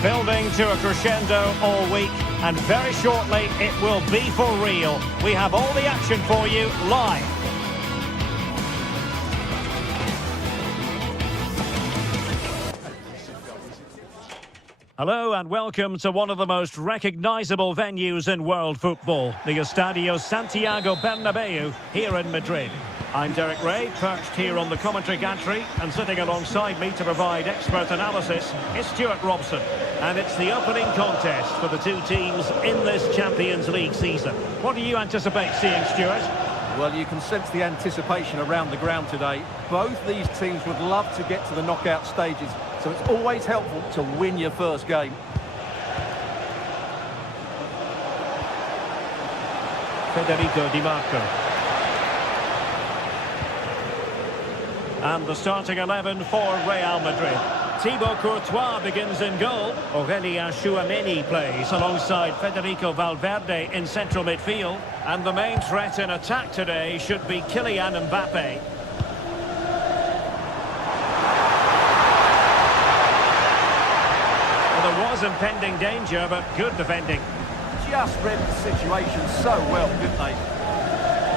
Building to a crescendo all week, and very shortly it will be for real. We have all the action for you live. Hello and welcome to one of the most recognisable venues in world football, the Estadio Santiago Bernabeu here in Madrid. I'm Derek Ray, perched here on the commentary gantry, and sitting alongside me to provide expert analysis is Stuart Robson. And it's the opening contest for the two teams in this Champions League season. What do you anticipate seeing, Stuart? Well, you can sense the anticipation around the ground today. Both these teams would love to get to the knockout stages, so it's always helpful to win your first game. Federico Di Marco. And the starting 11 for Real Madrid. Thibaut Courtois begins in goal. Aurélien Tchouameni plays alongside Federico Valverde in central midfield. And the main threat in attack today should be Kylian Mbappe. Well, there was impending danger, but good defending. Just read the situation so well, didn't they?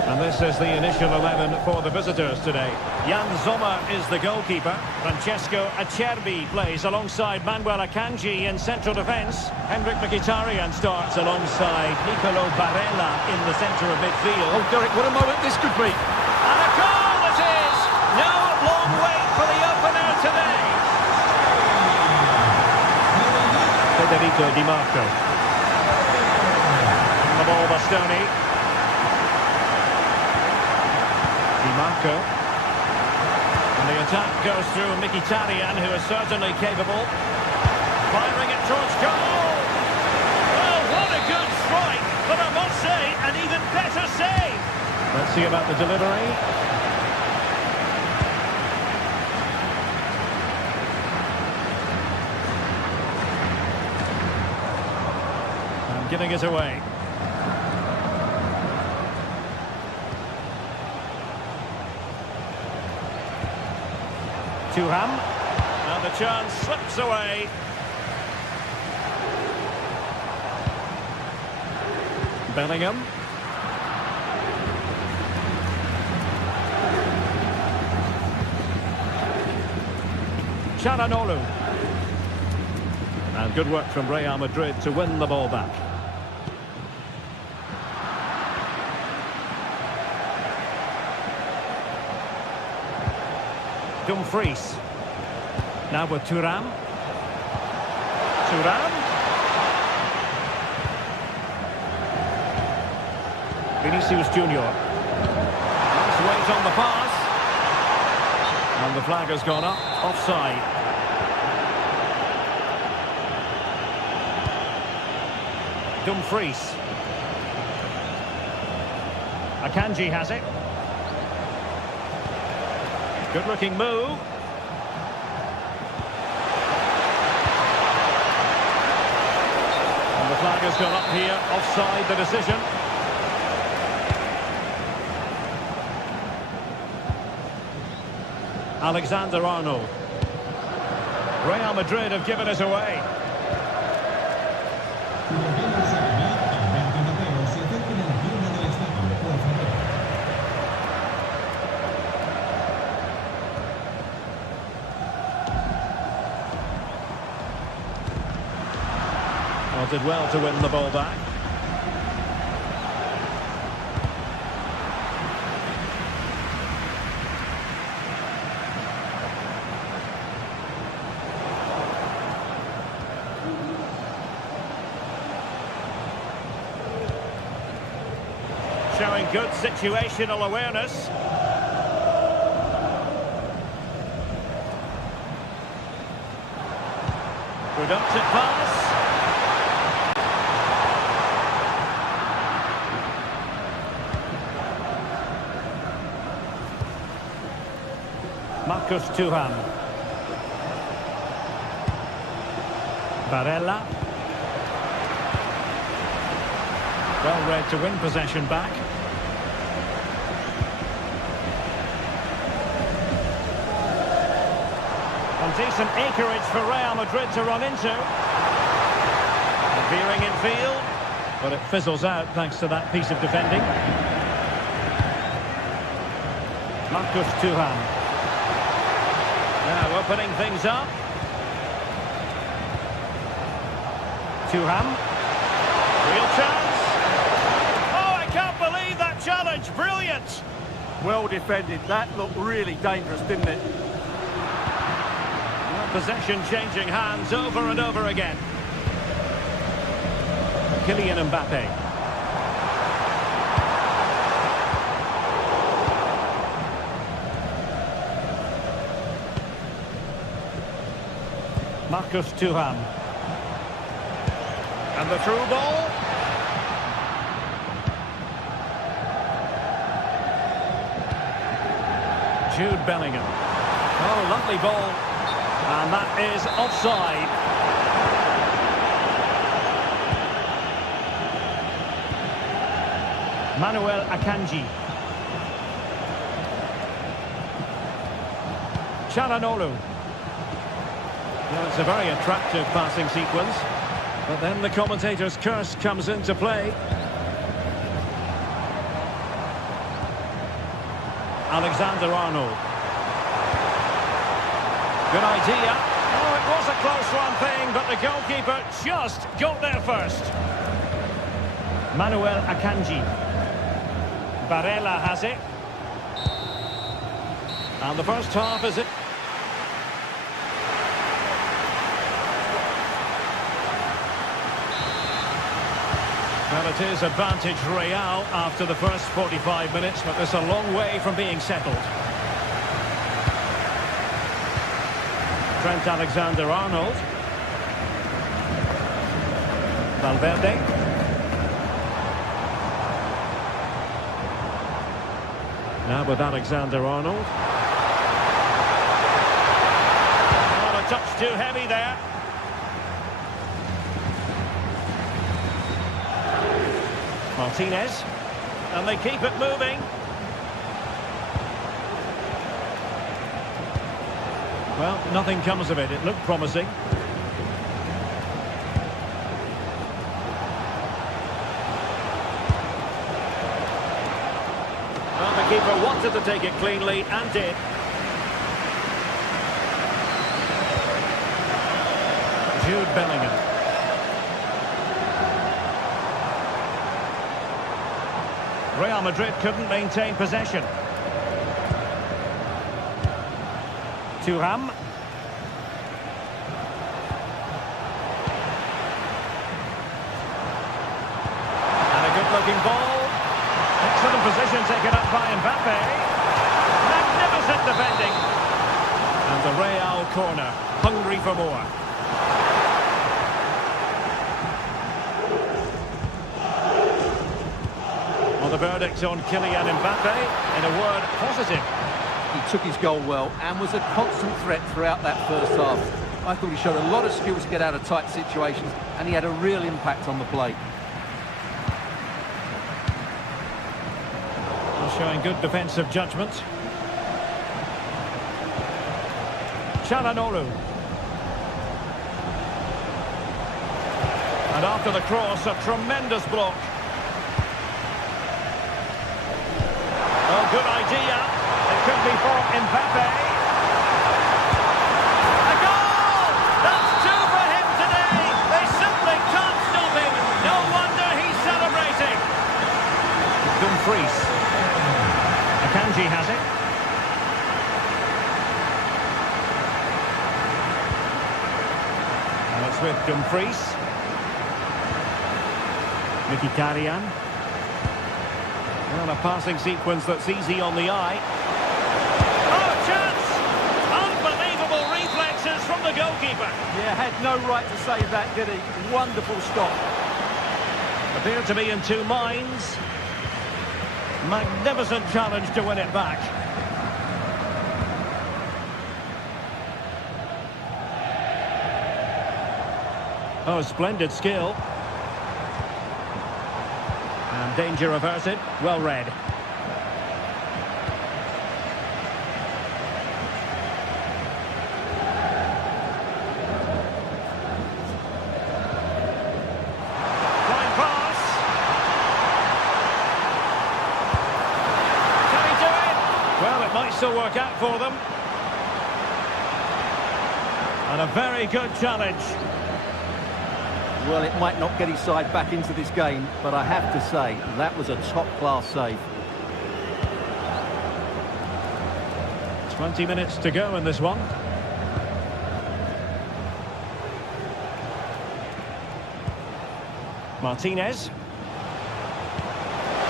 And this is the initial 11 for the visitors today. Jan Sommer is the goalkeeper. Francesco Acerbi plays alongside Manuel Akanji in central defence. Henrik Mkhitaryan starts alongside Nicolo Barella in the centre of midfield. Oh, Derek, what a moment this could be. And a goal it is! No long wait for the opener today. Federico Di Marco. The ball, Bastoni. Di Marco. And the attack goes through Mkhitaryan, who is certainly capable. Firing it towards goal. Well, what a good strike, but I must say, an even better save. Let's see about the delivery. And giving it away. Thuram, and the chance slips away. Bellingham. Çalhanoğlu. And good work from Real Madrid to win the ball back. Dumfries. Now with Thuram. Thuram. Vinicius Junior. Nice weight on the pass. And the flag has gone up. Offside. Dumfries. Akanji has it. Good looking move. And the flag has gone up here, offside the decision. Alexander-Arnold. Real Madrid have given it away. Did well to win the ball back. Showing good situational awareness. Productive pass. Marcus Thuram. Barella. Well read to win possession back. And decent acreage for Real Madrid to run into. Veering in field, but it fizzles out thanks to that piece of defending. Marcus Thuram. Now opening things up. Thuram. Real chance. Oh, I can't believe that challenge. Brilliant. Well defended. That looked really dangerous, didn't it? Possession changing hands over and over again. Kylian Mbappe. Marcus Thuram. And the through ball. Jude Bellingham. Oh, lovely ball. And that is offside. Manuel Akanji. Çalhanoğlu. Well, it's a very attractive passing sequence. But then the commentator's curse comes into play. Alexander-Arnold. Good idea. Oh, it was a close one thing, but the goalkeeper just got there first. Manuel Akanji. Barella has it. And the first half is it. Well, it is advantage Real after the first 45 minutes, but it's a long way from being settled. Trent Alexander-Arnold. Valverde. Now with Alexander-Arnold. Oh, a touch too heavy there. Martinez. And they keep it moving. Well, nothing comes of it. It looked promising. Well, the keeper wanted to take it cleanly and did. Jude Bellingham. Real Madrid couldn't maintain possession. Thuram. And a good-looking ball. Excellent position taken up by Mbappe. Magnificent defending. And the Real corner, hungry for more. Well, the verdict on Kylian Mbappe, in a word, positive. He took his goal well and was a constant threat throughout that first half. I thought he showed a lot of skills to get out of tight situations, and he had a real impact on the play. Showing good defensive judgment. Çalhanoğlu. And after the cross, a tremendous block. Oh, good idea. It could be for Mbappe. A goal! That's two for him today. They simply can't stop him. No wonder he's celebrating. Dumfries. Akanji has it. And it's with Dumfries. Mkhitaryan. Well, a passing sequence that's easy on the eye. Oh, chance! Unbelievable reflexes from the goalkeeper. Yeah, had no right to save that, did he? Wonderful stop. Appeared to be in two minds. Magnificent challenge to win it back. Oh, splendid skill. And danger averted. Well read. work out for them. And a very good challenge. Well, it might not get his side back into this game, but I have to say, that was a top-class save. 20 minutes to go in this one. Martinez.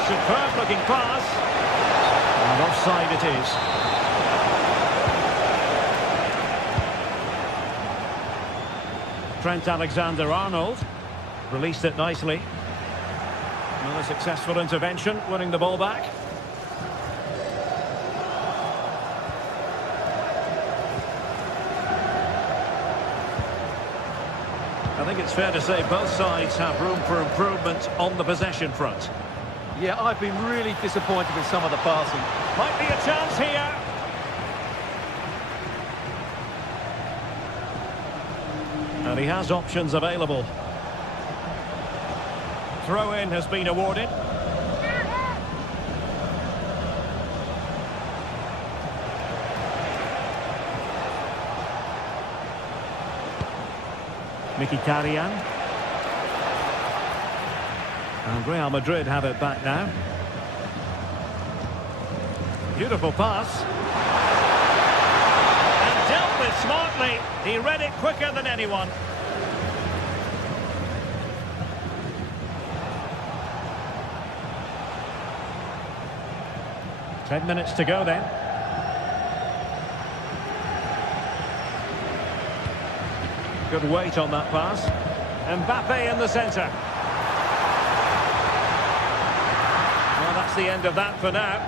Superb looking pass. And offside it is. Trent Alexander-Arnold released it nicely. Another successful intervention, winning the ball back. I think it's fair to say both sides have room for improvement on the possession front. Yeah, I've been really disappointed with some of the passing. Might be a chance here. And he has options available. Throw-in has been awarded. Mkhitaryan. And Real Madrid have it back now. Beautiful pass. And dealt with smartly. He read it quicker than anyone. Ten minutes to go then. Good weight on that pass. Mbappe in the centre. Well, that's the end of that for now.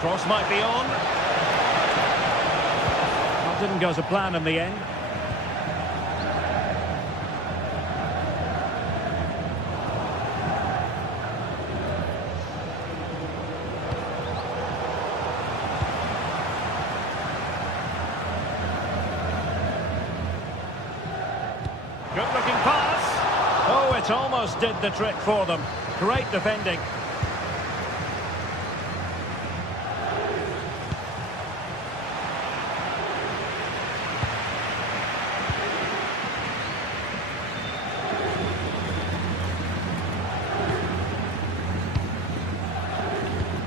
Cross might be on. Well, didn't go to plan in the end. Good looking pass. Oh, it almost did the trick for them. Great defending.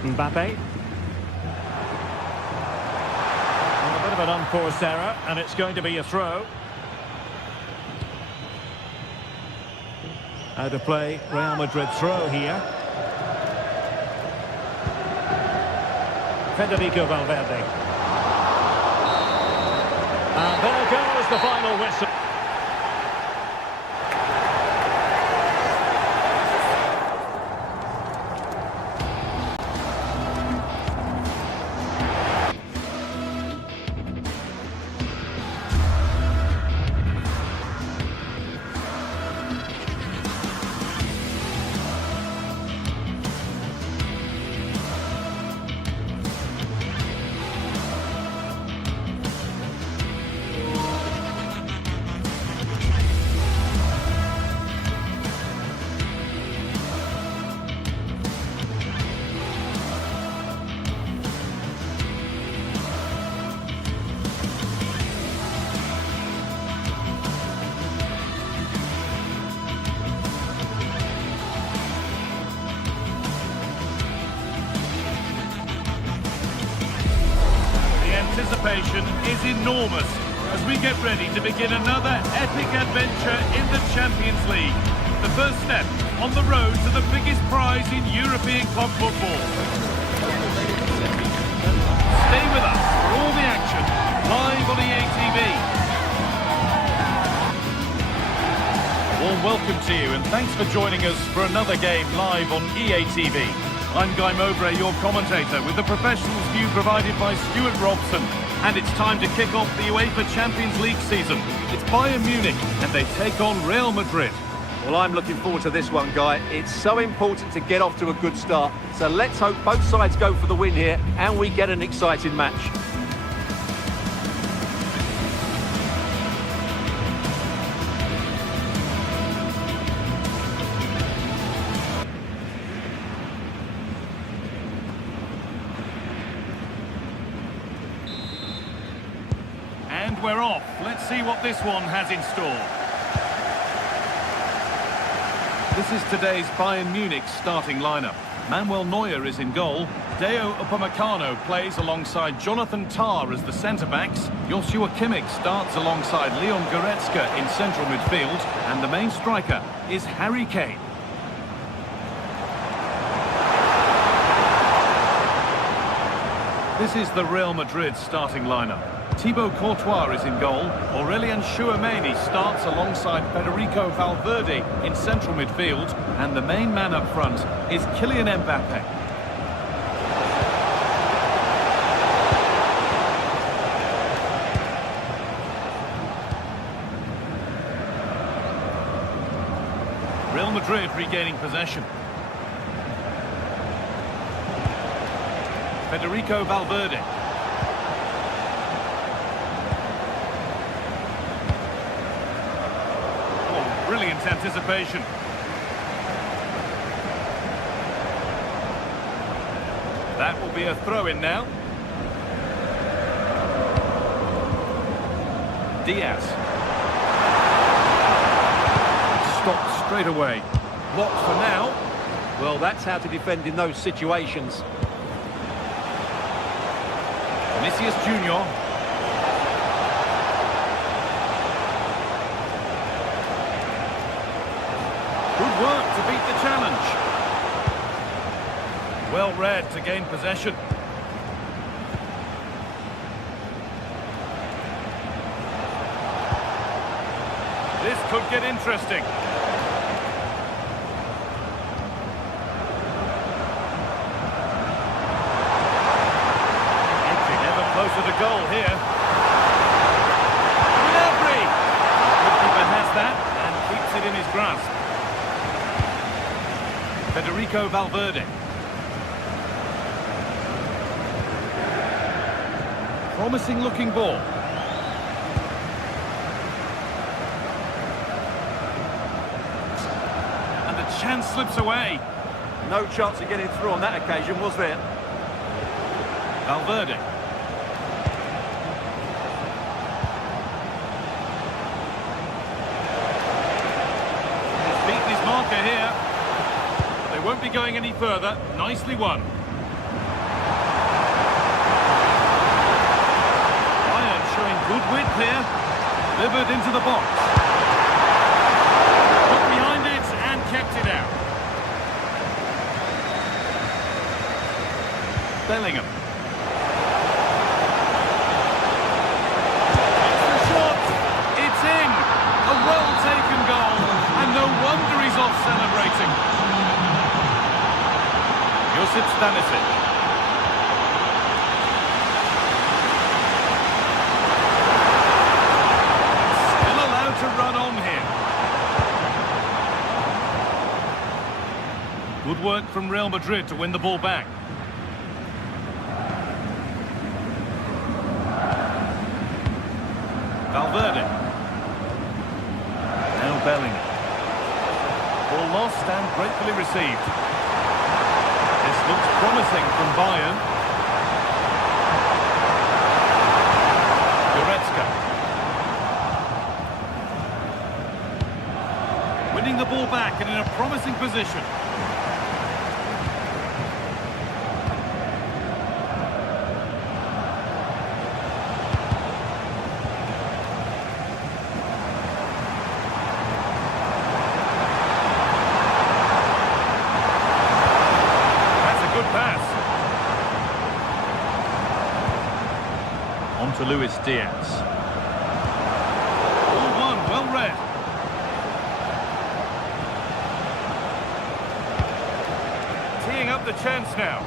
Mbappe. And a bit of an unforced error, and it's going to be a throw. Out of play, Real Madrid throw here. Federico Valverde. And there goes the final whistle. Anticipation is enormous as we get ready to begin another epic adventure in the Champions League. The first step on the road to the biggest prize in European club football. Stay with us for all the action live on EA TV. Warm welcome to you and thanks for joining us for another game live on EA TV. I'm Guy Mowbray, your commentator, with the professionals view provided by Stuart Robson. And it's time to kick off the UEFA Champions League season. It's Bayern Munich, and they take on Real Madrid. Well, I'm looking forward to this one, Guy. It's so important to get off to a good start. So let's hope both sides go for the win here, and we get an exciting match. And we're off. Let's see what this one has in store. This is today's Bayern Munich starting lineup. Manuel Neuer is in goal. Deo Upamecano plays alongside Jonathan Tah as the centre-backs. Joshua Kimmich starts alongside Leon Goretzka in central midfield. And the main striker is Harry Kane. This is the Real Madrid starting lineup. Thibaut Courtois is in goal. Aurelien Tchouameni starts alongside Federico Valverde in central midfield. And the main man up front is Kylian Mbappe. Real Madrid regaining possession. Federico Valverde. Oh, brilliant anticipation. That will be a throw-in now. Diaz. Stopped straight away. Blocked for now. Well, that's how to defend in those situations. Vinicius Junior. Good work to beat the challenge. Well read to gain possession. This could get interesting. Closer to goal here. Gnabry! The keeper has that and keeps it in his grasp. Federico Valverde. Promising looking ball. And the chance slips away. No chance of getting through on that occasion, was there? Valverde. Marker here. They won't be going any further. Nicely won. Bayern showing good width here. Delivered into the box. Got behind it and kept it out. Bellingham. It's the shot. It's in. A well-taken goal. And no wonder he's off celebrating. Josip Stanisic. Still allowed to run on here. Good work from Real Madrid to win the ball back. Valverde. Now Bellingham. Ball lost and gratefully received. This looks promising from Bayern. Goretzka. Winning the ball back and in a promising position. On to Luis Diaz. All one, well read. Teeing up the chance now.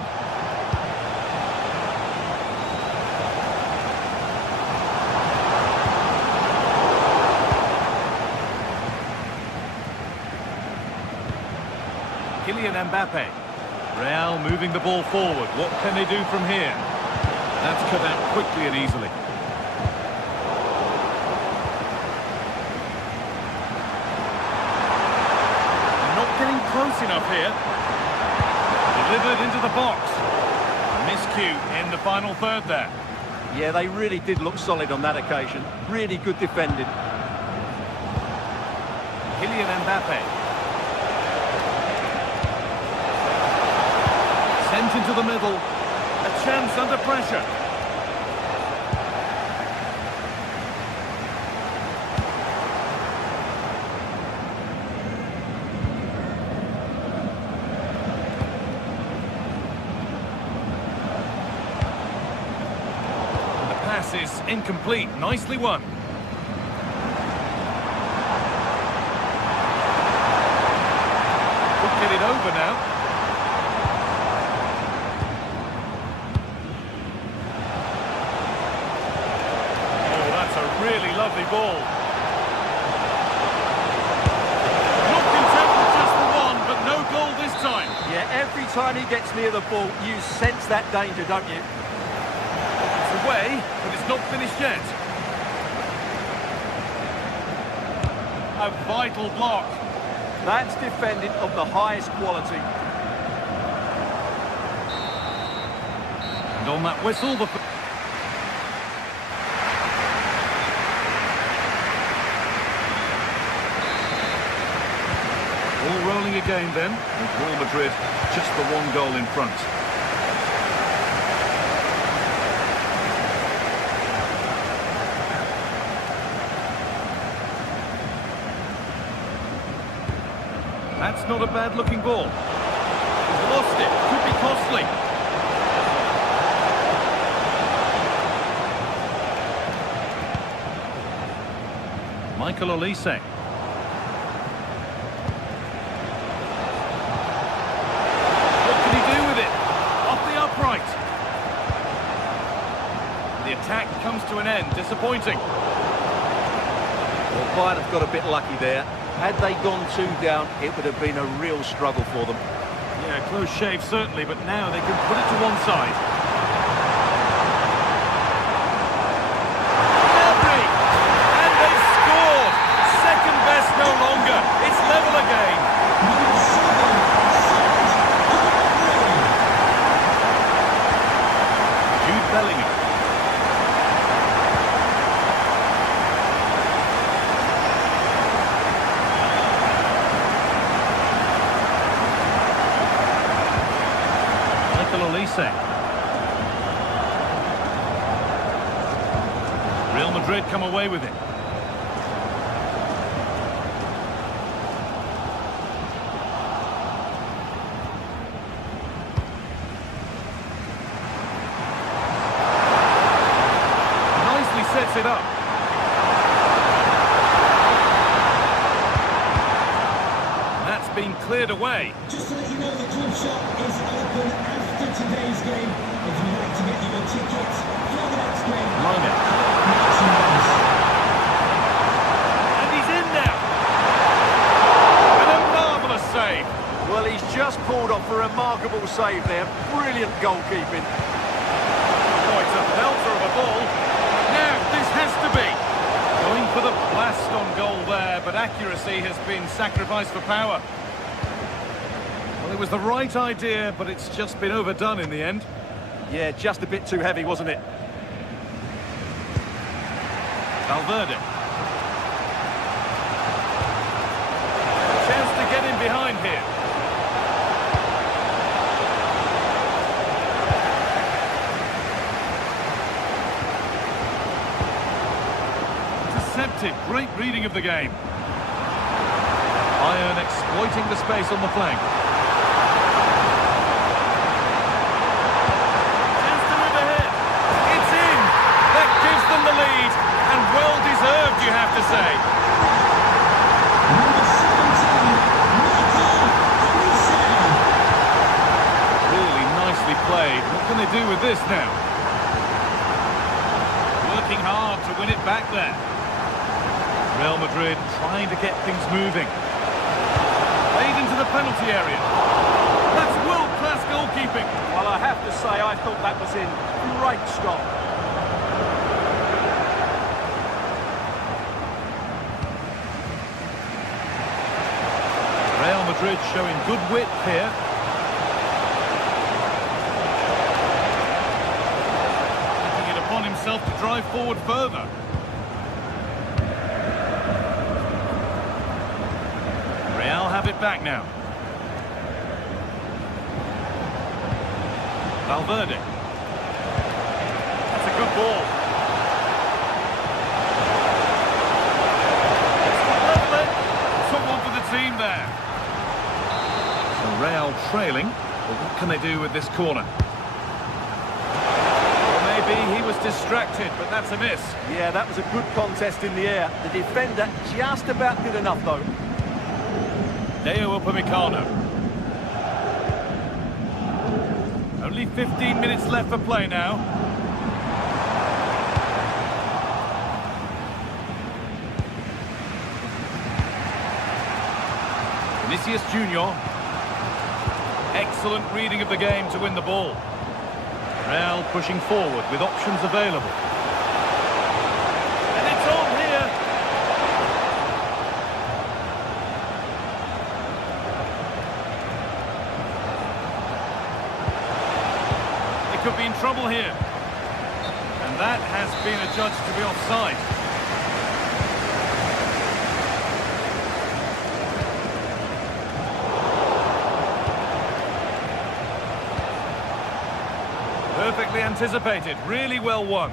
Kylian Mbappe. Real moving the ball forward. What can they do from here? That's cut out quickly and easily. Not getting close enough here. Delivered into the box. A miscue in the final third there. Yeah, they really did look solid on that occasion. Really good defending. Kylian Mbappe. Sent into the middle. A chance under pressure. The pass is incomplete. Nicely won. Could get it over now. Really lovely ball. Not content with just the one, but no goal this time. Yeah, every time he gets near the ball, you sense that danger, don't you? It's away, but it's not finished yet. A vital block. That's defending of the highest quality. And on that whistle, the... All rolling again then, with Real Madrid just the one goal in front. That's not a bad looking ball. He's lost it, could be costly. Michael Olise. The attack comes to an end, disappointing. Well, Bayern have got a bit lucky there. Had they gone 2 down, it would have been a real struggle for them. Yeah, close shave certainly, but now they can put it to one side. Lovely! And they've scored! Second best no longer. It's level again. Jude Bellingham. Olise. Real Madrid come away with it. Nicely sets it up. That's been cleared away. Just to let you know, the club shop is open after today's game. If you'd like to get your tickets for the next game. Line it. And he's in now. And a marvellous save. Well, he's just pulled off a remarkable save there. Brilliant goalkeeping. Oh, it's a belter of a ball. Now, this has to be. Going for the blast on goal there, but accuracy has been sacrificed for power. Well, it was the right idea, but it's just been overdone in the end. Yeah, just a bit too heavy, wasn't it? Valverde. Chance to get in behind here. Intercepted. Great reading of the game. Bayern exploiting the space on the flank. Chance to move ahead. It's in. That gives them the lead. And well deserved, you have to say. Really nicely played. What can they do with this now? Working hard to win it back there. Real Madrid trying to get things moving. Played into the penalty area. That's world-class goalkeeping. Well, I have to say, I thought that was in. Great stop. Real Madrid showing good width here. Taking it upon himself himself to drive forward further. Real have it back now. Valverde. That's a good ball. Took one for the team there. So Real trailing, but what can they do with this corner? Maybe he was distracted, but that's a miss. Yeah, that was a good contest in the air. The defender just about good enough, though. Deo Upamecano. Only 15 minutes left for play now. Vinicius Junior. Excellent reading of the game to win the ball. Real pushing forward with options available. And it's on here. They could be in trouble here. And that has been adjudged to be offside. Perfectly anticipated, really well won.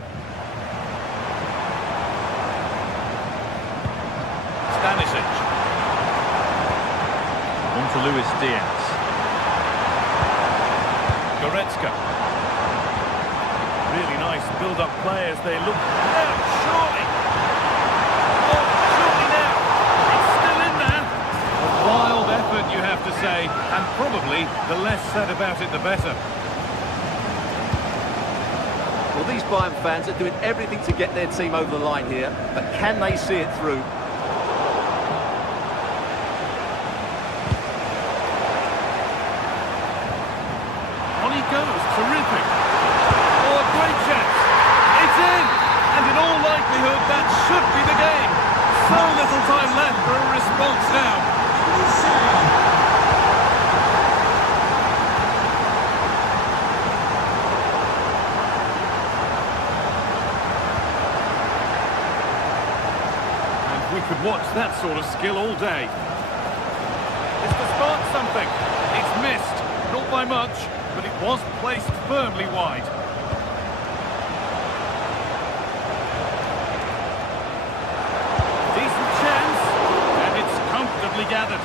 Stanisic. On to Luis Diaz. Goretzka. Really nice build-up play as they look. Now, surely! Oh, surely now! It's still in there! A wild effort, you have to say, and probably the less said about it, the better. Well, these Bayern fans are doing everything to get their team over the line here, but can they see it through? On he goes, terrific. Oh, a great chance. It's in! And in all likelihood, that should be the game. So little time left for a response now. We could watch that sort of skill all day. It's to spark something. It's missed. Not by much, but it was placed firmly wide. Decent chance, and it's comfortably gathered.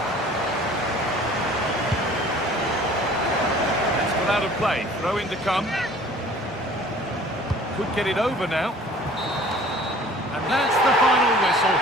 That's got out of play. Throw in to come. Could get it over now. And that's the final whistle.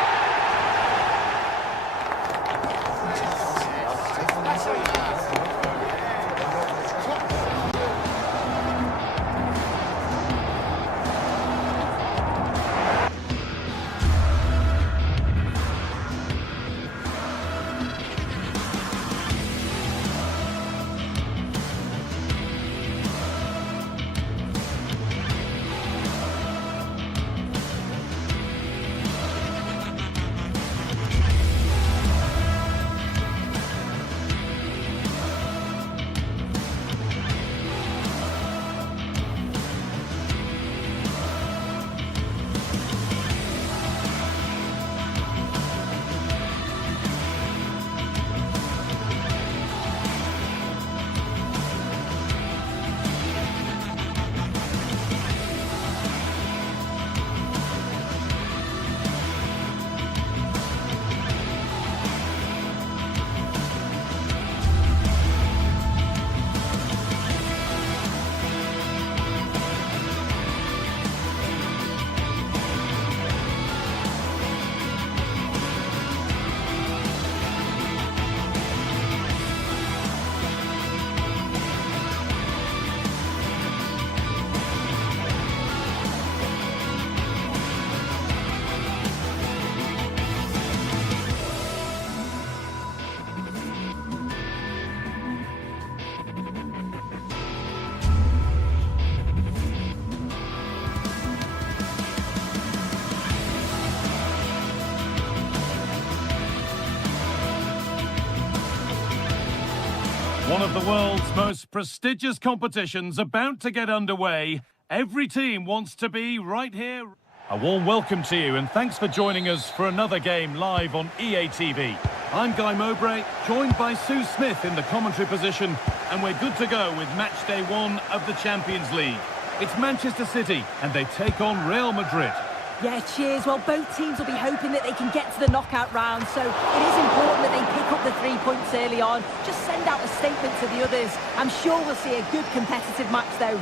One of the world's most prestigious competitions about to get underway. Every team wants to be right here. A warm welcome to you and thanks for joining us for another game live on EA TV. I'm Guy Mowbray, joined by Sue Smith in the commentary position, and we're good to go with match day 1 of the Champions League. It's Manchester City and they take on Real Madrid. Yeah, cheers. Well, both teams will be hoping that they can get to the knockout round, so it is important that they pick up the 3 points early on. Just send out a statement to the others. I'm sure we'll see a good competitive match, though.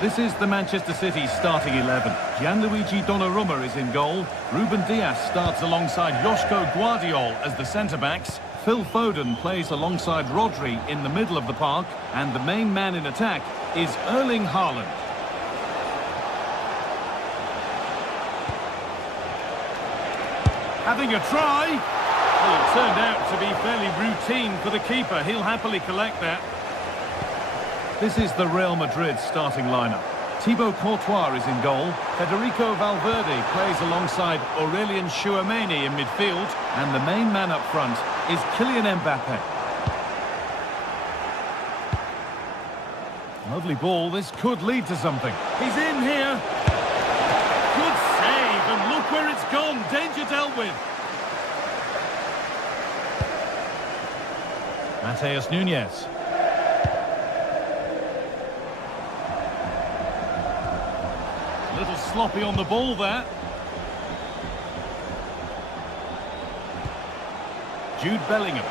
This is the Manchester City starting 11. Gianluigi Donnarumma is in goal. Ruben Dias starts alongside Joško Guardiol as the centre-backs. Phil Foden plays alongside Rodri in the middle of the park. And the main man in attack is Erling Haaland. Having a try. Well, it turned out to be fairly routine for the keeper. He'll happily collect that. This is the Real Madrid starting lineup. Thibaut Courtois is in goal. Federico Valverde plays alongside Aurelien Tchouameni in midfield. And the main man up front is Kylian Mbappe. Lovely ball. This could lead to something. He's in here. Good save, and look where it's gone. Danger dealt with. Matheus Nunes. A little sloppy on the ball there. Jude Bellingham.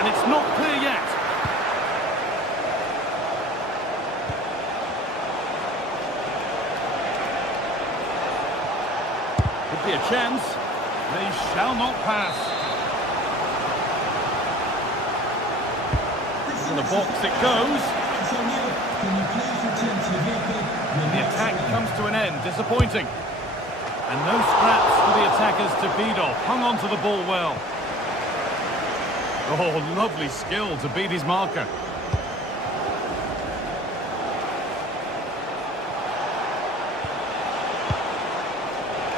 And it's not clear yet. Could be a chance. They shall not pass. In the box it goes. The attack comes to an end. Disappointing. And no scraps for the attackers to beat off. Hung on to the ball well. Oh, lovely skill to beat his marker.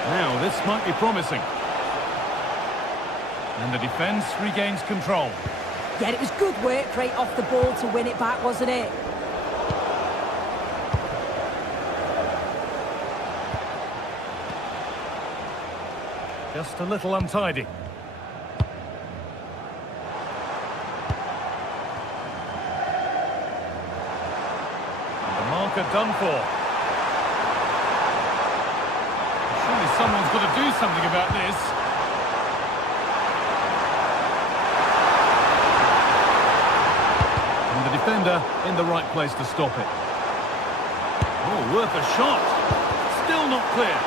Now, this might be promising. And the defence regains control. Yeah, it was good work right off the ball to win it back, wasn't it? Just a little untidy. Done for. Surely someone's got to do something about this. And the defender in the right place to stop it. Oh, worth a shot. Still not clear.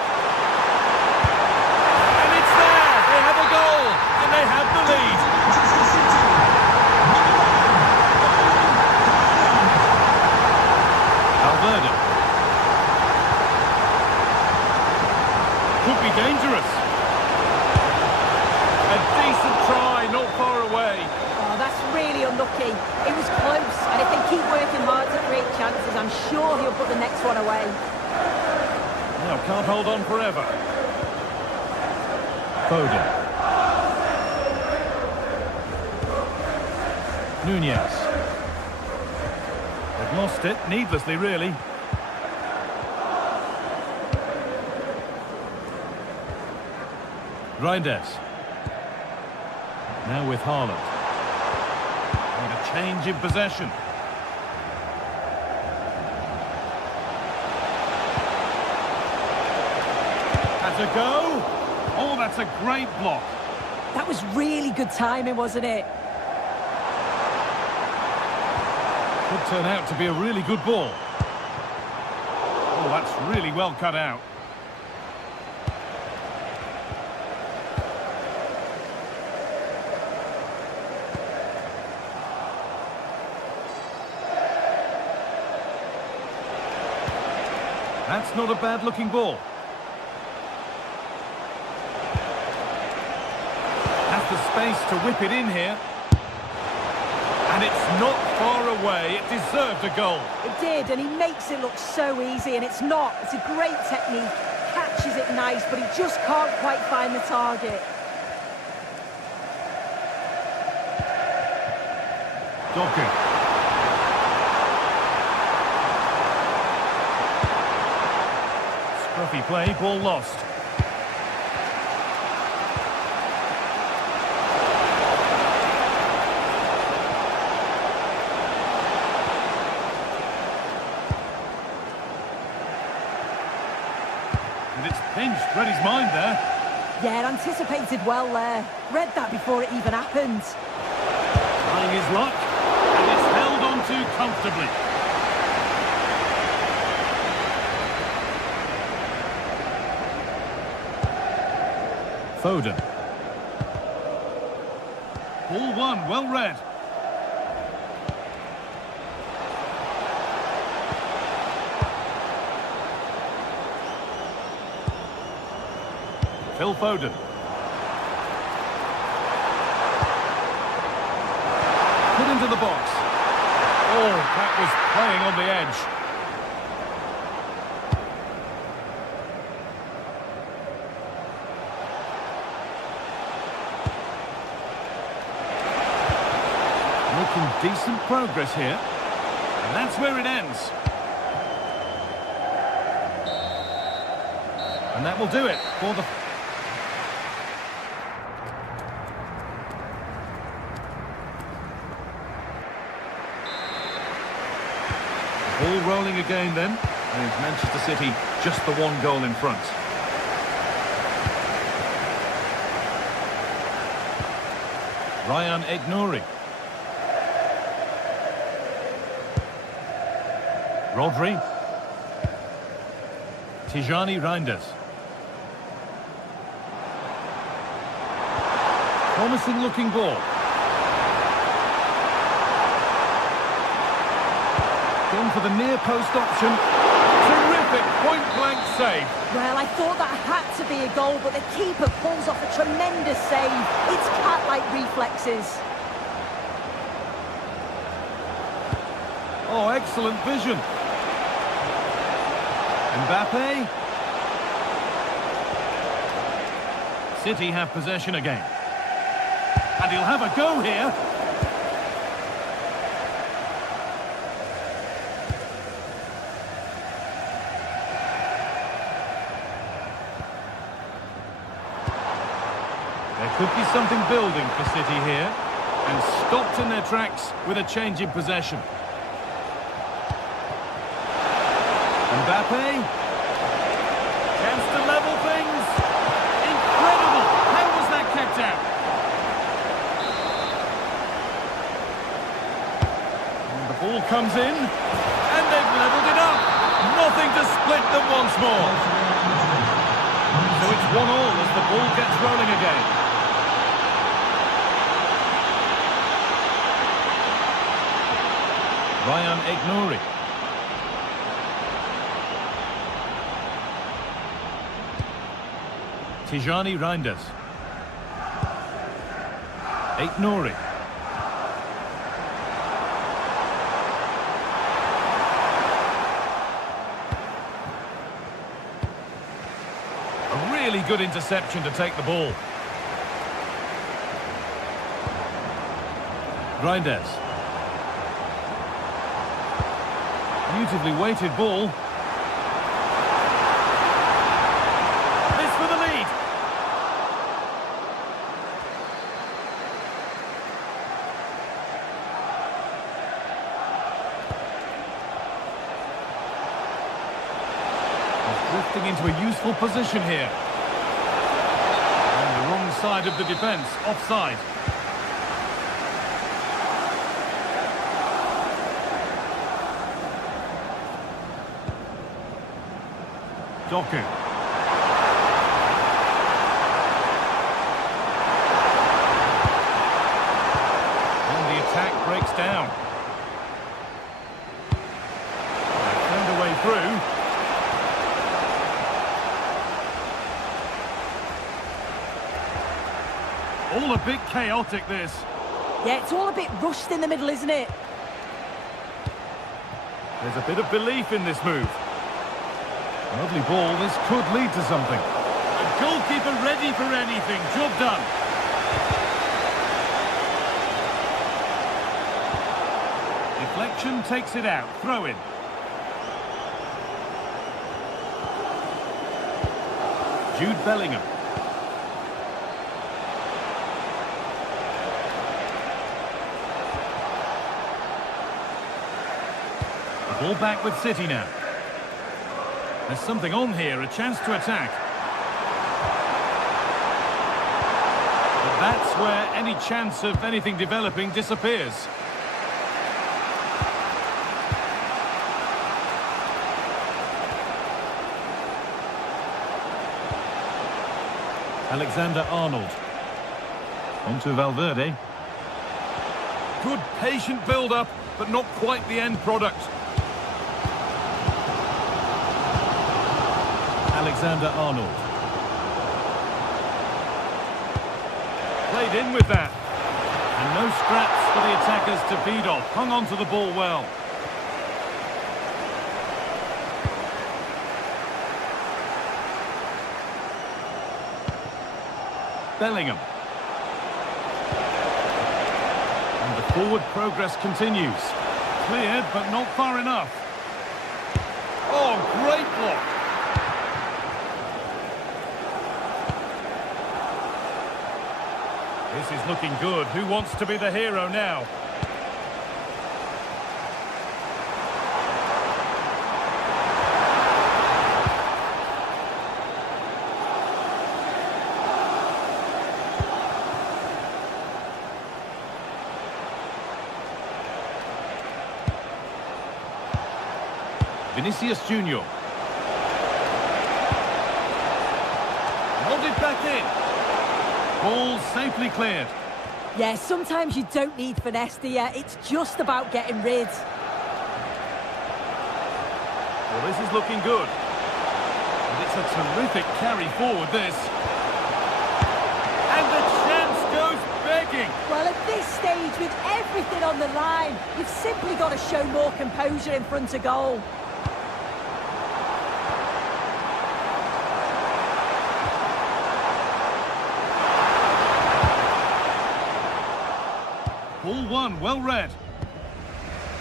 And it's there. They have a goal. And they have the lead. Valverde. Could be dangerous. A decent try, not far away. Oh, that's really unlucky. It was close, and if they keep working hard to create chances, I'm sure he'll put the next one away. No, can't hold on forever. Foden. Nunes. They've lost it, needlessly really. Reinders. Now with Haaland. And a change in possession. Has a go. Oh, that's a great block. That was really good timing, wasn't it? Could turn out to be a really good ball. Oh, that's really well cut out. That's not a bad-looking ball. Has the space to whip it in here. And it's not far away. It deserved a goal. It did, and he makes it look so easy, and it's not. It's a great technique. Catches it nice, but he just can't quite find the target. Doku. Scruffy play, ball lost. And it's pinched, read his mind there. Yeah, anticipated well there. Read that before it even happened. Trying his luck, and it's held on to comfortably. Foden. Ball one, well read. Phil Foden. Put into the box. Oh, that was playing on the edge. Making decent progress here. And that's where it ends. And that will do it for the... Ball rolling again then, and Manchester City just the one goal in front. Ryan Aït-Nouri. Rodri. Tijani Reinders. Promising looking ball. Gone for the near post option. Terrific point-blank save. Well, I thought that had to be a goal, but the keeper pulls off a tremendous save. It's cat-like reflexes. Oh, excellent vision. Mbappe. City have possession again. And he'll have a go here. There could be something building for City here. And stopped in their tracks with a change in possession. Mbappe. Chance to level things. Incredible. How was that kept out? And the ball comes in. And they've levelled it up. Nothing to split them once more. So it's 1-1 as the ball gets rolling again. Ryan Aït-Nouri. Tijani Reinders. Aït-Nouri. A really good interception to take the ball. Reinders. Beautifully weighted ball. This for the lead. He's drifting into a useful position here. On the wrong side of the defence, offside. Doku. And the attack breaks down. They found a way through. All a bit chaotic, this. Yeah, it's all a bit rushed in the middle, isn't it? There's a bit of belief in this move. Lovely ball, this could lead to something. A goalkeeper ready for anything, job done. possession, takes it out. Throw in. Jude Bellingham. The ball back with City now. There's something on here, a chance to attack. But that's where any chance of anything developing disappears. Alexander-Arnold. On to Valverde. Good patient build-up, but not quite the end product. Alexander-Arnold. Played in with that. And no scraps for the attackers to feed off. Hung on to the ball well. Bellingham. And the forward progress continues. Cleared, but not far enough. Oh, great block. This is looking good. Who wants to be the hero now? Vinicius Junior. Nodded back in. Ball safely cleared. Yeah, sometimes you don't need finesse, do you? It's just about getting rid. Well, this is looking good. And it's a terrific carry forward, this. And the chance goes begging. Well, at this stage, with everything on the line, you've simply got to show more composure in front of goal. Ball one, well read.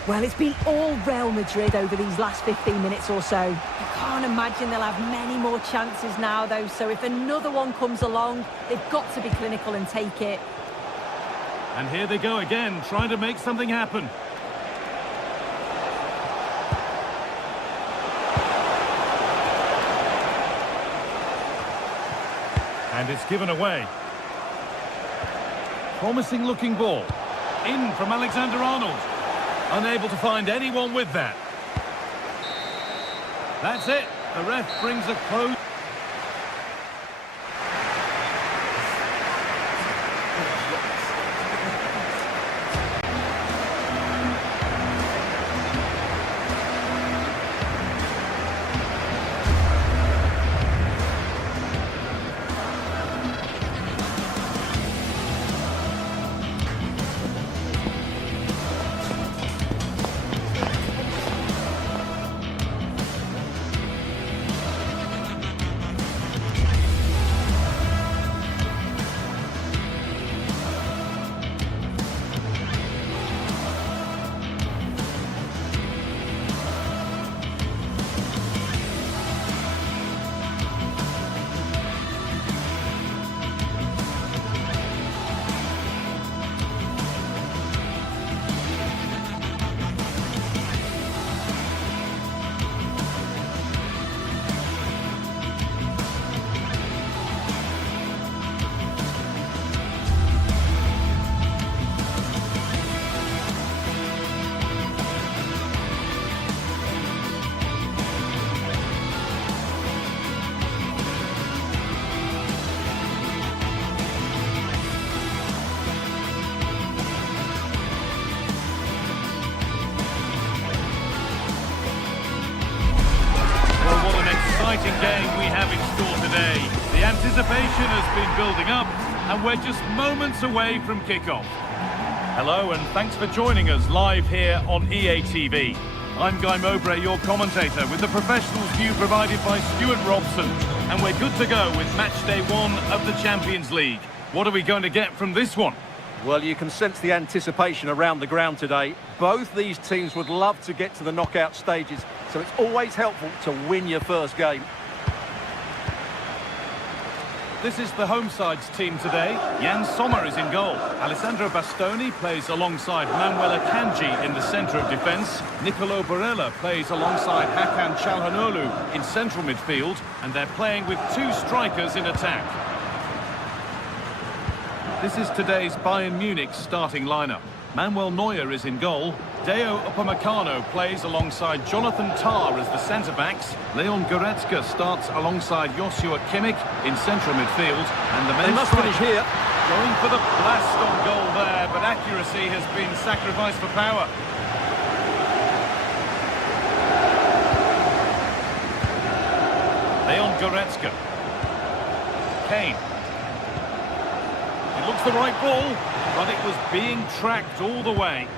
Well, it's been all Real Madrid over these last 15 minutes or so. You can't imagine they'll have many more chances now, though, so if another one comes along, they've got to be clinical and take it. And here they go again, trying to make something happen. And it's given away. Promising looking ball. In from Alexander-Arnold. Unable to find anyone with that. That's it. The ref brings a close. Exciting game we have in store today. The anticipation has been building up and we're just moments away from kickoff. Hello and thanks for joining us live here on EA TV. I'm Guy Mowbray, your commentator, with the professionals view provided by Stuart Robson, and we're good to go with match day 1 of the Champions League. What are we going to get from this one? Well, you can sense the anticipation around the ground today. Both these teams would love to get to the knockout stages, so it's always helpful to win your first game. This is the home side's team today. Jan Sommer is in goal. Alessandro Bastoni plays alongside Manuel Akanji in the centre of defence. Nicolo Barella plays alongside Hakan Çalhanoğlu in central midfield, and they're playing with two strikers in attack. This is today's Bayern Munich starting lineup. Manuel Neuer is in goal. Deo Upamecano plays alongside Jonathan Tah as the centre-backs. Leon Goretzka starts alongside Joshua Kimmich in central midfield. And the They must finish here. going for the blast on goal there, but accuracy has been sacrificed for power. Leon Goretzka. Kane. It looks the right ball, but it was being tracked all the way.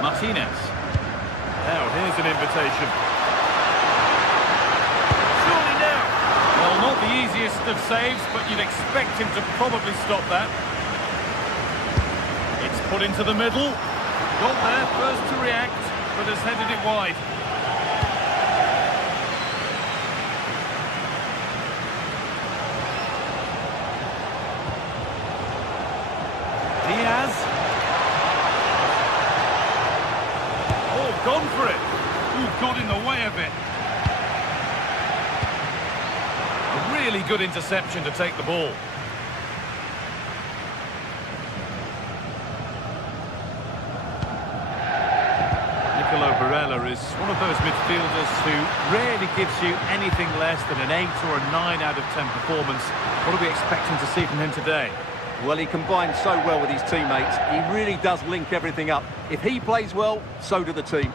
Martinez. Now, here's an invitation. Surely now. Well, not the easiest of saves, but you'd expect him to probably stop that. It's put into the middle. Got there first to react, but has headed it wide. Diaz. Oh, gone for it. Ooh, got in the way a bit. A really good interception to take the ball. Nicolo Barella is one of those midfielders who rarely gives you anything less than an 8 or a 9 out of 10 performance. What are we expecting to see from him today? Well, he combines so well with his teammates. He really does link everything up. If he plays well, so do the team.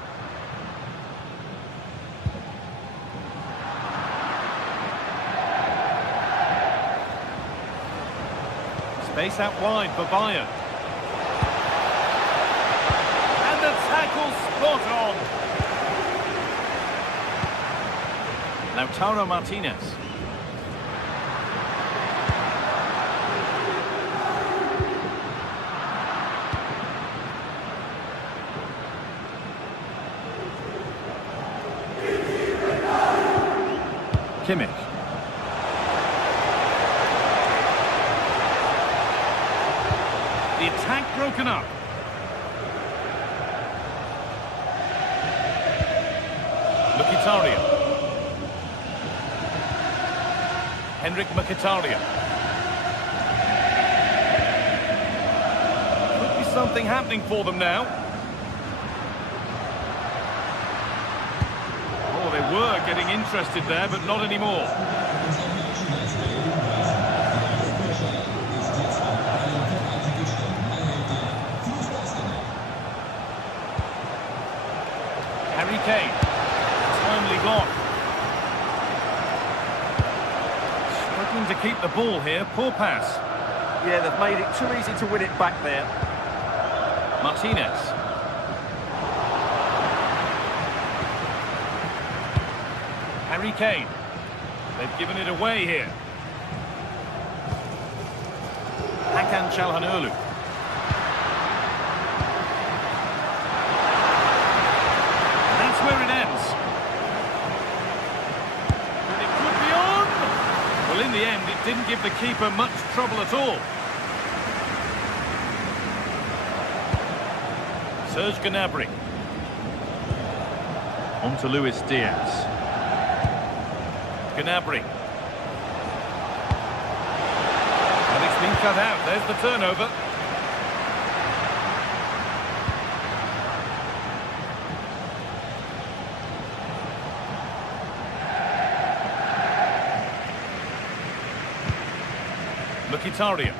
Space out wide for Bayern. And the tackle spot on. Lautaro Martinez. Kimmich. The attack broken up. Mkhitaryan. Henrik Mkhitaryan. Could be something happening for them now. Oh, they were getting interested there, but not anymore. Harry Kane. Timely block. Struggling to keep the ball here. Poor pass. Yeah, they've made it too easy to win it back there. Martinez. Harry Kane. They've given it away here. Hakan Çalhanoğlu. And that's where it ends. And it could be on. Well, in the end, it didn't give the keeper much trouble at all. Serge Gnabry. On to Luis Diaz. Gnabry. And it's been cut out. There's the turnover. Mkhitaryan.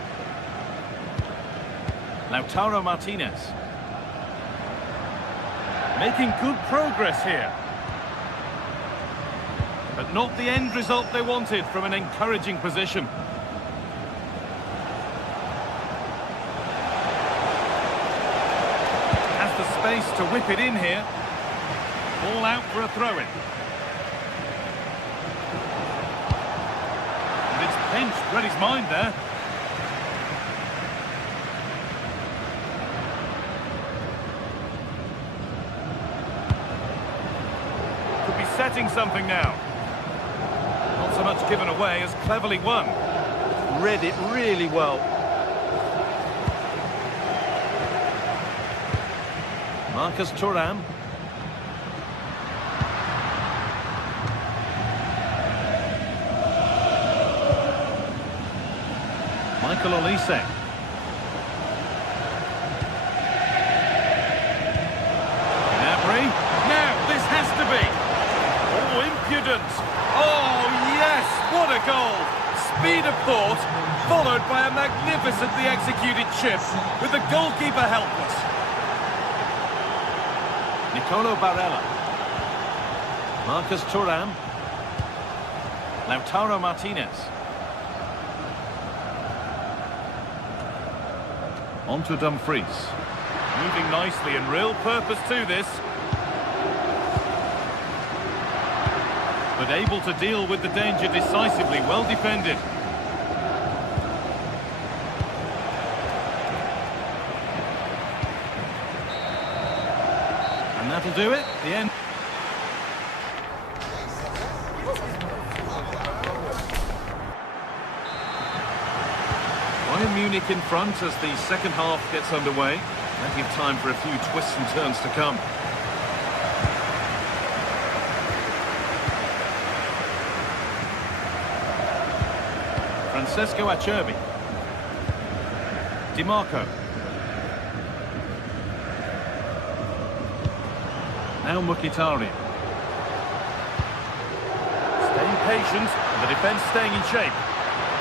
Lautaro Martinez. Making good progress here. But not the end result they wanted from an encouraging position. Has the space to whip it in here. Ball out for a throw-in. And it's French read his mind there. Could be setting something now. Not so much given away as cleverly won. Read it really well. Marcus Thuram. Michael Olise. Gnabry. Now, this has to be. Oh, impudence. Oh, yes, what a goal. Speed of thought, followed by a magnificently executed chip, with the goalkeeper helpless. Nicolo Barella. Marcus Thuram. Lautaro Martinez. On to Dumfries. Moving nicely and real purpose to this. But able to deal with the danger decisively, well defended. And that'll do it, the end. Bayern Munich in front as the second half gets underway. Plenty of time for a few twists and turns to come. Francesco Acerbi. Di Marco. Now Mkhitaryan. Staying patient, the defence staying in shape.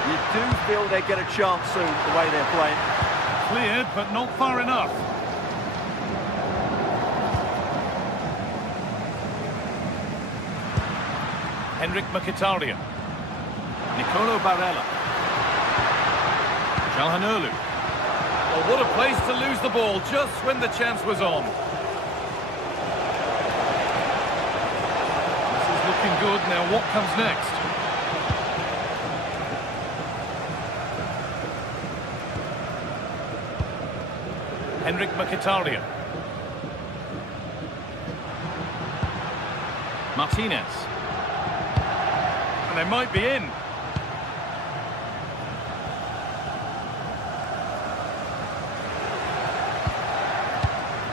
You do feel they get a chance soon, the way they're playing. Cleared, but not far enough. Henrik Mkhitaryan. Nicolo Barella. Calhanoglu. Oh, what a place to lose the ball just when the chance was on. This is looking good. Now what comes next? Henrik Mkhitaryan. Martinez. And they might be in.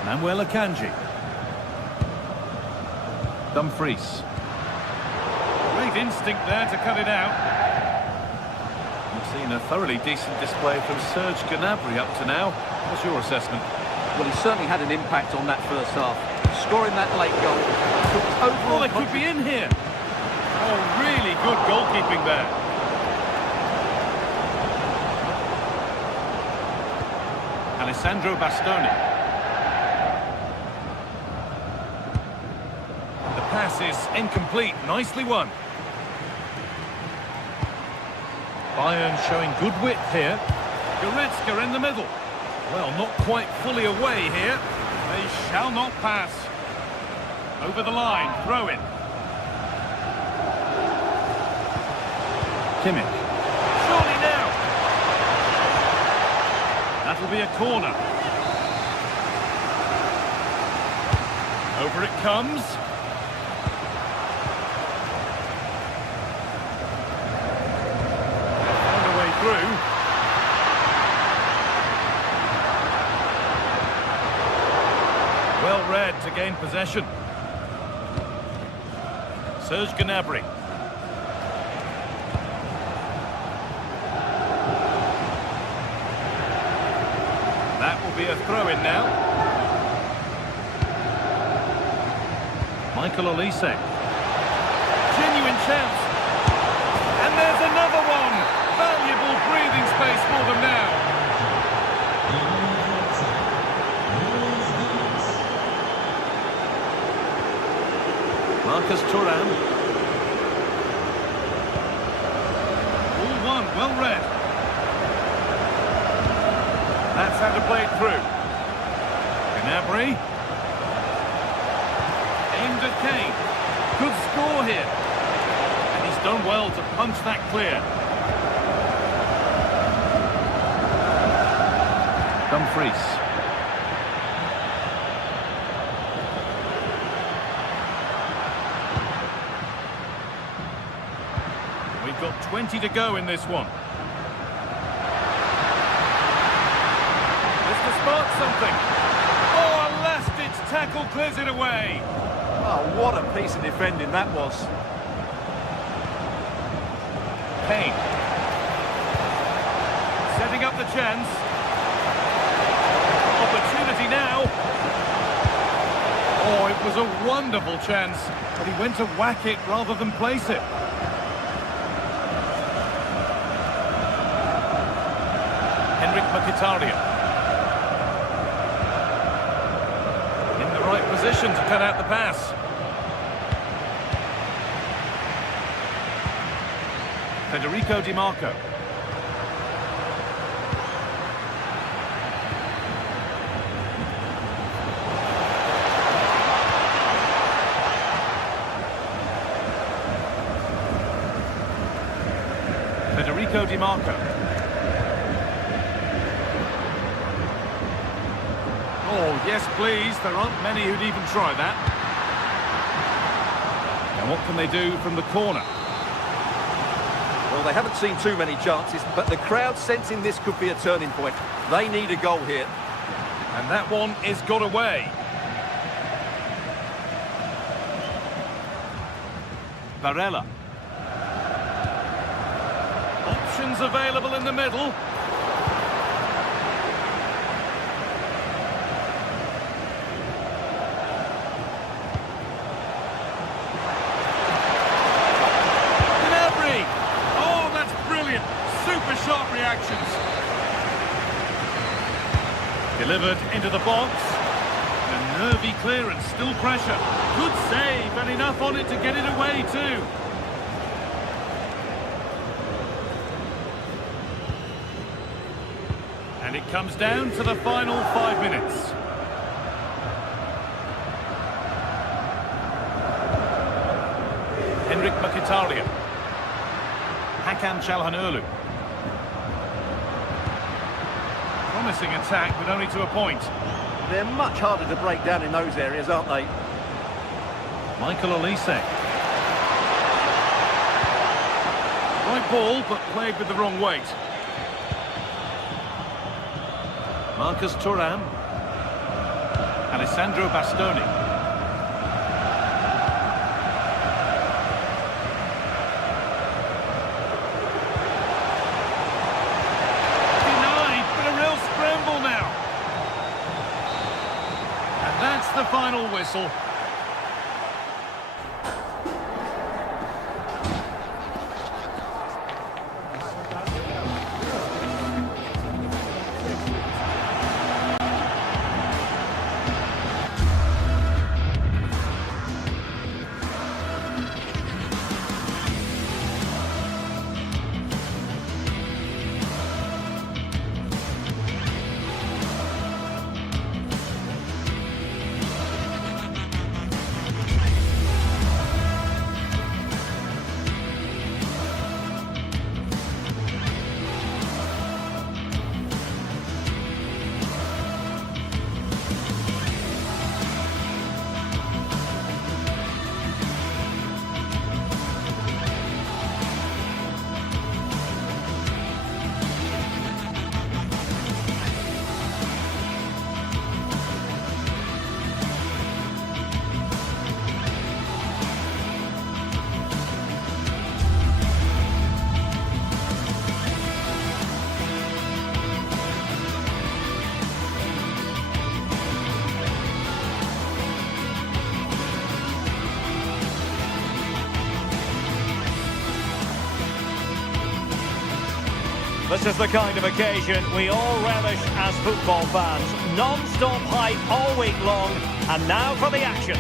Manuel Akanji. Dumfries. Great instinct there to cut it out. We've seen a thoroughly decent display from Serge Gnabry up to now. What's your assessment? Well, he certainly had an impact on that first half. Scoring that late goal. Oh, they could be in here. Oh, really good goalkeeping there. Alessandro Bastoni. The pass is incomplete. Nicely won. Bayern showing good width here. Goretzka in the middle. Well, not quite fully away here. They shall not pass. Over the line, throw in. Kimmich. Surely now. That'll be a corner. Over it comes. Found a way through. Well read to gain possession. Serge Gnabry. That will be a throw-in now. Michael Olise. Genuine chance. And there's another one. Valuable breathing space for them now. Marcus Thuram. All one, well read. That's how to play it through. Gnabry. Aimed at Kane. Good score here. And he's done well to punch that clear. Dumfries. We've got 20 to go in this one. This to spark something. Oh, a last-ditch tackle clears it away. Oh, what a piece of defending that was. Kane. Setting up the chance. Opportunity now. Oh, it was a wonderful chance, but he went to whack it rather than place it. Mkhitaryan. In the right position to cut out the pass. Federico Di Marco. Federico Di Marco. Oh, yes, please. There aren't many who'd even try that. Now, what can they do from the corner? Well, they haven't seen too many chances, but the crowd sensing this could be a turning point. They need a goal here. And that one is got away. Barella. Options available in the middle. Super sharp reactions. Delivered into the box. A nervy clearance, still pressure. Good save, and enough on it to get it away too. And it comes down to the final 5 minutes. Mkhitaryan. Hakan Çalhanoğlu. Promising attack, but only to a point. They're much harder to break down in those areas, aren't they? Michael Olise. Right ball, but played with the wrong weight. Marcus Thuram. Alessandro Bastoni. That's the final whistle. This is the kind of occasion we all relish as football fans. Non-stop hype all week long, and now for the action.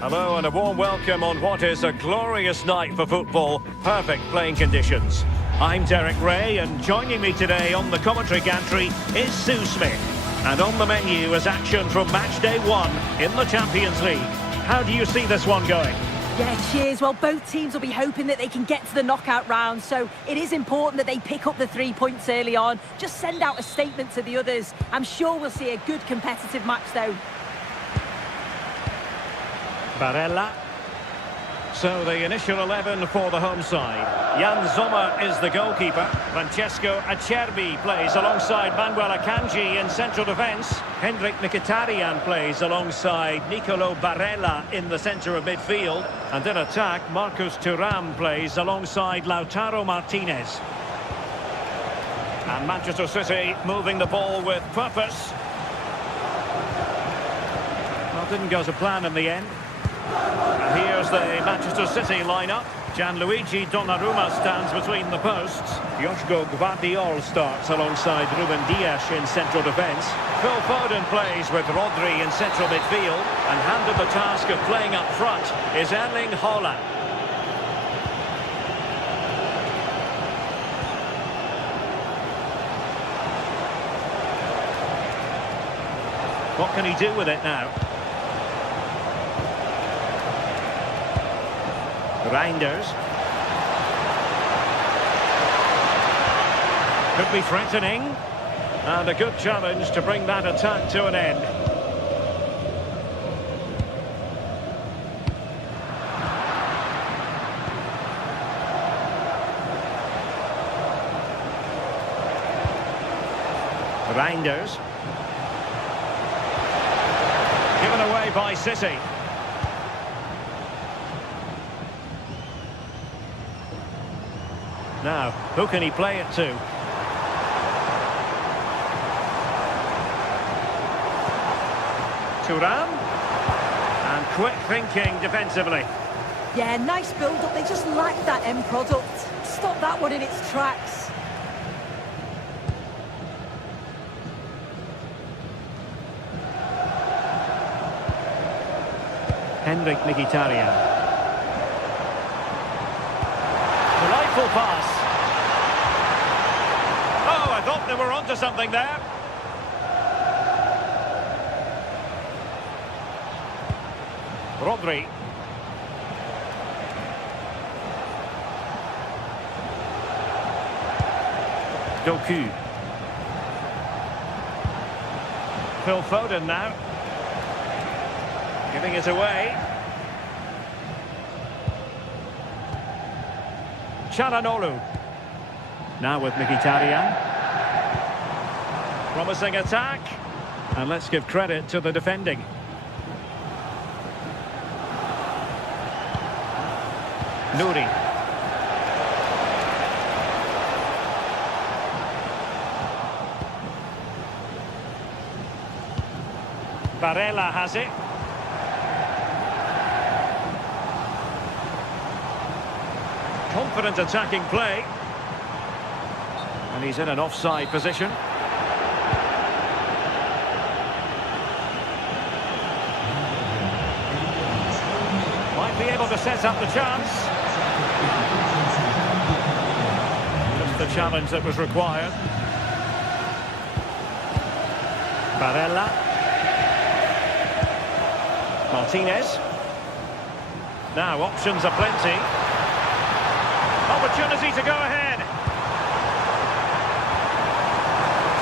Hello and a warm welcome on what is a glorious night for football. Perfect playing conditions. I'm Derek Ray, and joining me today on the commentary gantry is Sue Smith. And on the menu is action from match day 1 in the Champions League. How do you see this one going? Yeah, cheers. Well, both teams will be hoping that they can get to the knockout round, so it is important that they pick up the 3 points early on. Just send out a statement to the others. I'm sure we'll see a good competitive match, though. Barella. So the initial 11 for the home side. Jan Sommer is the goalkeeper. Francesco Acerbi plays alongside Manuel Akanji in central defence. Hendrik Mkhitaryan plays alongside Nicolo Barella in the centre of midfield. And in attack, Marcus Thuram plays alongside Lautaro Martinez. And Manchester City moving the ball with purpose. Well, didn't go to plan in the end. And here's the Manchester City lineup. Gianluigi Donnarumma stands between the posts. Joško Gvardiol starts alongside Ruben Dias in central defence. Phil Foden plays with Rodri in central midfield. And handed the task of playing up front is Erling Haaland. What can he do with it now? Reinders. Could be threatening. And a good challenge to bring that attack to an end. Reinders. Given away by City. Now, who can he play it to? Thuram. And quick thinking defensively. Yeah, nice build-up. They just lack that end product. Stop that one in its tracks. Hendrik Mkhitaryan. Delightful pass. Oh, I thought they were onto something there. Rodri. Doku. Phil Foden now. Giving it away. Çalhanoğlu. Now with Mkhitaryan. Promising attack. And let's give credit to the defending. Nuri. Barella has it. Confident attacking play. And he's in an offside position. Might be able to set up the chance. Just the challenge that was required. Barella. Martinez. Now options are plenty. Opportunity to go ahead.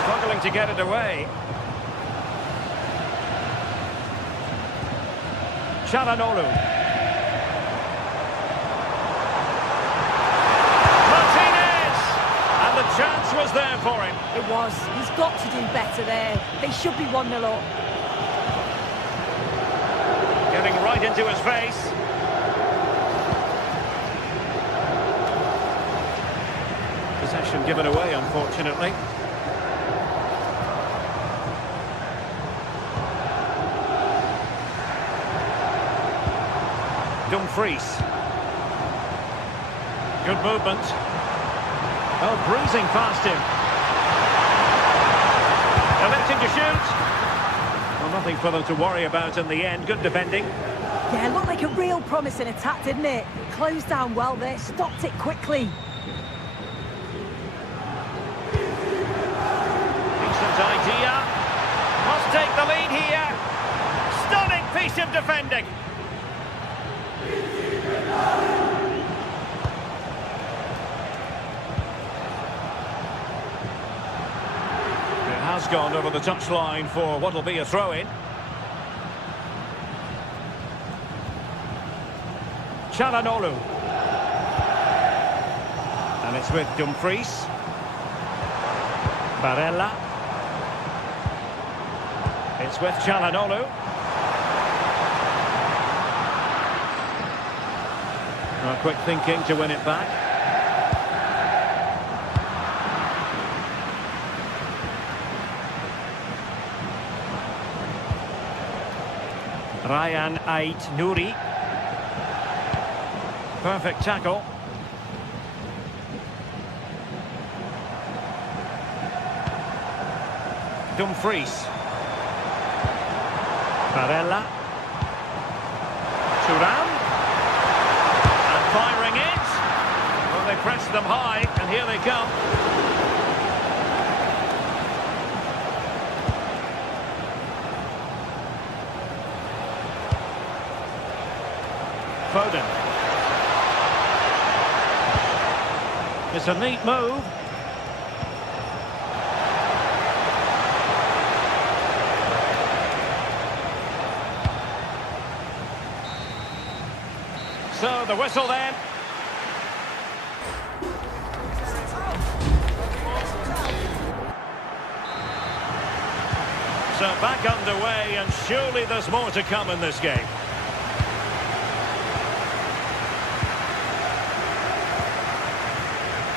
Struggling to get it away. Çalhanoğlu. Martinez! And the chance was there for him. It was. He's got to do better there. They should be 1-0 up. Getting right into his face. Possession given away, unfortunately. Dumfries. Good movement. Oh, breezing past him. Electing to shoot. Well, nothing for them to worry about in the end. Good defending. Yeah, looked like a real promising attack, didn't it? Closed down well there, stopped it quickly. Decent idea. Must take the lead here. Stunning piece of defending. gone over the touchline for what will be a throw-in. Çalhanoğlu. And it's with Dumfries. Barella. It's with Çalhanoğlu. Quick thinking to win it back. Ryan Ait-Nouri. Perfect tackle. Dumfries. Barella. Thuram. And firing it. Well, they press them high, and here they come. Foden. It's a neat move. So the whistle then. So back underway, and surely there's more to come in this game.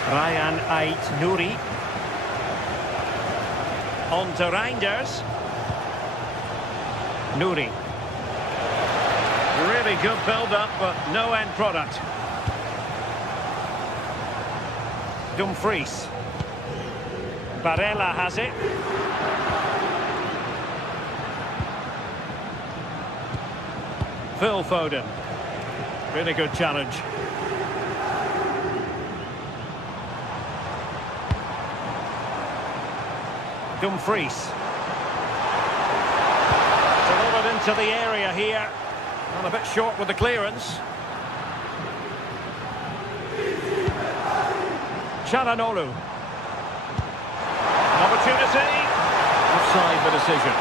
Ryan Ait-Nouri. On to Reinders. Nouri. Really good build-up, but no end product. Dumfries. Barella has it. Phil Foden. Really good challenge. Dumfries. Delivered into the area here. And a bit short with the clearance. Çalhanoğlu. An opportunity. Offside the decision.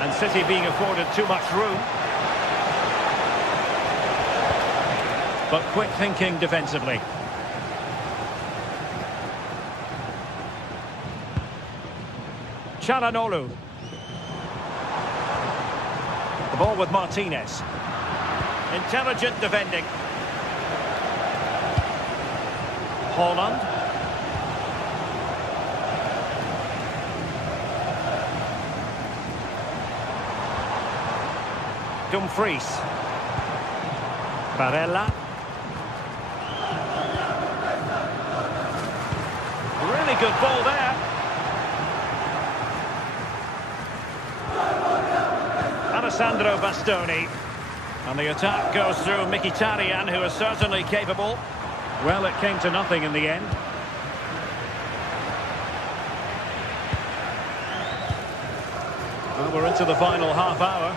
And City being afforded too much room. But quick thinking defensively. Çalhanoğlu. The ball with Martinez. Intelligent defending. Haaland. Dumfries. Barella. Really good ball there. Alessandro Bastoni. And the attack goes through Mkhitaryan, who is certainly capable. Well, it came to nothing in the end. Well, we're into the final half hour.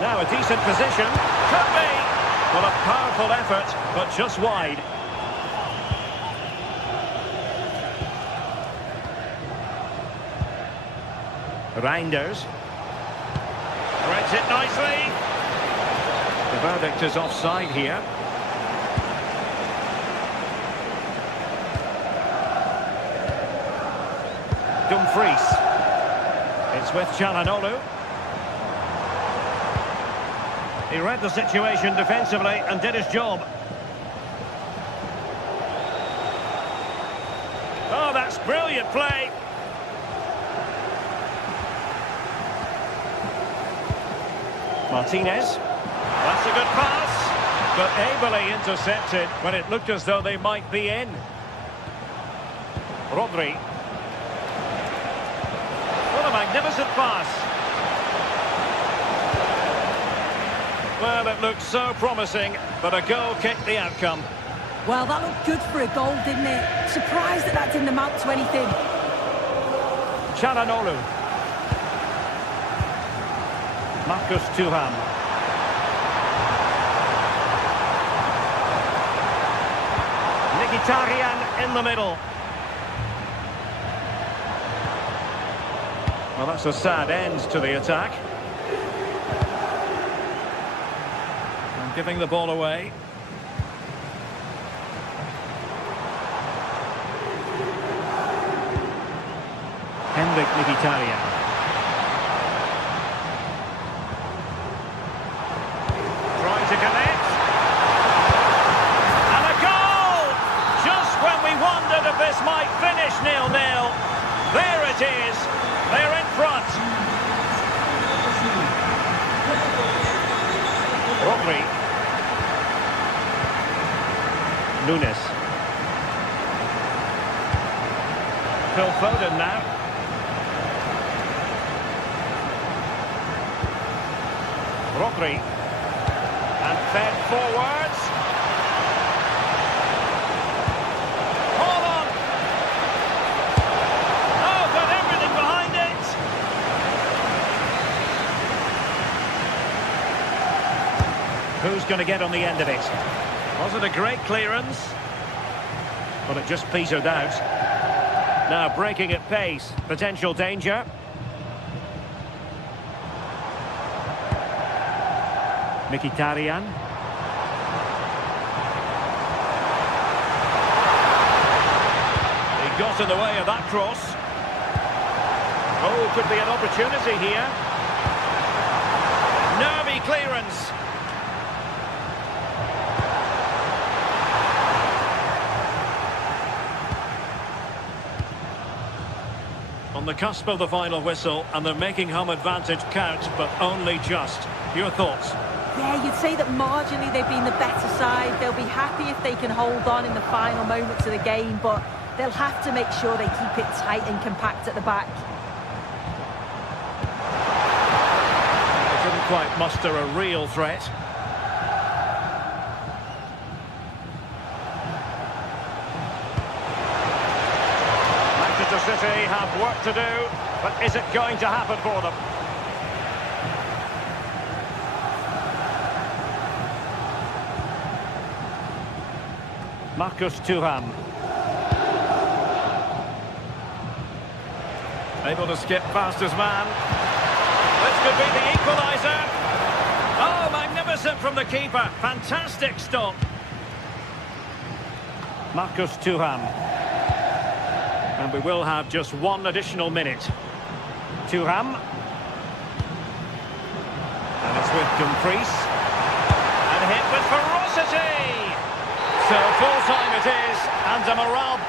Now a decent position. Could be. Well, a powerful effort, but just wide. Reinders. Threads it nicely. The verdict is offside here. Dumfries. It's with Çalhanoğlu. He read the situation defensively and did his job. Oh, that's brilliant play. Martinez. That's a good pass, but ably intercepted when it looked as though they might be in. Rodri. What a magnificent pass. Well, it looked so promising, but a goal kicked the outcome. Well, that looked good for a goal, didn't it? Surprised that didn't amount to anything. Çalhanoğlu. Marcus Thuram. Mkhitaryan in the middle. Well, that's a sad end to the attack. And giving the ball away. Mkhitaryan. Trying to connect. And a goal! Just when we wondered if this might finish 0-0. There it is. They're in front. Rodri. Nunes. Phil Foden now. Rodri. And fed forwards. Hold on. Oh, got everything behind it. Who's going to get on the end of it? Wasn't a great clearance, but it just petered out. Now breaking at pace. Potential danger. Mkhitaryan. He got in the way of that cross. Oh, could be an opportunity here. Nervy clearance. On the cusp of the final whistle, and they're making home advantage count, but only just. Your thoughts? Yeah, you'd say that marginally they've been the better side. They'll be happy if they can hold on in the final moments of the game, but they'll have to make sure they keep it tight and compact at the back. They didn't quite muster a real threat. Manchester City have work to do, but is it going to happen for them? Marcus Thuram. Able to skip past his man. This could be the equaliser. Oh, magnificent from the keeper. Fantastic stop. Marcus Thuram. And we will have just one additional minute. Thuram. And it's with Dumfries. And hit with ferocity. So full time it is, and a morale.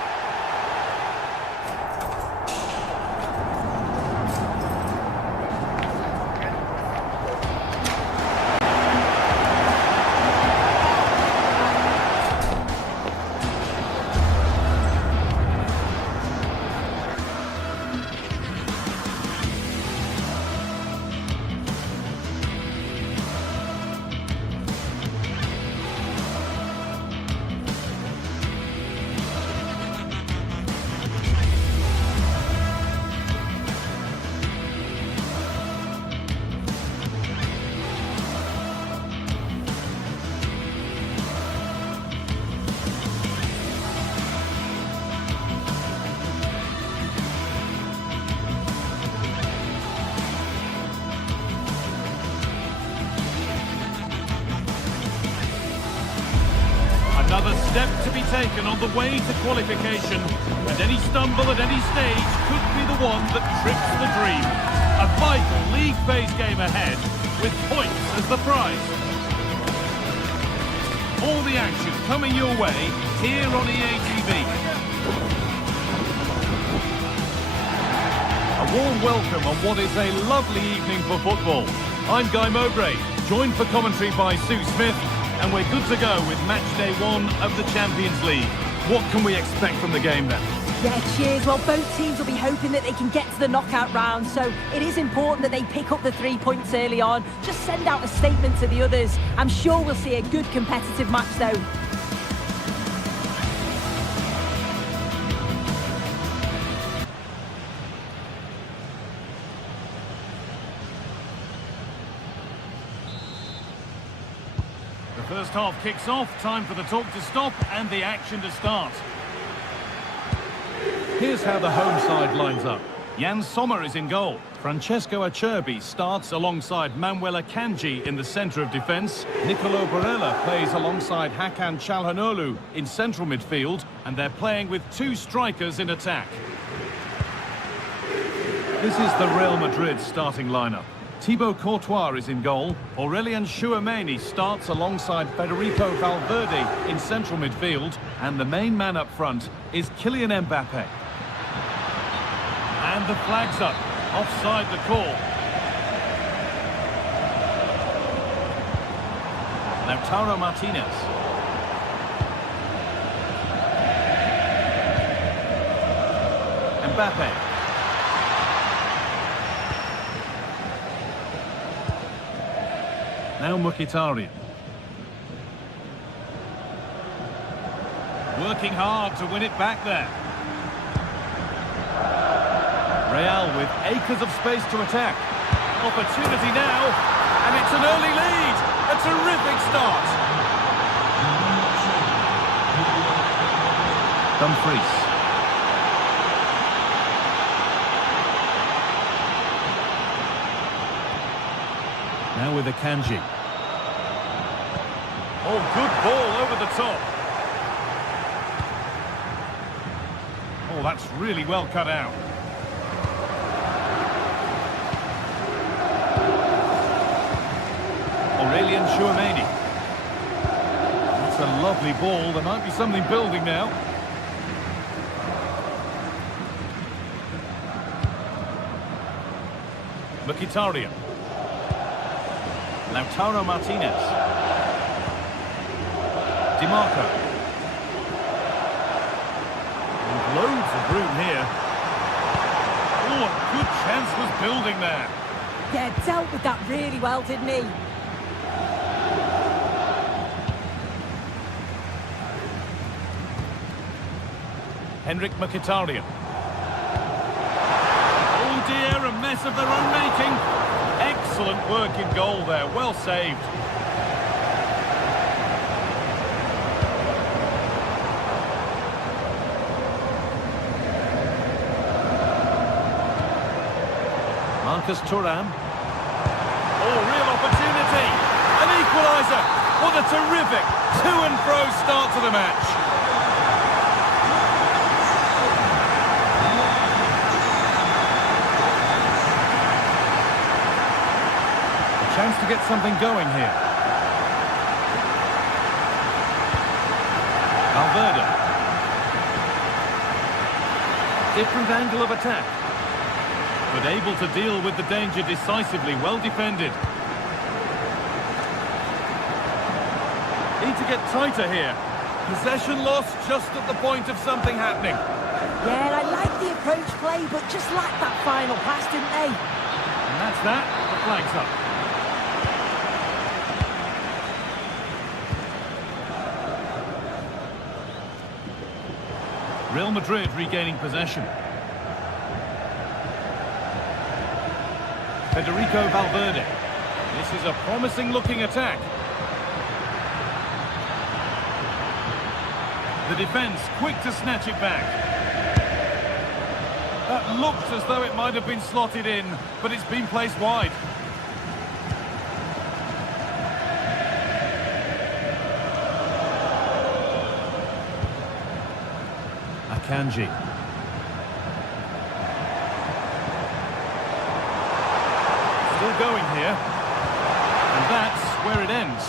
Another step to be taken on the way to qualification, and any stumble at any stage could be the one that trips the dream. A vital league phase game ahead, with points as the prize. All the action coming your way here on EA TV. A warm welcome on what is a lovely evening for football. I'm Guy Mowbray, joined for commentary by Sue Smith, and we're good to go with match day 1 of the Champions League. What can we expect from the game then? Yeah, cheers. Well, both teams will be hoping that they can get to the knockout round, so it is important that they pick up the 3 points early on. Just send out a statement to the others. I'm sure we'll see a good competitive match though. The First half kicks off, time for the talk to stop and the action to start. Here's how the home side lines up. Jan Sommer is in goal. Francesco Acerbi starts alongside Manuel Akanji in the centre of defence. Nicolo Barella plays alongside Hakan Çalhanoğlu in central midfield, and they're playing with two strikers in attack. This is the Real Madrid starting lineup. Thibaut Courtois is in goal. Aurélien Tchouameni starts alongside Federico Valverde in central midfield, and the main man up front is Kylian Mbappe. And the flag's up. Offside the call. Lautaro Martinez. Mbappe. Now Mkhitaryan. Working hard to win it back there. Real with acres of space to attack. Opportunity now, and it's an early lead. A terrific start. Dumfries. Now with Akanji. Oh, good ball over the top. Oh, that's really well cut out. Aurélien Tchouameni. That's a lovely ball. There might be something building now. Mkhitaryan. Lautaro Martinez. Di Marco. And loads of room here. Oh, a good chance was building there. Yeah, dealt with that really well, didn't he? Henrik Mkhitaryan. Oh dear, a mess of their own making. Excellent work in goal there, well saved. Marcus Thuram. Oh, real opportunity. An equaliser. What a terrific to-and-fro start to the match. Chance to get something going here. Valverde. Different angle of attack. But able to deal with the danger decisively, well defended. Need to get tighter here. Possession lost just at the point of something happening. Yeah, I like the approach play, but just lacked that final pass, didn't they? And that's that. The flag's up. Real Madrid regaining possession. Federico Valverde. This is a promising looking attack. The defence quick to snatch it back. That looked as though it might have been slotted in, but it's been placed wide. Akanji. Still going here. And that's where it ends.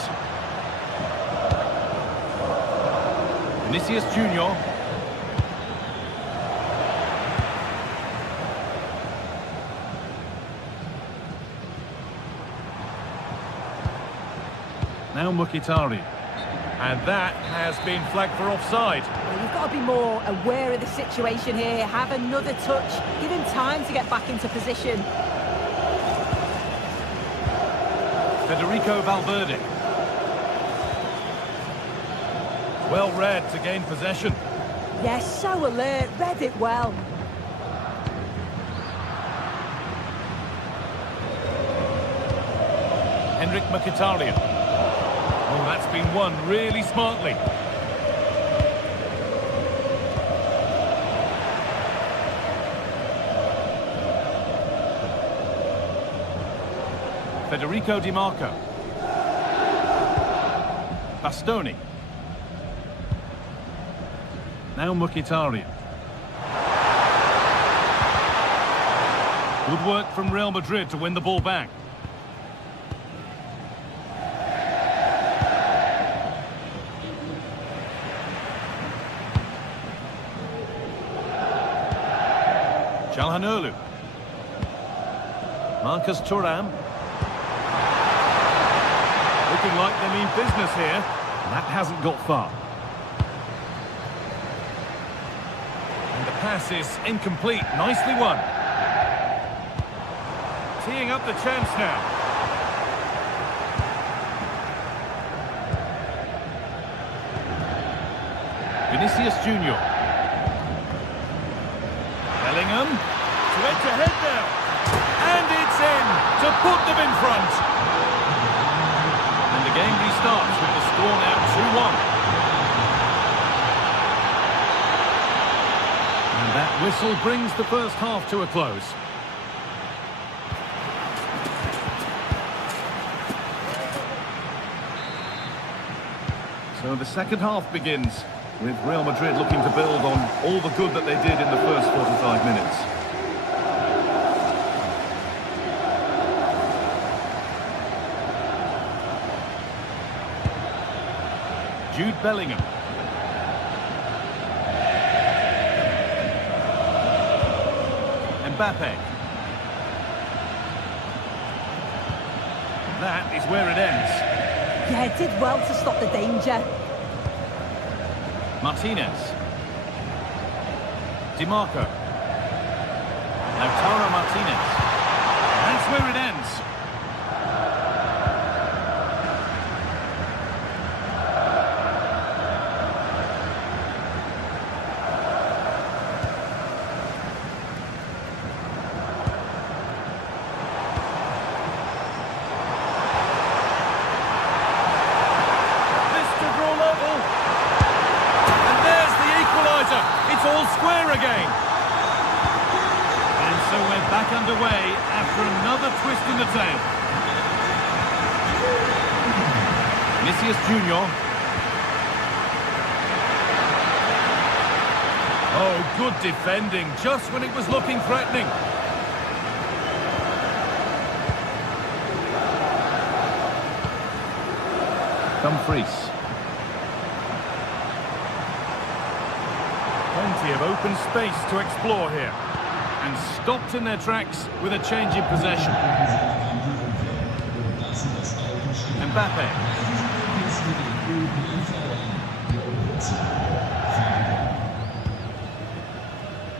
Vinicius Junior. Now Mkhitaryan. And that has been flagged for offside. Well, you've got to be more aware of the situation here. Have another touch. Give him time to get back into position. Federico Valverde. Well read to gain possession. Yes, so alert. Read it well. Henrik Mkhitaryan. Oh, That's been won really smartly. Federico Di Marco. Bastoni. Now Mkhitaryan. Good work from Real Madrid to win the ball back. Çalhanoğlu. Marcus Thuram. Looking like they mean business here. That hasn't got far. And the pass is incomplete. Nicely won. Teeing up the chance now. Vinicius Junior. Bellingham. To edge ahead now. And it's in to put them in front. And the game restarts with the score now 2-1. And that whistle brings the first half to a close. So the second half begins with Real Madrid looking to build on all the good that they did in the first 45 minutes. Jude Bellingham. Mbappe. That is where it ends. Yeah, it did well to stop the danger. Martinez. Di Marco. Lautaro Martinez. That's where it ends. All square again. And so we're back underway after another twist in the tail. Vinicius Junior. Oh, good defending, just when it was looking threatening. Dumfries. Plenty of open space to explore here. And stopped in their tracks with a change in possession. Mbappe.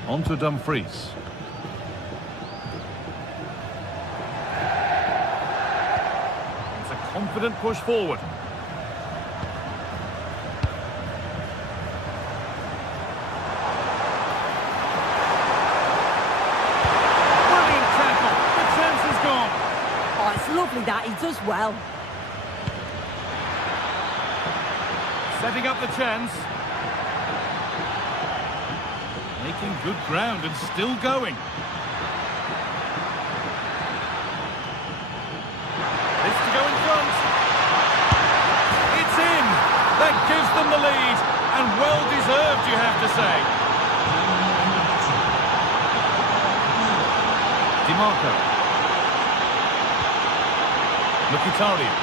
On to Dumfries. It's a confident push forward. Lovely that, he does well. Setting up the chance. Making good ground and still going. This to go in front. It's in. That gives them the lead. And well deserved, you have to say. Di Marco. Mkhitaryan.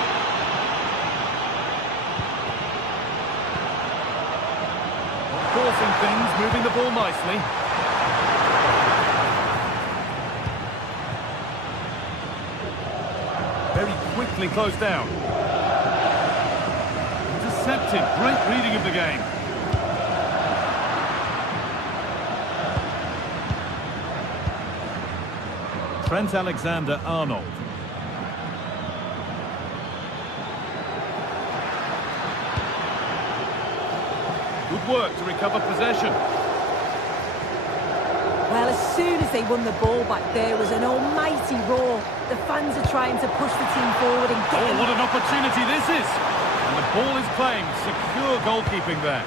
Forcing things, moving the ball nicely. Very quickly closed down. Intercepted, great reading of the game. Trent Alexander-Arnold. Good work to recover possession. Well, as soon as they won the ball back, there was an almighty roar. The fans are trying to push the team forward and get them. Oh, what an opportunity this is! And the ball is claimed. Secure goalkeeping there.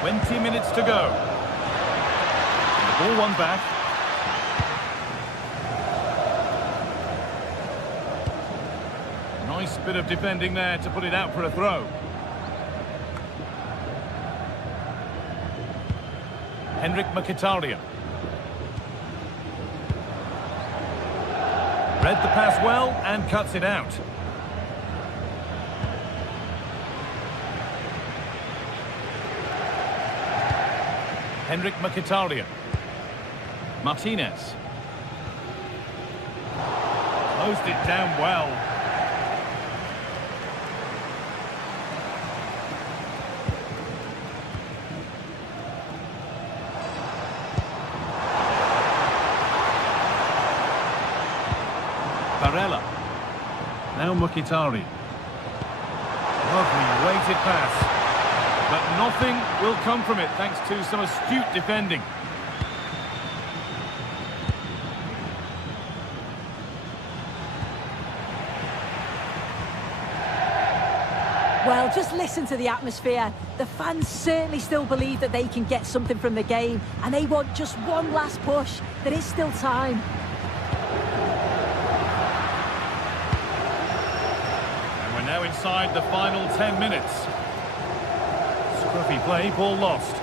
20 minutes to go. The ball won back. Nice bit of defending there to put it out for a throw. Henrik Mkhitaryan. Read the pass well and cuts it out. Henrik Mkhitaryan. Martinez. Closed it down well. Barella. Now Mkhitaryan. Lovely weighted pass. But nothing will come from it thanks to some astute defending. Well, just listen to the atmosphere. The fans certainly still believe that they can get something from the game, and they want just one last push. There is still time. And we're now inside the final 10 minutes. Scruffy play, ball lost.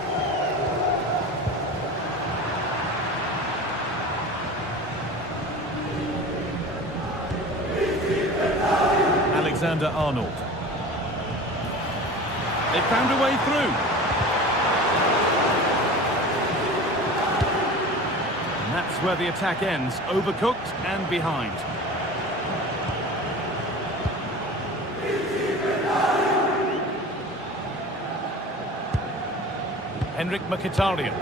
Alexander-Arnold. They found a way through. And that's where the attack ends, overcooked and behind. Henrik Mkhitaryan.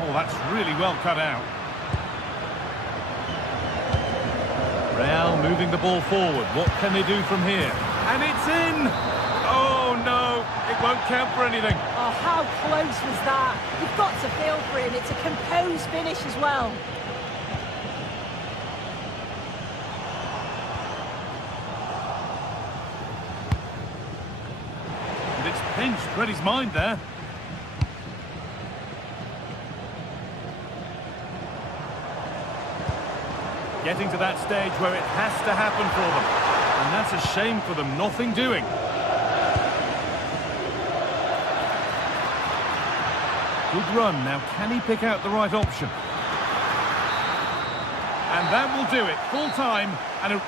Oh, that's really well cut out. Real moving the ball forward. What can they do from here? And it's in! Oh, no. It won't count for anything. Oh, how close was that? You've got to feel for him. It's a composed finish as well. And it's pinched. Read his mind there. Getting to that stage where it has to happen for them. And that's a shame for them, nothing doing. Good run, now can he pick out the right option? And that will do it, full time and a...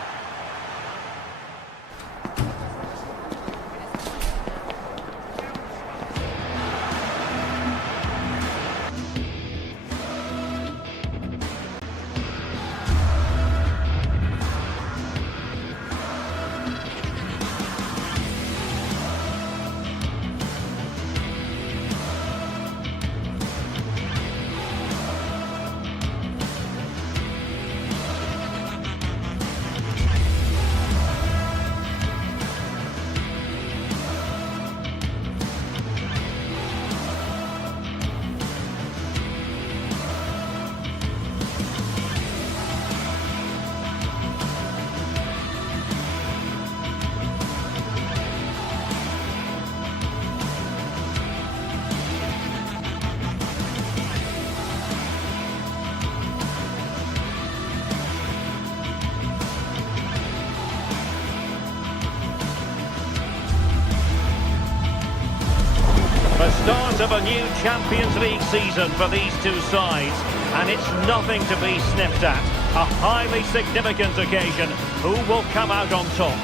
The start of a new Champions League season for these two sides, and it's nothing to be sniffed at. A highly significant occasion. Who will come out on top?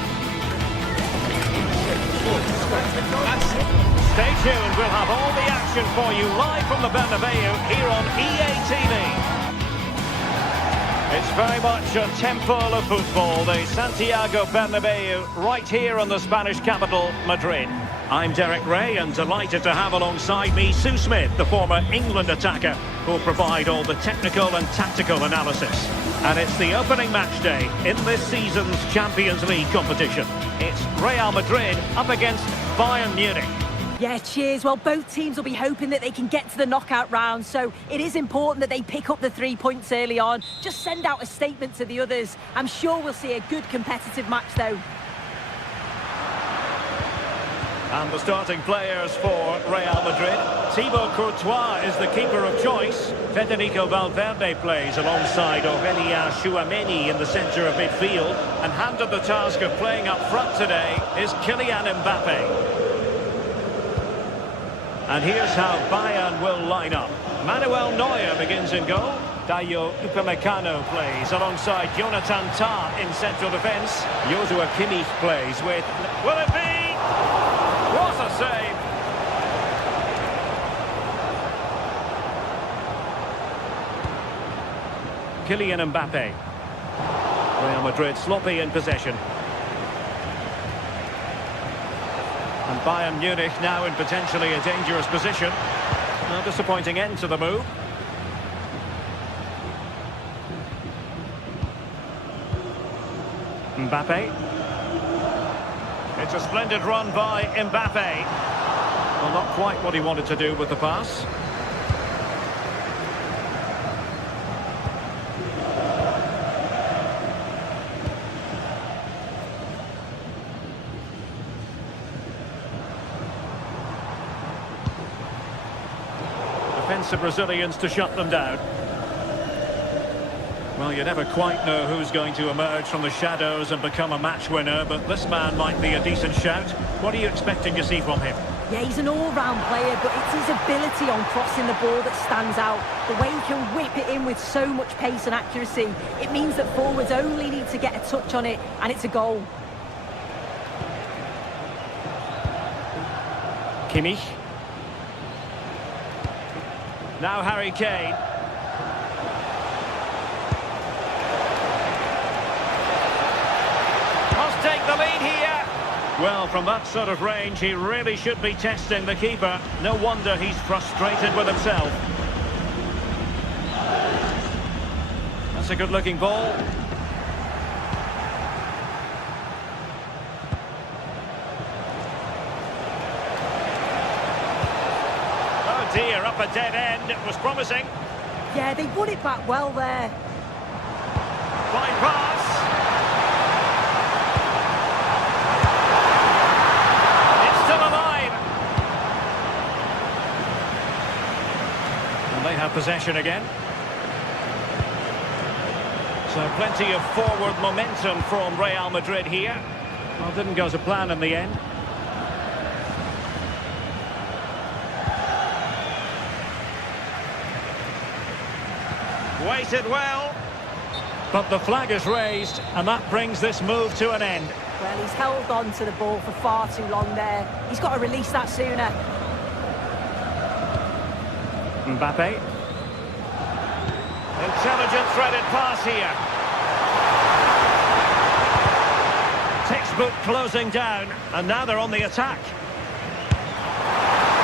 Stay tuned, we'll have all the action for you live from the Bernabeu here on EA TV. It's very much a temple of football, the Santiago Bernabeu, right here in the Spanish capital, Madrid. I'm Derek Ray, and delighted to have alongside me Sue Smith, the former England attacker, who'll provide all the technical and tactical analysis. And it's the opening match day in this season's Champions League competition. It's Real Madrid up against Bayern Munich. Yeah, cheers. Well, both teams will be hoping that they can get to the knockout round, so it is important that they pick up the 3 points early on. Just send out a statement to the others. I'm sure we'll see a good competitive match, though. And the starting players for Real Madrid. Thibaut Courtois is the keeper of choice. Federico Valverde plays alongside Aurélien Tchouameni in the centre of midfield. And handed the task of playing up front today is Kylian Mbappe. And here's how Bayern will line up. Manuel Neuer begins in goal. Dayo Upamecano plays alongside Jonathan Tah in central defence. Joshua Kimmich plays with... Will it be? What a save! Kylian Mbappe. Real Madrid sloppy in possession. And Bayern Munich now in potentially a dangerous position. A disappointing end to the move. Mbappe. It's a splendid run by Mbappe. Well, not quite what he wanted to do with the pass. Defensive Brazilians to shut them down. Well, you never quite know who's going to emerge from the shadows and become a match winner, but this man might be a decent shout. What are you expecting to see from him? Yeah, he's an all-round player, but it's his ability on crossing the ball that stands out. The way he can whip it in with so much pace and accuracy. It means that forwards only need to get a touch on it, and it's a goal. Kimmich. Now Harry Kane. Must take the lead here. Well, from that sort of range, he really should be testing the keeper. No wonder he's frustrated with himself. That's a good-looking ball. Dear, up a dead end. It was promising. Yeah, they won it back well there. Fine pass. It's still alive. And they have possession again. So plenty of forward momentum from Real Madrid here. Well, didn't go to plan in the end. Waited well, but the flag is raised, and that brings this move to an end. Well, he's held on to the ball for far too long there. He's got to release that sooner. Mbappe. Intelligent threaded pass here. Textbook closing down, and now they're on the attack.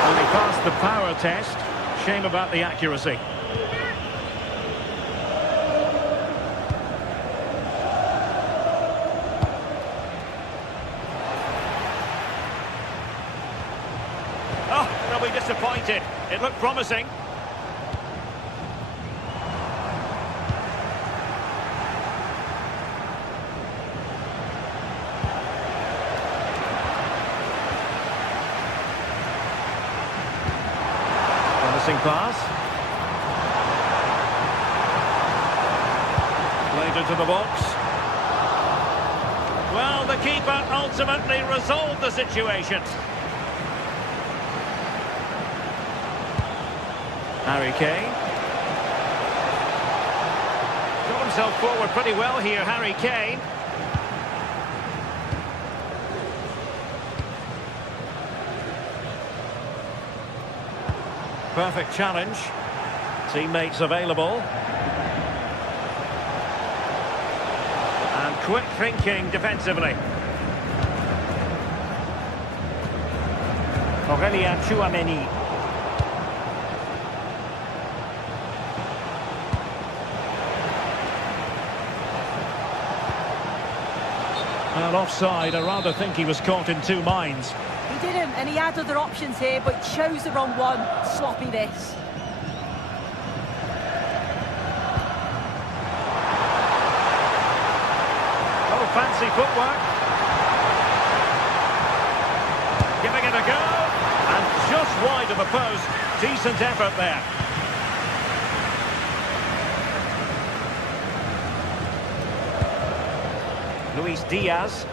Well, he passed the power test. Shame about the accuracy. They'll be disappointed. It looked promising. Promising pass. Played into the box. Well, the keeper ultimately resolved the situation. Harry Kane. Got himself forward pretty well here, Harry Kane. Perfect challenge. Teammates available. And quick thinking defensively. Aurélien Tchouameni. Well, offside. I rather think he was caught in two minds. He didn't, and he had other options here, but chose the wrong one. Sloppy this. Oh, fancy footwork. Giving it a go. And just wide of the post. Decent effort there. Luis Diaz.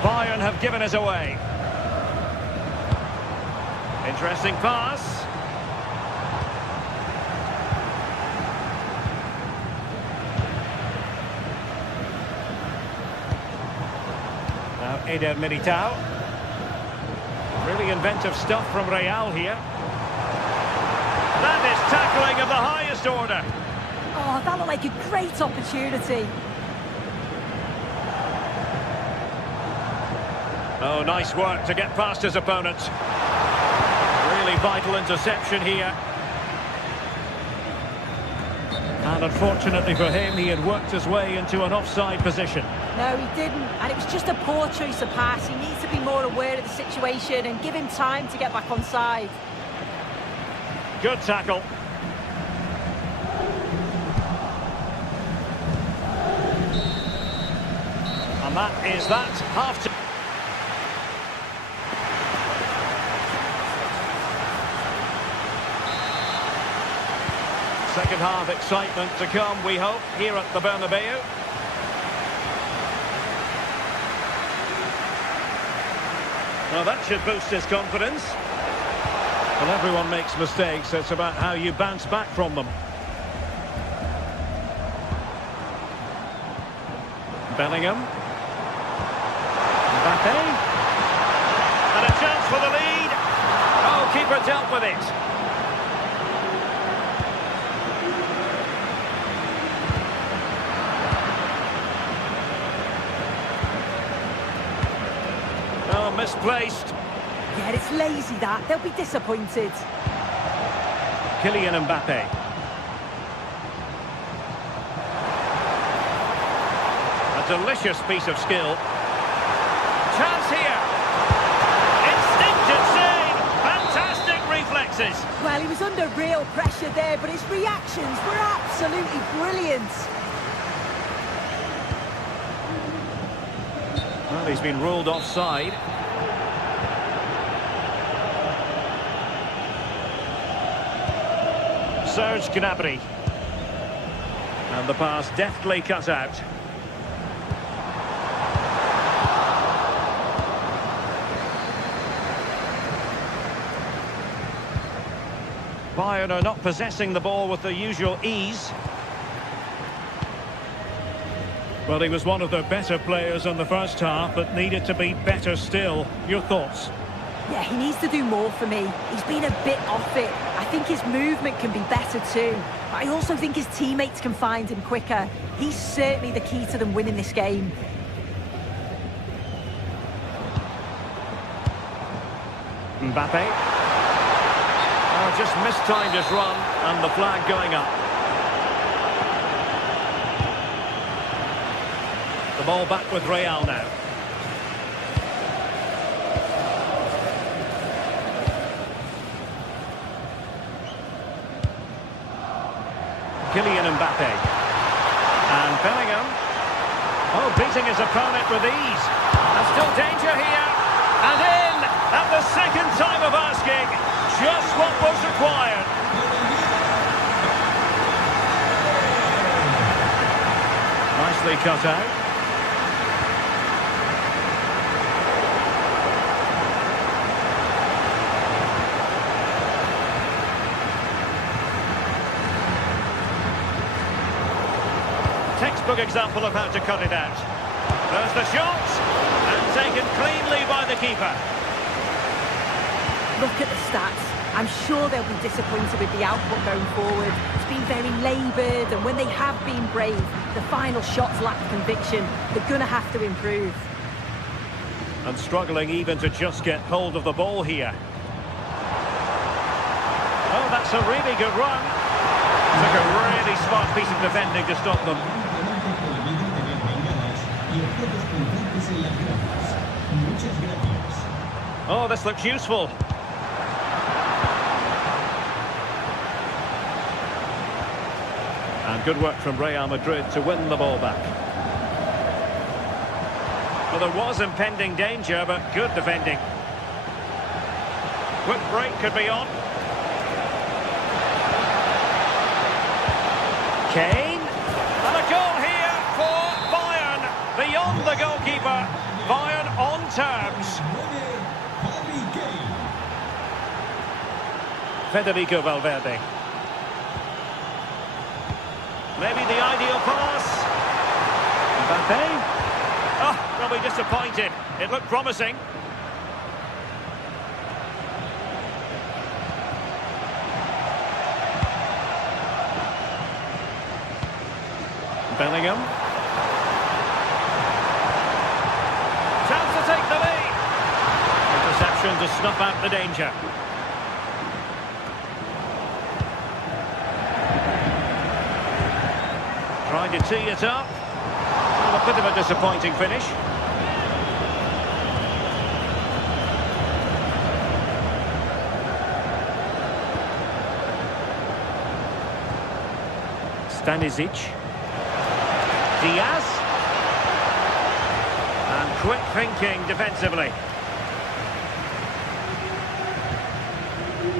Bayern have given it away. Interesting pass. Now Eder Militao. Really inventive stuff from Real here. That is tackling of the highest order. Oh, that looked like a great opportunity. Oh, nice work to get past his opponent. Really vital interception here. And unfortunately for him, he had worked his way into an offside position. No, he didn't, and it was just a poor choice of pass. He needs to be more aware of the situation and give him time to get back on side. Good tackle. And that is that. Half time. Second half excitement to come, we hope, here at the Bernabeu. Well, that should boost his confidence. Well, everyone makes mistakes. It's about how you bounce back from them. Bellingham. Mbappe. And a chance for the lead. Oh, keeper dealt with it. Oh, misplaced. Yeah, it's lazy that. They'll be disappointed. Kylian Mbappe. A delicious piece of skill. Chance here. Instinctive save. Fantastic reflexes. Well, he was under real pressure there, but his reactions were absolutely brilliant. Well, he's been ruled offside. Serge Gnabry. And the pass deftly cut out. Bayern are not possessing the ball with the usual ease. Well, he was one of their better players in the first half, but needed to be better still. Your thoughts? Yeah, he needs to do more for me. He's been a bit off it. I think his movement can be better too. But I also think his teammates can find him quicker. He's certainly the key to them winning this game. Mbappe. Oh, just mistimed his run, and the flag going up. The ball back with Real now. Kylian Mbappe. And Bellingham. Oh, beating his opponent with ease. And still danger here. And in at the second time of asking. Just what was required. Nicely cut out. Textbook example of how to cut it out. There's the shot, and taken cleanly by the keeper. Look at the stats. I'm sure they'll be disappointed with the output going forward. It's been very laboured, and when they have been brave, the final shots lack conviction. They're going to have to improve. And struggling even to just get hold of the ball here. Oh, that's a really good run. Took a really smart piece of defending to stop them. puedes compartes en las gradas. Muchas gracias. Oh, this looks useful. And good work from Real Madrid to win the ball back. Well, there was impending danger, but good defending. Quick break could be on. Kane. And a goal here for Bayern. Beyond the goalkeeper. Bayern on terms. Federico Valverde. Maybe the ideal pass. Mbappe. Oh, probably disappointed. It looked promising. Bellingham. Chance to take the lead. Interception to snuff out the danger. Trying to tee it up. Well, a bit of a disappointing finish. Stanisic. Diaz. And quick thinking defensively.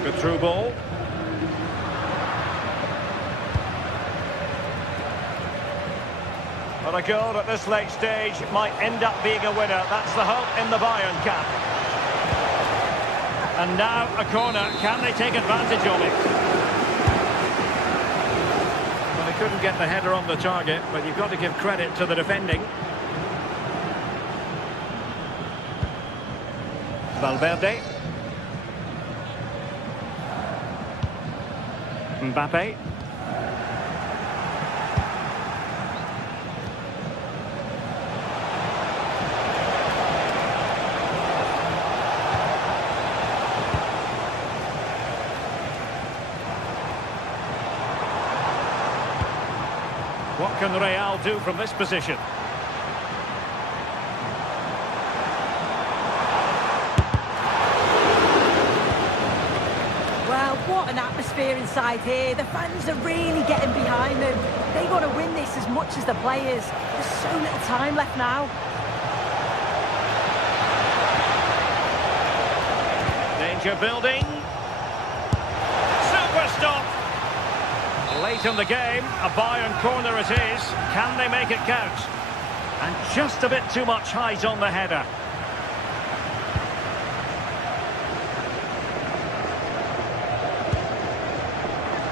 Good through ball. But a goal at this late stage might end up being a winner. That's the hope in the Bayern camp. And now a corner. Can they take advantage of it? Well, they couldn't get the header on the target, but you've got to give credit to the defending. Valverde. Mbappe. What can Real do from this position? Well, what an atmosphere inside here. The fans are really getting behind them. They want to win this as much as the players. There's so little time left now. Danger building. Super stop. Late in the game, a Bayern corner it is. Can they make it count? And just a bit too much height on the header.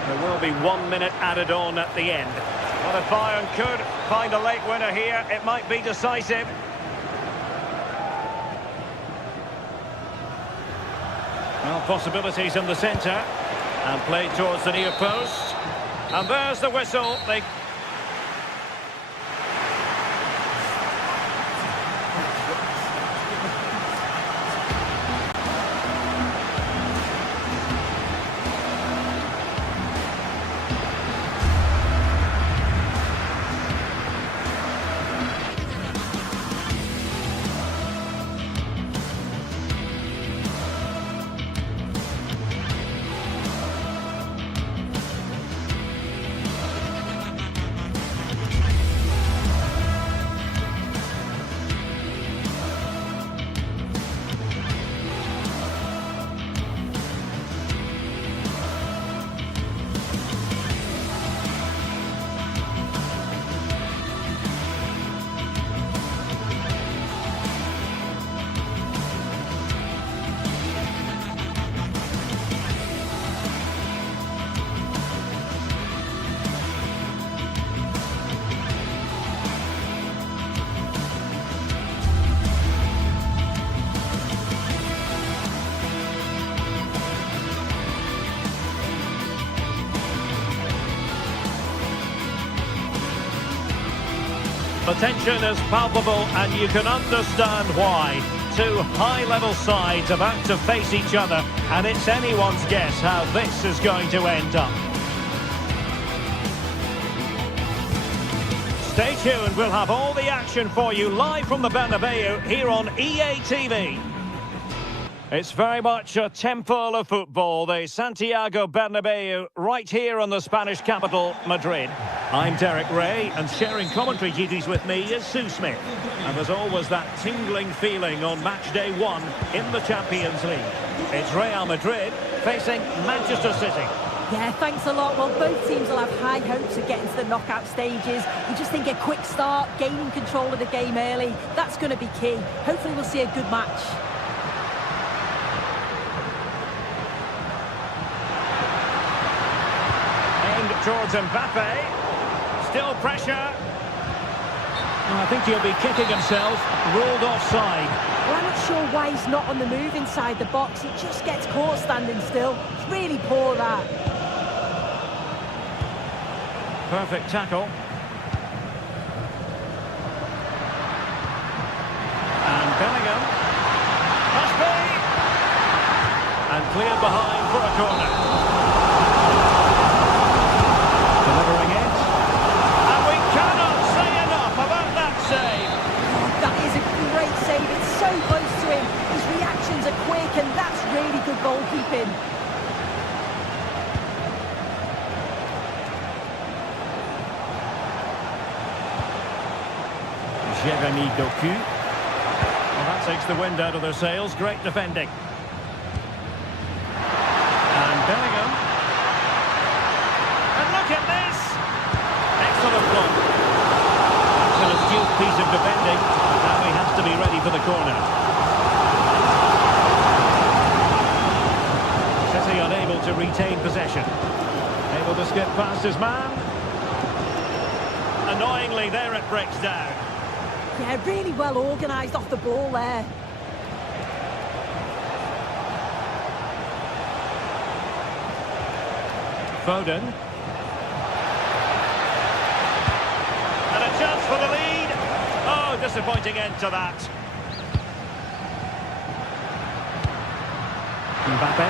There will be 1 minute added on at the end. Well, if Bayern could find a late winner here, it might be decisive. Well, possibilities in the centre. And played towards the near post. And there's the whistle. They... The tension is palpable and you can understand why. Two high-level sides about to face each other, and it's anyone's guess how this is going to end up. Stay tuned, we'll have all the action for you live from the Bernabeu here on EA TV. It's very much a temple of football, the Santiago Bernabeu, right here in the Spanish capital, Madrid. I'm Derek Ray, and sharing commentary duties with me is Sue Smith. And there's always that tingling feeling on match day 1 in the Champions League. It's Real Madrid facing Manchester City. Yeah, thanks a lot. Well, both teams will have high hopes of getting to the knockout stages. You just think a quick start, gaining control of the game early, that's going to be key. Hopefully we'll see a good match. Towards Mbappe, still pressure. I think he'll be kicking himself, ruled offside. Well, I'm not sure why he's not on the move inside the box. He just gets caught standing still. It's really poor, that. Perfect tackle. And Bellingham. Must be! And cleared behind for a corner. Delivering it. And we cannot say enough about that save. That is a great save. It's so close to him. His reactions are quick, and that's really good goalkeeping. Jeremy Doku. Well, that takes the wind out of their sails. Great defending. And Bellingham. And look at this! Excellent block. It's an astute piece of defending. Now he has to be ready for the corner. City unable to retain possession. Able to skip past his man. Annoyingly, there it breaks down. Yeah, really well organised off the ball there. Foden. And a chance for the lead. Oh, disappointing end to that. Mbappe.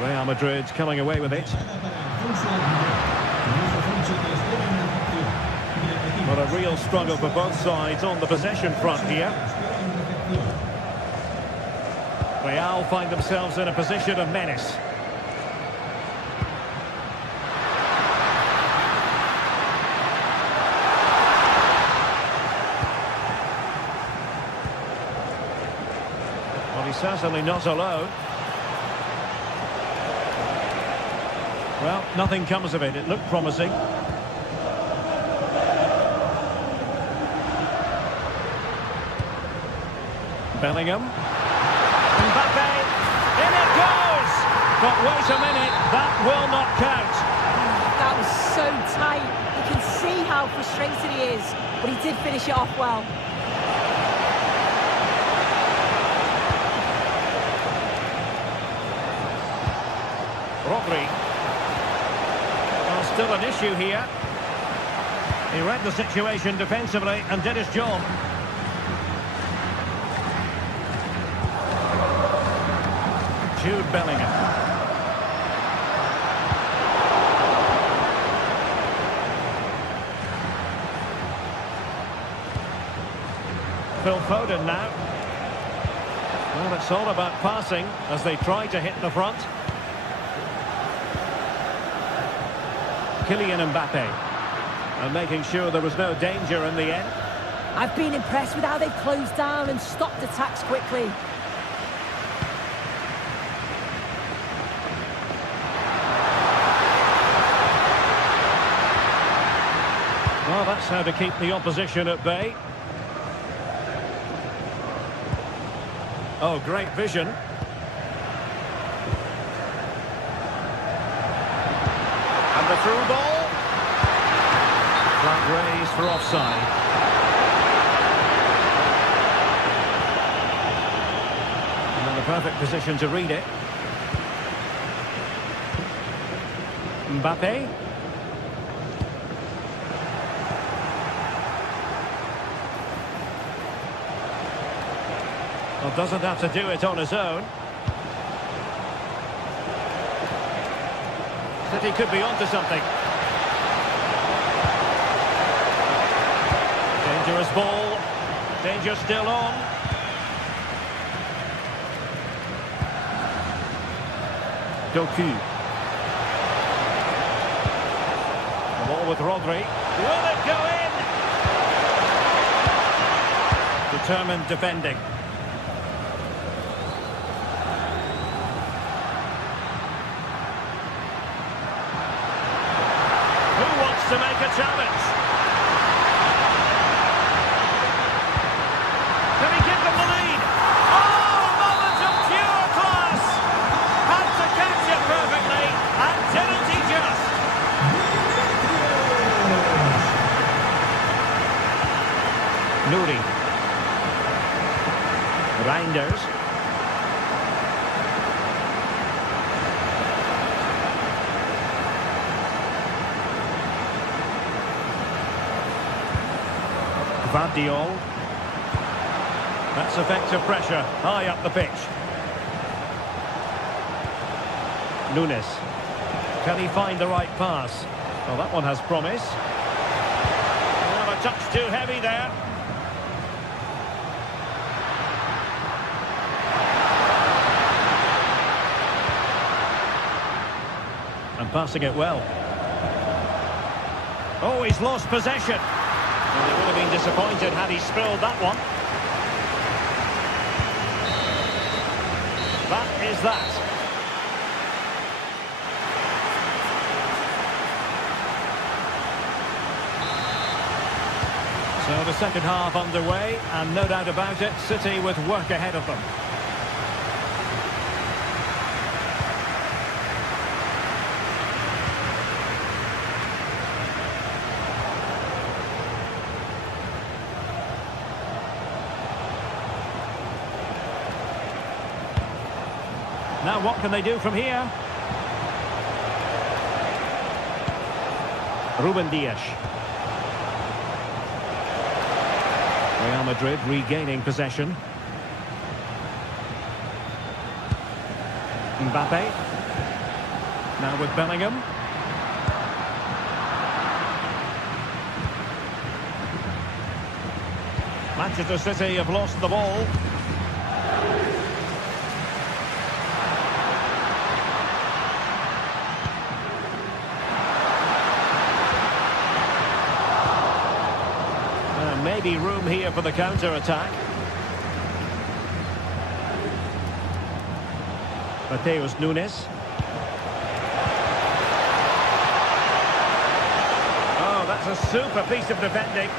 Real Madrid coming away with it. But a real struggle for both sides on the possession front here. Real find themselves in a position of menace. Well, he's certainly not alone. Well, nothing comes of it. It looked promising. Bellingham. Mbappe. In it goes! But wait a minute, that will not count. That was so tight. You can see how frustrated he is, but he did finish it off well. Rodri. Well, still an issue here. He read the situation defensively and did his job. Jude Bellingham. Phil Foden now. Well, it's all about passing as they try to hit the front. Kylian Mbappe. And making sure there was no danger in the end. I've been impressed with how they've closed down and stopped attacks quickly. Well, that's how to keep the opposition at bay. Oh, great vision. And the through ball. Flag raised for offside. And in the perfect position to read it. Mbappe. Well, doesn't have to do it on his own. City could be onto something. Dangerous ball. Danger still on. Doku. The ball with Rodri. Will it go in? Determined defending. Who wants to make a challenge? Can he give them the lead? Oh, a moment of pure class! Had to catch it perfectly, and didn't he just? Nuri. Reinders. Vardiol. That's effective pressure, high up the pitch. Nunes. Can he find the right pass? Well, that one has promise. Well, a touch too heavy there. And passing it well. Oh, he's lost possession. Well, he would have been disappointed had he spilled that one. That is that. So the second half underway, and no doubt about it, City with work ahead of them. Now what can they do from here? Ruben Dias. Real Madrid regaining possession. Mbappe. Now with Bellingham. Manchester City have lost the ball. Maybe room here for the counter-attack. Mateus Nunes. Oh, that's a super piece of defending.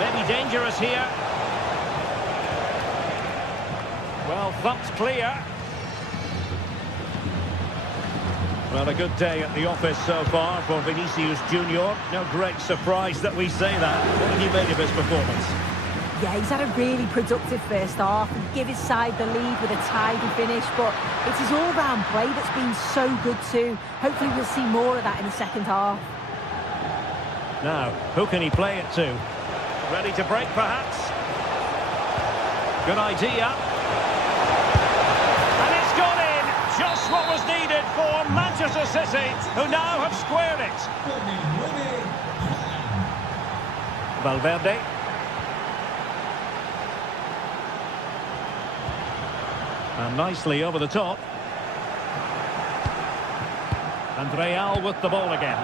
Maybe dangerous here. Well, thumped clear. Well, a good day at the office so far for Vinicius Junior. No great surprise that we say that. What have you made of his performance? Yeah, he's had a really productive first half and give his side the lead with a tidy finish, but it's his all-round play that's been so good too. Hopefully we'll see more of that in the second half. Now, who can he play it to? Ready to break, perhaps? Good idea. And it's gone in! Just what was needed for Manchester City, who now have squared it. Valverde. And nicely over the top. And Real with the ball again.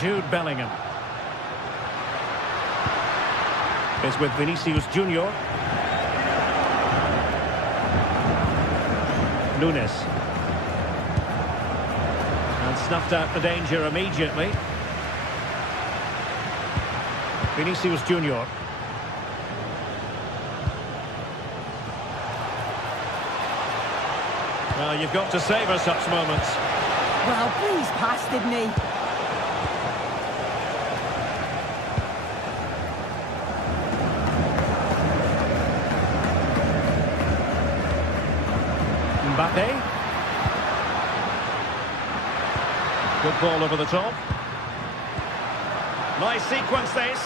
Jude Bellingham. Is with Vinicius Junior. Nunes. And snuffed out the danger immediately. Vinicius Junior. Well, you've got to savour such moments. Well, please pass, didn't he? Mbappe. Good ball over the top. Nice sequence this.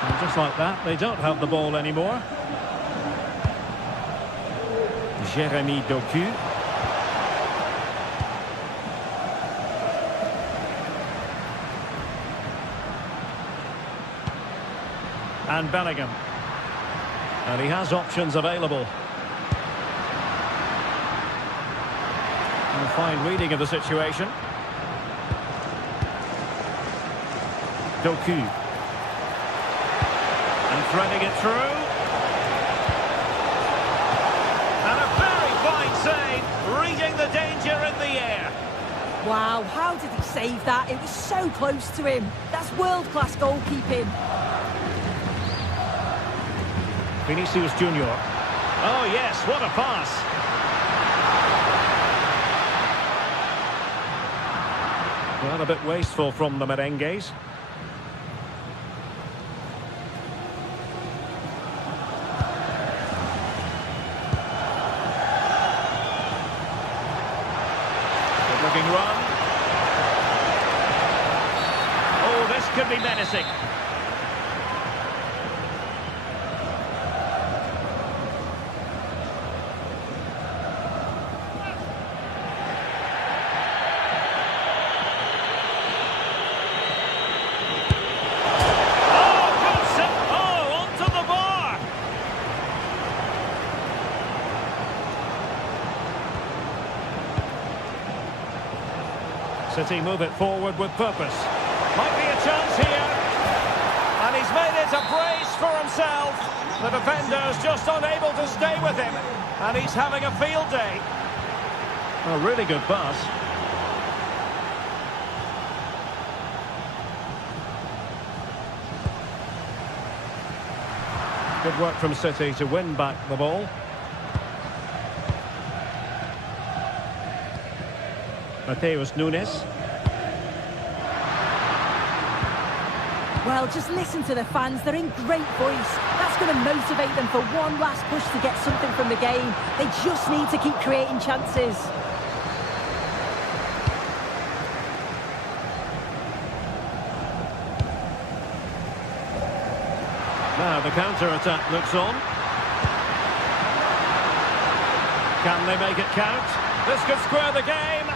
And just like that, they don't have the ball anymore. Jérémy Doku. And Bellingham. And he has options available. A fine reading of the situation. Doku. And threading it through. And a very fine save, reading the danger in the air. Wow, how did he save that? It was so close to him. That's world-class goalkeeping. Vinicius Junior. Oh yes, what a pass. Well, a bit wasteful from the merengues. Good looking run. Oh, this could be menacing. City move it forward with purpose. Might be a chance here. And he's made it a brace for himself. The defender's just unable to stay with him. And he's having a field day. A really good pass. Good work from City to win back the ball. Mateus Nunes. Well, just listen to the fans. They're in great voice. That's going to motivate them for one last push to get something from the game. They just need to keep creating chances. Now the counter-attack looks on. Can they make it count? This could square the game.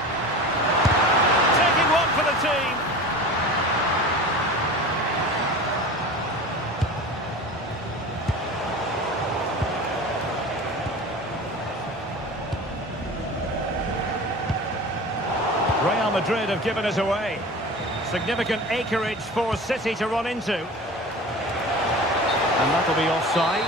Taking one for the team. Real Madrid have given it away. Significant acreage for City to run into. And that'll be offside.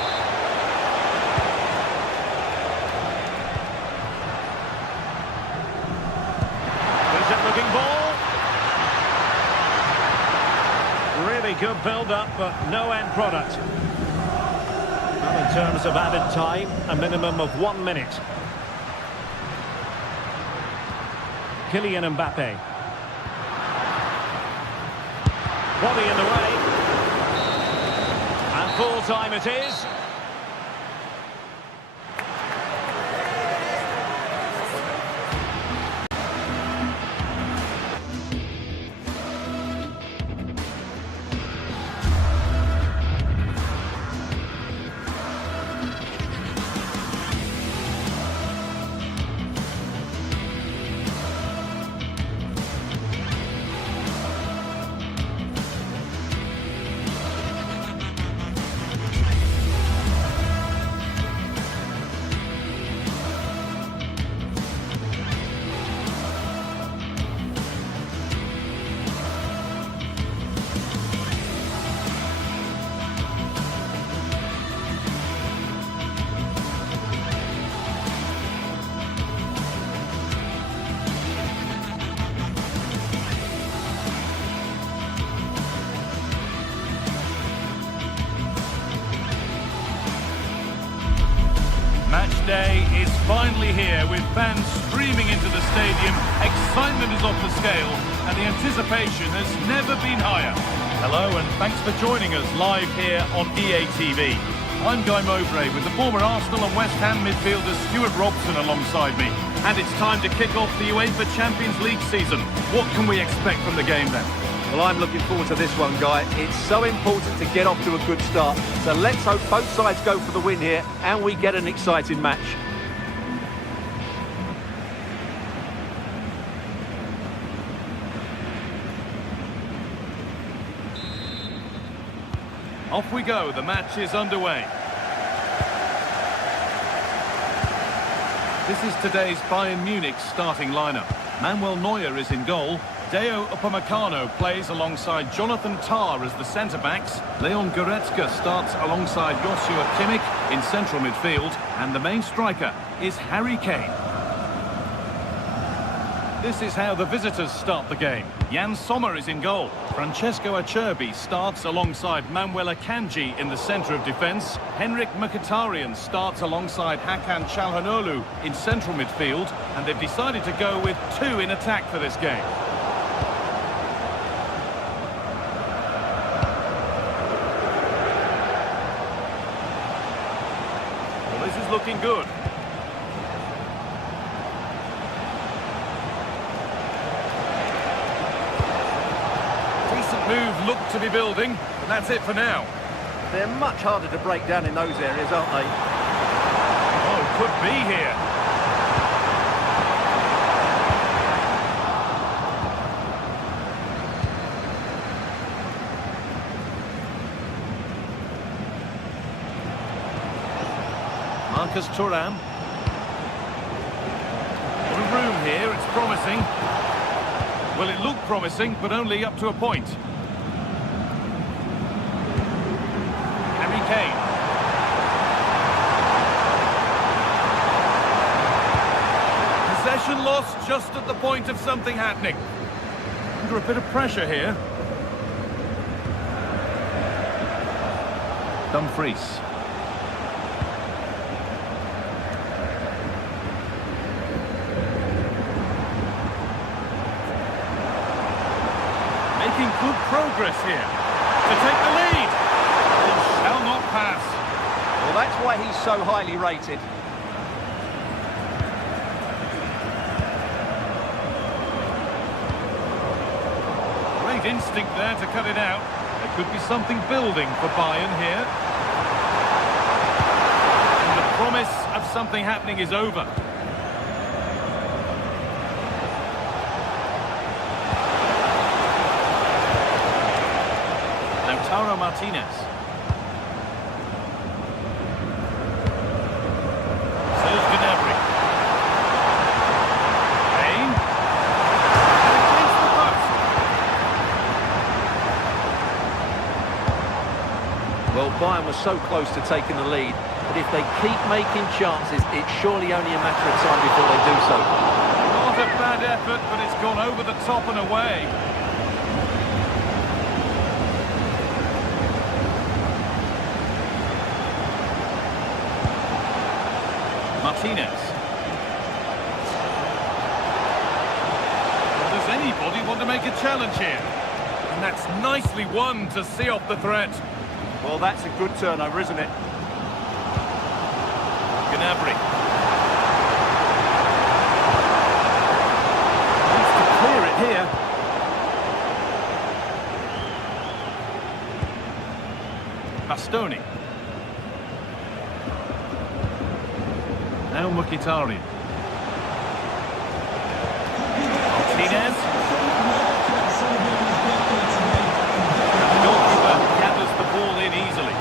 Decent-looking ball. Really good build-up, but no end product. Well, in terms of added time, a minimum of 1 minute. Kylian Mbappe. Body in the way. And full time it is. Match day is finally here with fans streaming into the stadium. Excitement is off the scale and the anticipation has never been higher. Hello and thanks for joining us live here on EA TV. I'm Guy Mowbray with the former Arsenal and West Ham midfielder Stuart Robson alongside me. And it's time to kick off the UEFA Champions League season. What can we expect from the game then? Well, I'm looking forward to this one, Guy. It's so important to get off to a good start. So let's hope both sides go for the win here and we get an exciting match. Off we go, the match is underway. This is today's Bayern Munich starting lineup. Manuel Neuer is in goal. Deo Upamecano plays alongside Jonathan Tah as the centre-backs. Leon Goretzka starts alongside Joshua Kimmich in central midfield. And the main striker is Harry Kane. This is how the visitors start the game. Jan Sommer is in goal. Francesco Acerbi starts alongside Manuel Akanji in the centre of defence. Henrik Mkhitaryan starts alongside Hakan Çalhanoğlu in central midfield. And they've decided to go with two in attack for this game. Well, this is looking good. Move looked to be building, and that's it for now. They're much harder to break down in those areas, aren't they? Oh, could be here. Marcus Thuram. A little room here, it's promising. Well, it looked promising, but only up to a point. Kane. Possession lost just at the point of something happening. Under a bit of pressure here. Dumfries. Making good progress here. To take the lead. Shall not pass. Well, that's why he's so highly rated. Great instinct there to cut it out. There could be something building for Bayern here. And the promise of something happening is over. Lautaro Martinez. Well, Bayern was so close to taking the lead, but if they keep making chances, it's surely only a matter of time before they do so. Not a bad effort, but it's gone over the top and away. Martinez. Well, does anybody want to make a challenge here? And that's nicely won to see off the threat. Well, that's a good turnover, isn't it? Gnabry. Needs to clear it here. Bastoni. Now Mkhitaryan. Martinez. The goalkeeper gathers the ball in easily.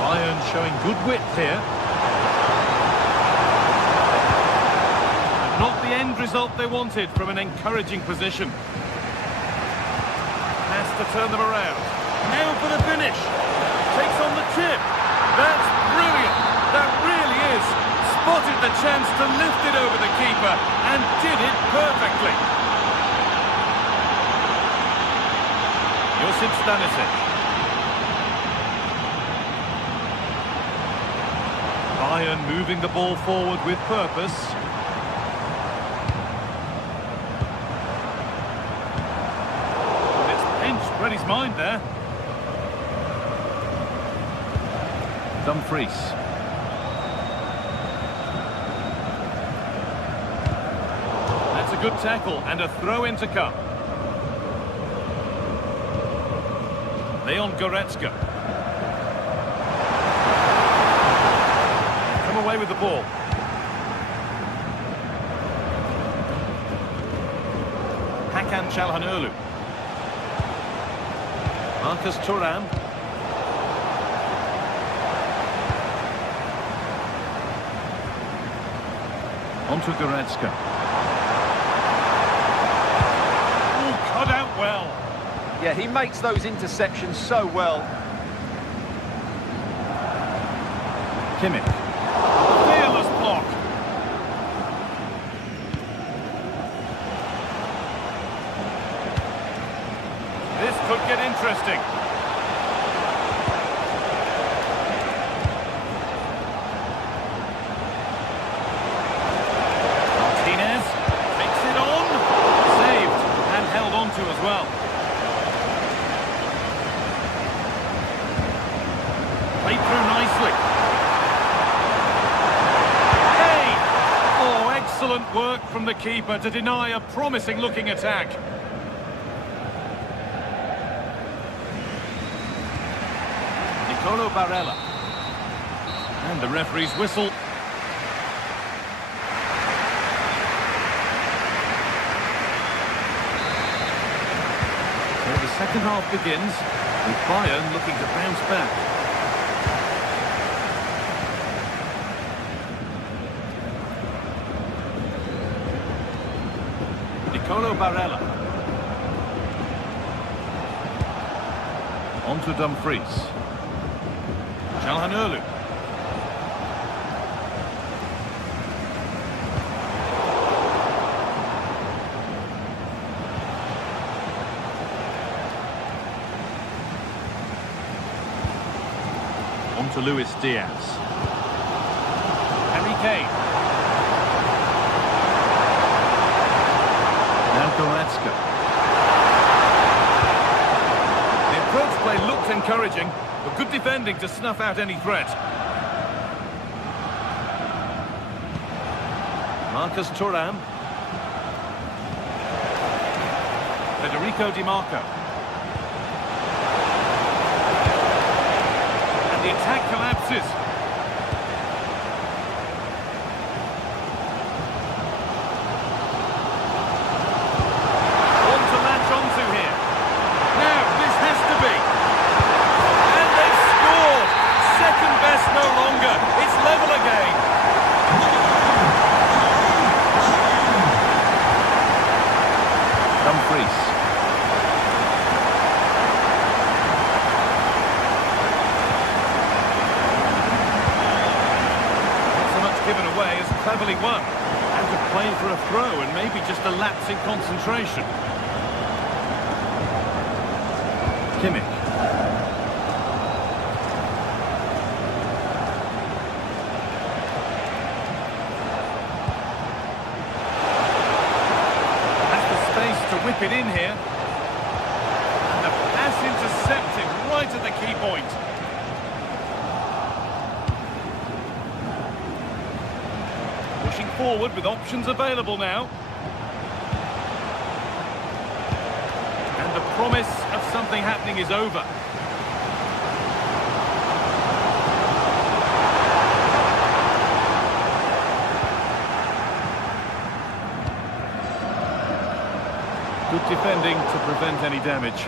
Bayern showing good width here. Not the end result they wanted from an encouraging position. Has to turn them around. Now for the finish. Takes on the chip. That's brilliant. That really is. Spotted the chance to lift it over the keeper and did it perfectly. Josip Stanisic. Bayern moving the ball forward with purpose. Read his mind there. Dumfries. a good tackle and a throw in to come. Leon Goretzka. Come away with the ball. Hakan Çalhanoğlu. Marcus Thuram. On to Goretzka. Oh, cut out well. Yeah, he makes those interceptions so well. Kimmich. Fearless block. This could get interesting. Martinez takes it on. Saved and held on to as well. Played through nicely. Hey! Oh, excellent work from the keeper to deny a promising-looking attack. Nicolo Barella. And the referee's whistle. So the second half begins with Bayern looking to bounce back. Nicolo Barella. On to Dumfries. Çalhanoğlu. On to Luis Diaz. Harry Kane. Now Goretzka. The approach play looked encouraging, but good defending to snuff out any threat. Marcus Thuram. Federico Di Marco. And the attack collapses. One to latch onto here. Now, this has to be. And they've scored. Second best no longer. It's level again. Dumfries. Not so much given away as cleverly won. And to play for a throw and maybe just a lapse in concentration. Kimmich. To whip it in here. And the pass intercepted right at the key point. Pushing forward with options available now. And the promise of something happening is over. Good defending to prevent any damage.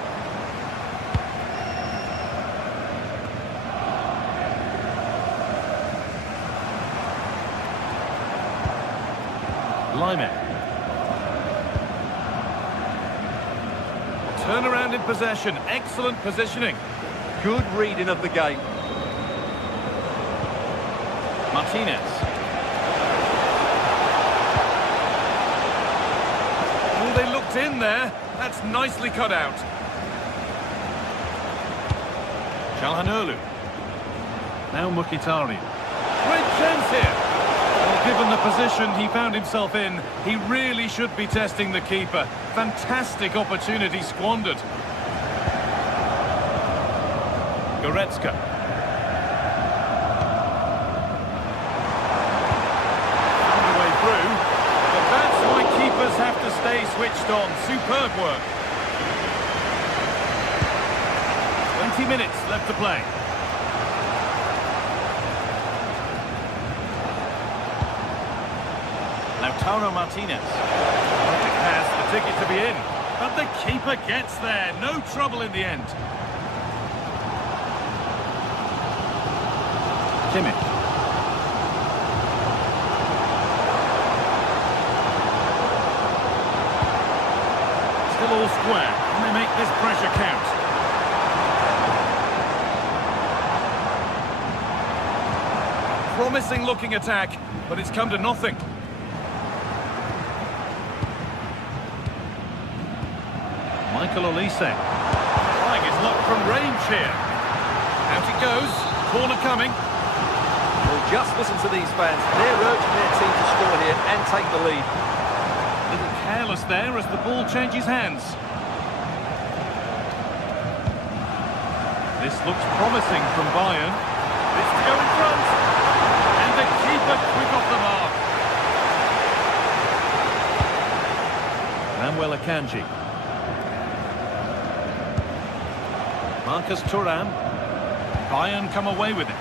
Lyman. Turnaround in possession. Excellent positioning. Good reading of the game. Martinez. Oh, they looked in there. That's nicely cut out. Çalhanoğlu. Now Mkhitaryan. Great chance here. Well, given the position he found himself in, he really should be testing the keeper. Fantastic opportunity squandered. Goretzka. Found a way through, but that's why keepers have to pressed on. Superb work. 20 minutes left to play. Lautaro Martinez. Perfect pass, the ticket to be in. But the keeper gets there. No trouble in the end. Kimmich. Still all square. Can they make this pressure count? Promising looking attack, but it's come to nothing. Michael Olise. Trying his luck from range here. Out it goes. Corner coming. Well, just listen to these fans. They're urging their team to score here and take the lead. A little careless there as the ball changes hands. This looks promising from Bayern. This to go in front. And the keeper quick off the mark. Manuel Akanji. Marcus Thuram. Bayern come away with it.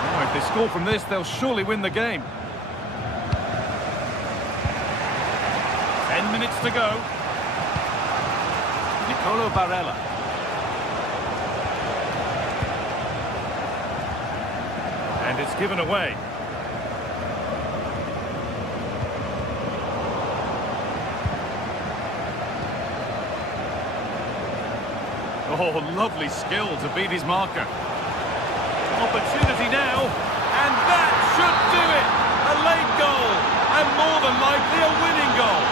Oh, if they score from this, they'll surely win the game. 10 minutes to go. Nicolo Barella. And it's given away. Oh, lovely skill to beat his marker. Opportunity now, and that should do it! A late goal, and more than likely a winning goal.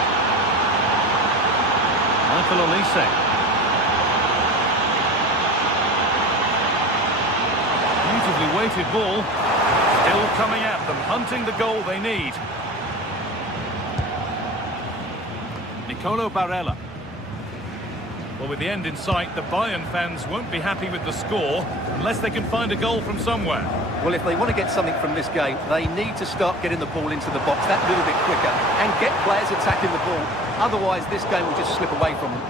Michael Olise. Beautifully weighted ball. Still coming at them, hunting the goal they need. Nicolo Barella. Well, with the end in sight, the Bayern fans won't be happy with the score unless they can find a goal from somewhere. Well, if they want to get something from this game, they need to start getting the ball into the box that little bit quicker and get players attacking the ball. Otherwise, this game will just slip away from them.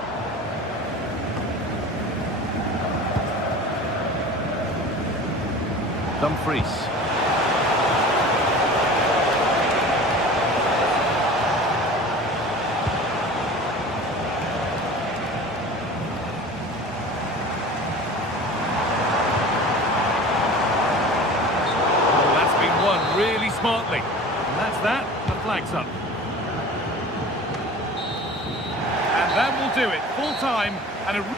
Dumfries. Really smartly. And that's that. The flag's up. And that will do it. Full time and a...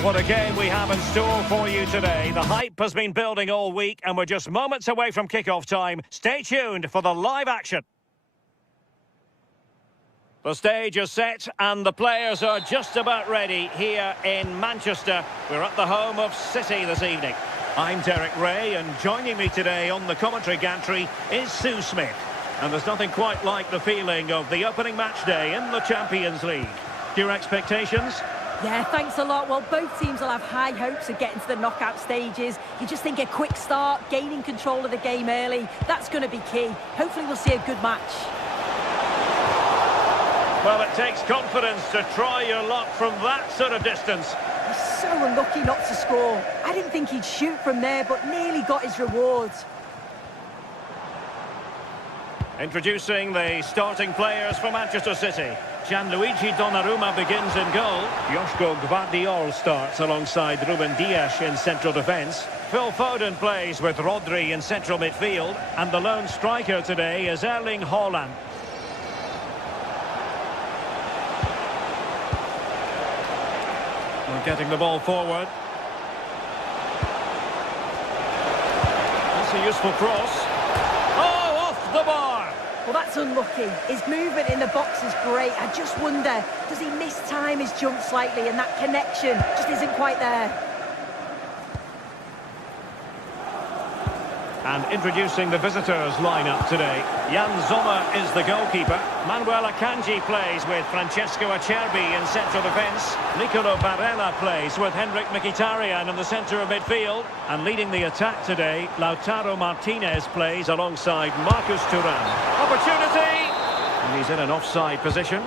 Well, what a game we have in store for you today. The hype has been building all week and we're just moments away from kick-off time. Stay tuned for the live action. The stage is set and the players are just about ready here in Manchester. We're at the home of City this evening. I'm Derek Ray and joining me today on the commentary gantry is Sue Smith. And there's nothing quite like the feeling of the opening match day in the Champions League. Your expectations? Yeah, thanks a lot. Well, both teams will have high hopes of getting to the knockout stages. You just think a quick start, gaining control of the game early, that's going to be key. Hopefully we'll see a good match. Well, it takes confidence to try your luck from that sort of distance. He's so unlucky not to score. I didn't think he'd shoot from there, but nearly got his rewards. Introducing the starting players for Manchester City. Gianluigi Donnarumma begins in goal. Joško Gvardiol starts alongside Ruben Dias in central defence. Phil Foden plays with Rodri in central midfield. And the lone striker today is Erling Haaland. We're getting the ball forward. That's a useful cross. Oh, off the bar! Well, that's unlucky. His movement in the box is great. I just wonder, does he mistime his jump slightly and that connection just isn't quite there? And introducing the visitors lineup today. Jan Sommer is the goalkeeper. Manuel Akanji plays with Francesco Acerbi in central defence. Nicolo Barella plays with Henrik Mkhitaryan in the centre of midfield. And leading the attack today, Lautaro Martinez plays alongside Marcus Thuram. Opportunity! And he's in an offside position.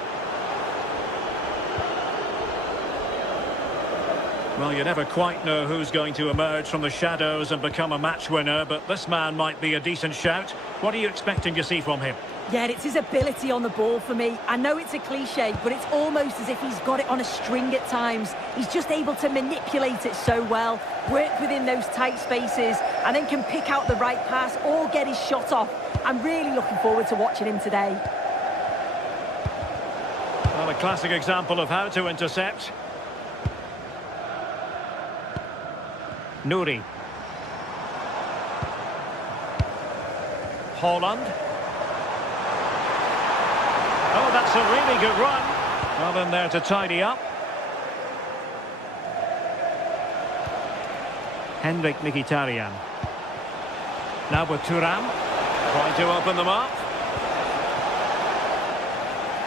Well, you never quite know who's going to emerge from the shadows and become a match winner, but this man might be a decent shout. What are you expecting to see from him? Yeah, it's his ability on the ball for me. I know it's a cliche, but it's almost as if he's got it on a string at times. He's just able to manipulate it so well, work within those tight spaces, and then can pick out the right pass or get his shot off. I'm really looking forward to watching him today. Well, a classic example of how to intercept. Nouri. Haaland. Oh, that's a really good run. Well, in there to tidy up. Henrik Mkhitaryan. Now with Thuram. Trying to open them up.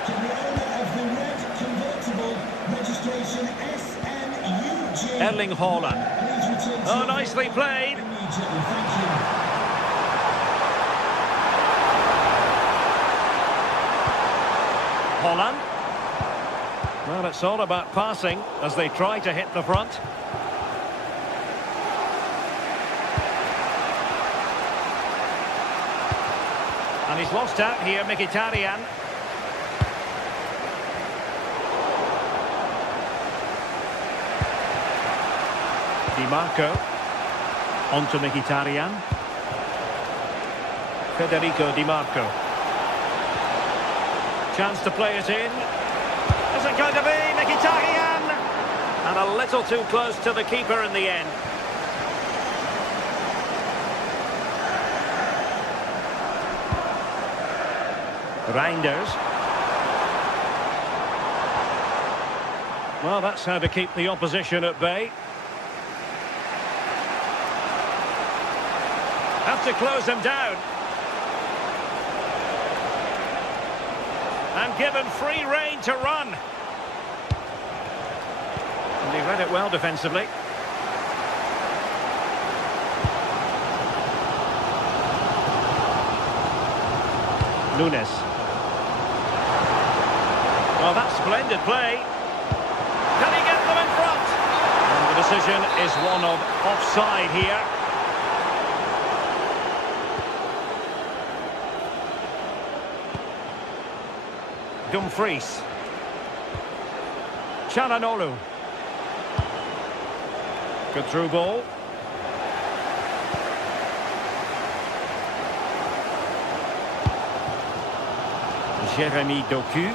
To the owner of the red convertible, registration SNUG. Erling Haaland. Oh, nicely played. Haaland. Well, it's all about passing as they try to hit the front. And he's lost out here, Mkhitaryan. Di Marco. On to Mkhitaryan. Federico Di Marco. Chance to play it in. Is it going to be Mkhitaryan? And a little too close to the keeper in the end. Reinders. Well, that's how to keep the opposition at bay. Have to close them down. And given free rein to run. And he read it well defensively. Nunes. Well, that's splendid play. Can he get them in front? And the decision is one of offside here. Dumfries. Çalhanoğlu. Good through ball. Jeremy Doku.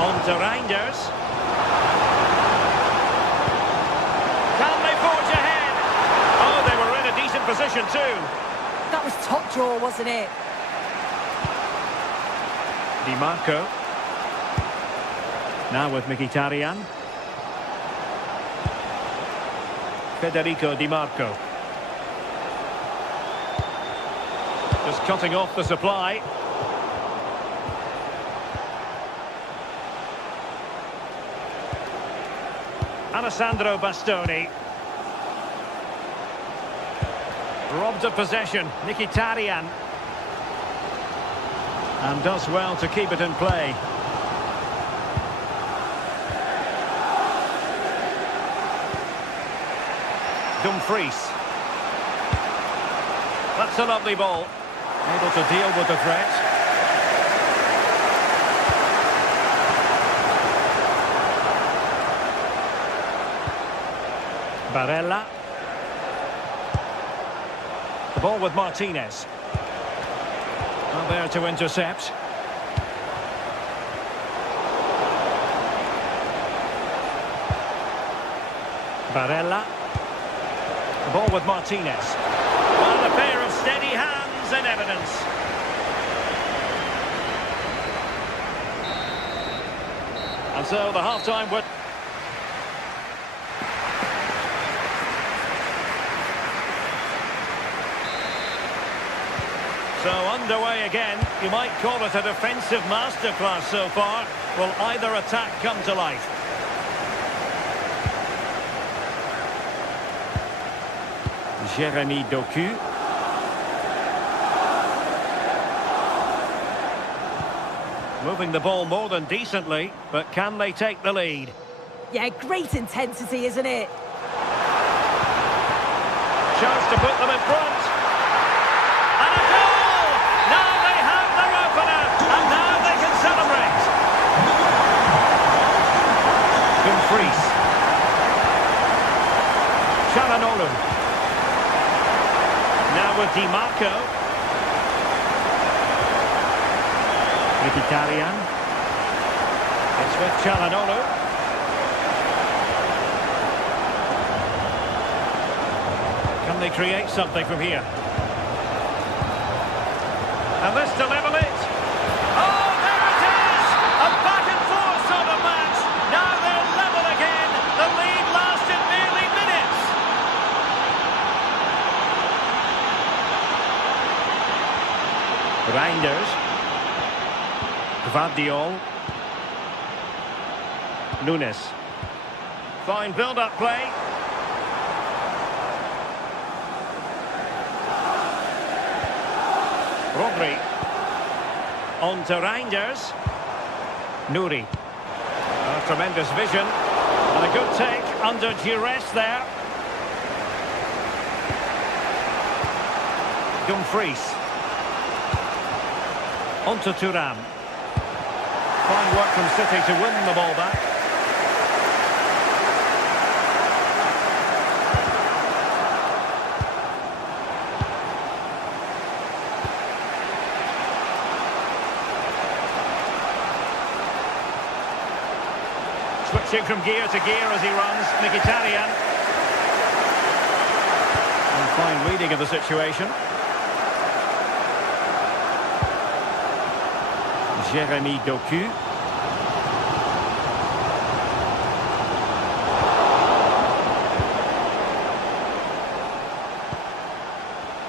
On to Reinders. position too. That was top draw, wasn't it? Di Marco. Now with Mkhitaryan. Federico Di Marco. Just cutting off the supply. Alessandro Bastoni. Robbed of possession. Mkhitaryan. And does well to keep it in play. Dumfries. That's a lovely ball. Able to deal with the threat. Barella. The ball with Martinez. Not there to intercept. Barella. The ball with Martinez. And a pair of steady hands in evidence. And so the half-time would... So underway again. You might call it a defensive masterclass so far. Will either attack come to life? Jeremy Doku. Moving the ball more than decently, but can they take the lead? Yeah, great intensity, isn't it? Chance to put them in front. And a goal! Now they have their opener, and now they can celebrate. Dumfries. Çalhanoğlu. Now with Di Marco. Mkhitaryan. It's with Çalhanoğlu. Can they create something from here? And this to level it. Oh, there it is! A back and forth sort of match. Now they're level again. The lead lasted nearly minutes. Reinders. Gvardiol. Nunes. Fine build-up play. Rodri. On to Reinders. Nouri. Tremendous vision. And a good take under duress there. Dumfries. On to Thuram. Fine work from City to win the ball back. Switching from gear to gear as he runs, Mkhitaryan. And fine reading of the situation. Jeremy Doku.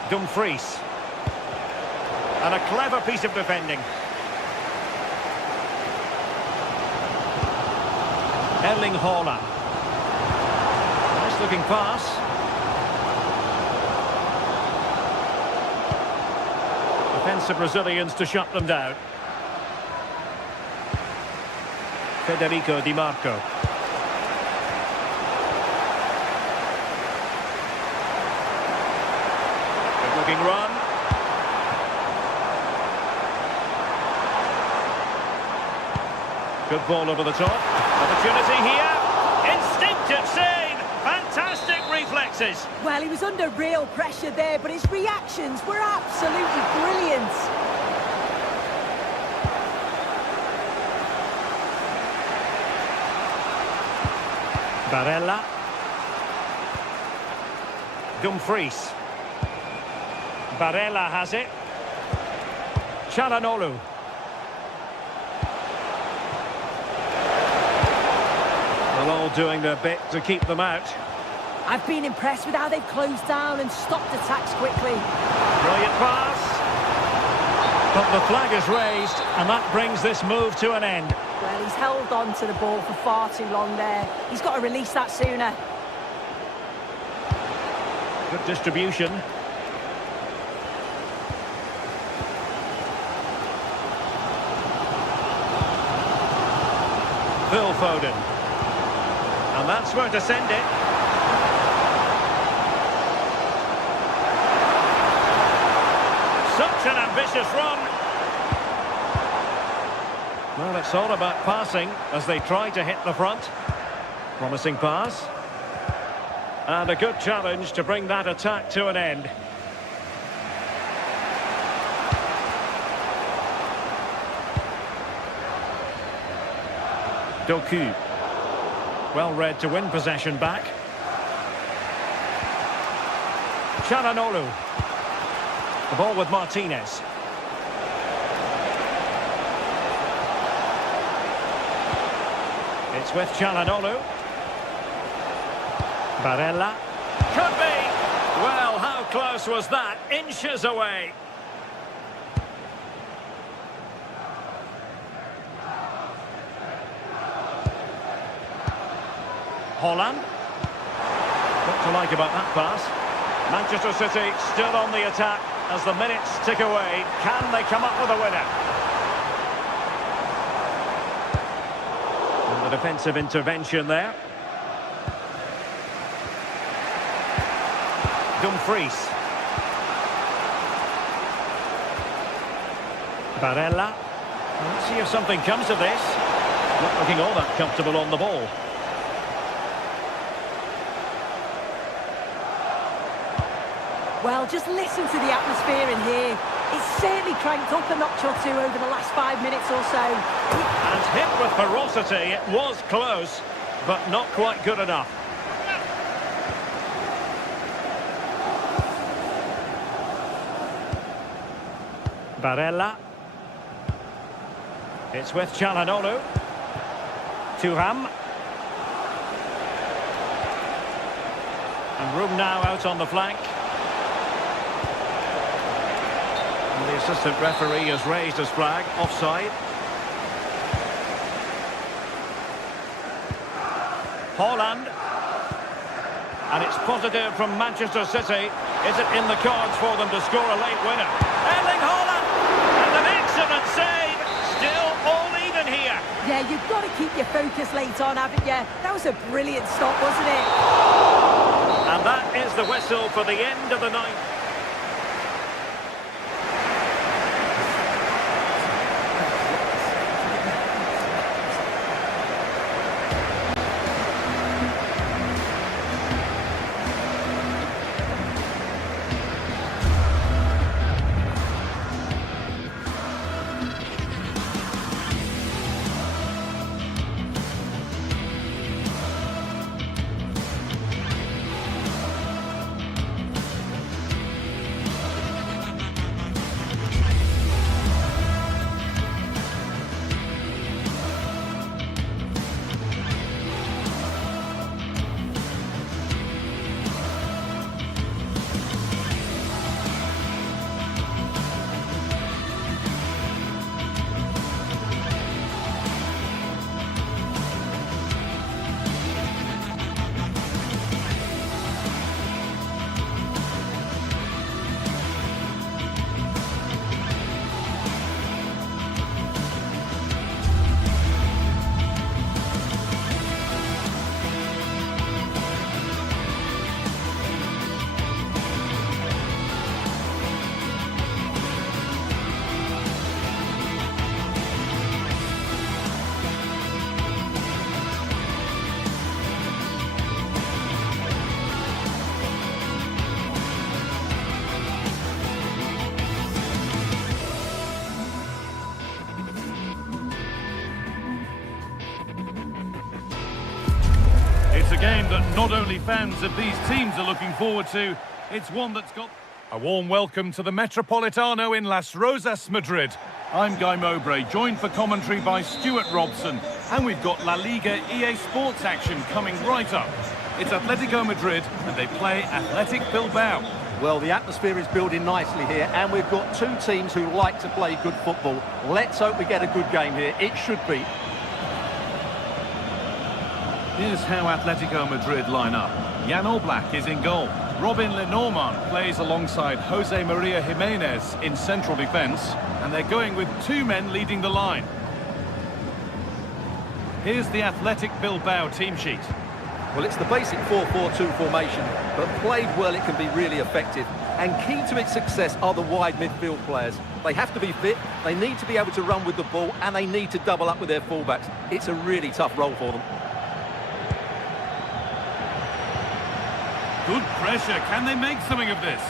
Dumfries. And a clever piece of defending. Erling Haaland. Nice looking pass. Defensive Brazilians to shut them down. Federico Di Marco. Good looking run. Good ball over the top. Opportunity here. Instinctive save. Fantastic reflexes. Well, he was under real pressure there, but his reactions were absolutely brilliant. Barella. Dumfries. Barella has it. Çalhanoğlu. They're all doing their bit to keep them out. I've been impressed with how they've closed down and stopped attacks quickly. Brilliant pass. But the flag is raised, and that brings this move to an end. Well, he's held on to the ball for far too long there. He's got to release that sooner. Good distribution. Phil Foden. And that's where to send it. Such an ambitious run. Well, it's all about passing as they try to hit the front. Promising pass. And a good challenge to bring that attack to an end. Doku. Well read to win possession back. Çalhanoğlu. The ball with Martinez. It's with Çalhanoğlu. Barella. Could be! Well, how close was that? Inches away. Holland. What to like about that pass? Manchester City still on the attack as the minutes tick away. Can they come up with a winner? And the defensive intervention there. Dumfries. Barella. Let's see if something comes of this. Not looking all that comfortable on the ball. Well, just listen to the atmosphere in here. It's certainly cranked up a notch or two over the last 5 minutes or so. And hit with ferocity. It was close, but not quite good enough. Barella. It's with Çalhanoğlu. Thuram. And room now out on the flank. And the assistant referee has raised his flag. Offside. Holland. And it's positive from Manchester City. Is it in the cards for them to score a late winner? Erling Haaland! And an excellent save! Still all even here. Yeah, you've got to keep your focus late on, haven't you? That was a brilliant stop, wasn't it? And that is the whistle for the end of the ninth. It's a game that not only fans of these teams are looking forward to, it's one that's got... A warm welcome to the Metropolitano in Las Rozas, Madrid. I'm Guy Mowbray, joined for commentary by Stuart Robson. And we've got La Liga EA Sports action coming right up. It's Atletico Madrid and they play Athletic Bilbao. Well, the atmosphere is building nicely here, and we've got two teams who like to play good football. Let's hope we get a good game here. It should be. Here's how Atletico Madrid line up. Jan Oblak is in goal. Robin Lenormand plays alongside Jose Maria Jimenez in central defence, and they're going with two men leading the line. Here's the Athletic Bilbao team sheet. Well, it's the basic 4-4-2 formation, but played well it can be really effective. And key to its success are the wide midfield players. They have to be fit, they need to be able to run with the ball, and they need to double up with their fullbacks. It's a really tough role for them. Good pressure. Can they make something of this?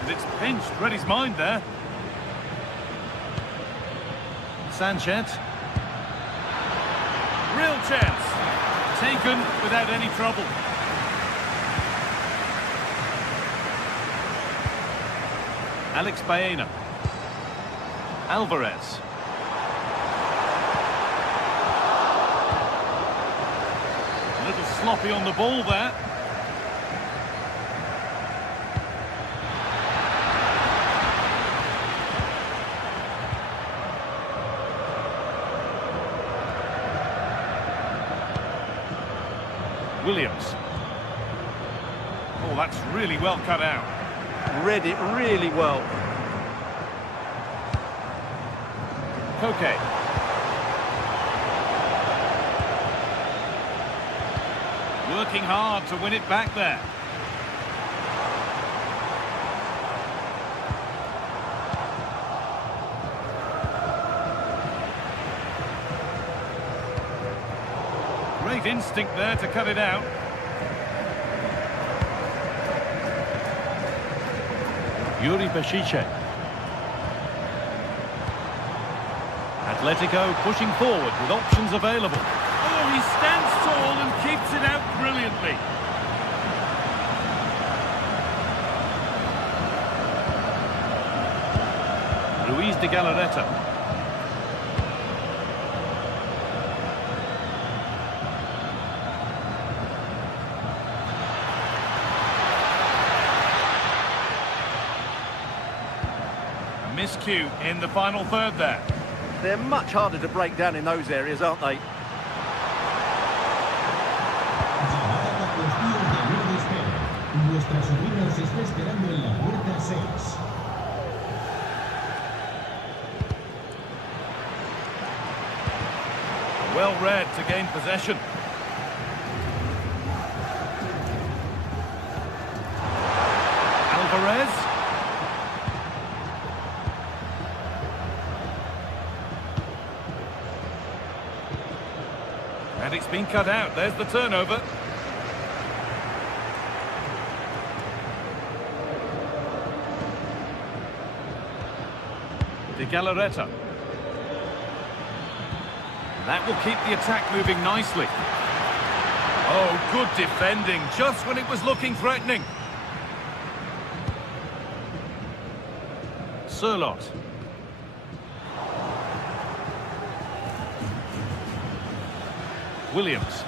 And it's pinched. Read his mind there. Sanchez. Real chance. Taken without any trouble. Alex Baena. Alvarez. A little sloppy on the ball there. Williams. Oh, that's really well cut out. Read it really well. Koke. Working hard to win it back there. Great instinct there to cut it out. Yuri Bešiček. Atletico pushing forward with options available. Oh, he stands tall and keeps it out brilliantly. Ruiz de Galarreta. Miscue in the final third there. They're much harder to break down in those areas, aren't they? Well read to gain possession. Alvarez. And it's been cut out. There's the turnover. De Galarreta. That will keep the attack moving nicely. Oh, good defending, just when it was looking threatening. Sørloth. Williams.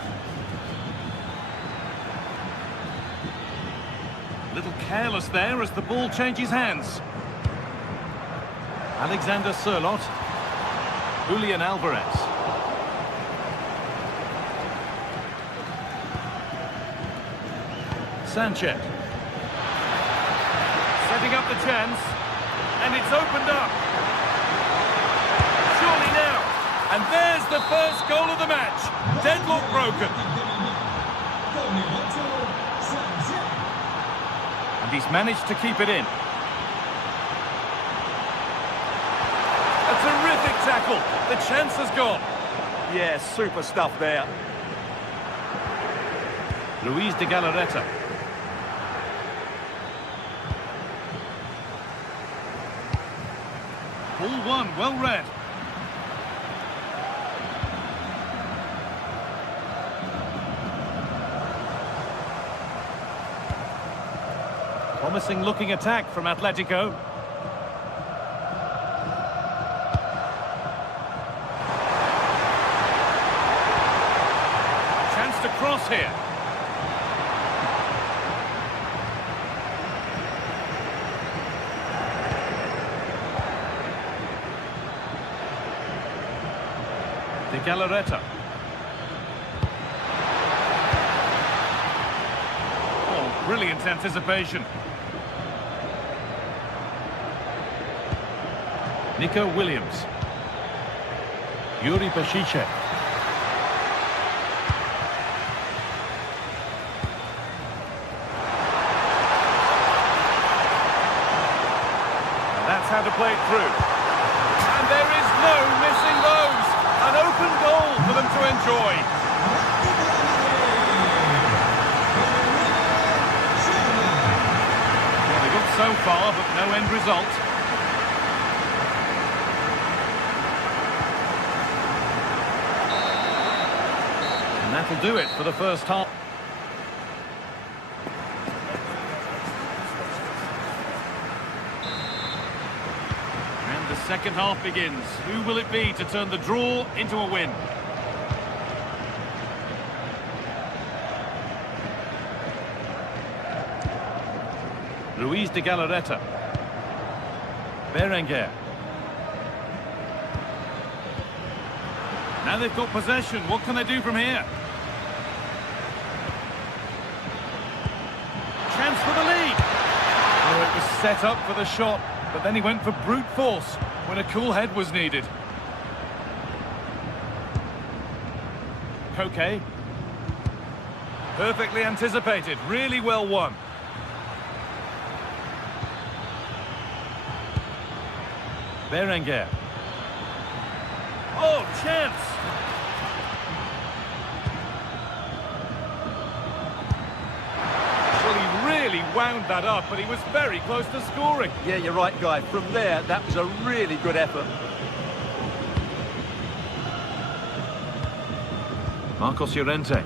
A little careless there as the ball changes hands. Alexander Sørloth. Julian Alvarez. Sanchez. Setting up the chance. And it's opened up. Surely now. And there's the first goal of the match. Deadlock broken. And he's managed to keep it in. A terrific tackle. The chance has gone. Yeah, super stuff there. Ruiz de Galarreta. Ball one, well read. Promising looking attack from Atletico. Chance to cross here. De Galarreta. Oh, brilliant anticipation. Nico Williams. Yuri Bashice. That's how to play it through. And there is no missing those. An open goal for them to enjoy. Well, they got so far, but no end result. And that'll do it for the first half. And the second half begins. Who will it be to turn the draw into a win? Ruiz de Galarreta. Berenguer. Now they've got possession. What can they do from here? Chance for the lead. Oh, it was set up for the shot, but then he went for brute force when a cool head was needed. Koke. Perfectly anticipated. Really well won. Berenguer. Oh, chance! Well, he really wound that up, but he was very close to scoring. Yeah, you're right, Guy. From there, that was a really good effort. Marcos Llorente.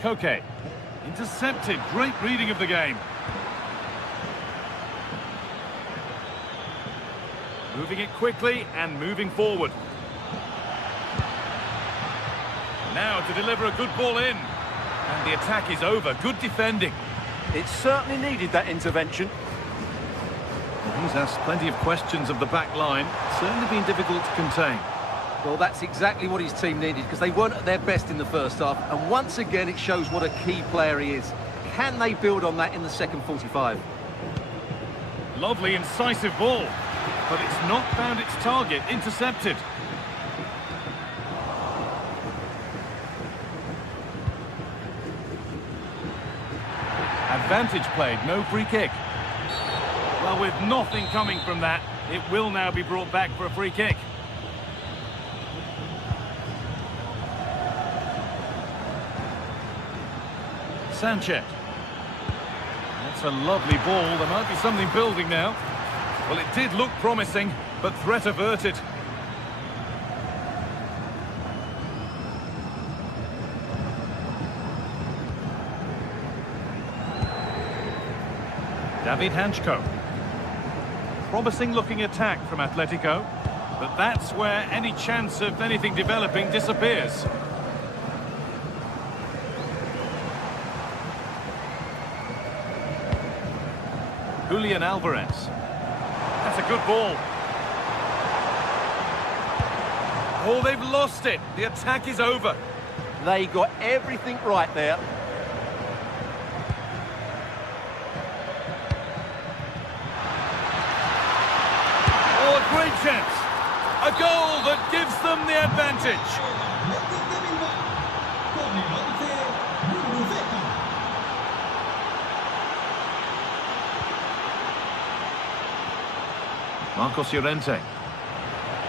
Koke. Intercepted. Great reading of the game. Moving it quickly and moving forward. Now to deliver a good ball in. And the attack is over. Good defending. It certainly needed that intervention. He's asked plenty of questions of the back line. Certainly been difficult to contain. Well, that's exactly what his team needed, because they weren't at their best in the first half. And once again, it shows what a key player he is. Can they build on that in the second 45? Lovely, incisive ball. But it's not found its target. Intercepted. Advantage played, no free kick. Well, with nothing coming from that, it will now be brought back for a free kick. Sanchez. That's a lovely ball. There might be something building now. Well, it did look promising, but threat averted. David Hanchko. Promising looking attack from Atletico, but that's where any chance of anything developing disappears. Julian Alvarez. That's a good ball. Oh, they've lost it. The attack is over. They got everything right there. Oh, a great chance. A goal that gives them the advantage. Marcos Llorente.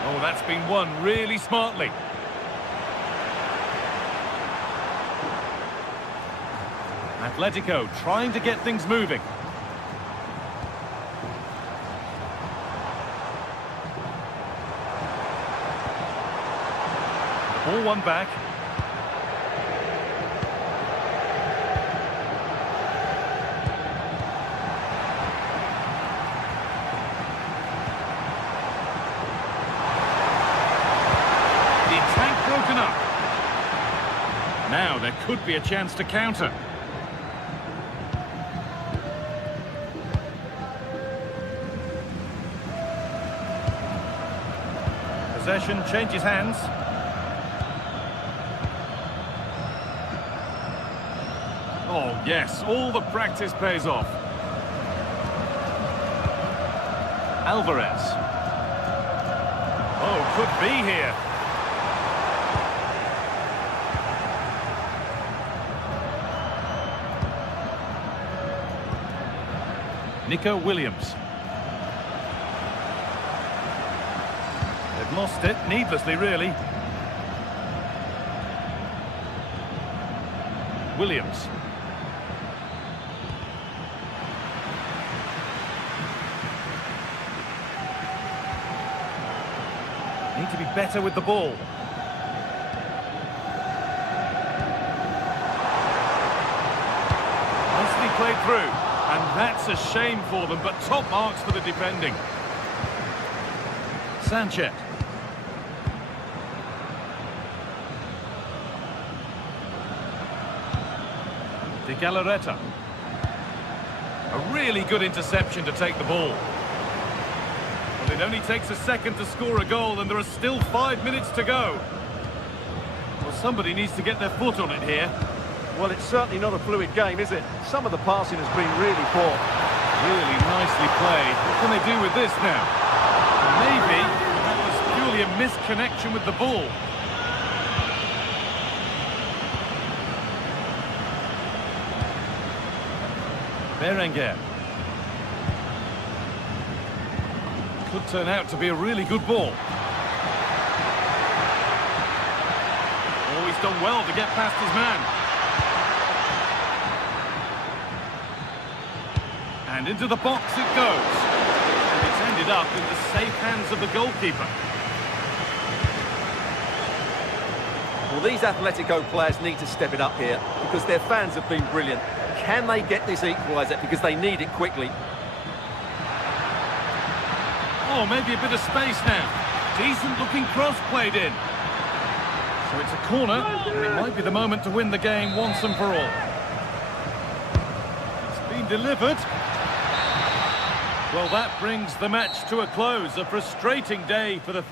Oh, that's been won really smartly. Atletico trying to get things moving. Ball won back. The attack broken up. Now there could be a chance to counter. Possession changes hands. Oh, yes, all the practice pays off. Alvarez. Oh, could be here. Nico Williams. They've lost it, needlessly, really. Williams. Need to be better with the ball. Nicely played through. And that's a shame for them, but top marks for the defending. Sanchez. De Galarreta. A really good interception to take the ball. Well, it only takes a second to score a goal, and there are still 5 minutes to go. Well, somebody needs to get their foot on it here. Well, it's certainly not a fluid game, is it? Some of the passing has been really poor. Really nicely played. What can they do with this now? Maybe that was purely a misconnection with the ball. Berenguer. Could turn out to be a really good ball. Oh, he's done well to get past his man. And into the box it goes. And it's ended up in the safe hands of the goalkeeper. Well, these Atletico players need to step it up here because their fans have been brilliant. Can they get this equaliser? Because they need it quickly. Oh, maybe a bit of space now. Decent looking cross played in. So it's a corner, and it might be the moment to win the game once and for all. It's been delivered. Well, that brings the match to a close. A frustrating day for the...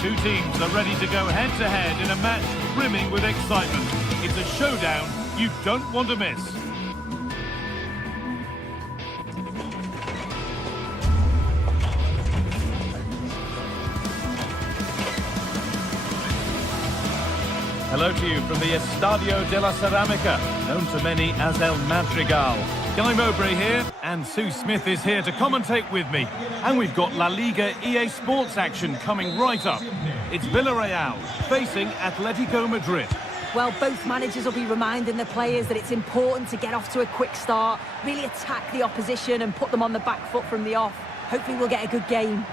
Two teams are ready to go head-to-head in a match brimming with excitement. It's a showdown you don't want to miss. Hello to you from the Estadio de la Ceramica, known to many as El Madrigal. Guy Mowbray here, and Sue Smith is here to commentate with me. And we've got La Liga EA Sports action coming right up. It's Villarreal facing Atletico Madrid. Well, both managers will be reminding the players that it's important to get off to a quick start, really attack the opposition and put them on the back foot from the off. Hopefully we'll get a good game.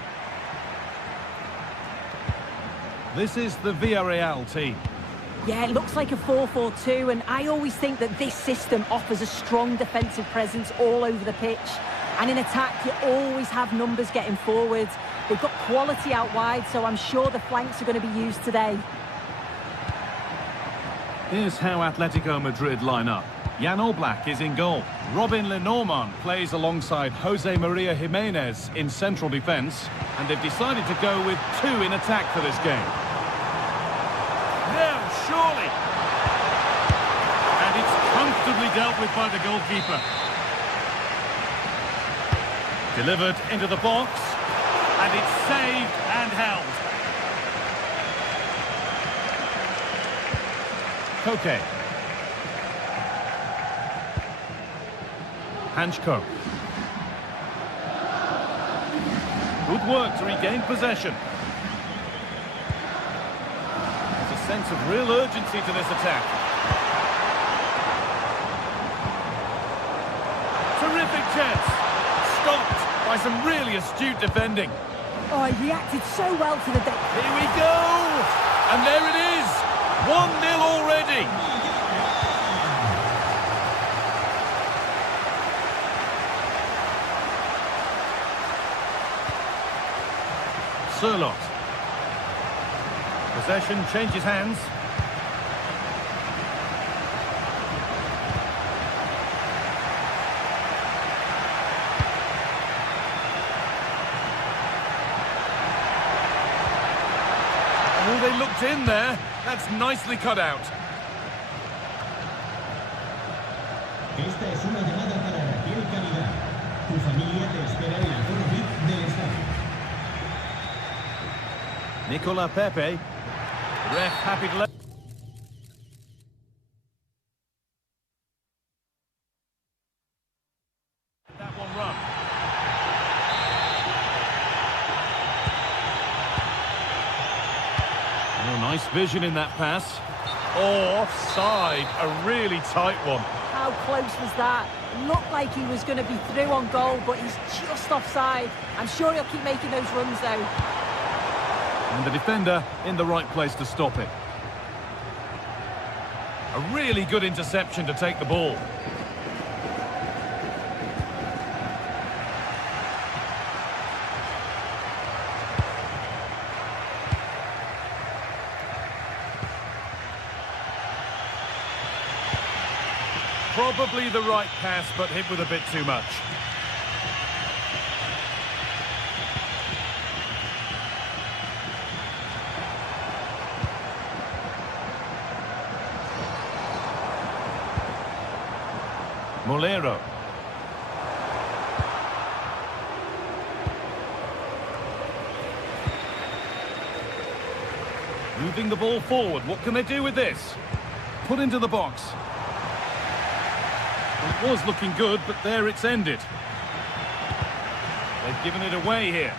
This is the Villarreal team. Yeah, it looks like a 4-4-2, and I always think that this system offers a strong defensive presence all over the pitch. And in attack, you always have numbers getting forward. They've got quality out wide, so I'm sure the flanks are going to be used today. Here's how Atletico Madrid line up. Jan Oblak is in goal. Robin Lenormand plays alongside Jose Maria Jimenez in central defence. And they've decided to go with two in attack for this game. Now, surely! And it's comfortably dealt with by the goalkeeper. Delivered into the box. And it's saved and held. Koke. Hanchko. Good work to regain possession. There's a sense of real urgency to this attack. Terrific chance. Stopped by some really astute defending. Oh, he reacted so well to the... Here we go! And there it is! 1-0 already! Surlot. Possession changes hands. Oh, they looked in there. That's nicely cut out. Esta es una llamada para Raquel Caridad. Tu familia te espera en la zona VIP del estadio. Nicola Pepe. Ref happy to let... that one run. Oh, nice vision in that pass. Oh, offside. A really tight one. How close was that? It looked like he was going to be through on goal, but he's just offside. I'm sure he'll keep making those runs, though. And the defender in the right place to stop it. A really good interception to take the ball. Probably the right pass, but hit with a bit too much. Molero. Moving the ball forward. What can they do with this? Put into the box. It was looking good, but there it's ended. They've given it away here.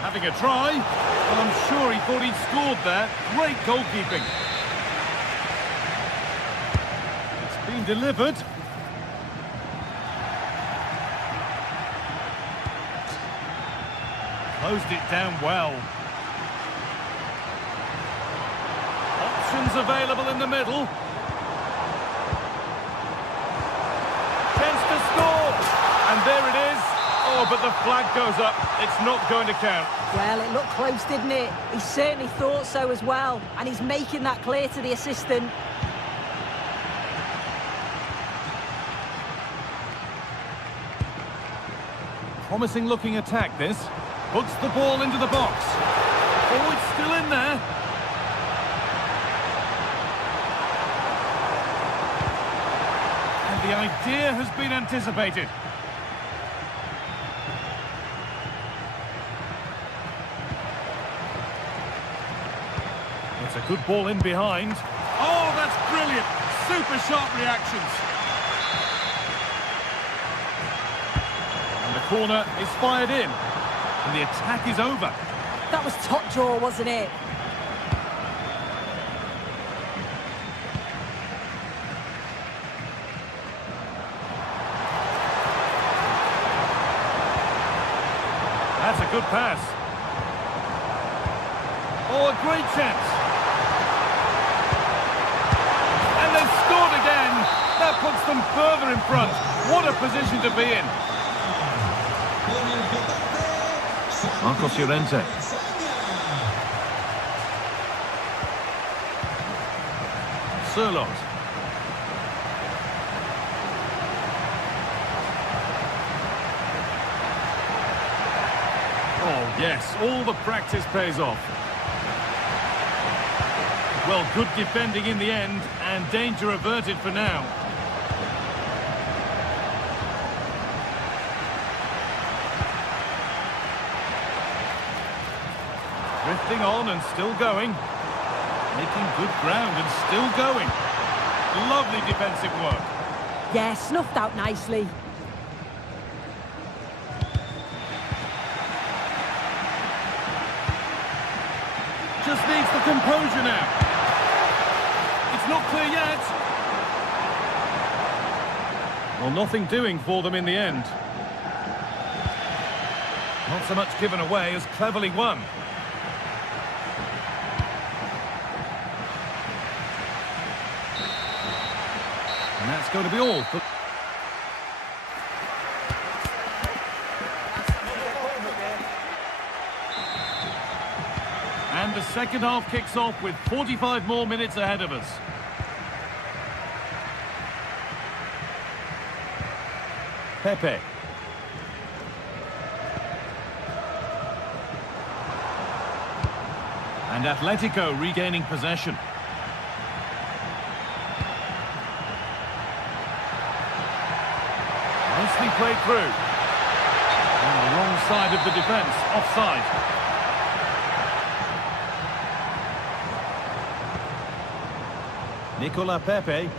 Having a try. Well, I'm sure he thought he'd scored there. Great goalkeeping. It's been delivered. Closed it down well. Options available in the middle. Chance to score. And there it is. Oh, but the flag goes up. It's not going to count. Well, it looked close, didn't it? He certainly thought so as well. And he's making that clear to the assistant. Promising looking attack, this. Puts the ball into the box. Oh, it's still in there. And the idea has been anticipated. It's a good ball in behind. Oh, that's brilliant. Super sharp reactions. And the corner is fired in. And the attack is over. That was top draw, wasn't it? That's a good pass. Oh, a great chance. And they've scored again. That puts them further in front. What a position to be in. Marcos Llorente. Sirlot. Oh, yes, all the practice pays off. Well, good defending in the end, and danger averted for now. Drifting on and still going. Making good ground and still going. Lovely defensive work. Yeah, snuffed out nicely. Just needs the composure now. It's not clear yet. Well, nothing doing for them in the end. Not so much given away as cleverly won. And that's going to be all for... And the second half kicks off with 45 more minutes ahead of us. Pepe. And Atletico regaining possession. Nicely played through. On the wrong side of the defence, offside. Nicola Pepe.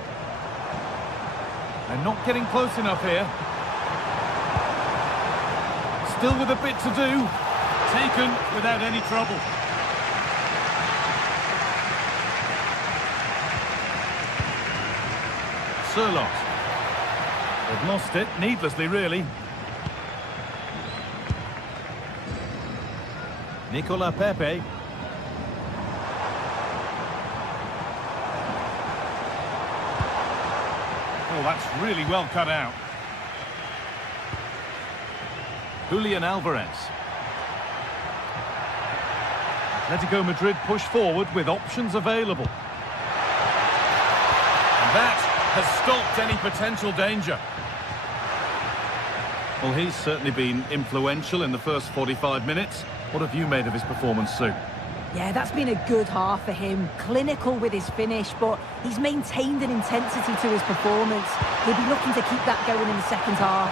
And not getting close enough here. Still with a bit to do. Taken without any trouble. Sirlot. They've lost it, needlessly really. Nicola Pepe. Oh, that's really well cut out. Julian Alvarez. Atletico Madrid push forward with options available. And that has stopped any potential danger. Well, he's certainly been influential in the first 45 minutes. What have you made of his performance, Sue? Yeah, that's been a good half for him. Clinical with his finish, but he's maintained an intensity to his performance. He'll be looking to keep that going in the second half.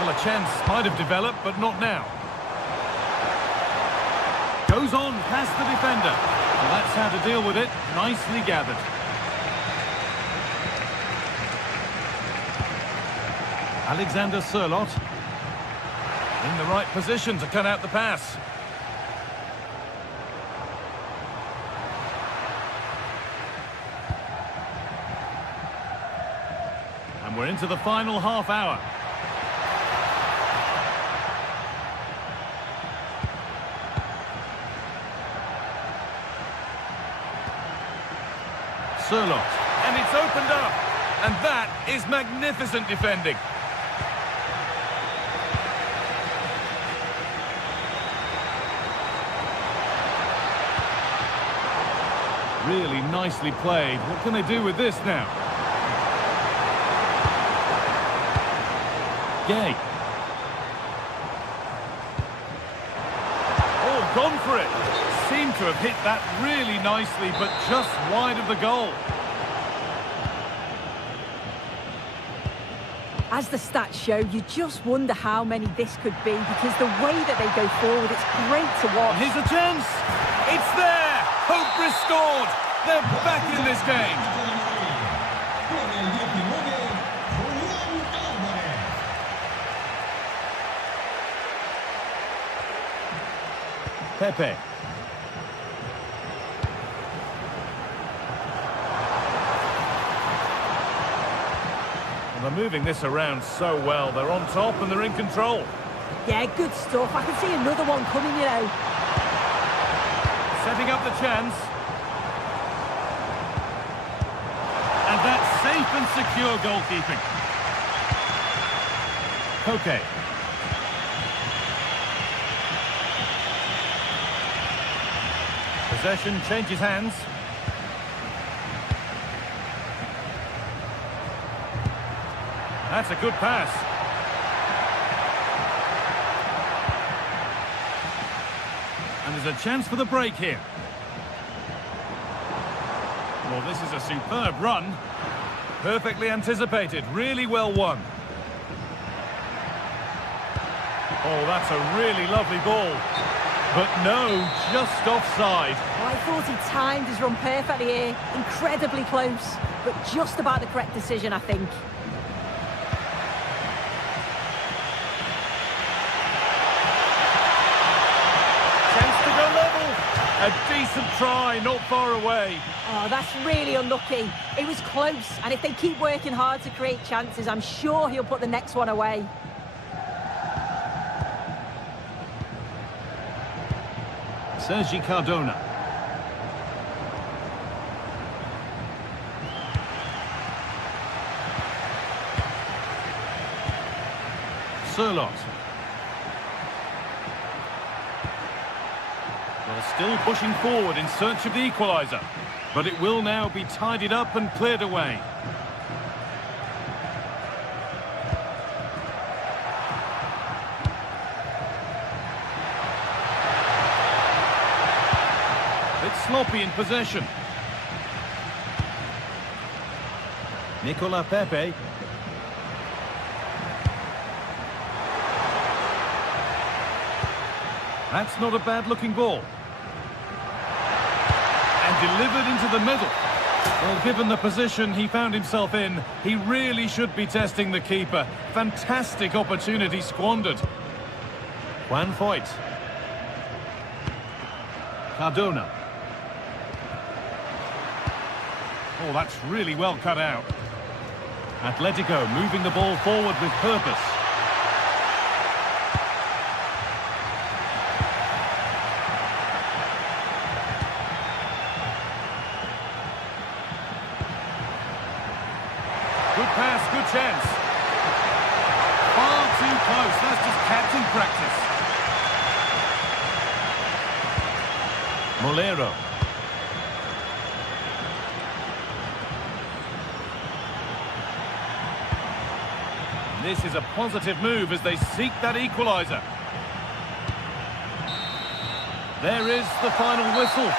Well, a chance might have developed, but not now. Goes on past the defender. Well, that's how to deal with it. Nicely gathered. Alexander Sirlot. In the right position to cut out the pass. And we're into the final half hour. Sirlot. And it's opened up. And that is magnificent defending. Really nicely played. What can they do with this now? Gay. Oh, gone for it. Seemed to have hit that really nicely, but just wide of the goal. As the stats show, you just wonder how many this could be, because the way that they go forward, it's great to watch. Here's a chance. It's there. Hope restored. They're back in this game. Pepe. They're moving this around so well. They're on top and they're in control. Yeah, good stuff. I can see another one coming, you know. Setting up the chance. And that's safe and secure goalkeeping. Koke. Possession changes hands. That's a good pass. And there's a chance for the break here. Well, this is a superb run. Perfectly anticipated, really well won. Oh, that's a really lovely ball. But no, just offside. Oh, I thought he timed his run perfectly here. Incredibly close, but just about the correct decision, I think. A decent try, not far away. Oh, that's really unlucky. It was close, and if they keep working hard to create chances, I'm sure he'll put the next one away. Sergi Cardona. Surlot. Still pushing forward in search of the equaliser, but it will now be tidied up and cleared away. It's sloppy in possession. Nicola Pepe. That's not a bad-looking ball. Delivered into the middle. Well, given the position he found himself in, he really should be testing the keeper. Fantastic opportunity squandered. Juan Foyt. Cardona. Oh, that's really well cut out. Atletico moving the ball forward with purpose. Good pass, good chance. Far too close, that's just captain practice. Molero. This is a positive move as they seek that equaliser. There is the final whistle.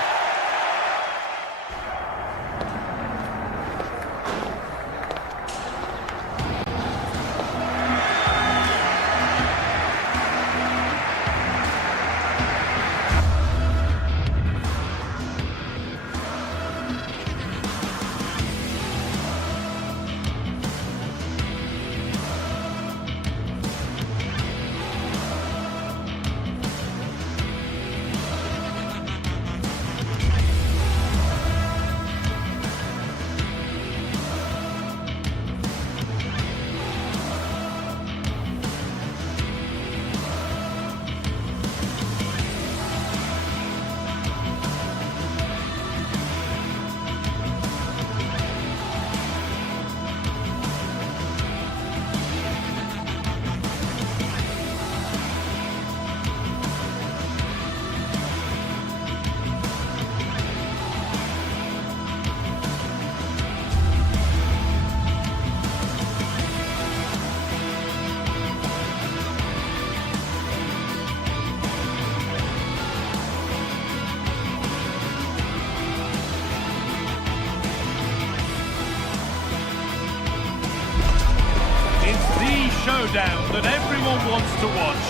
Showdown that everyone wants to watch.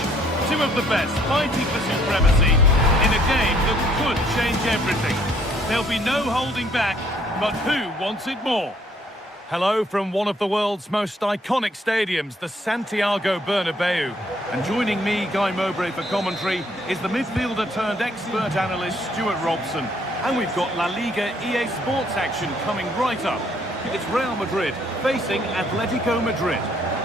Two of the best fighting for supremacy in a game that could change everything. There'll be no holding back, but who wants it more? Hello from one of the world's most iconic stadiums, the Santiago Bernabeu. And joining me, Guy Mowbray, for commentary is the midfielder-turned-expert analyst Stuart Robson. And we've got La Liga EA Sports action coming right up. It's Real Madrid facing Atletico Madrid.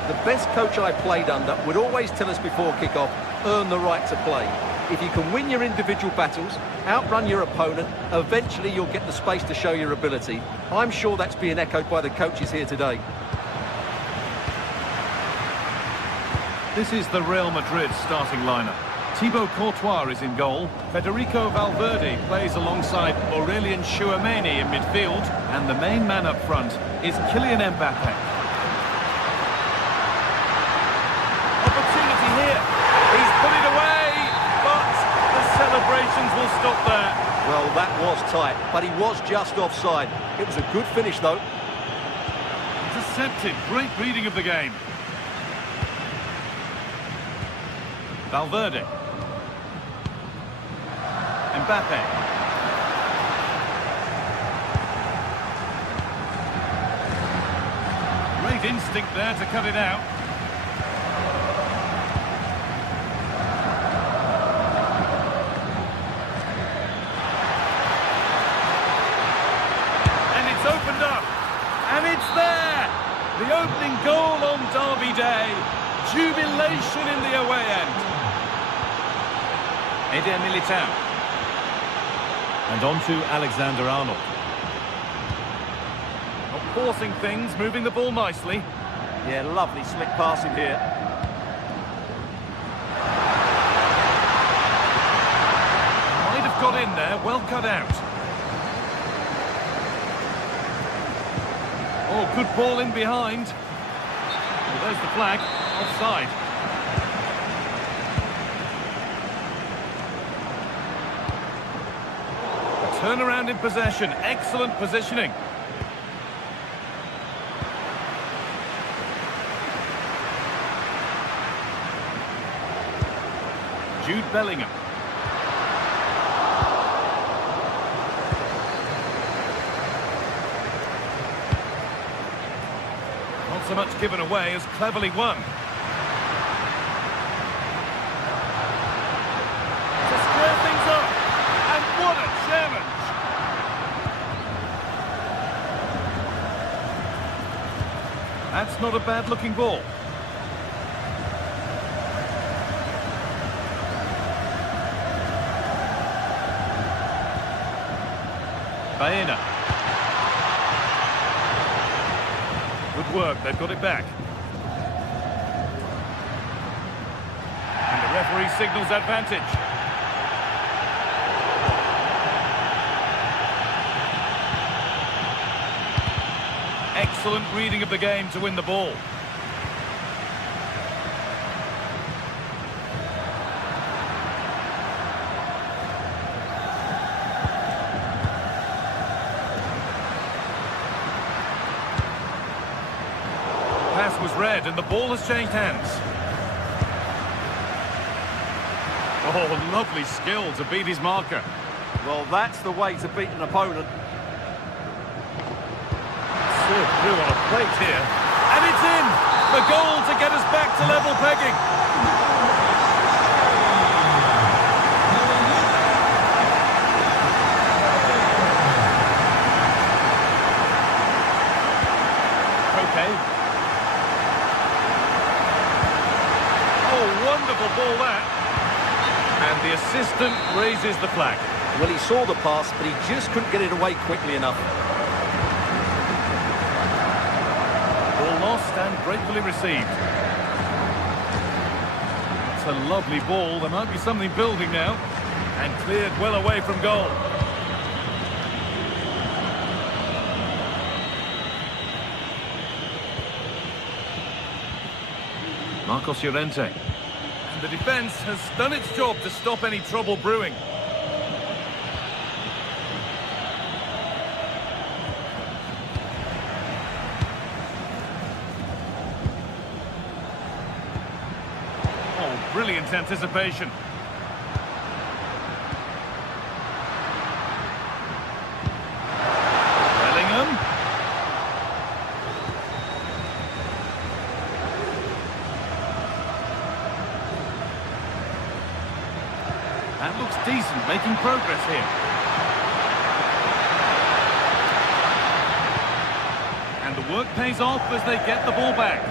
The best coach I played under would always tell us before kick-off, earn the right to play. If you can win your individual battles, outrun your opponent, eventually you'll get the space to show your ability. I'm sure that's being echoed by the coaches here today. This is the Real Madrid starting lineup. Thibaut Courtois is in goal. Federico Valverde plays alongside Aurelien Tchouameni in midfield. And the main man up front is Kylian Mbappe. Opportunity here. He's put it away, but the celebrations will stop there. Well, that was tight, but he was just offside. It was a good finish, though. Intercepted. Great reading of the game. Valverde. Mbappe. Great instinct there to cut it out. And it's opened up. And it's there. The opening goal on Derby Day. Jubilation in the away end. Eder Militao. And on to Alexander-Arnold. Not forcing things, moving the ball nicely. Yeah, lovely slick passing here. Might have got in there, well cut out. Oh, good ball in behind. Well, there's the flag, offside. Turnaround in possession, excellent positioning. Jude Bellingham. Not so much given away as cleverly won. To square things up, and what a challenge! That's not a bad-looking ball. Baena. Good work, they've got it back. And the referee signals advantage. Excellent reading of the game to win the ball. Pass was read and the ball has changed hands. Oh, lovely skill to beat his marker. Well, that's the way to beat an opponent. Through on a plate here, and it's in! The goal to get us back to level pegging. Okay. Oh, wonderful ball that. And the assistant raises the flag. Well, he saw the pass, but he just couldn't get it away quickly enough. Lost and gratefully received. It's a lovely ball. There might be something building now. And cleared well away from goal. Marcos Llorente. And the defence has done its job to stop any trouble brewing. Brilliant anticipation. That looks decent, making progress here. And the work pays off as they get the ball back.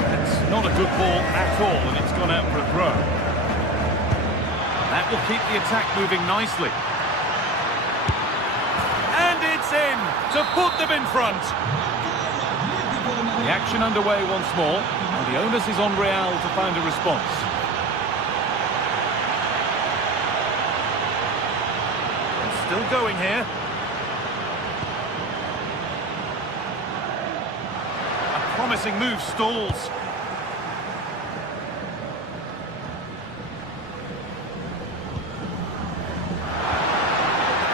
That's not a good ball at all, and it's gone out for a throw. That will keep the attack moving nicely. And it's in to put them in front. The action underway once more, and the onus is on Real to find a response. Still going here. A promising move stalls.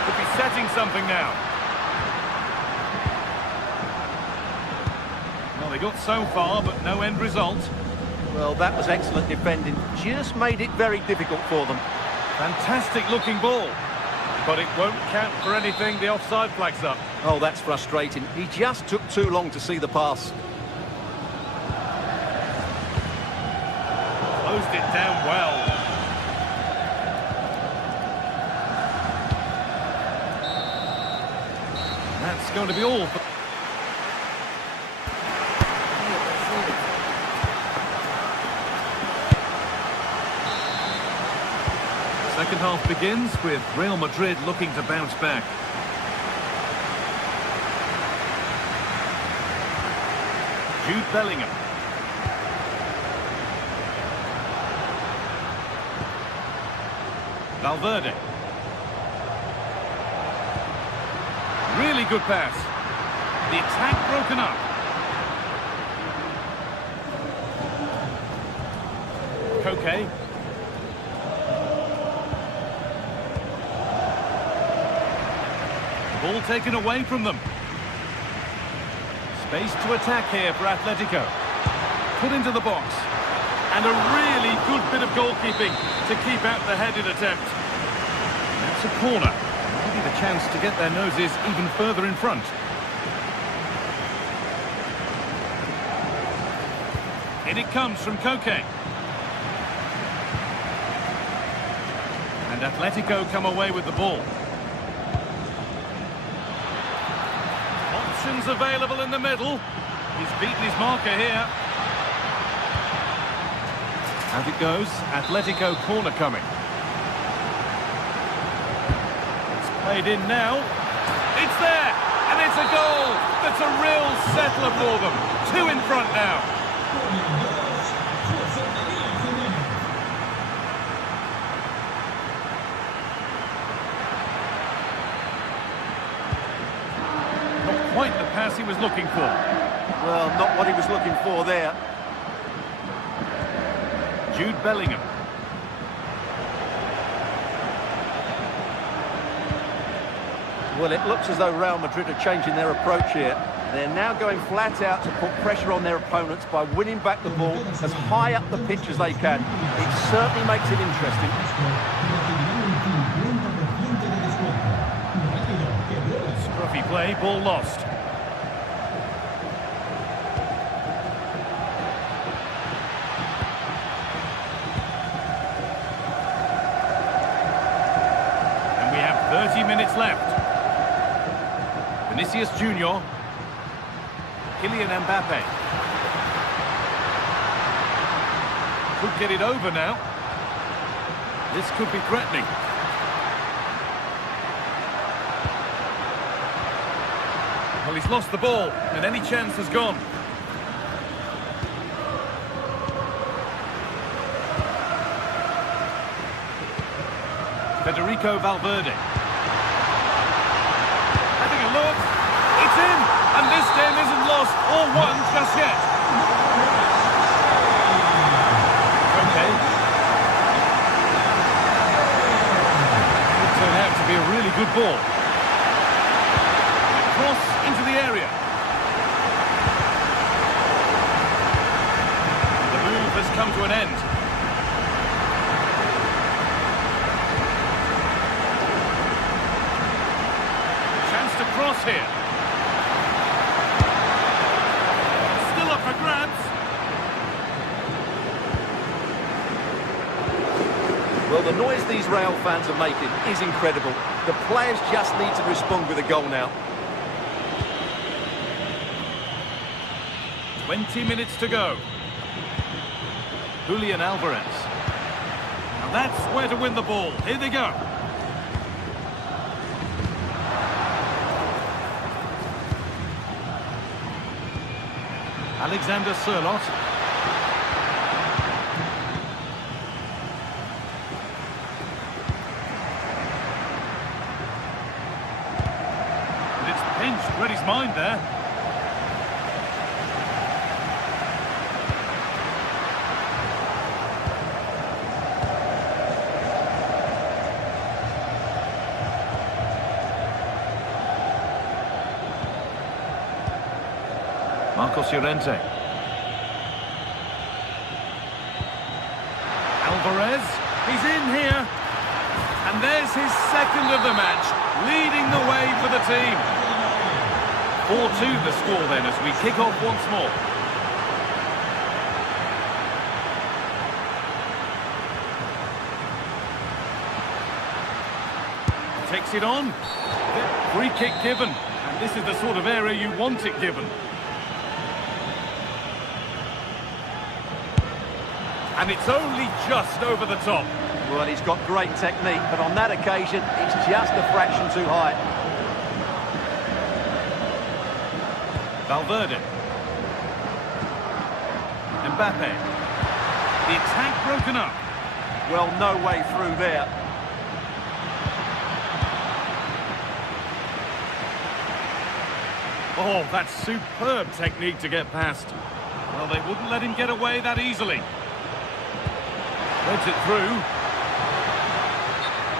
Could be setting something now. Well, they got so far, but no end result. Well, that was excellent defending. Just made it very difficult for them. Fantastic looking ball. But it won't count for anything. The offside flag's up. Oh, that's frustrating. He just took too long to see the pass. Closed it down well. That's going to be all for... Second half begins with Real Madrid looking to bounce back. Jude Bellingham. Valverde. Really good pass. The attack broken up. Koke. Ball taken away from them. Space to attack here for Atletico. Put into the box. And a really good bit of goalkeeping to keep out the headed attempt. That's a corner. Maybe the chance to get their noses even further in front. In it comes from Koke. And Atletico come away with the ball. Options available in the middle. He's beaten his marker here. As it goes, Atletico corner coming. It's played in now. It's there! And it's a goal! That's a real settler for them. Two in front now. Not quite the pass he was looking for. Well, not what he was looking for there. Jude Bellingham. Well, it looks as though Real Madrid are changing their approach here. They're now going flat out to put pressure on their opponents by winning back the ball as high up the pitch as they can. It certainly makes it interesting. Scruffy play, ball lost. And we have 30 minutes left. Vinicius Junior. Kylian Mbappe. Could get it over now. This could be threatening. Well, he's lost the ball, and any chance has gone. Federico Valverde. Having a look. It's in, and this game isn't lost or won just yet. Okay. Could turn out to be a really good ball. Cross into the area. The move has come to an end. Chance to cross here. The noise these Real fans are making is incredible. The players just need to respond with a goal now. 20 minutes to go. Julian Alvarez. And that's where to win the ball. Here they go. Alexander Sørloth. And it's pinched, read his mind there. Marcos Llorente. Alvarez, he's in here. And there's his second of the match, leading the way for the team. 4-2 the score then as we kick off once more. Takes it on. Free kick given. And this is the sort of area you want it given. And it's only just over the top. Well, he's got great technique, but on that occasion, it's just a fraction too high. Valverde. Mbappe. The attack broken up. Well, no way through there. Oh, that's superb technique to get past. Well, they wouldn't let him get away that easily. Threads it through.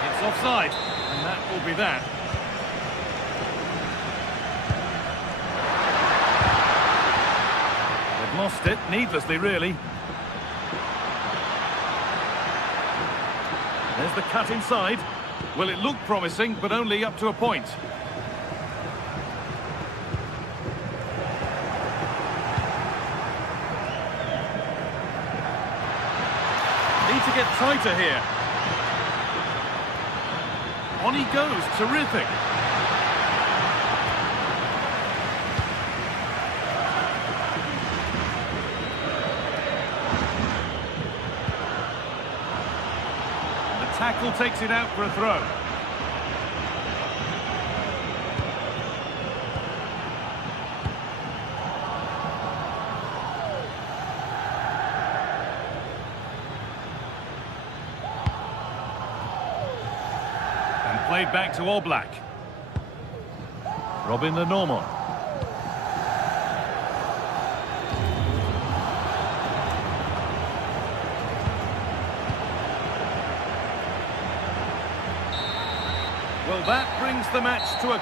It's offside, and that will be that. They've lost it, needlessly, really. There's the cut inside. Well, it looked promising, but only up to a point. Need to get tighter here. On he goes, terrific. The tackle takes it out for a throw. Played back to Oblak. Robin Lenormand. Well, that brings the match to a...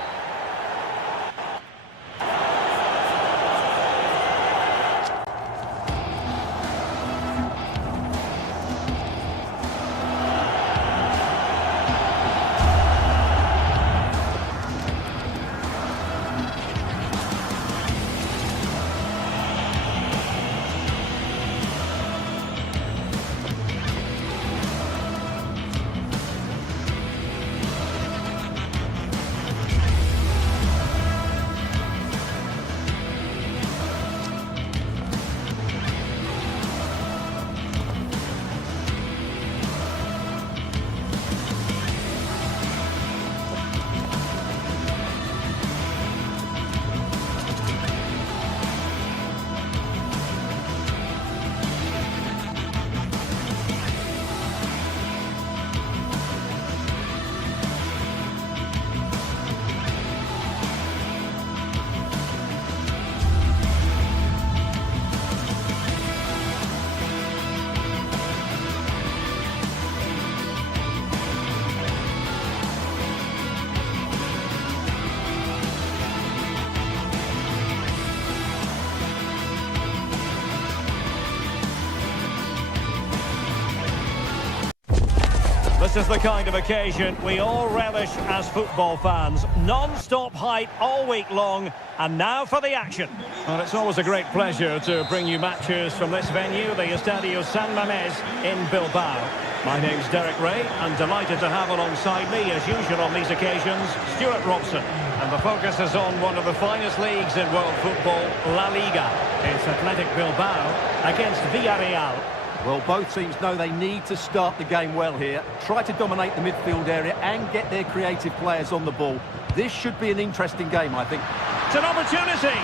This is the kind of occasion we all relish as football fans. Non-stop hype all week long, and now for the action. Well, it's always a great pleasure to bring you matches from this venue, the Estadio San Mamés in Bilbao. My name's Derek Ray, and delighted to have alongside me, as usual on these occasions, Stuart Robson. And the focus is on one of the finest leagues in world football, La Liga. It's Athletic Bilbao against Villarreal. Well, both teams know they need to start the game well here. Try to dominate the midfield area and get their creative players on the ball. This should be an interesting game, I think. It's an opportunity.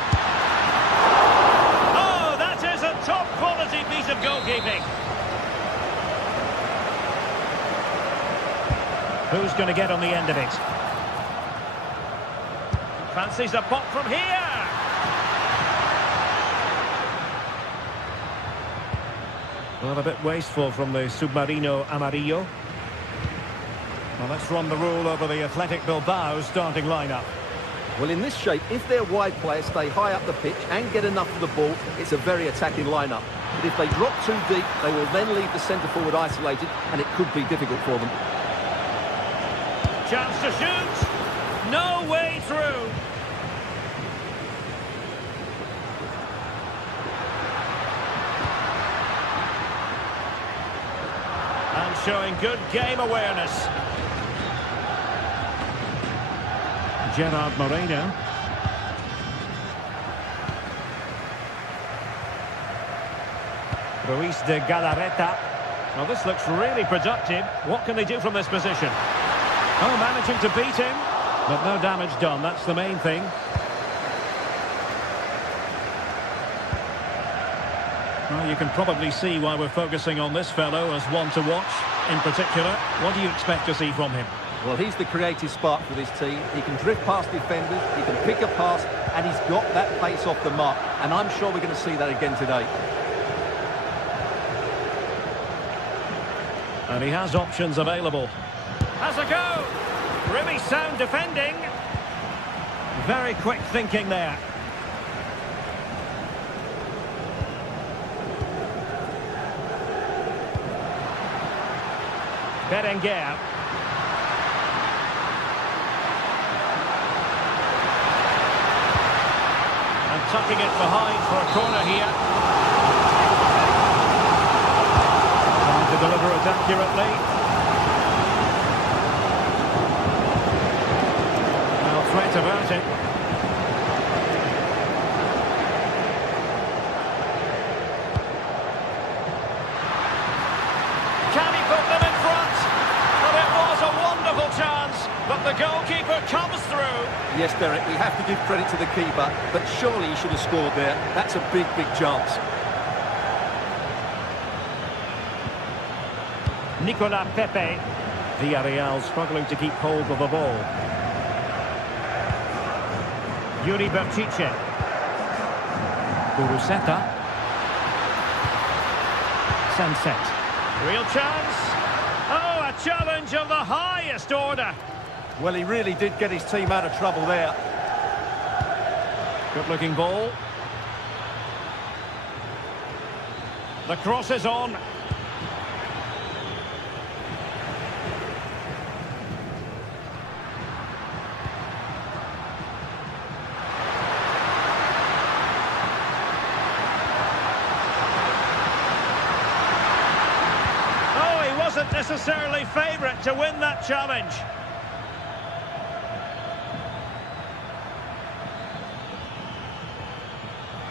Oh, that is a top-quality piece of goalkeeping. Who's going to get on the end of it? Fancies a pop from here. Well, a bit wasteful from the Submarino Amarillo. Well, let's run the rule over the Athletic Bilbao starting lineup. Well, in this shape, if their wide players stay high up the pitch and get enough of the ball, it's a very attacking lineup. But if they drop too deep, they will then leave the centre-forward isolated, and it could be difficult for them. Chance to shoot. No way through. And showing good game awareness. Gerard Moreno. Ruiz de Galarreta. Well, this looks really productive. What can they do from this position? Oh, managing to beat him, but no damage done. That's the main thing. Well, you can probably see why we're focusing on this fellow as one to watch. In particular, what do you expect to see from him? Well, he's the creative spark for this team. He can drift past defenders, he can pick a pass, and he's got that pace off the mark. And I'm sure we're going to see that again today. And he has options available. Has a go! Really sound defending. Very quick thinking there. Berenguer. And tucking it behind for a corner here. Trying to deliver it accurately. Threat about it. Can he put them in front? Well, it was a wonderful chance, but the goalkeeper comes through. Yes, Derek, we have to give credit to the keeper, but surely he should have scored there. That's a big, big chance. Nicolas Pepe. Villarreal struggling to keep hold of the ball. Yuri Berchiche. Guruseta. Sunset. Real chance. Oh, a challenge of the highest order. Well, he really did get his team out of trouble there. Good looking ball. The cross is on. Wasn't necessarily favourite to win that challenge.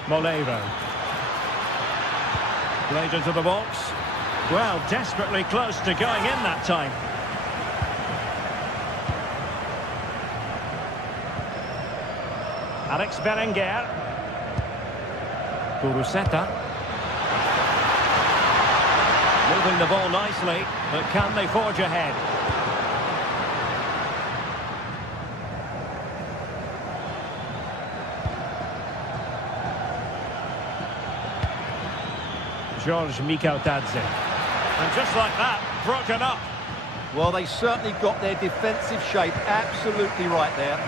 Molero. Played into the box. Well, desperately close to going in that time. Alex Berenguer. Guruseta. Moving the ball nicely, but can they forge ahead? George Mikautadze. And just like that, broken up. Well, they certainly got their defensive shape absolutely right there.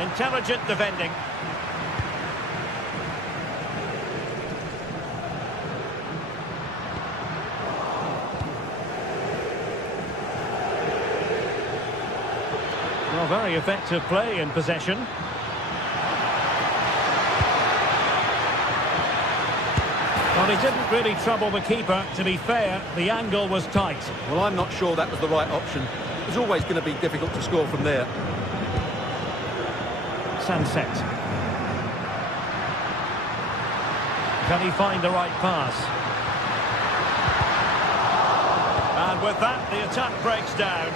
Intelligent defending. Well, Very effective play in possession. Well, he didn't really trouble the keeper. To be fair, the angle was tight. Well, I'm not sure that was the right option. It was always going to be difficult to score from there. Sunset. Can he find the right pass? And with that, the attack breaks down.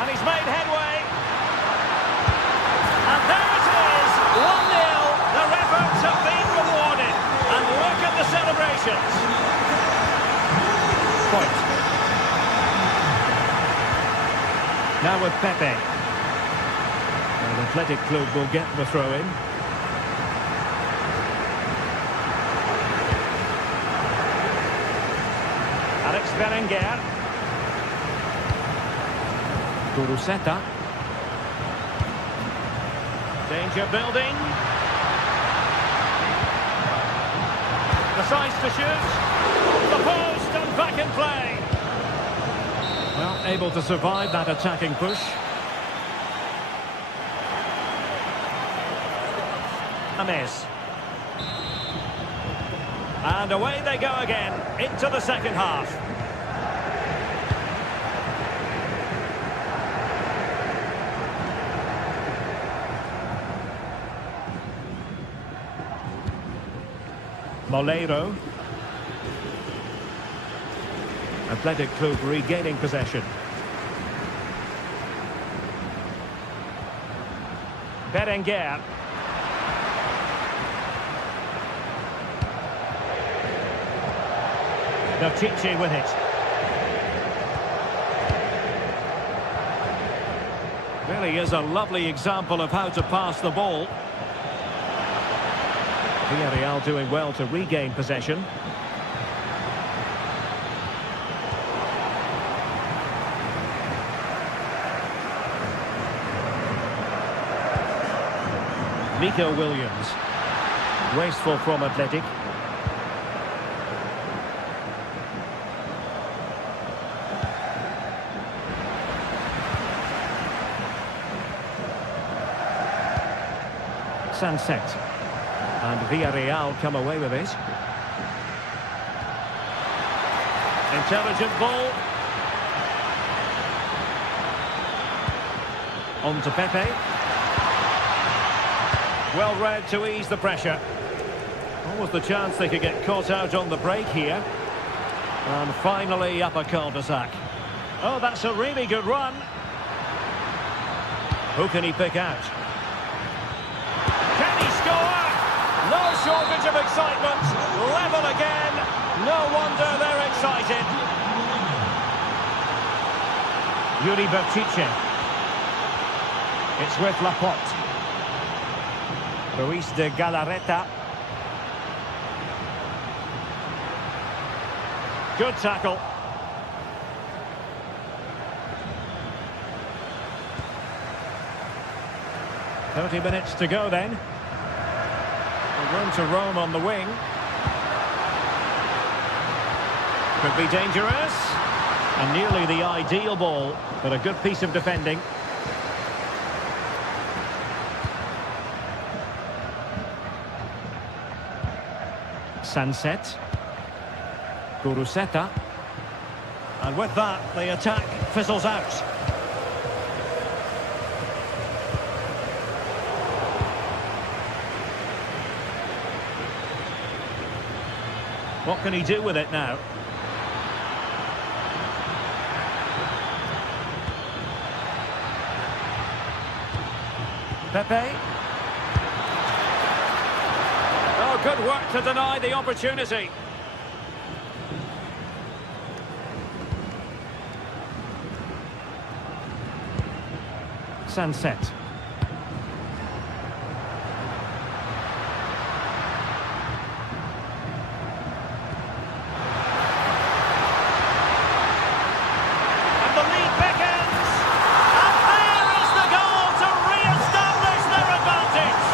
And he's made headway. And there it is, 1-0. Their efforts have been rewarded. And look at the celebrations. Point. Now with Pepe. And the Athletic Club will get the throw-in. Alex Berenguer. Kuruseta. Danger building. Decides to shoot. The post and back in play. Well, able to survive that attacking push. A miss. And away they go again into the second half. Moleiro. Athletic Club regaining possession. Berenguer. Chichi with it. Really is a lovely example of how to pass the ball. Villarreal doing well to regain possession. Nico Williams. Wasteful from Athletic. Sunset. And Villarreal come away with it. Intelligent ball. On to Pepe. Well read to ease the pressure. Almost the chance they could get caught out on the break here. And finally up a cul-de-sac. Oh, that's a really good run. Who can he pick out? Can he score? No shortage of excitement. Level again. No wonder they're excited. Yuri Bertice. It's with Laporte. Ruiz de Galarreta. Good tackle. "30 minutes to go then. Room to roam on the wing. Could be dangerous. And nearly the ideal ball, but a good piece of defending. Sunset. Kuruseta. And with that, the attack fizzles out. What can he do with it now? Pepe. Oh, good work to deny the opportunity. Sunset. And the lead beckons. And there is the goal to re-establish their advantage.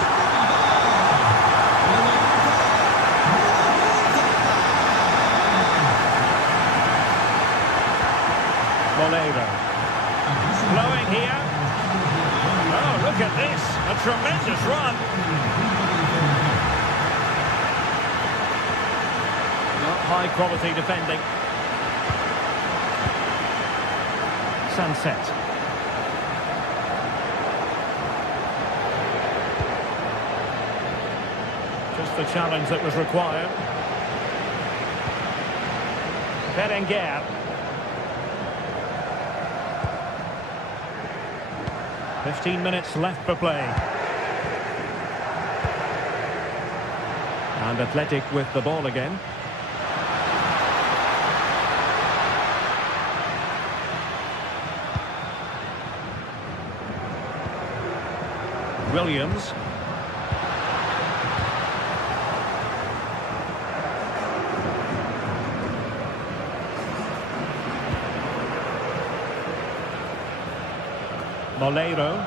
tremendous run. Not high quality defending. Sunset. Just the challenge that was required. Berenguer. "15 minutes left for play." And Athletic with the ball again. Williams. Moleiro.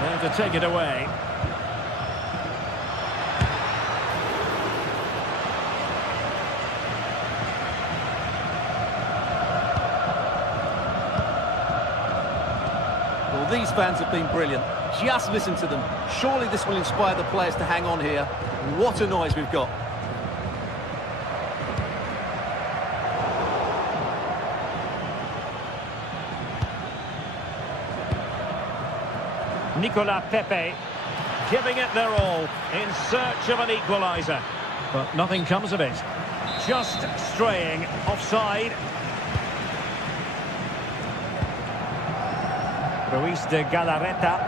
There to take it away. Well, these fans have been brilliant. Just listen to them. Surely this will inspire the players to hang on here. What a noise we've got. Nicolas Pepe giving it their all in search of an equaliser. But nothing comes of it. Just straying offside. Ruiz de Galarreta.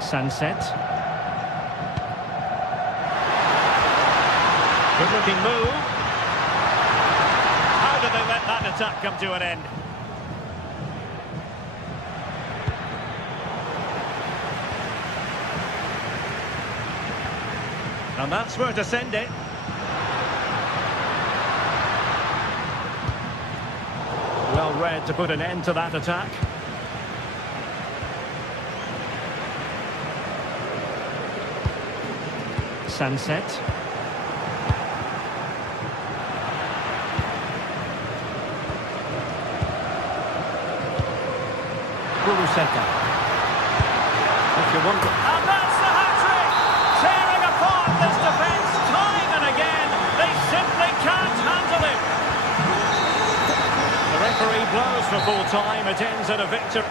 Sunset. Good looking move. How did they let that attack come to an end? And that's where to send it. Well read to put an end to that attack. Sunset. Buruseta. If you want. And that's the hat-trick! Tearing apart this defence time and again. They simply can't handle it. The referee blows for full time. It ends at a victory.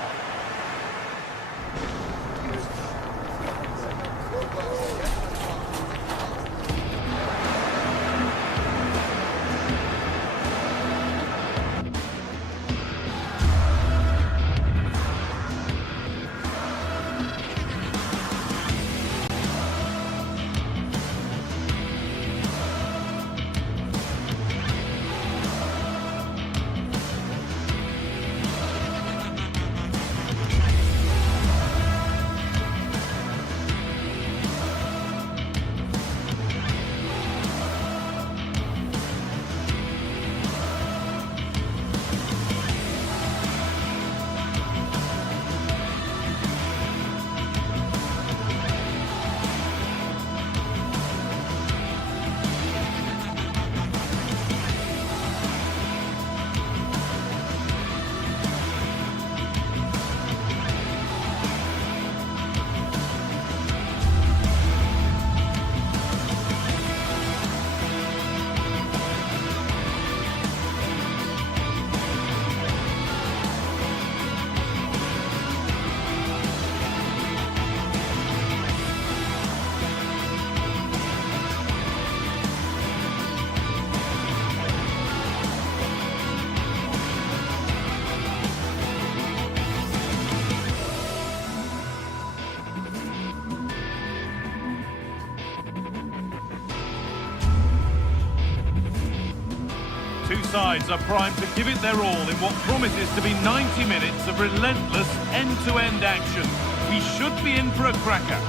Two sides are primed to give it their all in what promises to be 90 minutes of relentless end-to-end action. We should be in for a cracker.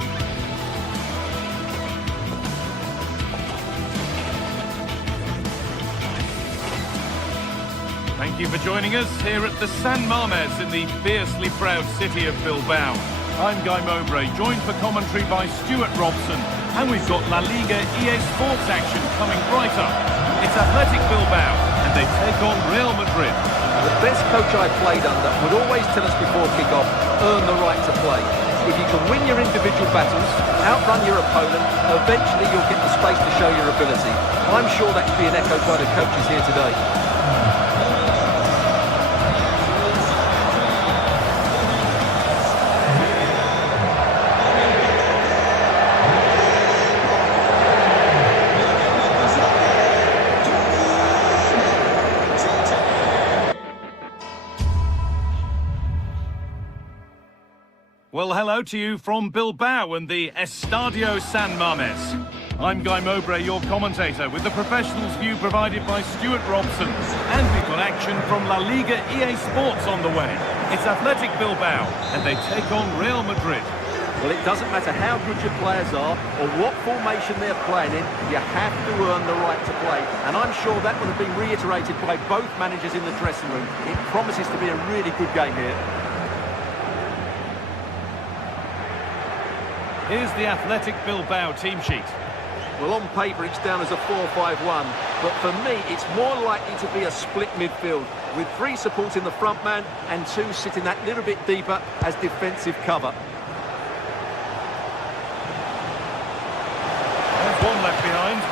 Thank you for joining us here at the San Mamés in the fiercely proud city of Bilbao. I'm Guy Mowbray, joined for commentary by Stuart Robson. And we've got La Liga EA Sports action coming right up. It's Athletic Bilbao, and they take on Real Madrid. The best coach I played under would always tell us before kick-off, earn the right to play. If you can win your individual battles, outrun your opponent, eventually you'll get the space to show your ability. I'm sure that's being echoed by the coaches here today. Well, hello to you from Bilbao and the Estadio San Mames. I'm Guy Mowbray, your commentator, with the professionals' view provided by Stuart Robson. And we've got action from La Liga EA Sports on the way. It's Athletic Bilbao, and they take on Real Madrid. Well, it doesn't matter how good your players are or what formation they're playing in, you have to earn the right to play. And I'm sure that will have been reiterated by both managers in the dressing room. It promises to be a really good game here. Here's the Athletic Bilbao team sheet. Well, on paper it's down as a 4-5-1, but for me it's more likely to be a split midfield, with 3 supporting the front man and 2 sitting that little bit deeper as defensive cover. There's one left behind.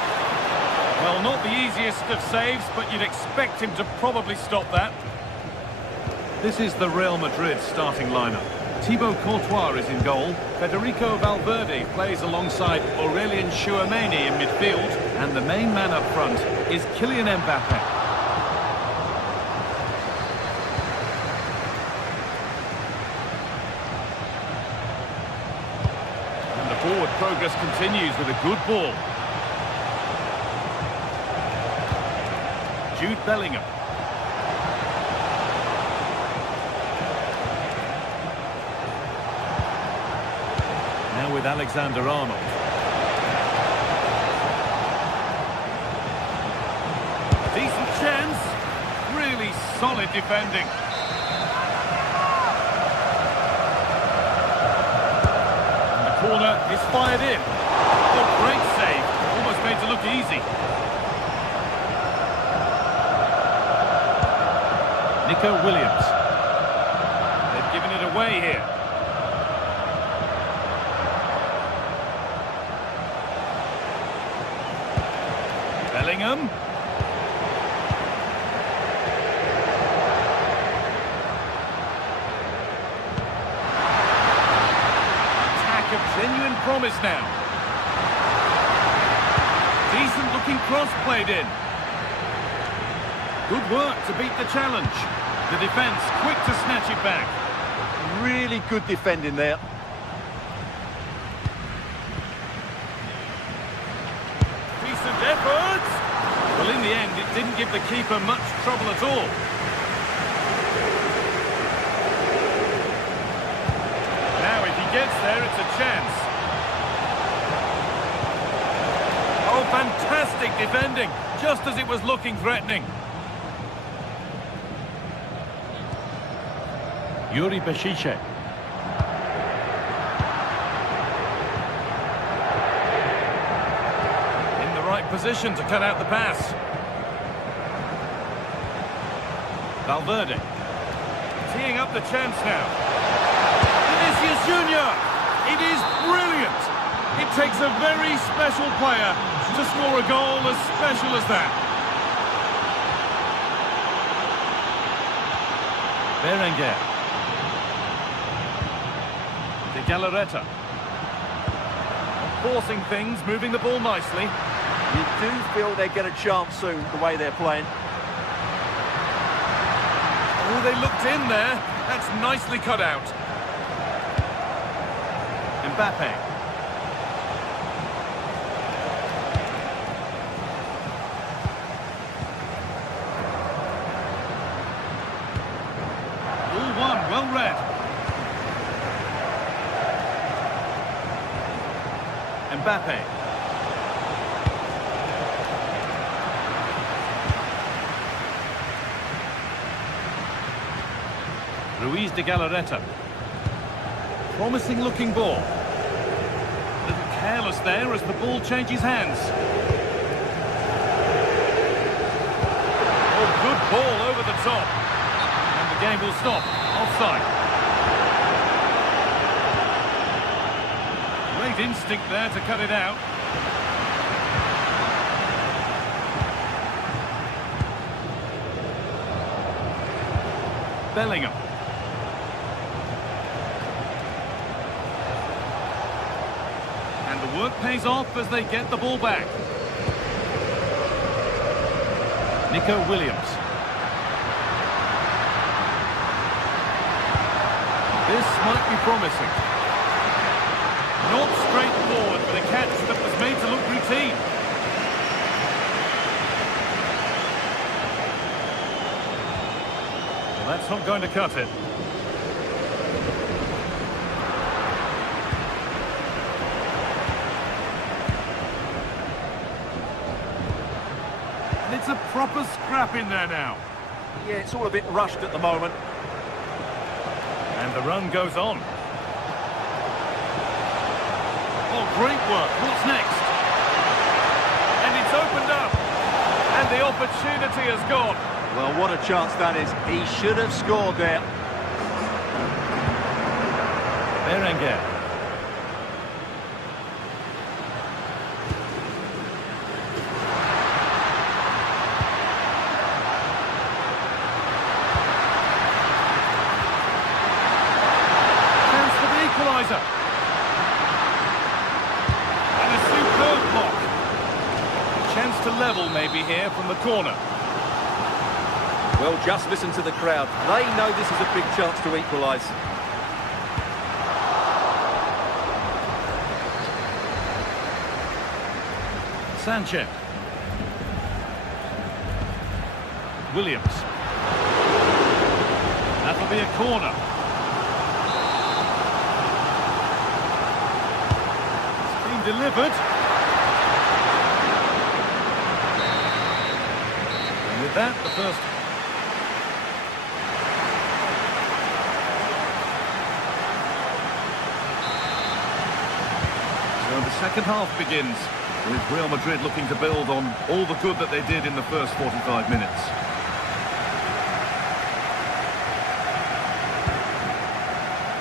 Well, not the easiest of saves, but you'd expect him to probably stop that. This is the Real Madrid starting lineup. Thibaut Courtois is in goal. Federico Valverde plays alongside Aurelien Tchouameni in midfield. And the main man up front is Kylian Mbappe. And the forward progress continues with a good ball. Jude Bellingham. With Alexander-Arnold. Decent chance. Really solid defending. And the corner is fired in. Oh, great save. Almost made to look easy. Nico Williams. They've given it away here. Bellingham. Attack of genuine promise now. Decent looking cross played in. Good work to beat the challenge. The defence quick to snatch it back. Really good defending there. Decent effort. Well, in the end, it didn't give the keeper much trouble at all. Now, if he gets there, it's a chance. Oh, fantastic defending, just as it was looking threatening. Yuri Bešić. Position to cut out the pass. Valverde teeing up the chance now. Vinicius Junior. It is brilliant. It takes a very special player to score a goal as special as that. Berenguer. De Galarreta. Forcing things, moving the ball nicely. You do feel they get a chance soon, the way they're playing. Oh, they looked in there. That's nicely cut out. Mbappe. All one, well read. Mbappe. Ruiz de Galarreta. Promising looking ball. A little careless there as the ball changes hands. Oh, good ball over the top. game will stop. Offside. Great instinct there to cut it out. Bellingham. And the work pays off as they get the ball back. Nico Williams. This might be promising. Not straightforward, but a catch that was made to look routine. Well, that's not going to cut it. And it's a proper scrap in there now. Yeah, it's all a bit rushed at the moment. And the run goes on. Oh, great work. What's next? And it's opened up. And the opportunity has gone. Well, what a chance that is. He should have scored there. Berenguer. Chance for the equaliser. And a superb block. Chance to level maybe here from the corner. Well, just listen to the crowd. They know this is a big chance to equalise. Sanchez. Williams. That'll be a corner. It's been delivered. And with that, the first... So the second half begins, with Real Madrid looking to build on all the good that they did in the first 45 minutes.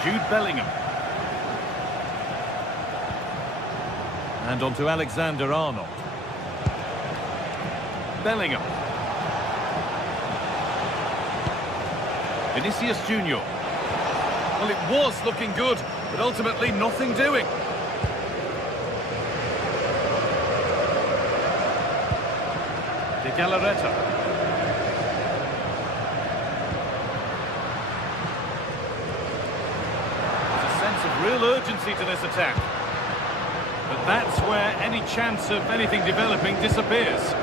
Jude Bellingham. And on to Alexander-Arnold. Bellingham. Vinicius Junior. Well, it was looking good, but ultimately nothing doing. De Galarreta. There's a sense of real urgency to this attack. But that's where any chance of anything developing disappears.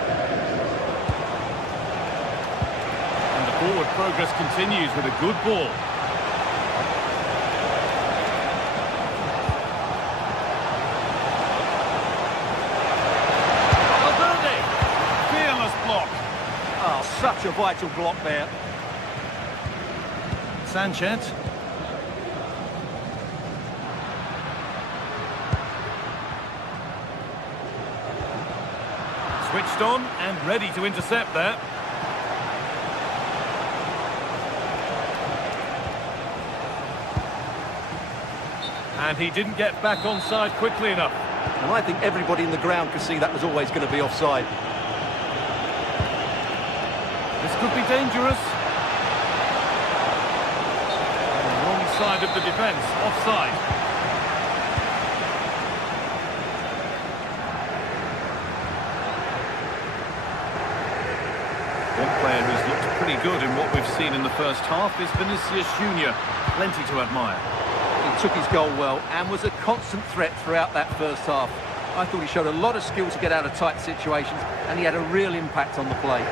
And the forward progress continues with a good ball. Such a vital block there. Sanchez. Switched on and ready to intercept there. And he didn't get back onside quickly enough. And I think everybody in the ground could see that was always going to be offside. This could be dangerous. On the wrong side of the defence, offside. One player who's looked pretty good in what we've seen in the first half is Vinicius Junior. Plenty to admire. He took his goal well and was a constant threat throughout that first half. I thought he showed a lot of skill to get out of tight situations, and he had a real impact on the play.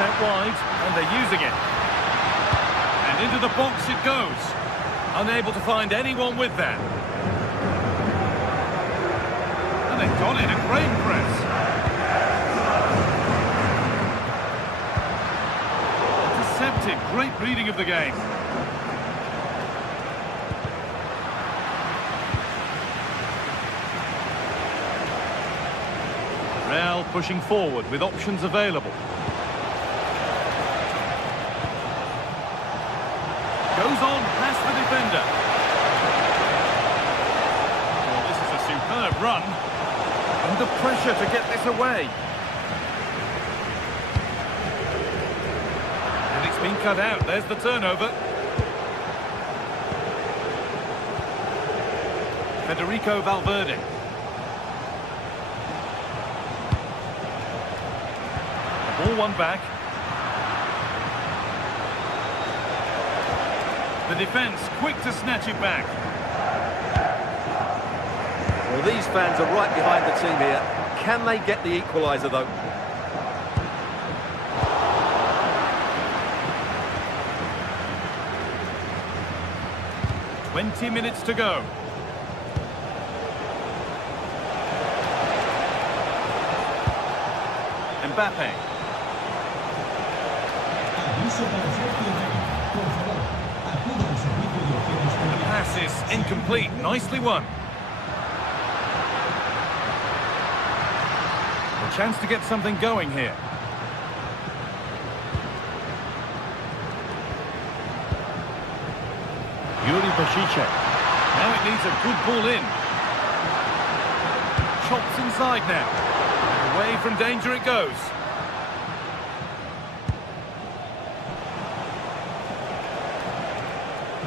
Out wide, and they're using it. And into the box it goes. Unable to find anyone with that. And they've got it, a great press. Intercepted, great reading of the game. Real well, pushing forward with options available. Goes on past the defender. Well, this is a superb run. Under pressure to get this away. And it's been cut out. There's the turnover. Federico Valverde. The ball won back. The defence quick to snatch it back. Well, these fans are right behind the team here. Can they get the equaliser, though? "20 minutes to go. Mbappe. The pass is incomplete. Nicely won. A chance to get something going here. Yuri Pashice. Now it needs a good ball in. Chops inside now. Away from danger it goes.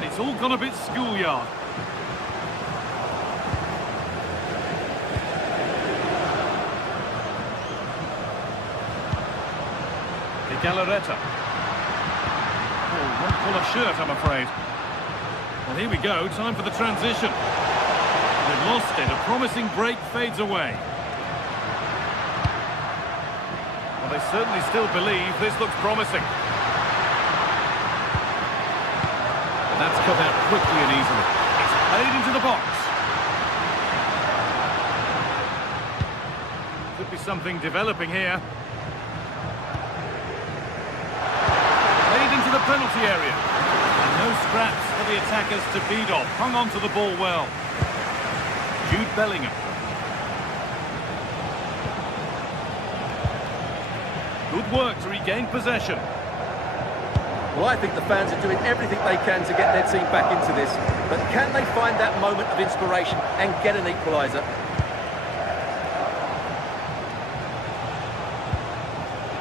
It's all gone a bit schoolyard. Galarreta. Oh, won't pull a shirt, I'm afraid. Well, here we go. Time for the transition. They've lost it. A promising break fades away. Well, they certainly still believe this looks promising. And that's cut out quickly and easily. It's played into the box. Could be something developing here. Into the penalty area. And no scraps for the attackers to feed off. Hung on to the ball well. Jude Bellingham. Good work to regain possession. Well, I think the fans are doing everything they can to get their team back into this. But can they find that moment of inspiration and get an equaliser?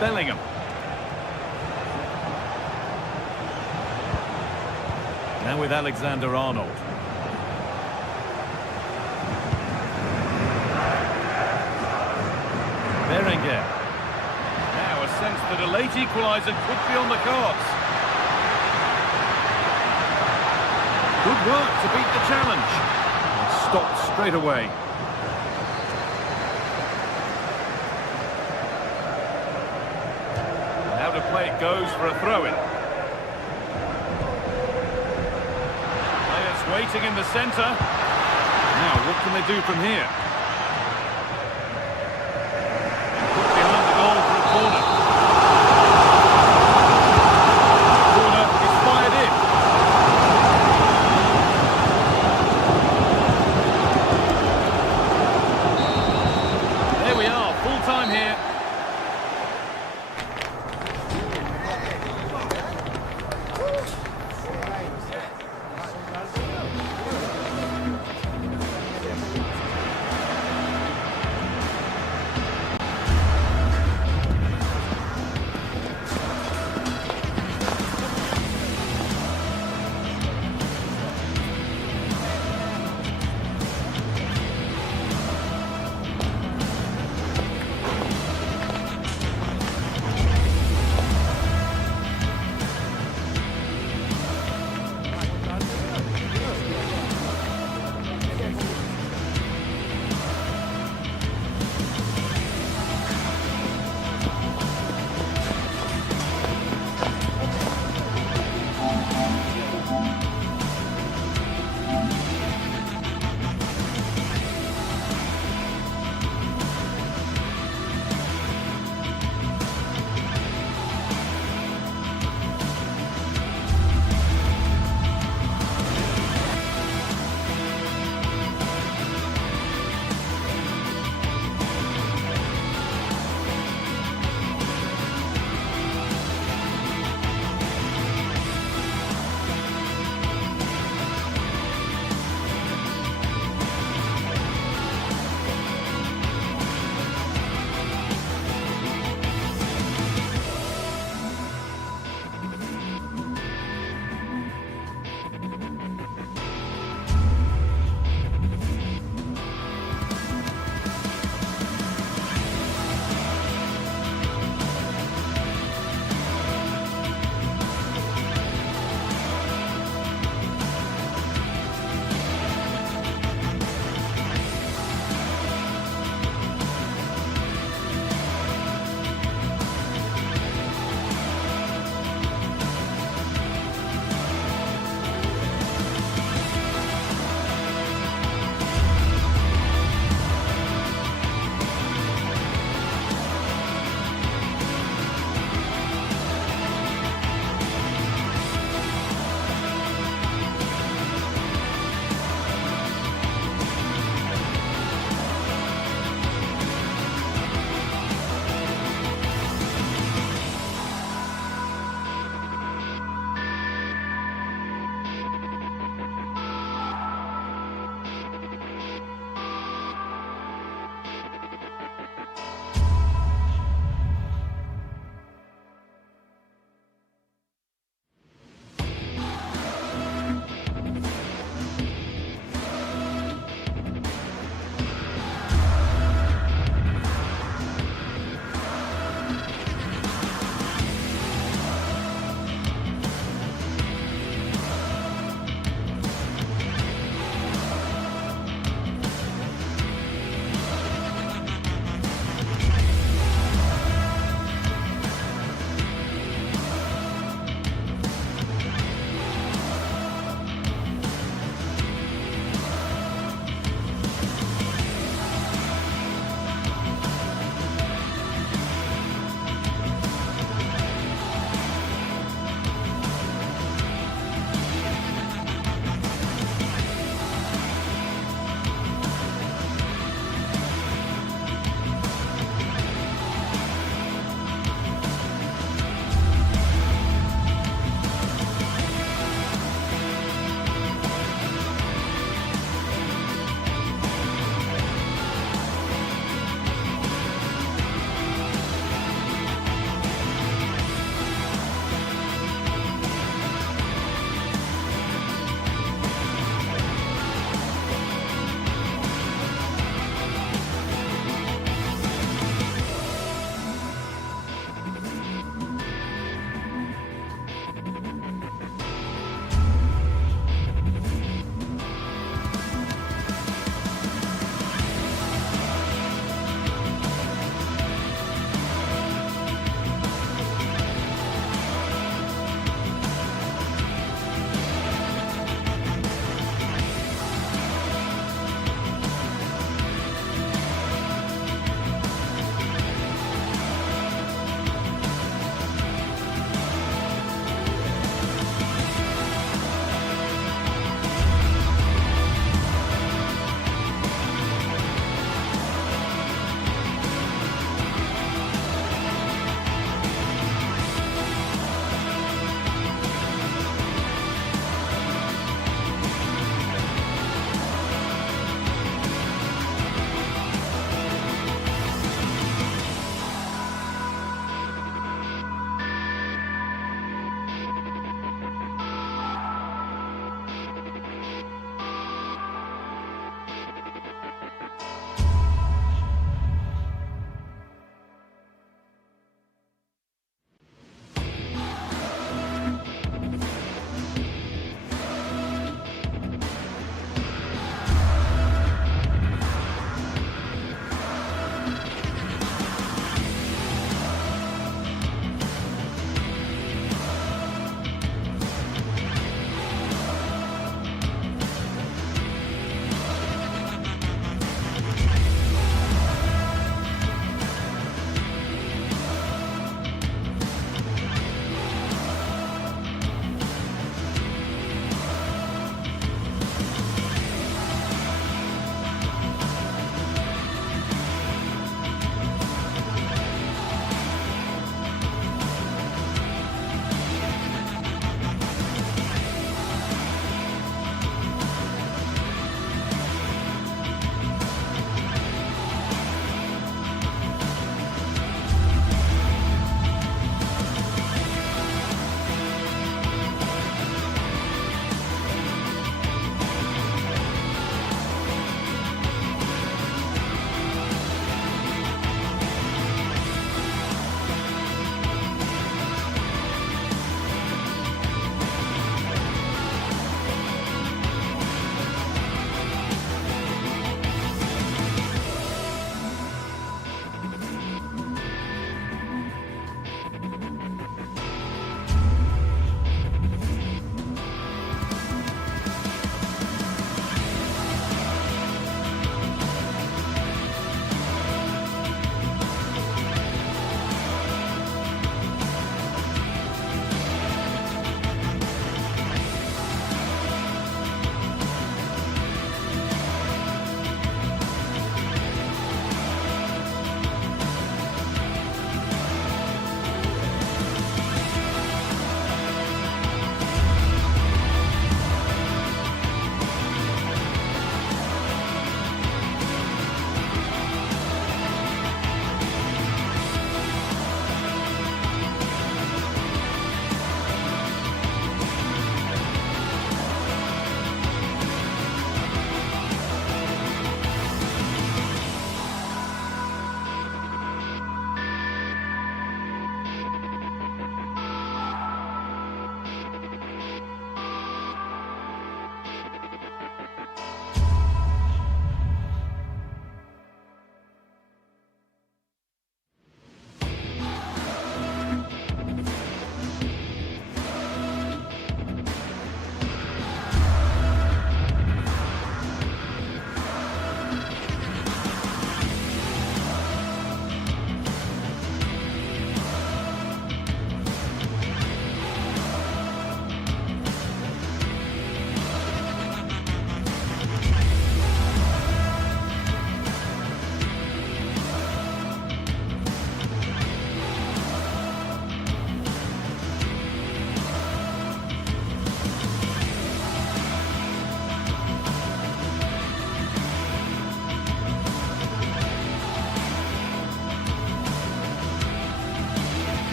Bellingham. Now with Alexander-Arnold. Berenguer. Now a sense that a late equaliser could be on the cards. Good work to beat the challenge. And stopped straight away. And out of play it goes for a throw-in. Waiting in the centre. Now, what can they do from here? Put behind the goal for a corner. Corner is fired in. There we are, full time here.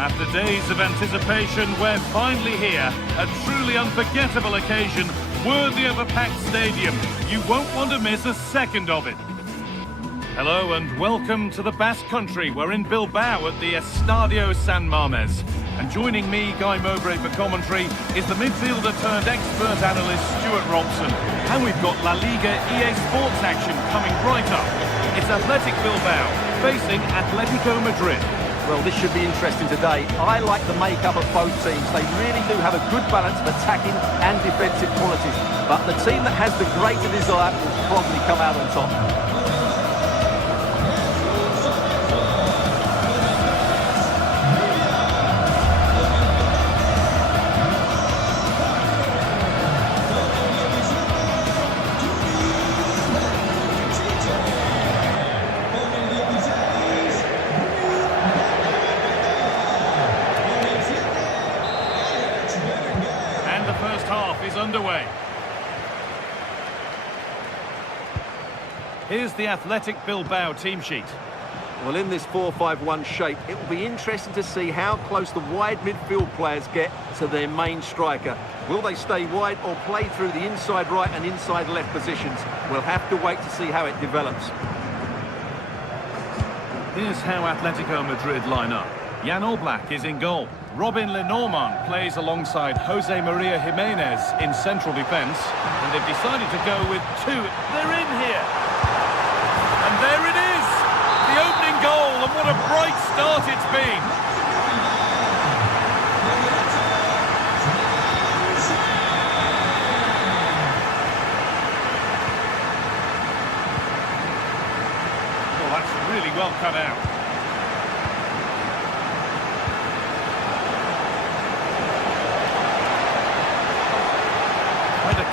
After days of anticipation, we're finally here. A truly unforgettable occasion, worthy of a packed stadium. You won't want to miss a second of it. Hello and welcome to the Basque Country. We're in Bilbao at the Estadio San Mamés. And joining me, Guy Mowbray, for commentary is the midfielder turned expert analyst Stuart Robson. And we've got La Liga EA Sports action coming right up. It's Athletic Bilbao facing Atletico Madrid. Well, this should be interesting today. I like the makeup of both teams. They really do have a good balance of attacking and defensive qualities. But the team that has the greater desire will probably come out on top. Underway. Here's the Athletic Bilbao team sheet. Well, in this 4-5-1 shape, it will be interesting to see how close the wide midfield players get to their main striker. Will they stay wide or play through the inside right and inside left positions? We'll have to wait to see how it develops. Here's how Atletico Madrid line up. Jan Oblak is in goal. Robin Lenormand plays alongside Jose Maria Jimenez in central defence. And they've decided to go with two. They're in here. And there it is. The opening goal, and what a bright start it's been. Well, that's really well cut out.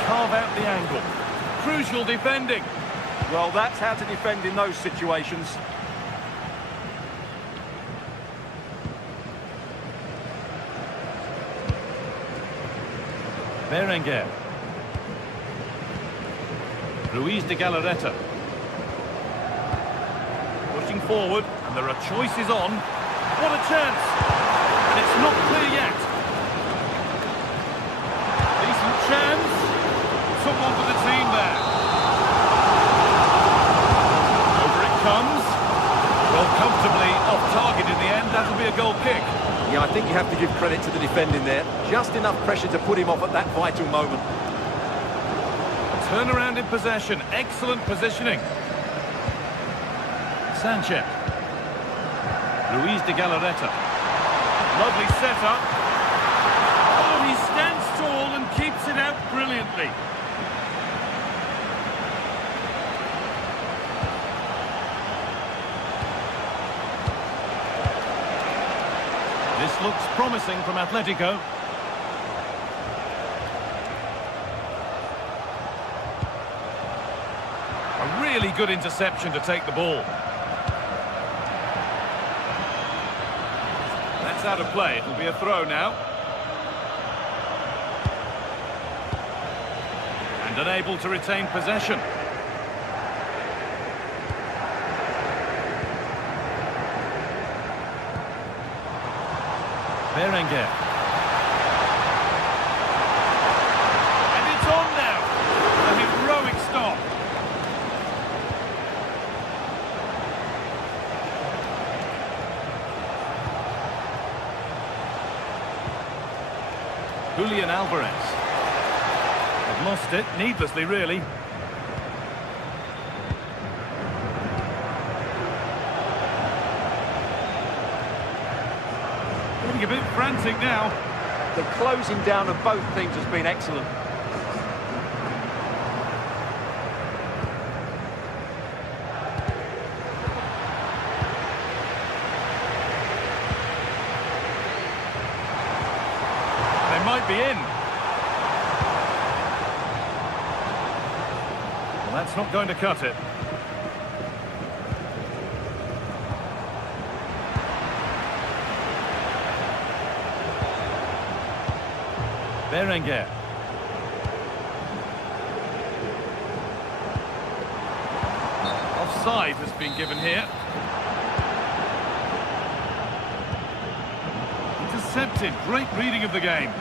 Carve out the angle. Crucial defending. Well, that's how to defend in those situations. Berenguer. Ruiz de Galarreta. Pushing forward, and there are choices on. What a chance! And it's not clear yet. Decent chance. Took one for the team there. Over it comes. Well, comfortably off target in the end. That'll be a goal kick. Yeah, I think you have to give credit to the defending there. Just enough pressure to put him off at that vital moment. Turnaround in possession. Excellent positioning. Sanchez. Ruiz de Galarreta. Lovely setup. Oh, he stands tall and keeps it out brilliantly. This looks promising from Atletico. A really good interception to take the ball. That's out of play. It'll be a throw now. And unable to retain possession. Berenguer. And it's on now. A heroic stop. Julian Alvarez. They've lost it, needlessly really. A bit frantic now. The closing down of both teams has been excellent. They might be in. Well, that's not going to cut it. Berenguer. Offside has been given here. intercepted. Great reading of the game.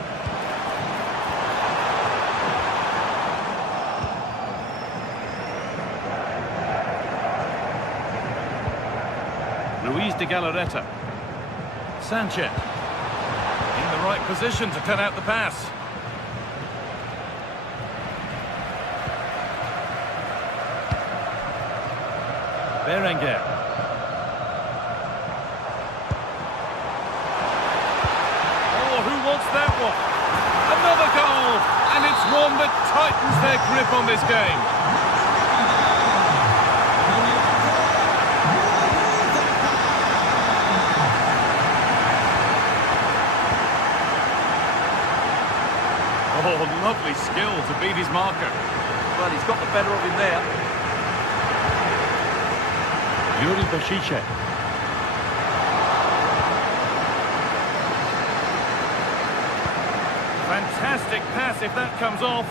Luis de Galarreta. Sanchez. In the right position to cut out the pass. Berenguer. Oh, who wants that one? Another goal! And it's one that tightens their grip on this game. Oh, lovely skill to beat his marker. Well, he's got the better of him there. Yuri Bashice. Fantastic pass if that comes off.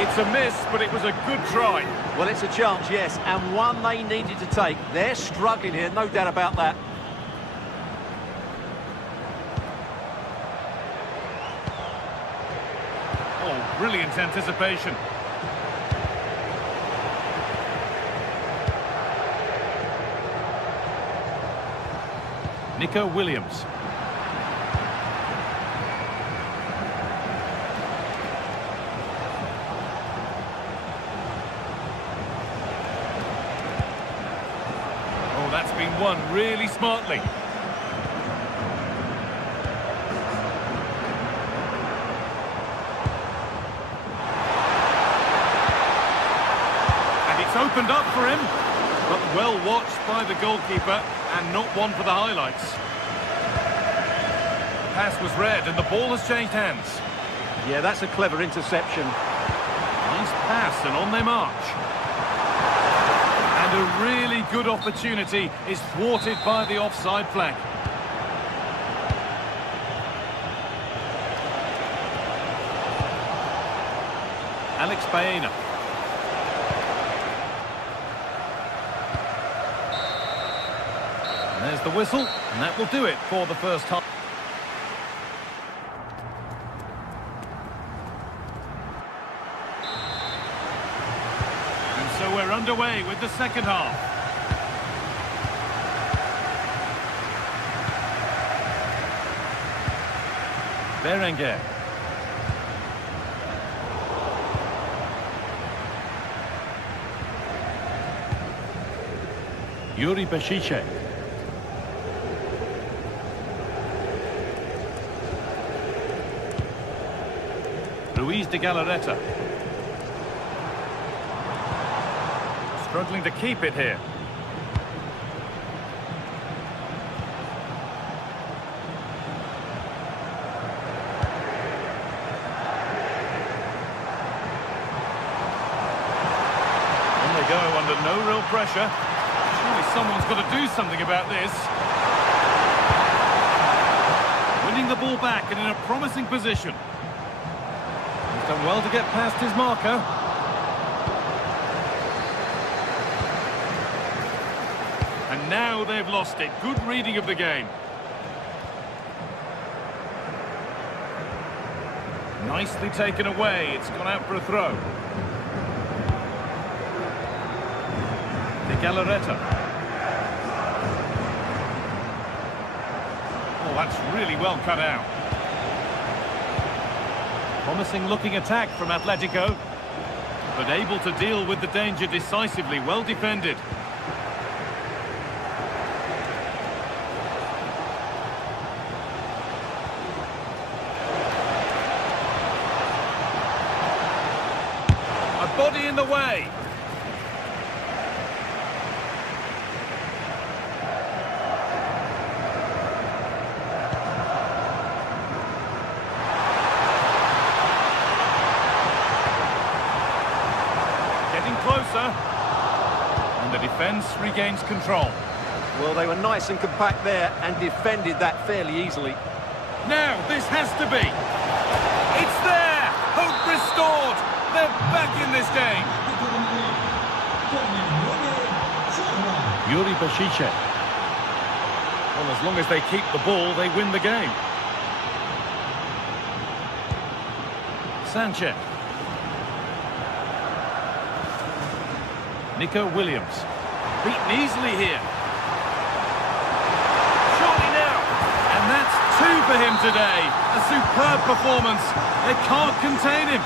It's a miss, but it was a good try. Well, it's a chance, yes, and one they needed to take. They're struggling here, no doubt about that. Oh, brilliant anticipation. Nico Williams. Oh, that's been won really smartly. And it's opened up for him, but well watched by the goalkeeper and not one for the highlights. The pass was read and the ball has changed hands. Yeah, that's a clever interception. Nice pass and on they march. And a really good opportunity is thwarted by the offside flag. Alex Baena. And there's the whistle, and that will do it for the first half. And so we're underway with the second half. Berenguer. Yuri Bashice. Luis de Galarreta. Struggling to keep it here. On they go under no real pressure. Surely someone's got to do something about this. Winning the ball back and in a promising position. He's done well to get past his marker. And now they've lost it. Good reading of the game. Nicely taken away. It's gone out for a throw. De Galarreta. Oh, that's really well cut out. Promising looking attack from Atletico. But able to deal with the danger decisively. Well defended. A body in the way. Closer, and the defence regains control. Well, they were nice and compact there and defended that fairly easily. Now, this has to be. It's there! Hope restored! They're back in this game. Yuri Bashice. Well, as long as they keep the ball, they win the game. Sanchez. Nico Williams. Beaten easily here. Surely now. And that's 2 for him today. A superb performance. They can't contain him.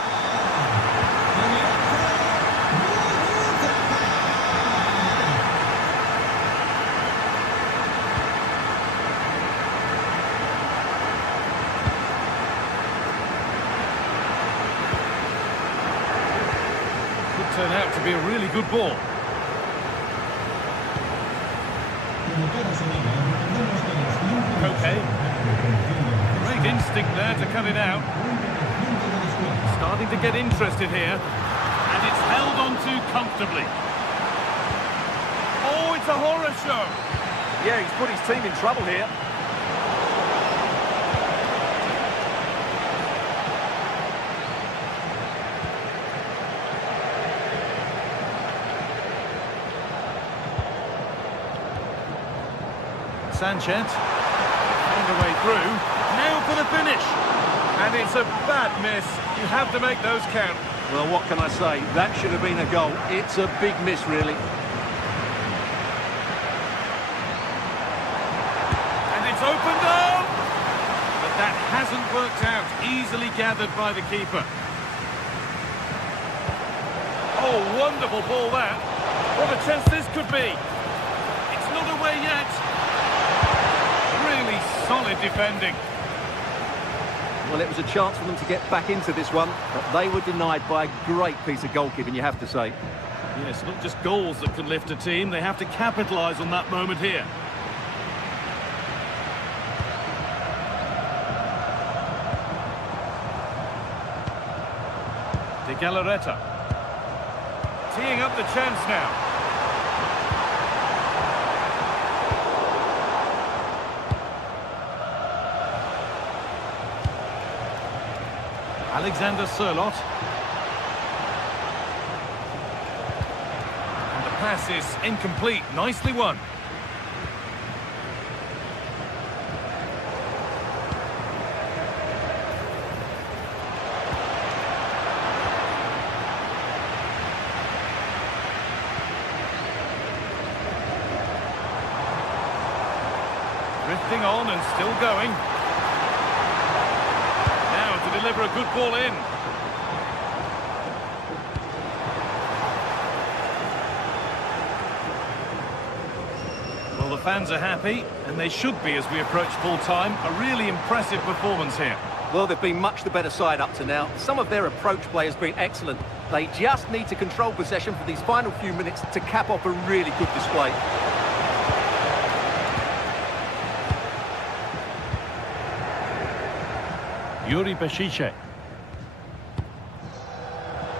Turn out to be a really good ball. Okay. Great instinct there to cut it out. Starting to get interested here. And it's held on to comfortably. Oh, it's a horror show. Yeah, he's put his team in trouble here. Sanchez, found a way through, now for the finish. And it's a bad miss. You have to make those count. Well, what can I say? That should have been a goal. It's a big miss, really. And it's opened up! But that hasn't worked out. Easily gathered by the keeper. Oh, wonderful ball that. What a chance this could be. It's not away yet. Really solid defending. Well, it was a chance for them to get back into this one, but they were denied by a great piece of goalkeeping, you have to say. Yes, not just goals that can lift a team, they have to capitalise on that moment here. De Galarreta. Teeing up the chance now. Alexander Sørloth. And the pass is incomplete. Nicely won. Drifting on and still going. Deliver a good ball in. Well, the fans are happy, and they should be as we approach full time. A really impressive performance here. Well, they've been much the better side up to now. Some of their approach play has been excellent. They just need to control possession for these final few minutes to cap off a really good display. Yuri Bešice.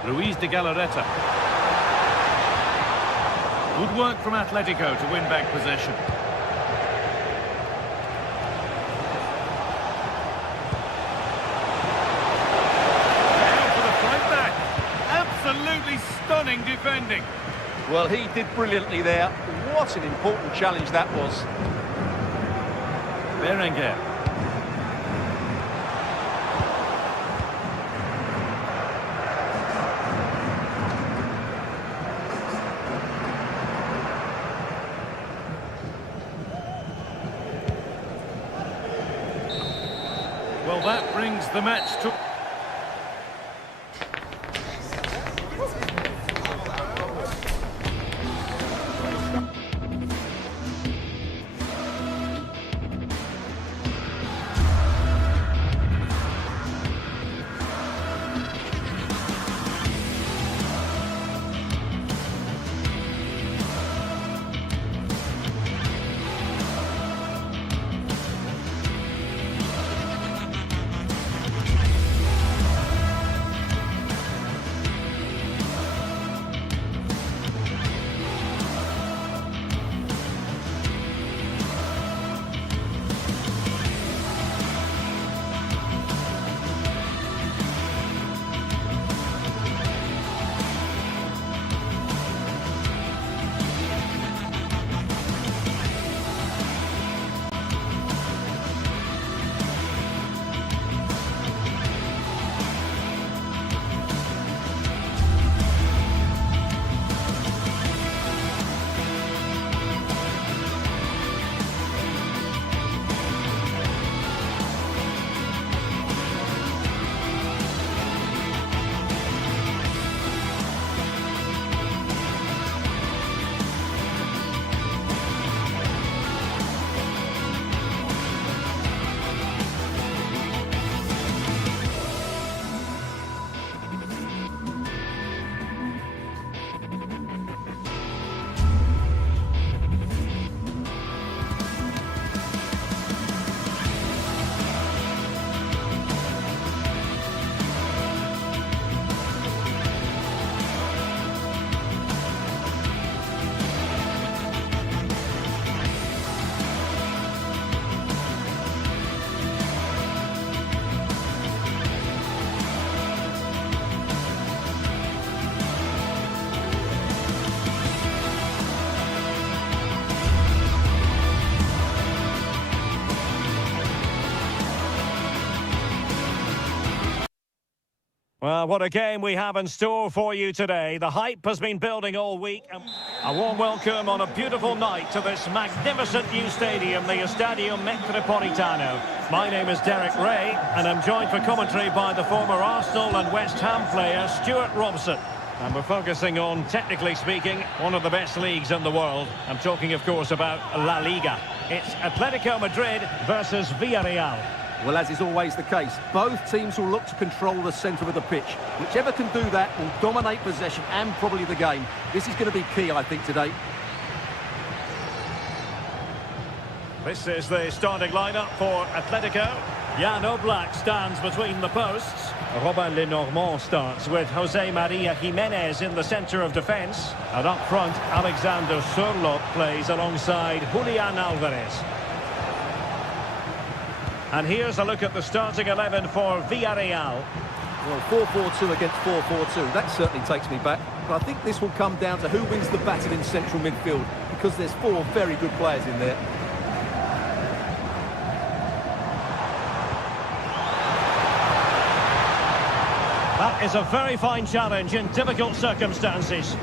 Luis de Galarreta. Good work from Atletico to win back possession. Now for the fight back. Absolutely stunning defending. Well, he did brilliantly there. What an important challenge that was. Berenguer. Well, that brings the match to... Well, what a game we have in store for you today. The hype has been building all week. A warm welcome on a beautiful night to this magnificent new stadium, the Estadio Metropolitano. My name is Derek Ray, and I'm joined for commentary by the former Arsenal and West Ham player, Stuart Robson. And we're focusing on, technically speaking, one of the best leagues in the world. I'm talking, of course, about La Liga. It's Atletico Madrid versus Villarreal. Well, as is always the case, both teams will look to control the centre of the pitch. Whichever can do that will dominate possession and probably the game. This is going to be key, I think, today. This is the starting lineup for Atletico. Jan Oblak stands between the posts. Robin Lenormand starts with Jose Maria Jimenez in the centre of defence. And up front, Alexander Sørloth plays alongside Julian Alvarez. And here's a look at the starting 11 for Villarreal. Well, 4-4-2 against 4-4-2, that certainly takes me back. But I think this will come down to who wins the battle in central midfield, because there's four very good players in there. That is a very fine challenge in difficult circumstances.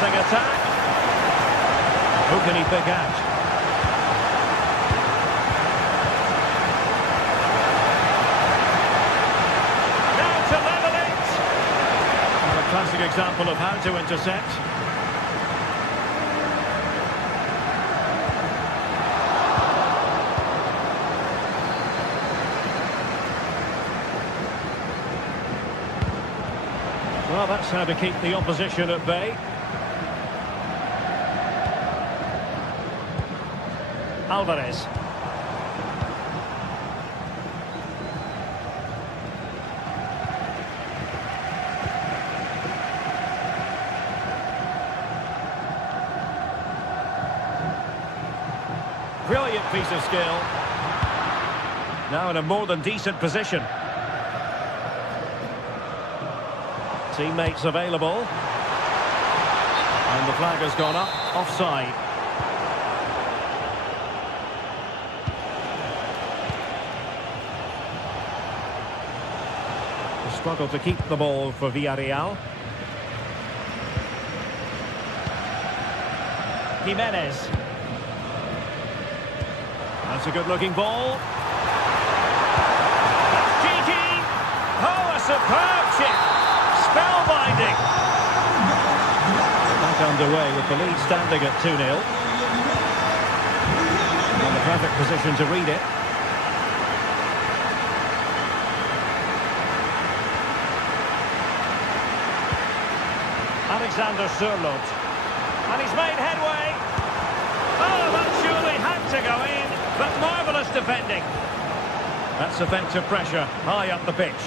Attack. Who can he pick out? Now to level it. And a classic example of how to intercept. Well, that's how to keep the opposition at bay. Alvarez. Brilliant piece of skill. Now in a more than decent position. Teammates available. And the flag has gone up, offside. Struggle to keep the ball for Villarreal. Jimenez. That's a good-looking ball. That's cheeky. Oh, a superb chip. Spellbinding. Back underway with the lead standing at 2-0. On the perfect position to read it. Alexander Sørloth. And he's made headway. Oh, that surely had to go in, but marvellous defending. That's effective pressure high up the pitch.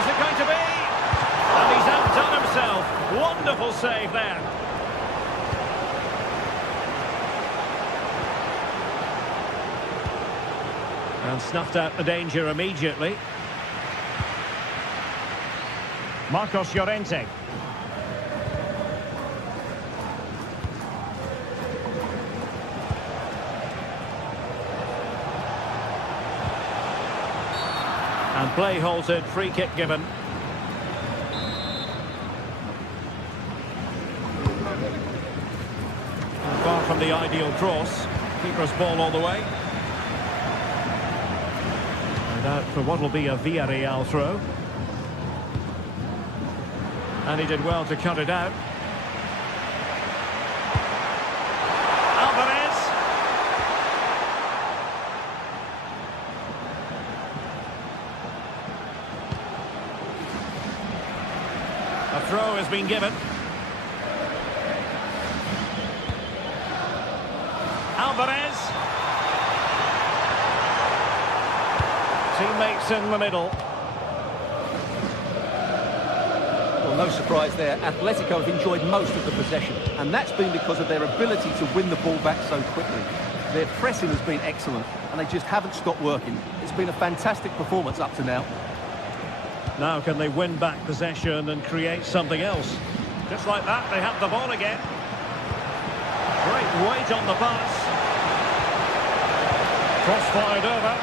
Is it going to be? And he's outdone himself. Wonderful save there. And snuffed out the danger immediately. Marcos Llorente. And play halted, free kick given. And far from the ideal cross. Keeper's ball all the way. Out for what will be a Villarreal throw. And he did well to cut it out. Alvarez. A throw has been given. Alvarez. Teammates in the middle. No surprise there. Atletico have enjoyed most of the possession, and that's been because of their ability to win the ball back so quickly. Their pressing has been excellent, and they just haven't stopped working. It's been a fantastic performance up to now. Now can they win back possession and create something else? Just like that, they have the ball again. Great weight on the pass. Cross-fired over.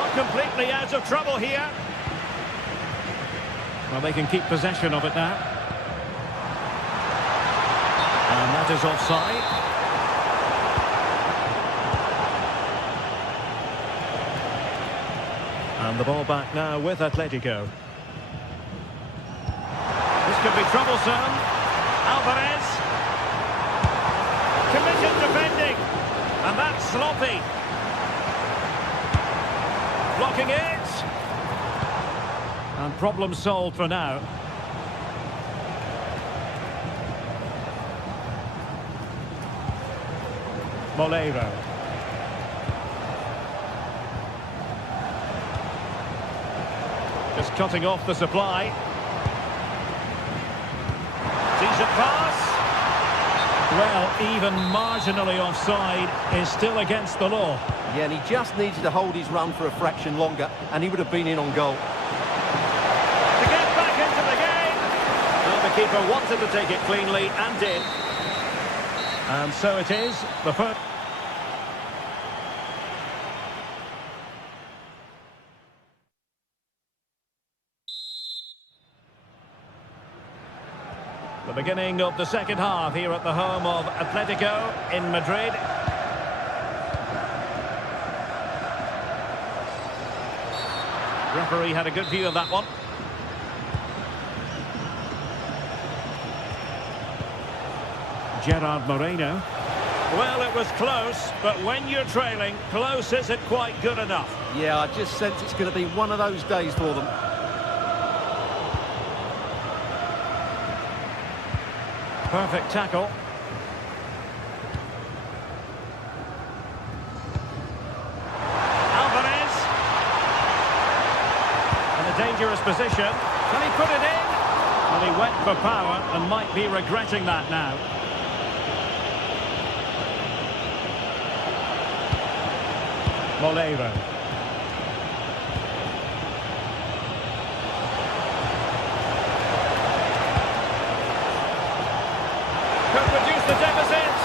Not completely out of trouble here. Well, they can keep possession of it now. And that is offside. And the ball back now with Atletico. This could be troublesome. Alvarez. Committed defending. And that's sloppy. Blocking it. And problem solved for now. Moleiro. Just cutting off the supply. Decent pass. Well, even marginally offside is still against the law. Yeah, and he just needed to hold his run for a fraction longer, and he would have been in on goal. To get back into the game. Well, the keeper wanted to take it cleanly and did. And so it is. The first. The beginning of the second half here at the home of Atletico in Madrid. Referee had a good view of that one. Gerard Moreno. Well, it was close, but when you're trailing, close isn't quite good enough. Yeah, I just sense it's going to be one of those days for them. Perfect tackle. Alvarez. In a dangerous position. Can he put it in? Well, he went for power and might be regretting that now. Moleiro. Could reduce the deficit,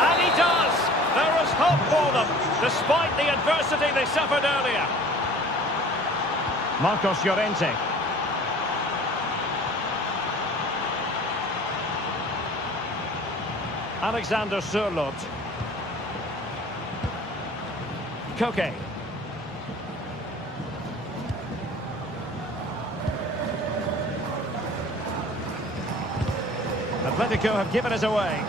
and he does. There is hope for them, despite the adversity they suffered earlier. Marcos Llorente. Alexander Sørloth. Koke. Atletico have given us away.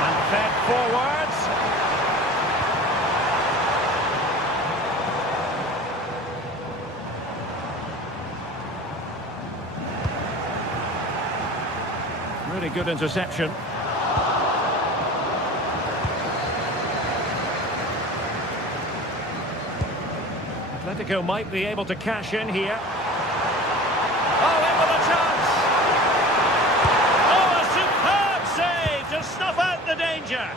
And fed forwards. Really good interception. Atletico might be able to cash in here. Oh, in with a chance! Oh, a superb save to snuff out the danger!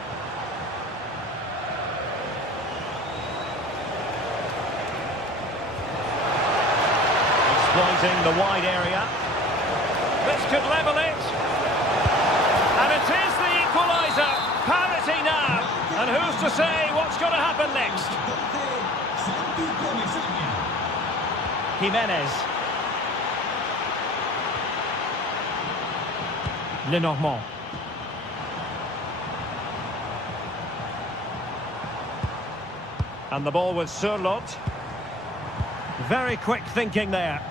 Exploiting the wide area. This could level it. And it is the equaliser. Parity now. And who's to say what's going to happen next? Jimenez. Lenormand. And the ball with Sørloth. Very quick thinking there.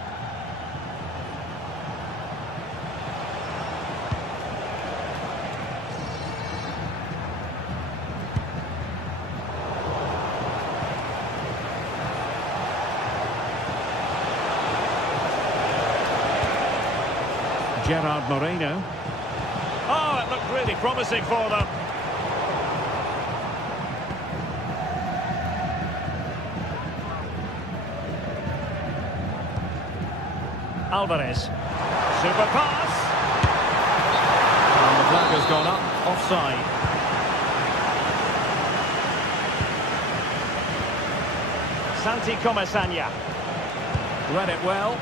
Gerard Moreno. Oh, it looked really promising for them. Alvarez. Super pass. And the flag has gone up. Offside. Santi Comesaña. Read it well.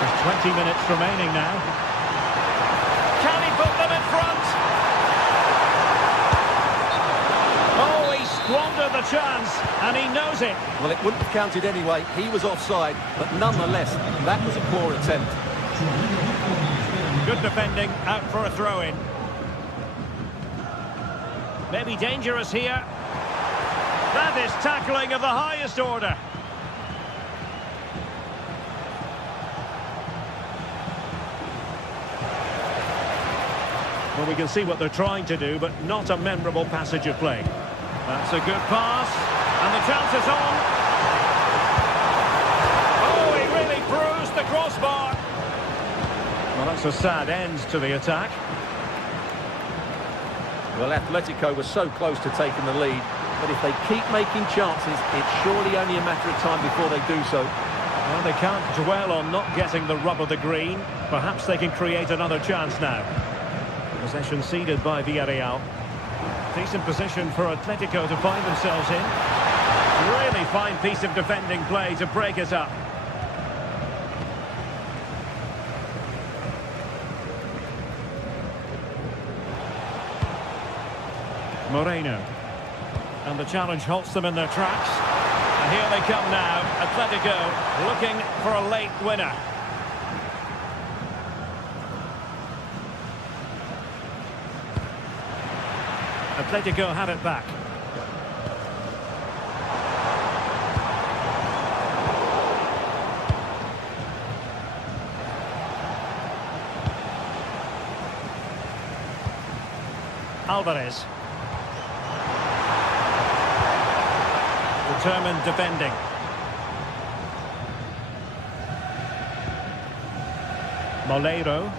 There's 20 minutes remaining now. Can he put them in front? Oh, he squandered the chance, and he knows it. Well, it wouldn't have counted anyway. He was offside, but nonetheless, that was a poor attempt. Good defending, out for a throw-in. Maybe dangerous here. That is tackling of the highest order. Well, we can see what they're trying to do, but not a memorable passage of play. That's a good pass, and the chance is on. Oh, he really bruised the crossbar. Well, that's a sad end to the attack. Well, Atletico was so close to taking the lead, but if they keep making chances, it's surely only a matter of time before they do so. Well, they can't dwell on not getting the rub of the green. Perhaps they can create another chance now. Possession ceded by Villarreal. Decent position for Atletico to find themselves in. Really fine piece of defending play to break it up. Moreno. And the challenge halts them in their tracks. And here they come now. Atletico looking for a late winner. Atletico have it back. Alvarez. Determined defending. Moleiro.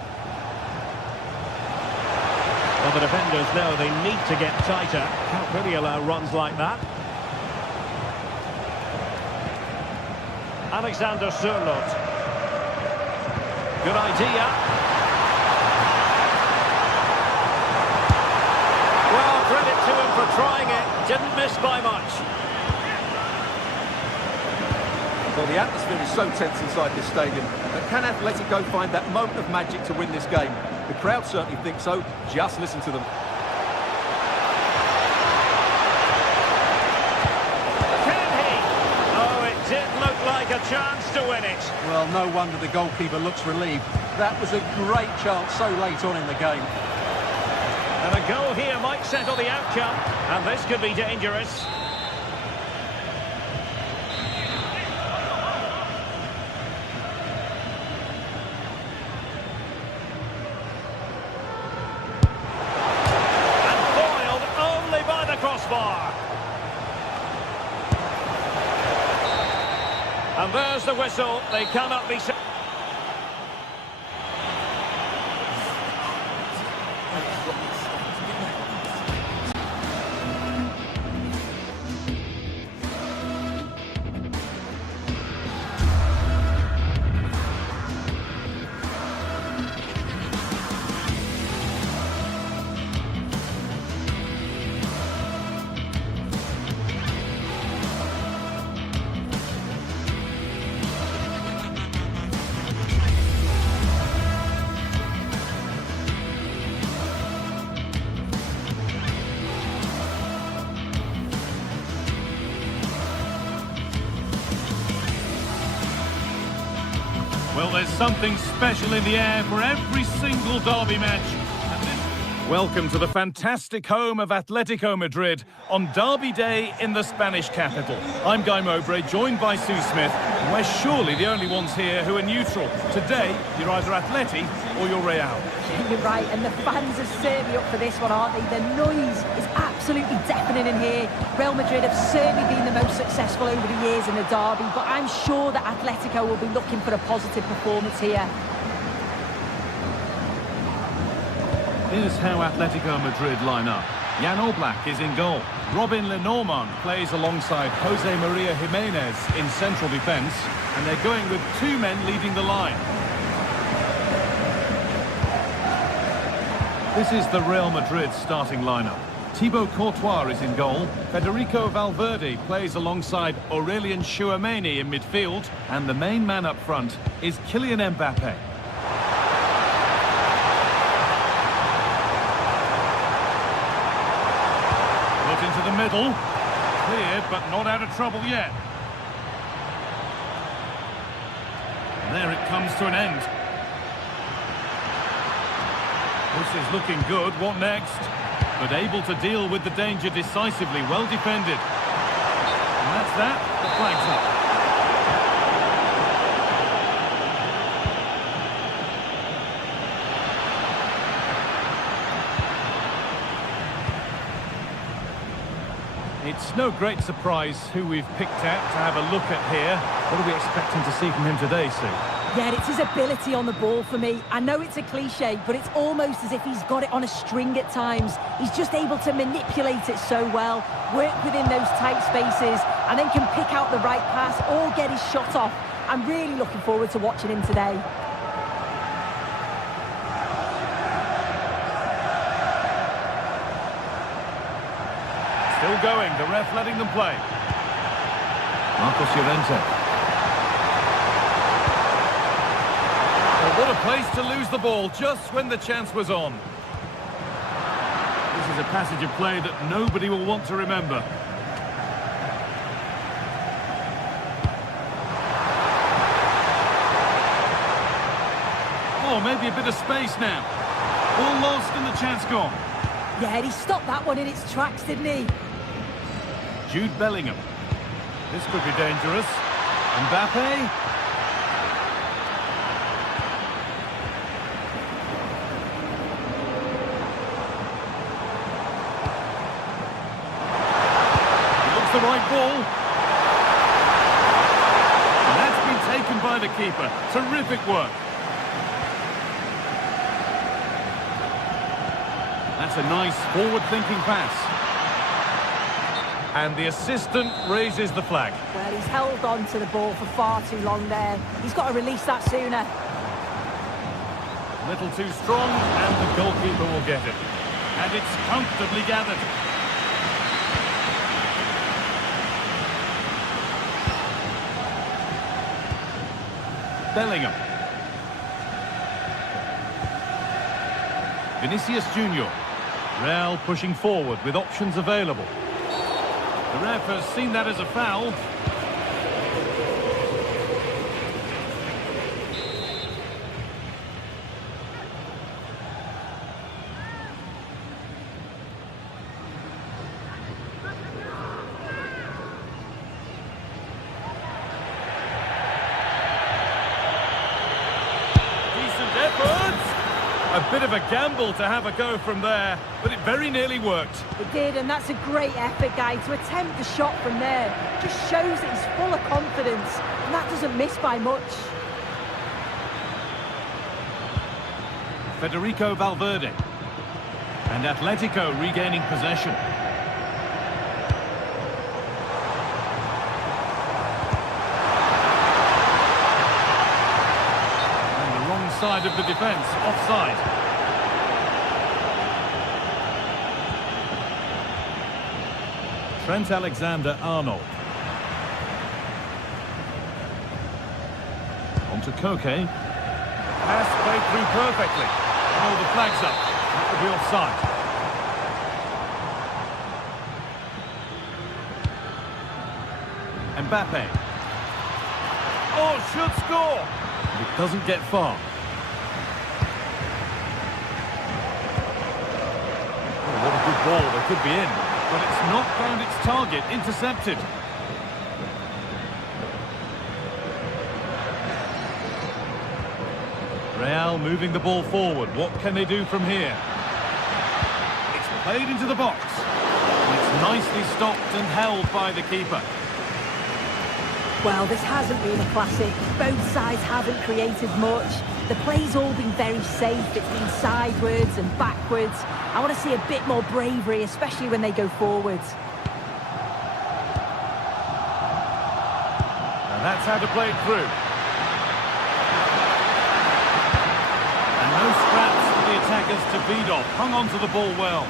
Well, the defenders know they need to get tighter. Can't really allow runs like that. Alexander Sørloth. Good idea. Well, credit to him for trying it. Didn't miss by much. Well, the atmosphere is so tense inside this stadium, but can Atletico find that moment of magic to win this game? The crowd certainly think so. Just listen to them. Can he? Oh, it did look like a chance to win it. Well, no wonder the goalkeeper looks relieved. That was a great chance so late on in the game. And a goal here might settle the outcome, and this could be dangerous. Crossbar. And there's the whistle. They cannot be... Well, there's something special in the air for every single derby match. Welcome to the fantastic home of Atletico Madrid on Derby Day in the Spanish capital. I'm Guy Mowbray, joined by Sue Smith, and we're surely the only ones here who are neutral. Today, you're either Atleti or you're Real. You're right, and the fans are certainly up for this one, aren't they? The noise is absolutely deafening in here. Real Madrid have certainly been the most successful over the years in the derby, but I'm sure that Atletico will be looking for a positive performance here. Here's how Atletico Madrid line up. Jan Oblak is in goal. Robin Lenormand plays alongside Jose Maria Jimenez in central defence. And they're going with two men leading the line. This is the Real Madrid starting lineup. Thibaut Courtois is in goal. Federico Valverde plays alongside Aurelien Tchouameni in midfield. And the main man up front is Kylian Mbappe. Put into the middle. Cleared, but not out of trouble yet. And there it comes to an end. This is looking good. What next? But able to deal with the danger decisively. Well defended. And that's that. The flag's up. It's no great surprise who we've picked out to have a look at here. What are we expecting to see from him today, Sue? Yeah, it's his ability on the ball for me. I know it's a cliche, but it's almost as if he's got it on a string at times. He's just able to manipulate it so well, work within those tight spaces, and then can pick out the right pass or get his shot off. I'm really looking forward to watching him today. Still going, the ref letting them play. Marcos Llorente. What a place to lose the ball just when the chance was on. This is a passage of play that nobody will want to remember. Oh, maybe a bit of space now. All lost and the chance gone. Yeah, he stopped that one in its tracks, didn't he? Jude Bellingham. This could be dangerous. Mbappe. The right ball. And that's been taken by the keeper. Terrific work. That's a nice forward-thinking pass. And the assistant raises the flag. Well, he's held on to the ball for far too long there. He's got to release that sooner. A little too strong, and the goalkeeper will get it. And it's comfortably gathered. Bellingham. Vinicius Junior. Real pushing forward with options available. The ref has seen that as a foul. A bit of a gamble to have a go from there, but it very nearly worked. It did, and that's a great effort, guy. To attempt the shot from there just shows that he's full of confidence, and that doesn't miss by much. Federico Valverde. And Atletico regaining possession. Side of the defence, offside. Trent Alexander-Arnold. On to Koke. Pass played through perfectly. Oh, the flag's up. That would be offside. Mbappe. Oh, should score. It doesn't get far. What a good ball, they could be in, but it's not found its target, intercepted. Real moving the ball forward, what can they do from here? It's played into the box, and it's nicely stopped and held by the keeper. Well, this hasn't been a classic. Both sides haven't created much. The play's all been very safe. It's been sidewards and backwards. I want to see a bit more bravery, especially when they go forwards. And that's how to play it through. And no scraps for the attackers to feed off. Hung on to the ball well.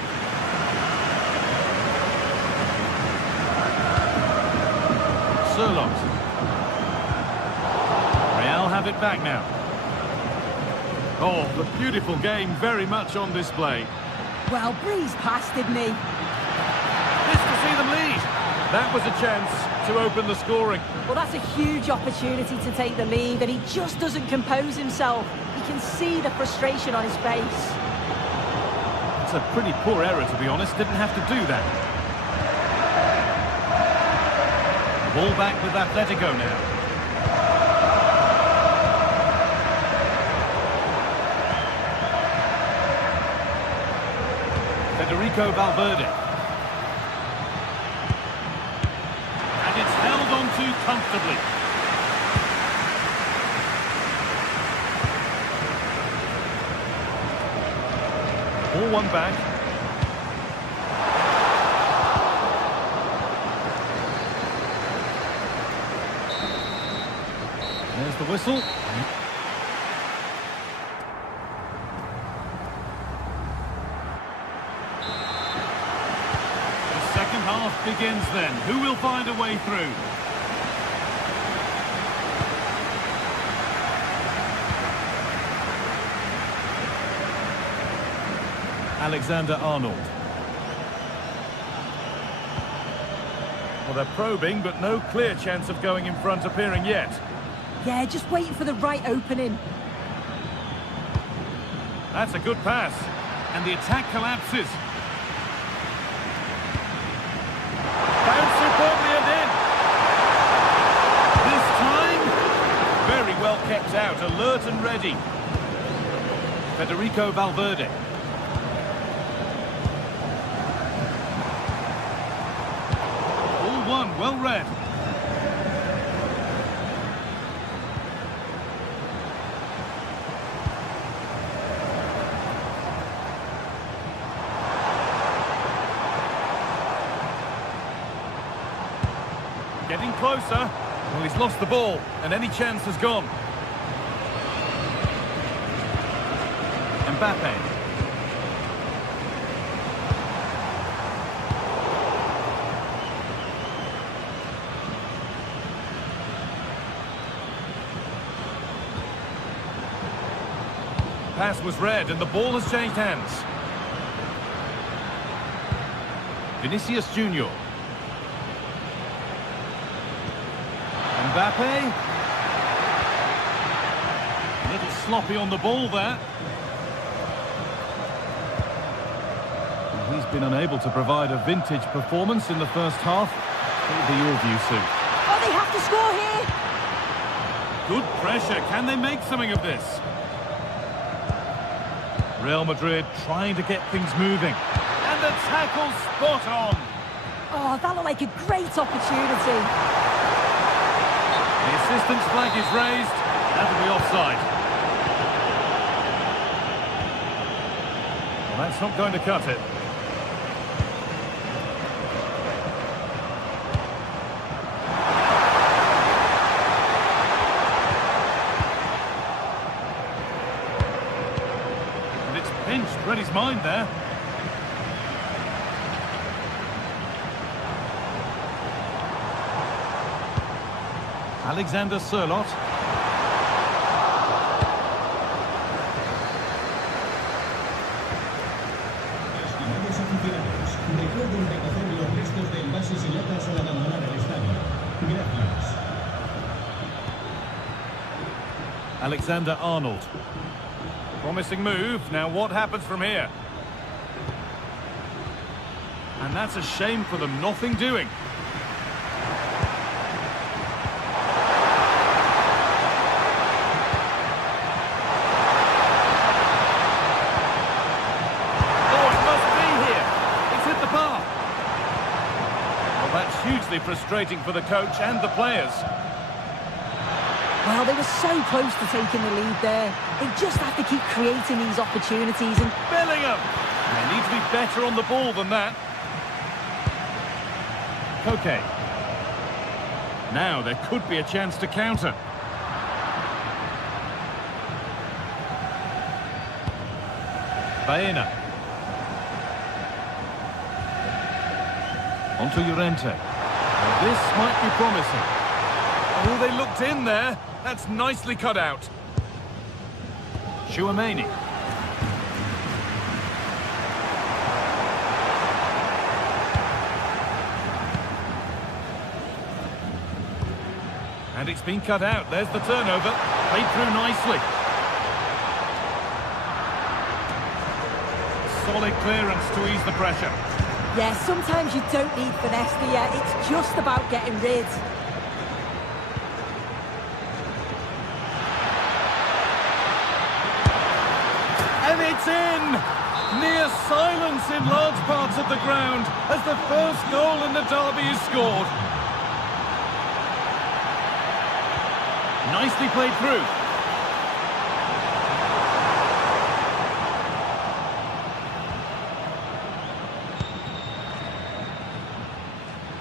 Surlot. Real have it back now. Oh, the beautiful game very much on display. Well, breezed past, didn't he? Just to see them lead. That was a chance to open the scoring. Well, that's a huge opportunity to take the lead, and he just doesn't compose himself. You can see the frustration on his face. It's a pretty poor error, to be honest. Didn't have to do that. Ball back with Atletico now. Federico Valverde. And it's held on to comfortably. Ball one back. There's the whistle. The second half begins then. Who will find a way through? Alexander-Arnold. Well, they're probing, but no clear chance of going in front appearing yet. Yeah, just waiting for the right opening. That's a good pass. And the attack collapses. Found superbly and in. This time, very well kept out, alert and ready. Federico Valverde. All one, well read. Getting closer. Well, he's lost the ball, and any chance has gone. Mbappe. Pass was read, and the ball has changed hands. Vinicius Junior. Mbappe. A little sloppy on the ball there. And he's been unable to provide a vintage performance in the first half. What will be your view, Sue? Oh, they have to score here! Good pressure. Can they make something of this? Real Madrid trying to get things moving. And the tackle spot on. Oh, that looked like a great opportunity. The assistant's flag is raised. That'll be offside. Well, that's not going to cut it. And it's pinched. Read his mind there. Alexander Surlot. Estimados aficionados, recuerden recoger los restos de envases y latas al abandonar el estadio. Gracias. Alexander-Arnold. Promising move. Now what happens from here? And that's a shame for them. Nothing doing. Hugely frustrating for the coach and the players. Well, they were so close to taking the lead there. They just have to keep creating these opportunities. And Bellingham! They need to be better on the ball than that. Okay. Now there could be a chance to counter. Baena. Onto Llorente. Now this might be promising. Oh, they looked in there. That's nicely cut out. Chouameni. And it's been cut out. There's the turnover. Played through nicely. Solid clearance to ease the pressure. yeah, sometimes you don't need finesse there. It's just about getting rid. And it's in! Near silence in large parts of the ground as the first goal in the derby is scored. Nicely played through.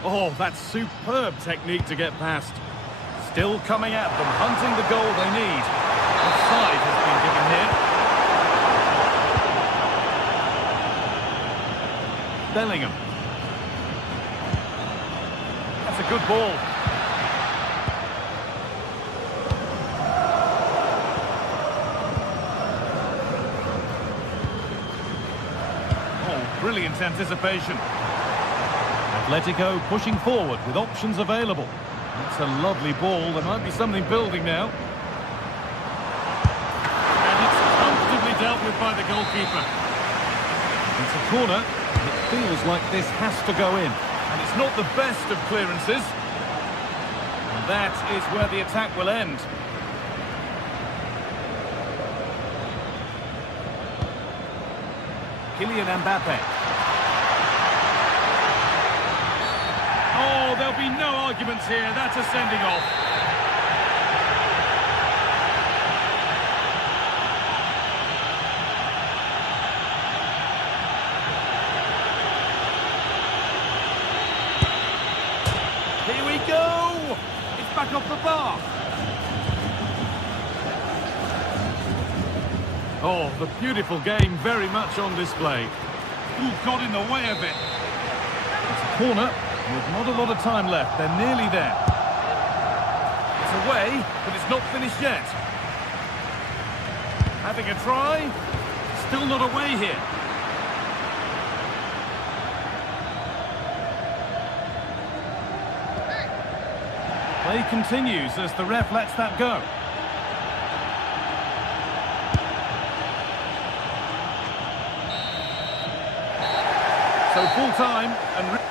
Oh, that's superb technique to get past. Still coming at them, hunting the goal they need. Offside has been given here. Bellingham. That's a good ball. Oh, brilliant anticipation. Atletico pushing forward with options available. That's a lovely ball. There might be something building now. And it's comfortably dealt with by the goalkeeper. It's a corner. It feels like this has to go in. And it's not the best of clearances. And that is where the attack will end. Kylian Mbappe. Oh, there'll be no arguments here. That's a sending off. Here we go! It's back off the bar. Oh, the beautiful game very much on display. Ooh, got in the way of it. It's a corner. With not a lot of time left, they're nearly there. It's away, but it's not finished yet. Having a try, still not away here. Play continues as the ref lets that go. So full time and...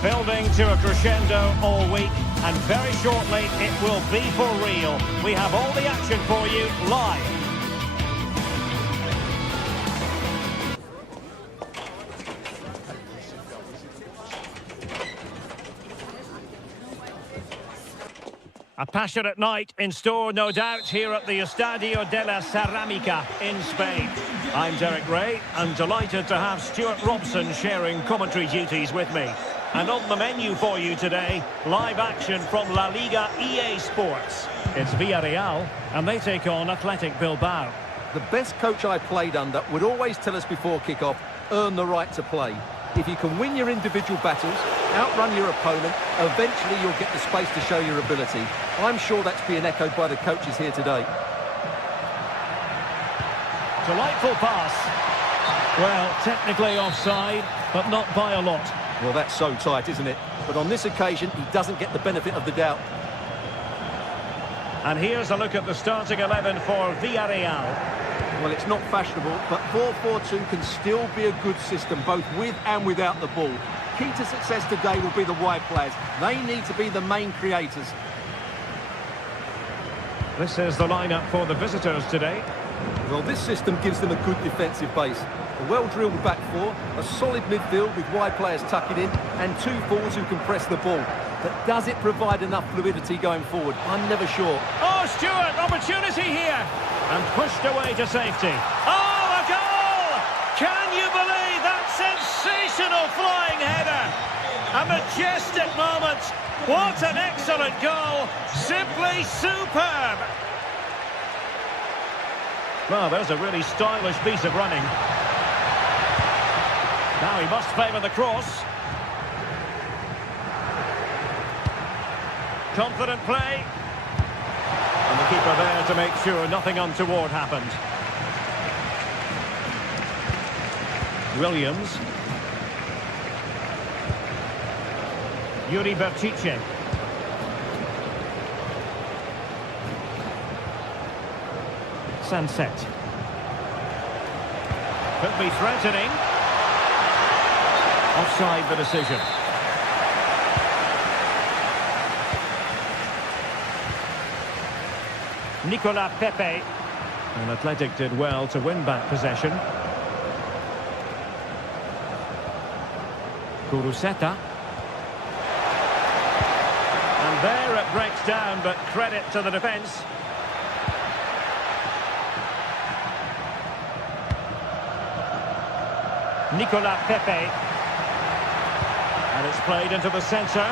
Building to a crescendo all week, and very shortly it will be for real. We have all the action for you live. A passionate night in store, no doubt, here at the Estadio de la Ceramica in Spain. I'm Derek Ray, and delighted to have Stuart Robson sharing commentary duties with me. And on the menu for you today, live action from La Liga EA Sports. It's Villarreal, and they take on Athletic Bilbao. The best coach I played under would always tell us before kick-off, earn the right to play. If you can win your individual battles, outrun your opponent, eventually you'll get the space to show your ability. I'm sure that's being echoed by the coaches here today. Delightful pass. Well, technically offside, but not by a lot. Well, that's so tight, isn't it? But on this occasion, he doesn't get the benefit of the doubt. And here's a look at the starting 11 for Villarreal. Well, it's not fashionable, but 4-4-2 can still be a good system, both with and without the ball. Key to success today will be the wide players. They need to be the main creators. This is the lineup for the visitors today. Well, this system gives them a good defensive base. A well-drilled back four, a solid midfield with wide players tucking in, and two forwards who can press the ball. But does it provide enough fluidity going forward? I'm never sure. Oh, Stuart, opportunity here. And pushed away to safety. Oh, a goal! Can you believe that sensational flying header? A majestic moment. What an excellent goal. Simply superb. Well, there's a really stylish piece of running. Now he must favour the cross. Confident play. And the keeper there to make sure nothing untoward happened. Williams. Yuri Bertice. Sunset. Could be threatening. Offside the decision. Nicolas Pepe. And Athletic did well to win back possession. Kuruseta. And there it breaks down, but credit to the defence. Nicolas Pepe. And it's played into the centre.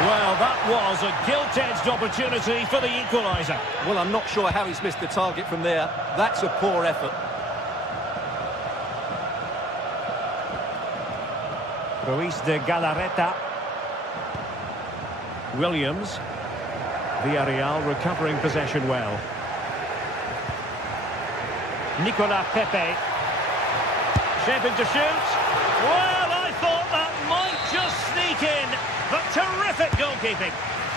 Well, that was a gilt-edged opportunity for the equaliser. Well, I'm not sure how he's missed the target from there. That's a poor effort. Ruiz de Galarreta. Williams. Villarreal recovering possession well. Nicolas Pepe. Shaping to shoot. Well, I thought that might just sneak in. But terrific goalkeeping.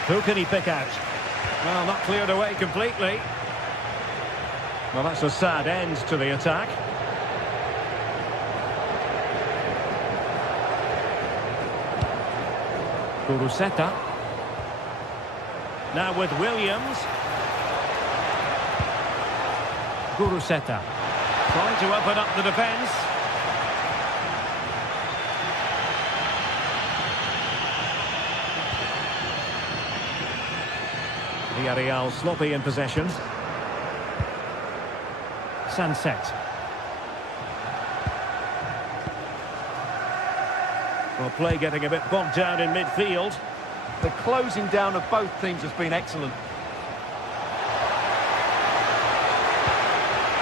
Who can he pick out? Well, not cleared away completely. Well, that's a sad end to the attack. Kuruseta. Now with Williams. Kuruseta. Trying to open up the defence. Villarreal sloppy in possession. Sunset. Well, play getting a bit bogged down in midfield. The closing down of both teams has been excellent.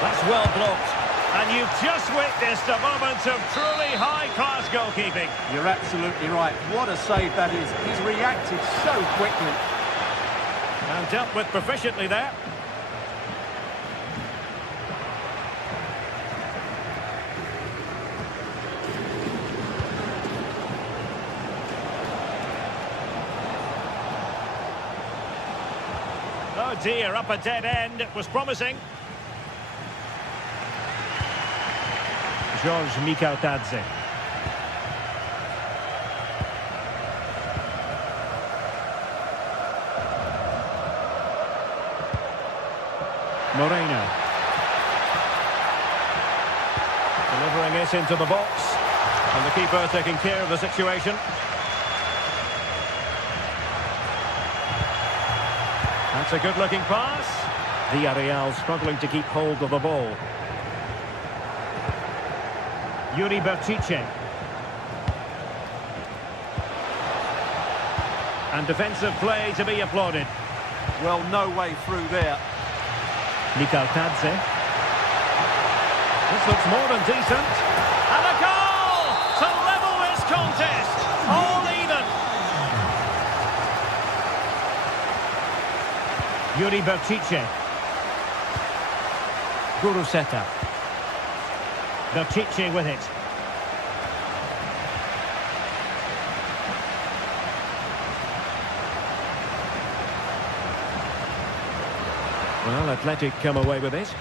That's well blocked. And you've just witnessed a moment of truly high-class goalkeeping. You're absolutely right. What a save that is. He's reacted so quickly. And dealt with proficiently there. Oh dear, up a dead end. It was promising. George Mikautadze. Moreno. Delivering it into the box. And the keeper taking care of the situation. That's a good-looking pass. Villarreal struggling to keep hold of the ball. Yuri Bertice. And defensive play to be applauded. Well, no way through there. Mikal Tadze. This looks more than decent. And a goal to level this contest. All even. Yuri Bertice. Guruseta. Bertice with it. Well, Athletic come away with it.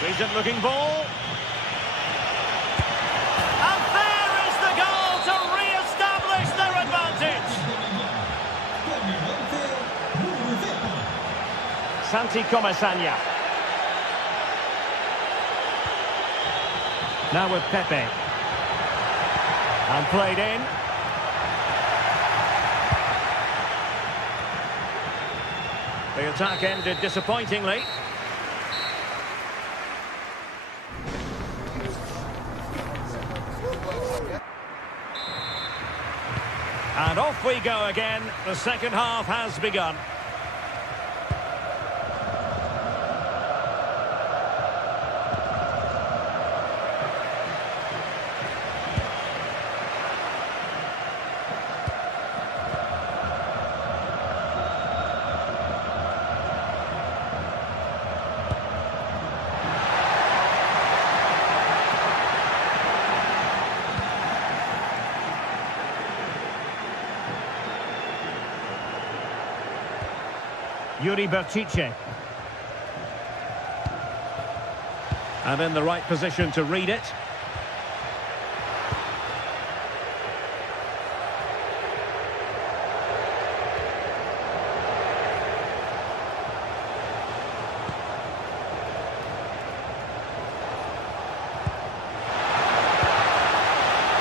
Decent looking ball. And there is the goal to re-establish their advantage. Santi Comasagna. Now with Pepe. And played in. The attack ended disappointingly. And off we go again. The second half has begun. Yuri Bertice. And in the right position to read it.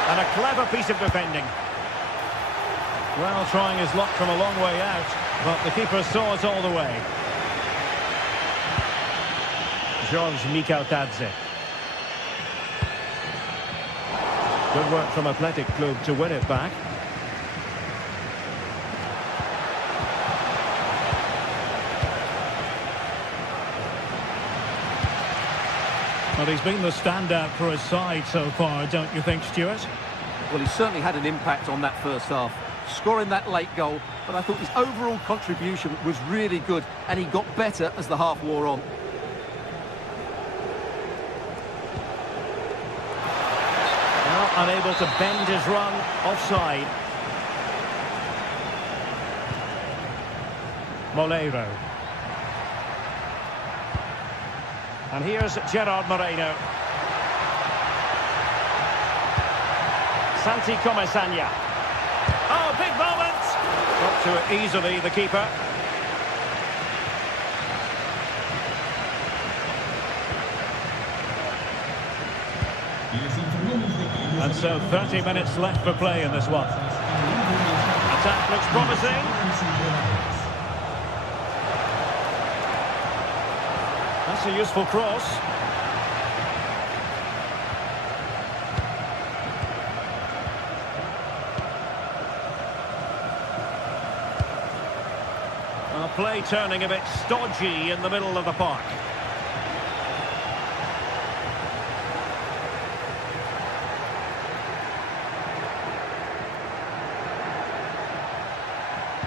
And a clever piece of defending. Well, trying his luck from a long way out, but the keeper saw it all the way. George Mikal Tadze. Good work from Athletic Club to win it back. Well, he's been the standout for his side so far, don't you think, Stuart? Well, he certainly had an impact on that first half, scoring that late goal, but I thought his overall contribution was really good, and he got better as the half wore on. Well, unable to bend his run, offside. Moleiro. And here's Gerard Moreno. Santi Comasagna. Oh, big moment! Got to it easily, the keeper. And so 30 minutes left for play in this one. Attack looks promising. That's a useful cross. Play turning a bit stodgy in the middle of the park.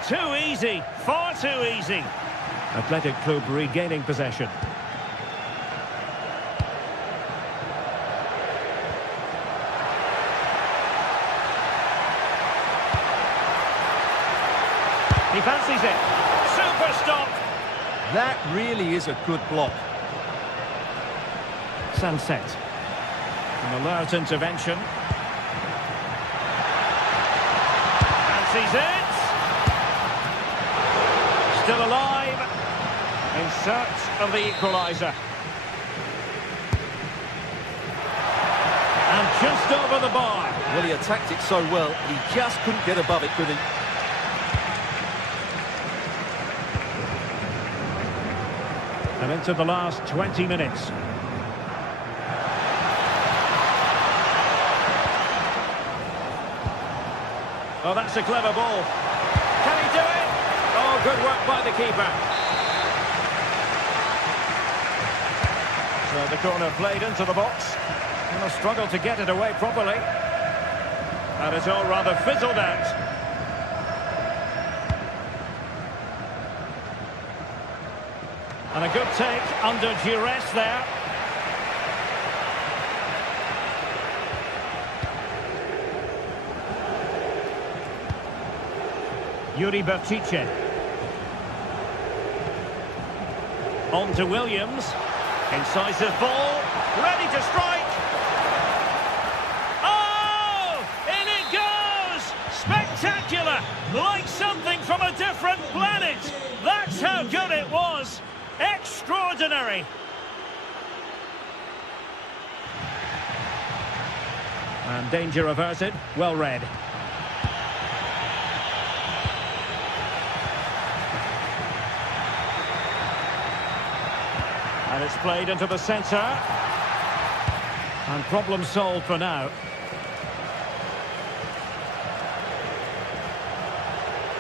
Too easy, far too easy. Athletic Club regaining possession. He fancies it. Super stop. That really is a good block. Sunset. An alert intervention. Fancies it. Still alive. In search of the equaliser. And just over the bar. Well, he attacked it so well, he just couldn't get above it, could he? And into the last 20 minutes. Oh, that's a clever ball. Can he do it? Oh, good work by the keeper. So the corner played into the box. And a struggle to get it away properly. And it's all rather fizzled out. And a good take under duress there. Yuri Bertice. On to Williams. Incisive ball. Ready to strike. Oh! In it goes! Spectacular! Like something from a different planet. That's how good it was. Extraordinary. And danger averted. Well read. And it's played into the centre. And problem solved for now.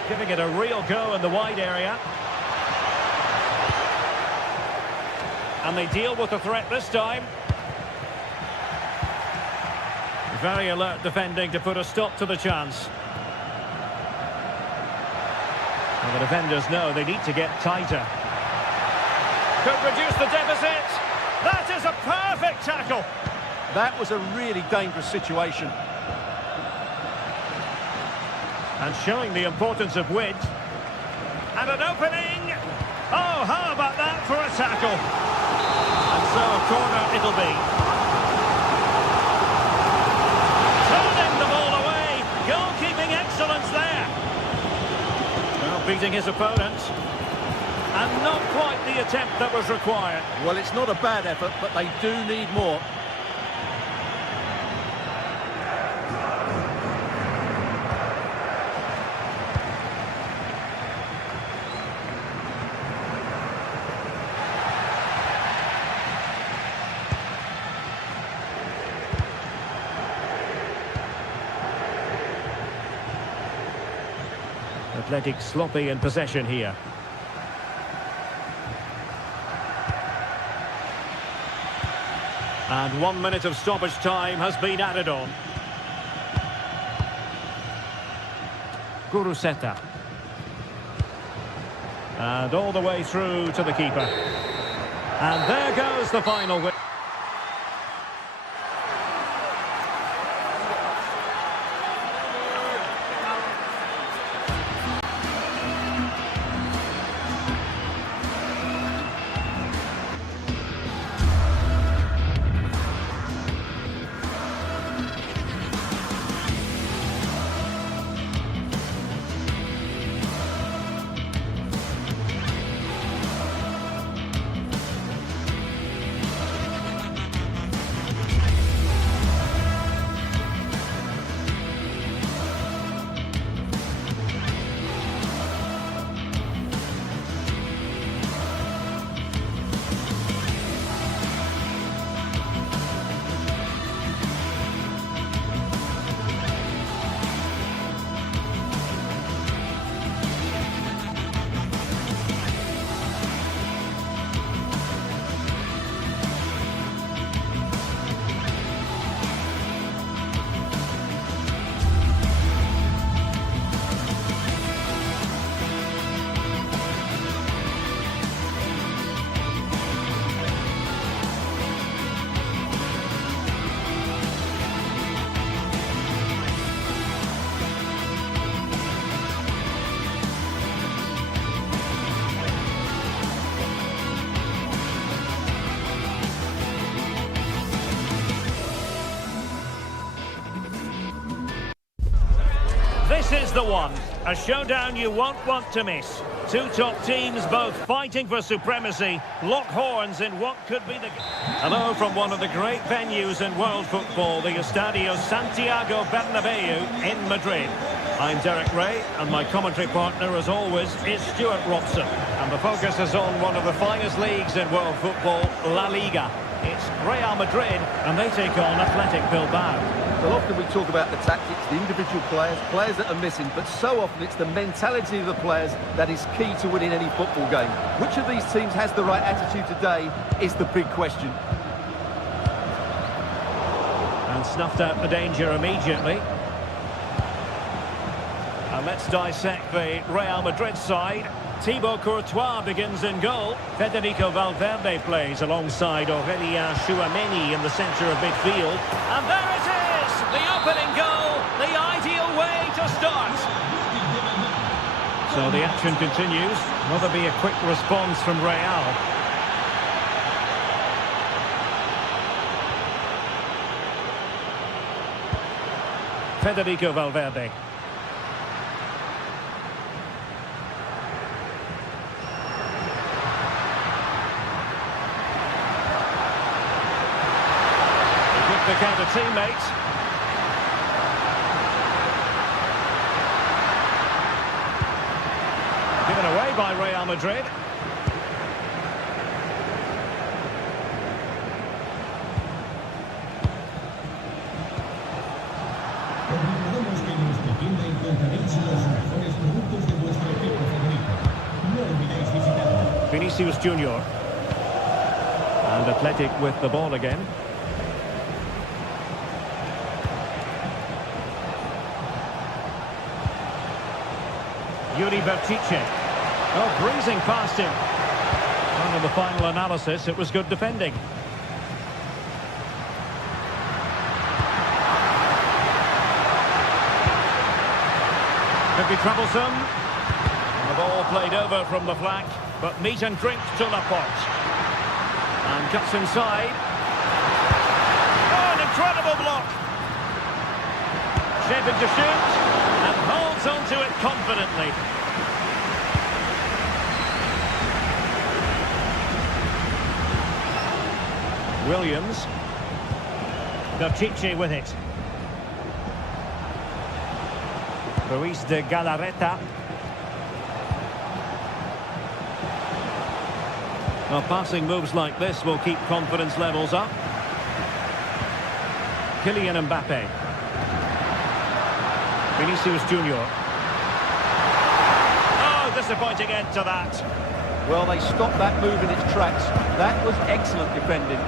Giving it a real go in the wide area. And they deal with the threat this time. Very alert defending to put a stop to the chance. And the defenders know they need to get tighter. Could reduce the deficit. That is a perfect tackle. That was a really dangerous situation. And showing the importance of width. And an opening. Oh, how about that for a tackle? And so a corner it'll be. Turning the ball away. Goalkeeping excellence there. Well, beating his opponent. And not quite the attempt that was required. Well, it's not a bad effort, but they do need more. Athletic sloppy in possession here. And 1 minute of stoppage time has been added on. Guruseta. And all the way through to the keeper. And there goes the final whistle. This is the one. A showdown you won't want to miss. Two top teams both fighting for supremacy, lock horns in what could be the... Hello from one of the great venues in world football, the Estadio Santiago Bernabeu in Madrid. I'm Derek Ray, and my commentary partner, as always, is Stuart Robson. And the focus is on one of the finest leagues in world football, La Liga. It's Real Madrid, and they take on Athletic Bilbao. Well, often we talk about the tactics, the individual players that are missing, but so often it's the mentality of the players that is key to winning any football game. Which of these teams has the right attitude today is the big question. And snuffed out the danger immediately. And let's dissect the Real Madrid side. Thibaut Courtois begins in goal. Federico Valverde plays alongside Aurélien Tchouameni in the centre of midfield. And there it is! The opening goal, the ideal way to start. So the action continues. Will there be a quick response from Real? Federico Valverde. The counter teammates. Given away by Real Madrid. Recordemos que en nuestra tienda encontraréis los mejores productos de vuestro equipo favorito. No olvidéis visitarlo. Vinicius Junior. And Athletic with the ball again. Yuri Bertice. Oh, breezing past him. And on the final analysis, it was good defending. Could be troublesome. The ball played over from the flank, but meat and drink to Laporte. And cuts inside. Oh, an incredible block. Shaping to shoot. And holds onto it confidently. Williams. Bertice with it. Ruiz de Galarreta. Well, passing moves like this will keep confidence levels up. Kylian Mbappe. Vinicius Junior. Oh, disappointing end to that. Well, they stopped that move in its tracks. That was excellent defending.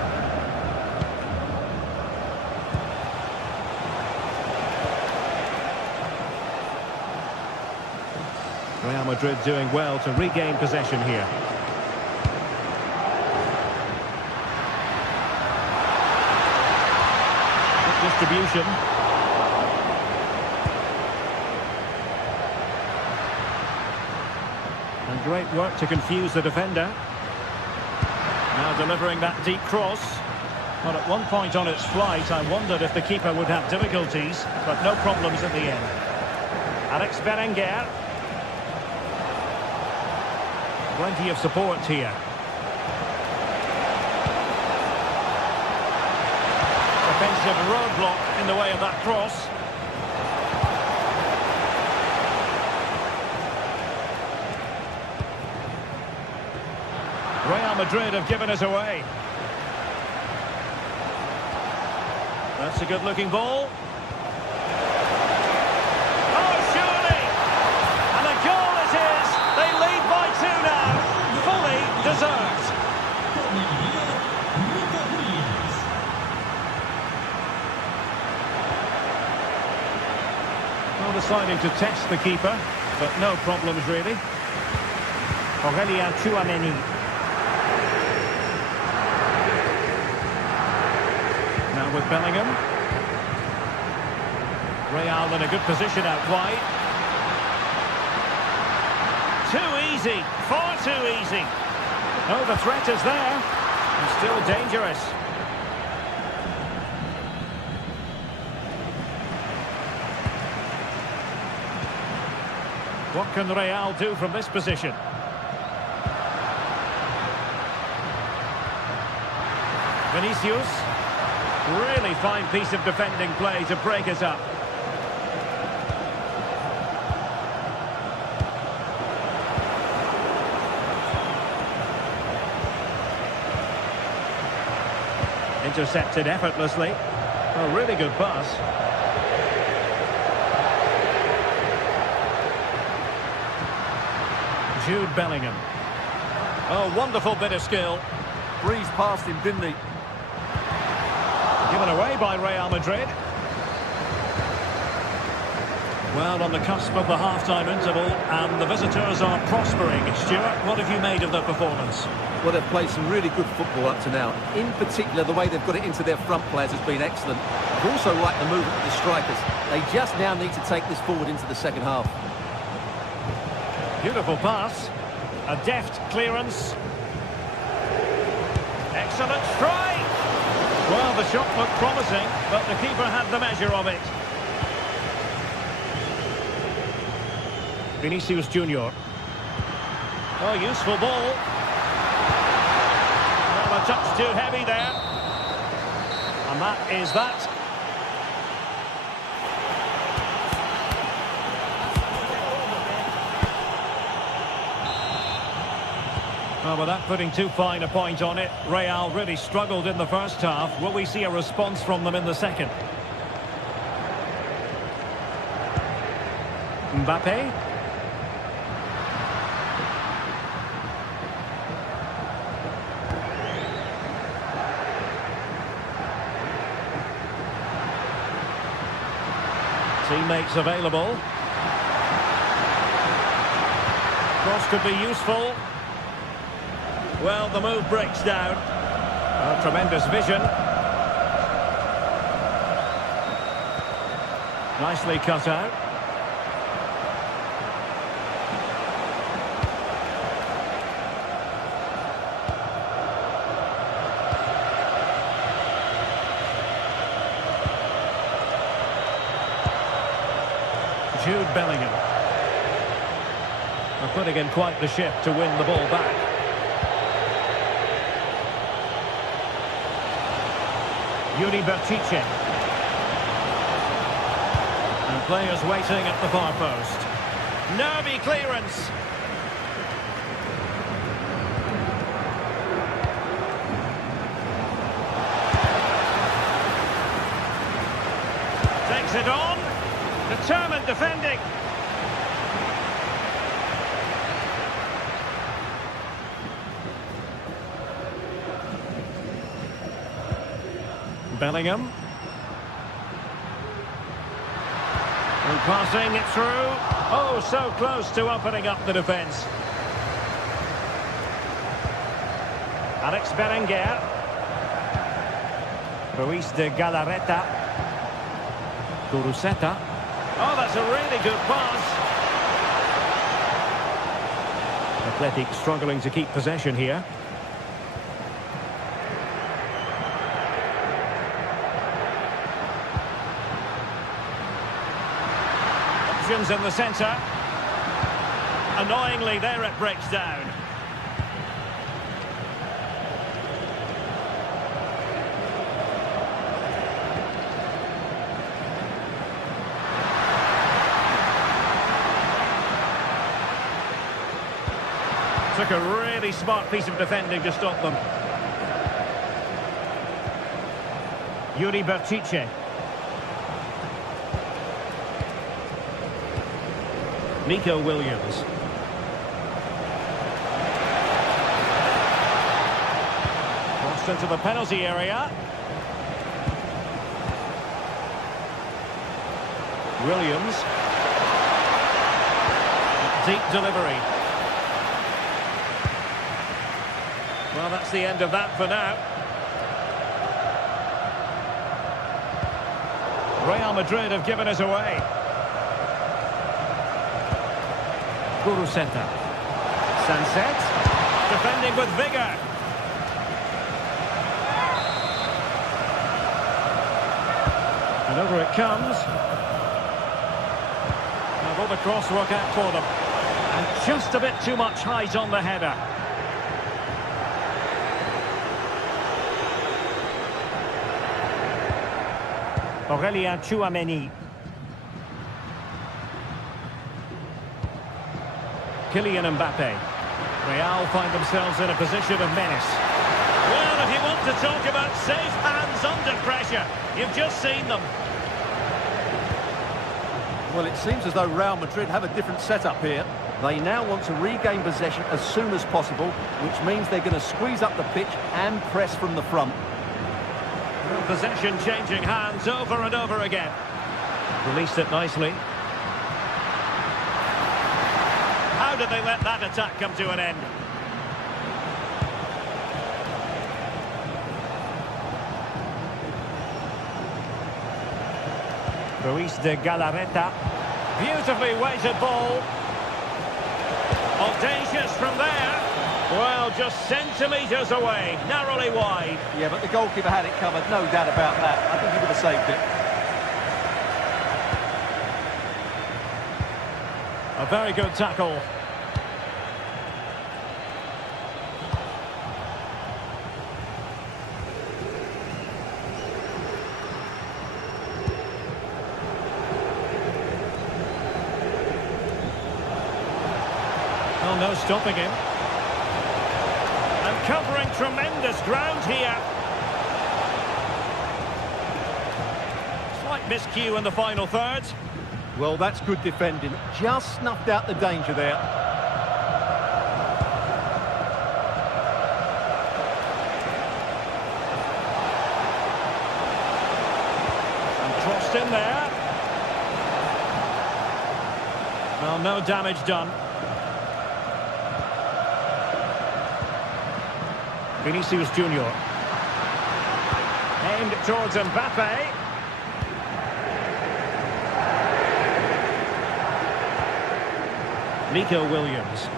Real Madrid doing well to regain possession here. Good distribution. And great work to confuse the defender. Now delivering that deep cross. But at one point on its flight, I wondered if the keeper would have difficulties, but no problems at the end. Alex Berenguer. Plenty of support here. Defensive roadblock in the way of that cross. Real Madrid have given us away. That's a good-looking ball. Oh, surely! And a goal it is! They lead by 2 now. Fully deserved. Well, deciding to test the keeper, but no problems really. Aurélien Tchouameni. Now with Bellingham. Real in a good position out wide. Too easy, far too easy. Oh, the threat is there. And still dangerous. What can Real do from this position? Vinicius. Really fine piece of defending play to break us up. Intercepted effortlessly. A really good pass. Jude Bellingham. Oh, wonderful bit of skill. Breezed past him, didn't he? Given away by Real Madrid. Well, on the cusp of the half-time interval, and the visitors are prospering. Stuart, what have you made of their performance? Well, they've played some really good football up to now. In particular, the way they've got it into their front players has been excellent. I've also liked the movement of the strikers. They just now need to take this forward into the second half. Beautiful pass. A deft clearance. Excellent strike! Well, the shot looked promising, but the keeper had the measure of it. Vinicius Junior. Oh, useful ball. Well, a touch too heavy there. And that is that. Well, without putting too fine a point on it, Real really struggled in the first half. Will we see a response from them in the second? Mbappe. Teammates available. Cross could be useful. Well, the move breaks down. A tremendous vision. Nicely cut out. Jude Bellingham. They're putting in quite the shift to win the ball back. Yuri Berchiche. And players waiting at the far post. Nervy clearance. Takes it on. Determined defending. Bellingham. And passing it through. Oh, so close to opening up the defence. Alex Berenguer. Ruiz de Galarreta. Guruseta. Oh, that's a really good pass. Athletic struggling to keep possession here. Options in the centre. Annoyingly, there it breaks down. Took a really smart piece of defending to stop them. Yuri Berchiche. Nico Williams. Crossed into the penalty area. Williams. Deep delivery. Well, that's the end of that for now. Real Madrid have given us away. Guruseta. Sunset. Defending with vigour. And over it comes. They've pull the crosswork out for them. And just a bit too much height on the header. Aurélien Tchouameni. Kylian Mbappe. Real find themselves in a position of menace. Well, if you want to talk about safe hands under pressure, you've just seen them. Well, it seems as though Real Madrid have a different setup here. They now want to regain possession as soon as possible, which means they're going to squeeze up the pitch and press from the front. Possession changing hands over and over again. Released it nicely. How did they let that attack come to an end? Ruiz de Galarreta. Beautifully weighted ball. Audacious from there. Well, just centimetres away, narrowly wide. Yeah, but the goalkeeper had it covered, no doubt about that. I think he would have saved it. A very good tackle. Oh, no stopping him. And covering tremendous ground here. Slight miscue in the final third. Well, that's good defending. Just snuffed out the danger there. And crossed in there. Well, no damage done. Vinicius Junior. Aimed towards Mbappe. Nico Williams.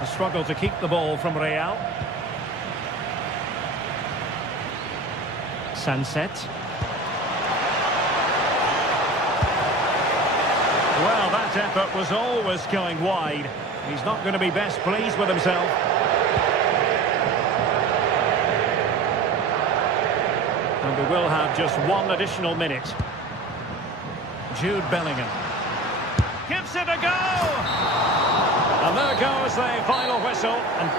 A struggle to keep the ball from Real. Sunset. Well, that effort was always going wide. He's not going to be best pleased with himself. And we will have just one additional minute. Jude Bellingham. Gives it a go! And there goes the final whistle. And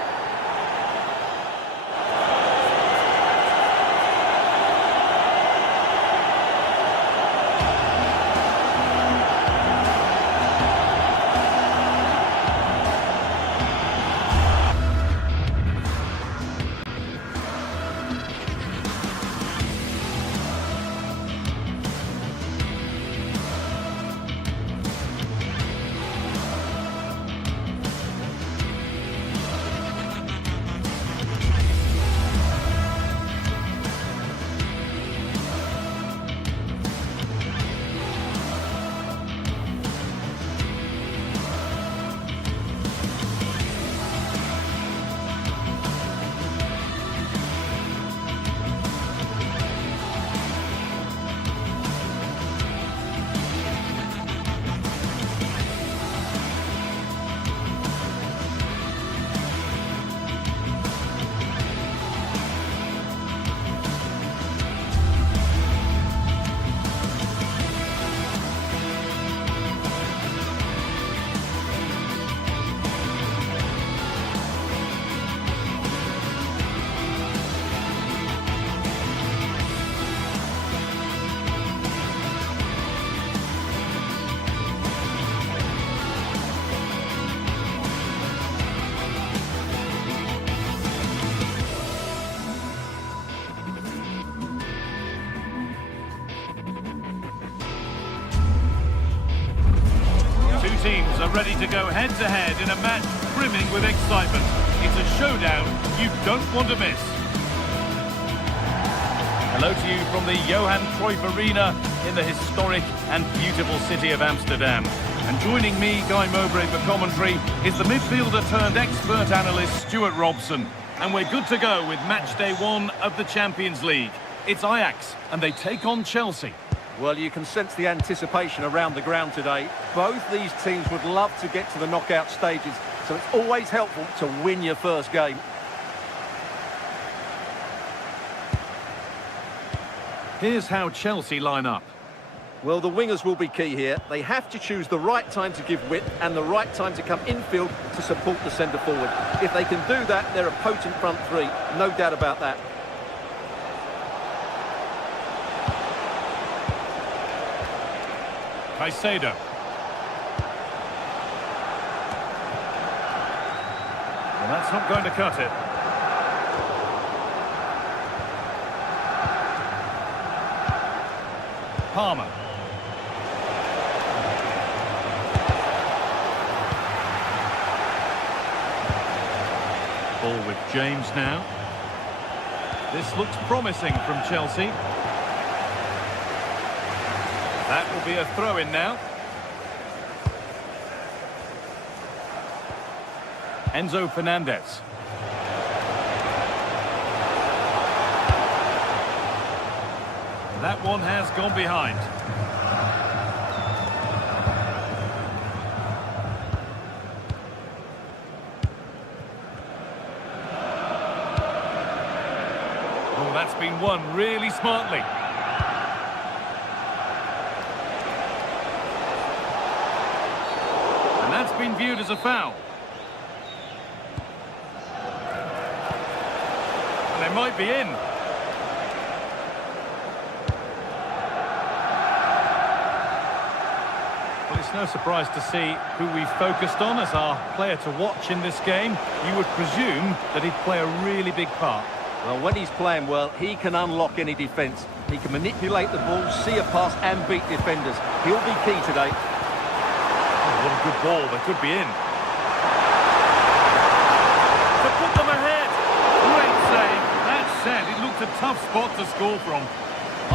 teams are ready to go head-to-head in a match brimming with excitement. It's a showdown you don't want to miss. Hello to you from the Johan Cruyff Arena in the historic and beautiful city of Amsterdam. And joining me, Guy Mowbray, for commentary is the midfielder turned expert analyst Stuart Robson. And we're good to go with match day 1 of the Champions League. It's Ajax, and they take on Chelsea. Well, you can sense the anticipation around the ground today. Both these teams would love to get to the knockout stages, so it's always helpful to win your first game. Here's how Chelsea line up. Well, the wingers will be key here. They have to choose the right time to give width and the right time to come infield to support the centre forward. If they can do that, they're a potent front three. No doubt about that. Caicedo. Well, that's not going to cut it. Palmer. Ball with James now. This looks promising from Chelsea. That will be a throw-in now. Enzo Fernandez. That one has gone behind. Oh, that's been won really smartly. That's been viewed as a foul. They might be in. Well, it's no surprise to see who we focused on as our player to watch in this game. You would presume that he'd play a really big part. Well, when he's playing well, he can unlock any defence. He can manipulate the ball, see a pass and beat defenders. He'll be key today. What a good ball, they could be in. To put them ahead. Great save. That said, it looked a tough spot to score from.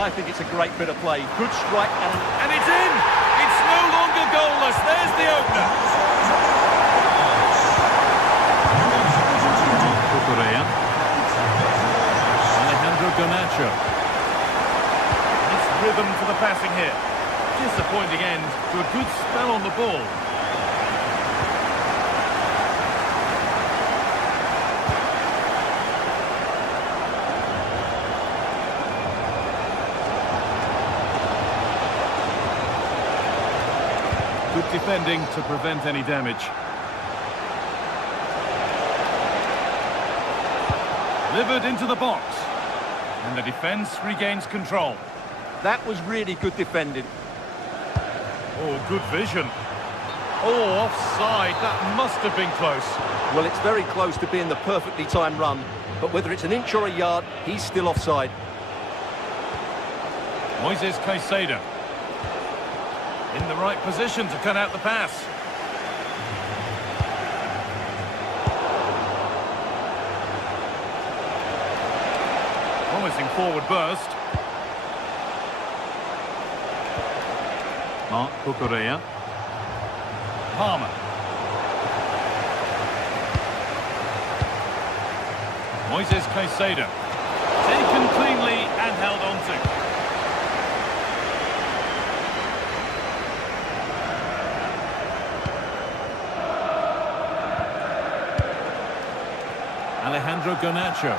I think it's a great bit of play. Good strike and it's in! It's no longer goalless. There's the opener. Cucurella. Alejandro Garnacho. Nice rhythm for the passing here. Disappointing end to a good spell on the ball. Good defending to prevent any damage. Delivered into the box. And the defence regains control. That was really good defending. Oh, good vision. Oh, offside. That must have been close. Well, it's very close to being the perfectly timed run. But whether it's an inch or a yard, he's still offside. Moises Caicedo. In the right position to cut out the pass. Promising forward burst. Marc Cucurella. Palmer. Moises Caicedo. Taken cleanly and held on to. Alejandro Garnacho.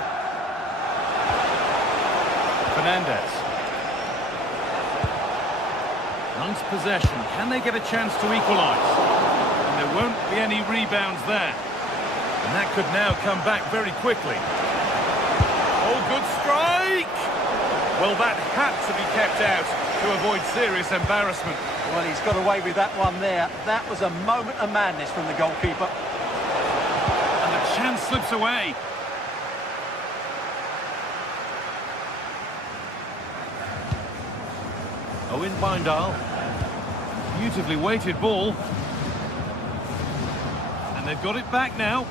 Fernandez. Nice possession. Can they get a chance to equalise? And there won't be any rebounds there. And that could now come back very quickly. Oh, good strike! Well, that had to be kept out to avoid serious embarrassment. Well, he's got away with that one there. That was a moment of madness from the goalkeeper. And the chance slips away. Owen Bindal. Beautifully weighted ball. And they've got it back now.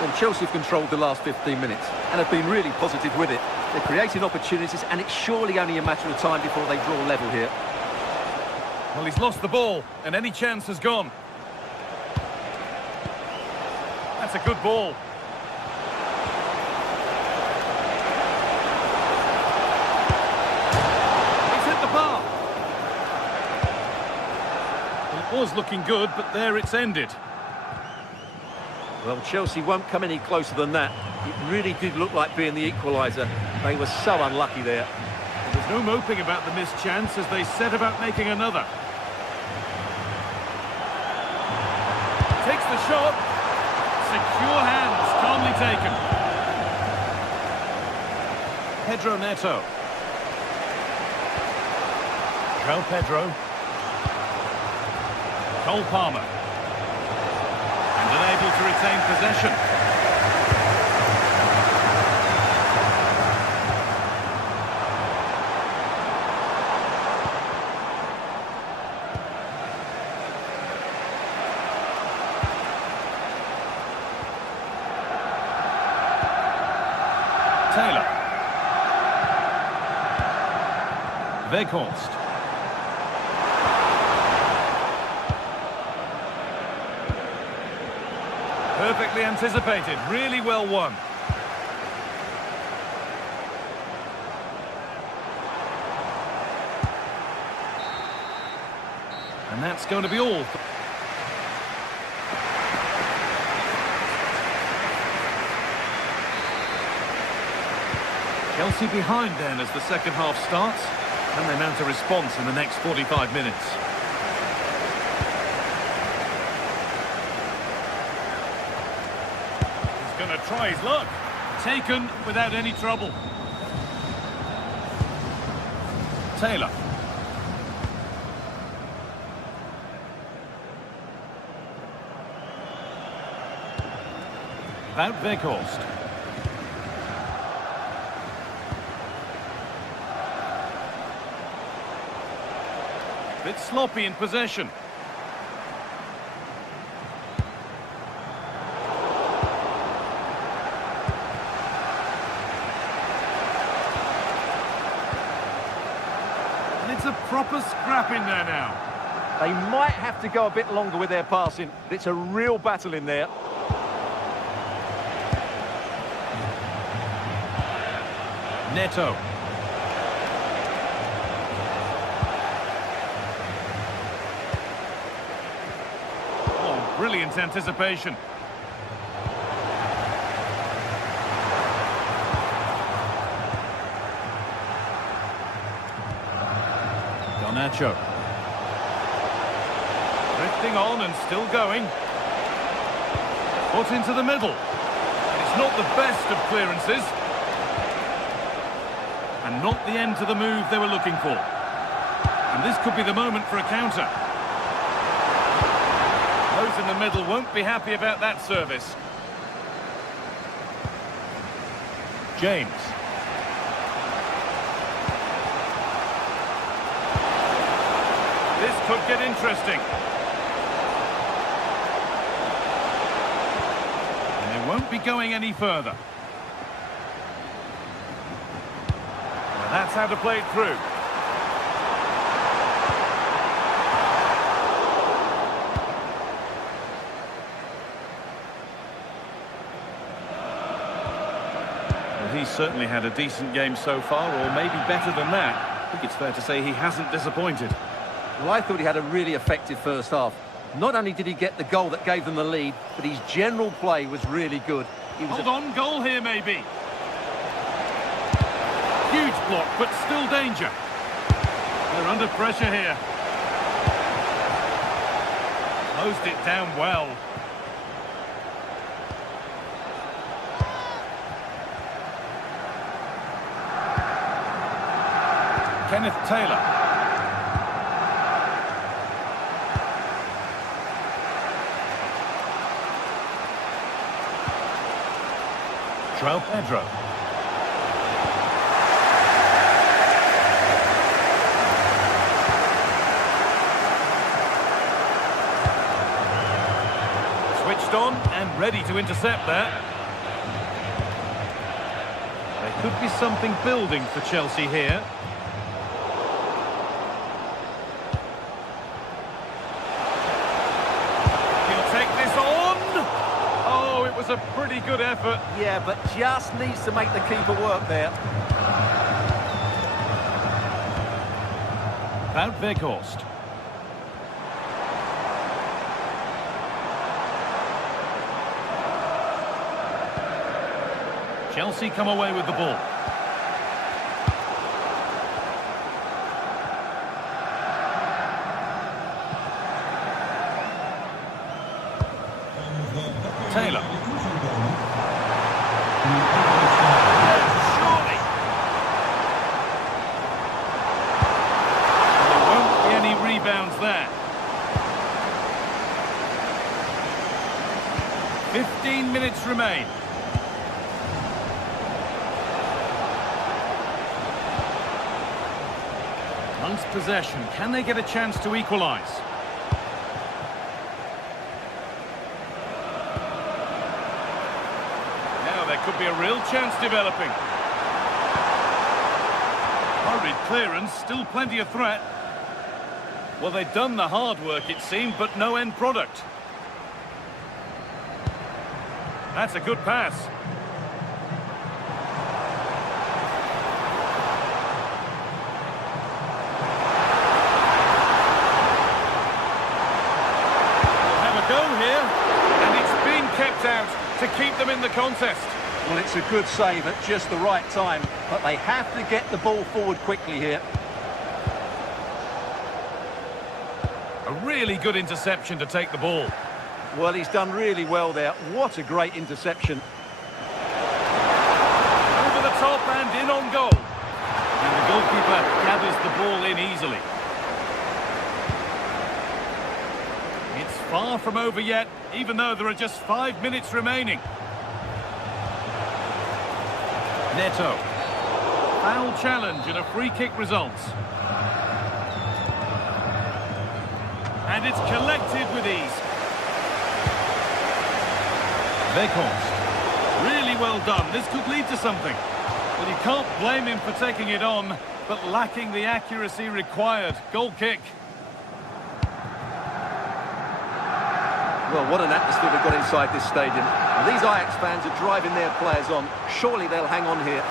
Well, Chelsea have controlled the last 15 minutes and have been really positive with it. They're creating opportunities and it's surely only a matter of time before they draw level here. Well, he's lost the ball, and any chance has gone. That's a good ball. He's hit the bar. It was looking good, but there it's ended. Well, Chelsea won't come any closer than that. It really did look like being the equaliser. They were so unlucky there. There's no moping about the missed chance as they set about making another. Takes the shot. Secure hands, calmly taken. Pedro Neto. João Pedro. Cole Palmer. And unable to retain possession. Taylor. Weghorst. Perfectly anticipated, really well won. And that's going to be all. Chelsea behind then as the second half starts, and they mount a response in the next 45 minutes. He's going to try his luck. Taken without any trouble. Taylor. Wout Weghorst. Bit sloppy in possession. And it's a proper scrap in there now. They might have to go a bit longer with their passing. It's a real battle in there. Neto. Oh, brilliant anticipation. Garnacho. Drifting on and still going. Put into the middle. It's not the best of clearances. And not the end to the move they were looking for. And this could be the moment for a counter. Those in the middle won't be happy about that service. James. This could get interesting. And they won't be going any further. That's how to play it through. Well, he's certainly had a decent game so far, or maybe better than that. I think it's fair to say he hasn't disappointed. Well, I thought he had a really effective first half. Not only did he get the goal that gave them the lead, but his general play was really good. Hold on, goal here maybe. Huge block, but still danger. They're under pressure here. Closed it down well. Kenneth Taylor. João Pedro. Switched on and ready to intercept there. There could be something building for Chelsea here. pretty good effort. Yeah, but just needs to make the keeper work there. Wout Weghorst. Chelsea come away with the ball. Taylor. Surely. There won't be any rebounds there. 15 minutes remain. Monk's possession. Can they get a chance to equalise? Now there could be a real chance developing. Hurried clearance, still plenty of threat. Well, they've done the hard work, it seemed, but no end product. That's a good pass. Go here, and it's been kept out to keep them in the contest. Well, it's a good save at just the right time, but they have to get the ball forward quickly here. A really good interception to take the ball. Well, he's done really well there. What a great interception. Over the top and in on goal. And the goalkeeper gathers the ball in easily. It's far from over yet, even though there are just 5 minutes remaining. Neto. Foul challenge and a free kick results. And it's collected with ease. Weghorst. Really well done. This could lead to something. Well, you can't blame him for taking it on, but lacking the accuracy required. Goal kick. Well, what an atmosphere we've got inside this stadium. These Ajax fans are driving their players on. Surely they'll hang on here.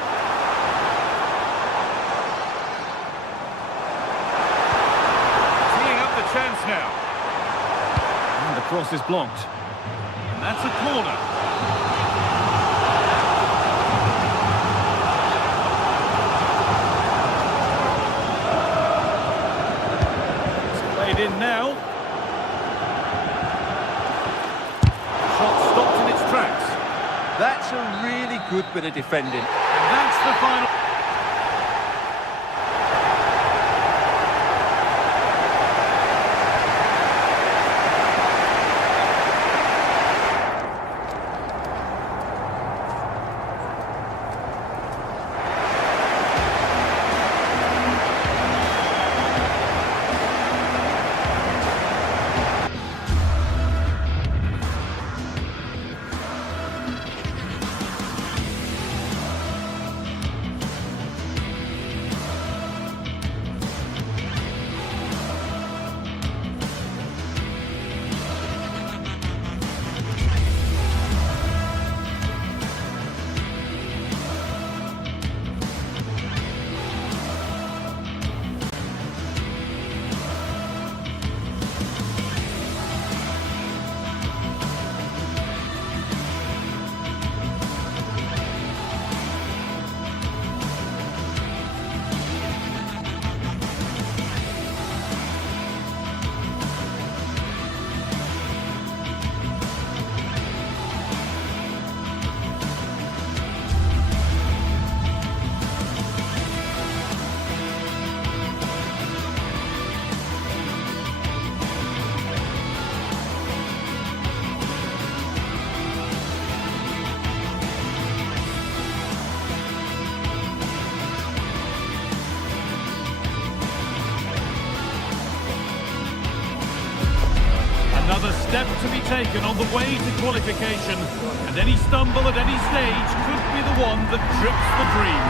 Teeing up the chance now. And the cross is blocked. And that's a corner. It's played in now. That's a really good bit of defending. And that's the final. Another step to be taken on the way to qualification, and any stumble at any stage could be the one that trips the dream.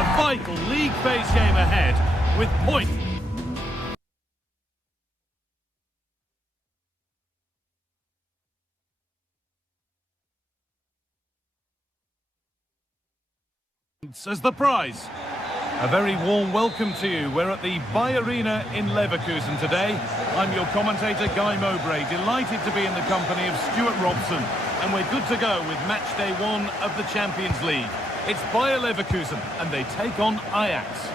A vital league phase game ahead with points. as the prize. A very warm welcome to you. We're at the Bay Arena in Leverkusen today. I'm your commentator, Guy Mowbray, delighted to be in the company of Stuart Robson. And we're good to go with match day 1 of the Champions League. It's Bayer Leverkusen, and they take on Ajax.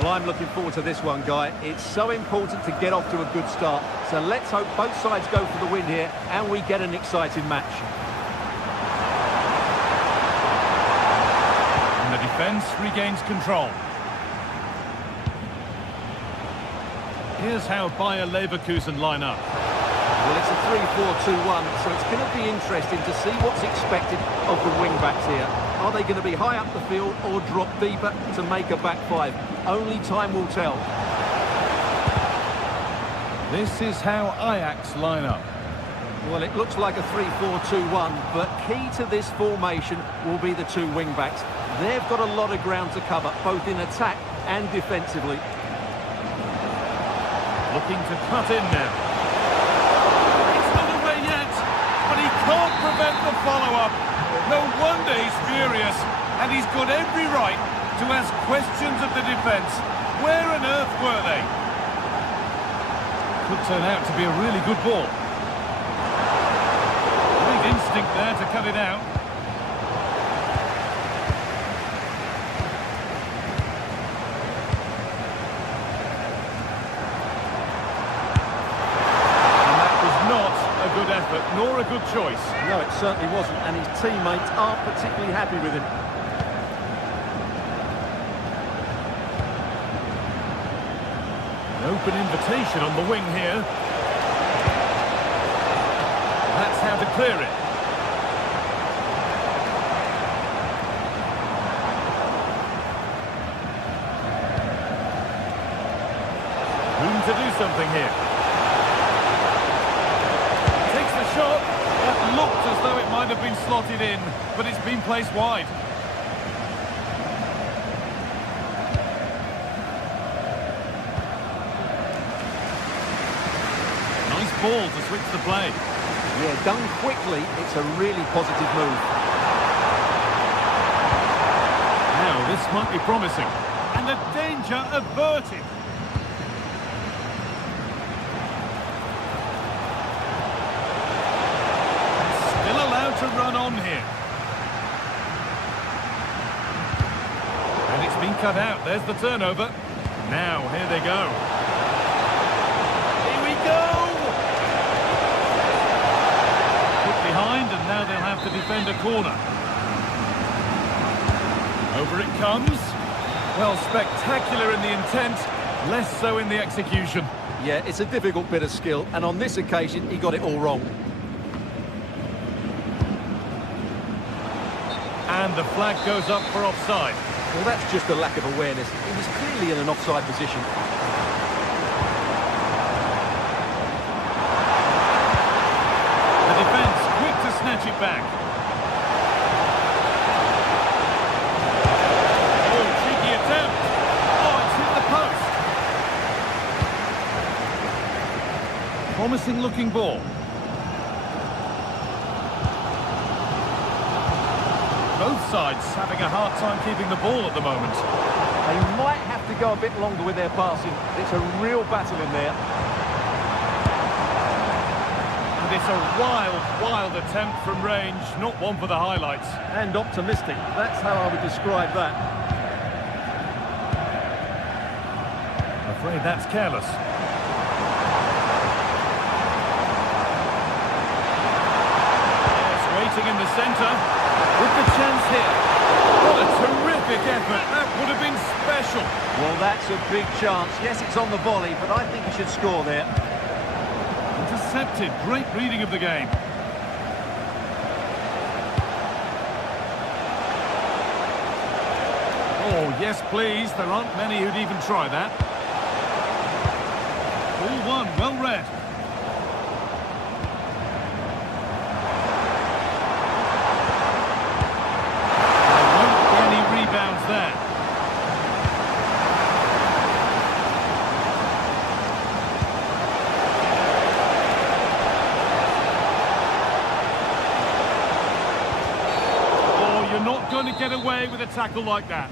Well, I'm looking forward to this one, Guy. It's so important to get off to a good start. So let's hope both sides go for the win here, and we get an exciting match. And the defence regains control. Here's how Bayer Leverkusen line up. Well, it's a 3-4-2-1, so it's going to be interesting to see what's expected of the wing-backs here. Are they going to be high up the field or drop deeper to make a back five? Only time will tell. This is how Ajax line up. Well, it looks like a 3-4-2-1, but key to this formation will be the two wing-backs. They've got a lot of ground to cover, both in attack and defensively. Looking to cut in now. It's not away yet, but he can't prevent the follow-up. No wonder he's furious, and he's got every right to ask questions of the defence. Where on earth were they? Could turn out to be a really good ball. Great instinct there to cut it out. Nor a good choice. No, it certainly wasn't, and his teammates aren't particularly happy with him. An open invitation on the wing here. That's how to clear it. Room to do something here. Shot that looked as though it might have been slotted in, but it's been placed wide. Nice ball to switch the play. Yeah, done quickly, it's a really positive move. Now this might be promising, and the danger averted. To run on here. And it's been cut out. There's the turnover. Now, here they go. Here we go! Put behind, and now they'll have to defend a corner. Over it comes. Well, spectacular in the intent, less so in the execution. Yeah, it's a difficult bit of skill, and on this occasion, he got it all wrong. And the flag goes up for offside. Well, that's just a lack of awareness. He was clearly in an offside position. The defence quick to snatch it back. Oh, cheeky attempt. Oh, it's hit the post. Promising looking ball. Both sides having a hard time keeping the ball at the moment. They might have to go a bit longer with their passing. It's a real battle in there. And it's a wild attempt from range, not one for the highlights. And optimistic, that's how I would describe that. I'm afraid that's careless. Yes, waiting in the centre. With the chance here. What a terrific effort. That would have been special. Well, that's a big chance. Yes, it's on the volley, but I think he should score there. Intercepted. Great reading of the game. Oh, yes, please. There aren't many who'd even try that. All one. Well read. There. Oh, you're not going to to get away with a tackle like that?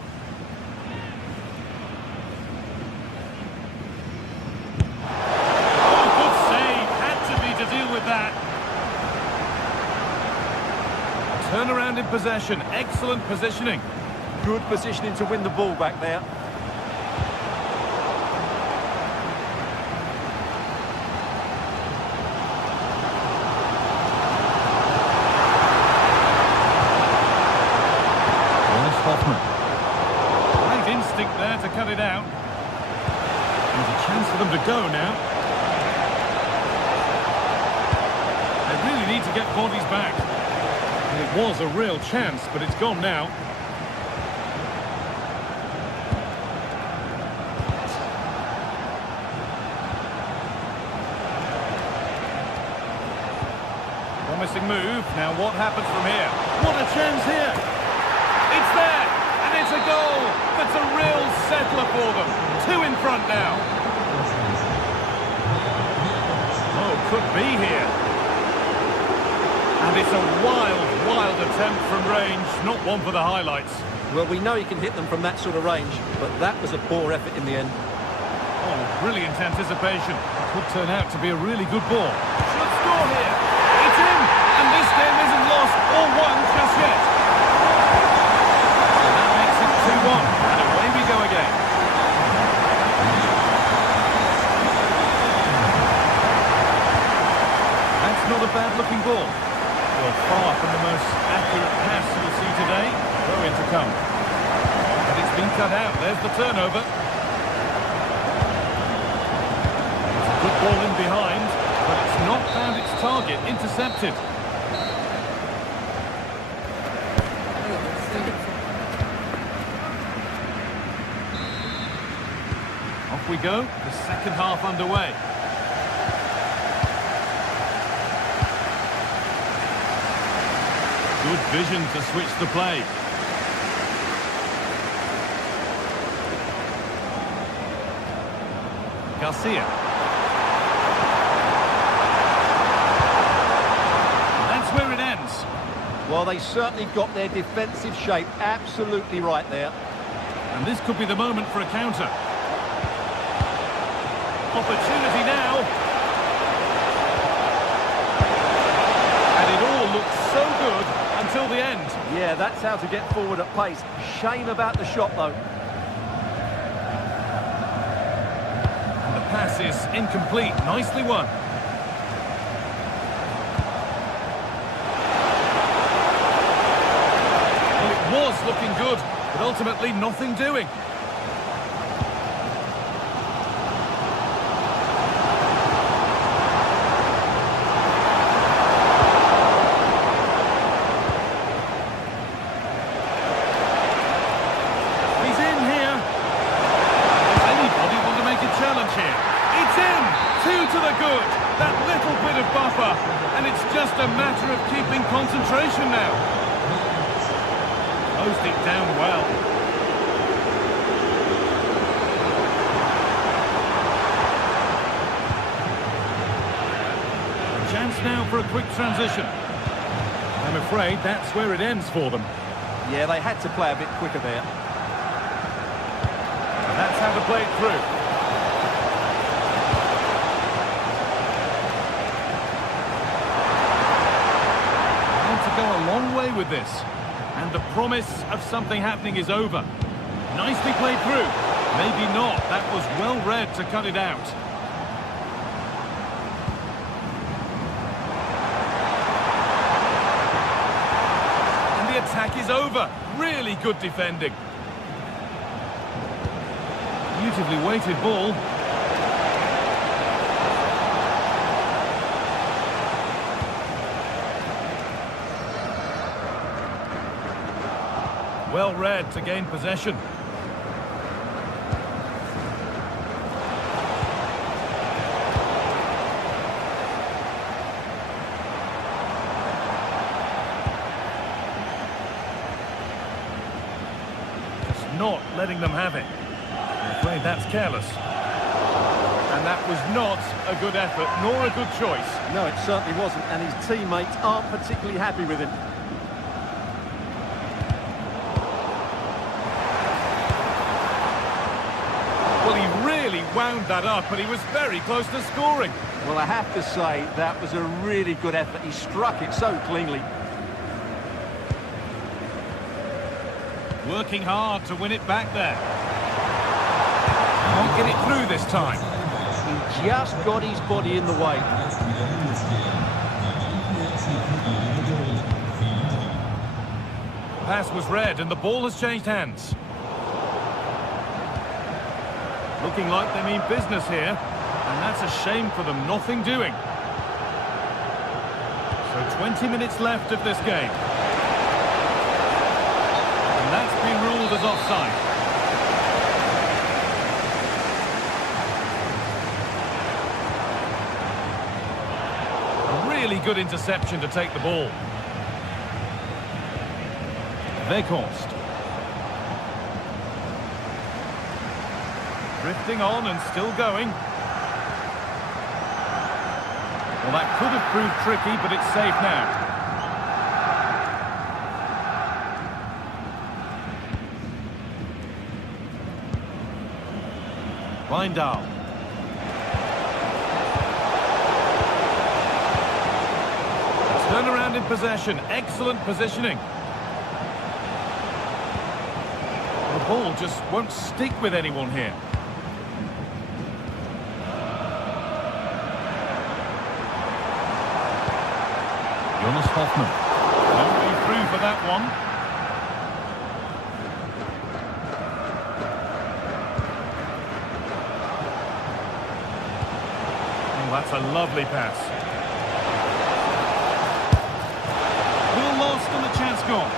Oh, good save. Had to be to deal with that. Turnaround in possession. Excellent positioning. Good positioning to win the ball back there. Great instinct there to cut it out. There's a chance for them to go now. They really need to get bodies back. And it was a real chance, but it's gone now. Promising move. Now what happens from here? What a chance here! It's there! And it's a goal! That's a real settler for them. 2 in front now. Oh, could be here. And it's a wild, wild attempt from range. Not one for the highlights. Well, we know he can hit them from that sort of range, but that was a poor effort in the end. Oh, brilliant anticipation. Could turn out to be a really good ball. Should score here. It's in! And this game isn't lost or won just yet. And that makes it 2-1. And away we go again. That's not a bad-looking ball. Well, far from the most accurate pass you'll see today. Throw in to come. And it's been cut out. There's the turnover. It's a good ball in behind, but it's not found its target. Intercepted. Off we go. The second half underway. Good vision to switch the play. Garcia. That's where it ends. Well, they certainly got their defensive shape absolutely right there. And this could be the moment for a counter. Opportunity now. And it all looks so good until the end. Yeah, that's how to get forward at pace. Shame about the shot, though. And the pass is incomplete. Nicely won. Well, it was looking good, but ultimately nothing doing. That little bit of buffer, and it's just a matter of keeping concentration now. Closed it down well. A chance now for a quick transition. I'm afraid that's where it ends for them. Yeah, they had to play a bit quicker there. And that's how to play it through. Go a long way with this, and the promise of something happening is over. Nicely played through. Maybe not. That was well read to cut it out. And the attack is over. Really good defending. Beautifully weighted ball. Well read to gain possession. Just not letting them have it. I'm afraid that's careless. And that was not a good effort, nor a good choice. No, it certainly wasn't, and his teammates aren't particularly happy with him. wound that up, and he was very close to scoring. Well, I have to say, that was a really good effort. He struck it so cleanly. Working hard to win it back there. Can't get it through this time. He just got his body in the way. Pass was read, and the ball has changed hands. Looking like they mean business here, and that's a shame for them, nothing doing. So 20 minutes left of this game. And that's been ruled as offside. A really good interception to take the ball. Weghorst. Drifting on and still going. Well, that could have proved tricky, but it's safe now. Weindal. Turn around in possession. Excellent positioning. The ball just won't stick with anyone here. Jonas Hoffmann. Won't be through for that one. Oh, that's a lovely pass. Ball lost and the chance gone.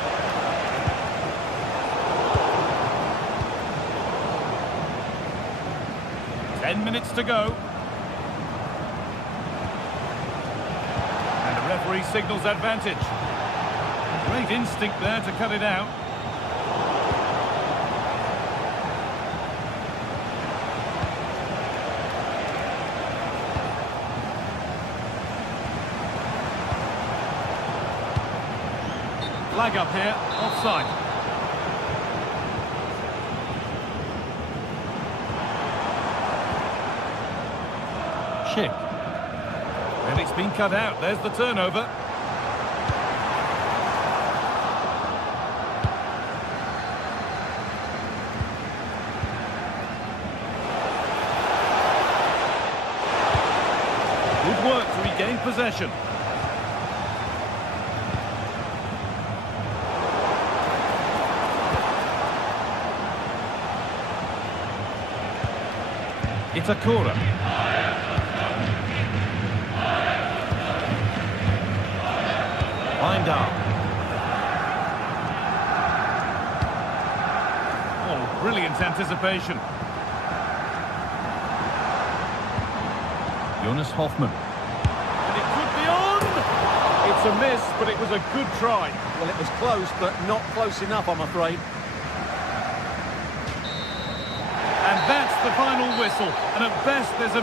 Minutes to go. And the referee signals advantage. Great instinct there to cut it out. Flag up here, offside. And it's been cut out. There's the turnover. Good work to regain possession. Itakura. Weindal. Oh, brilliant anticipation. Jonas Hoffmann. And it could be on! It's a miss, but it was a good try. Well, it was close, but not close enough, I'm afraid. And that's the final whistle. And at best, there's a...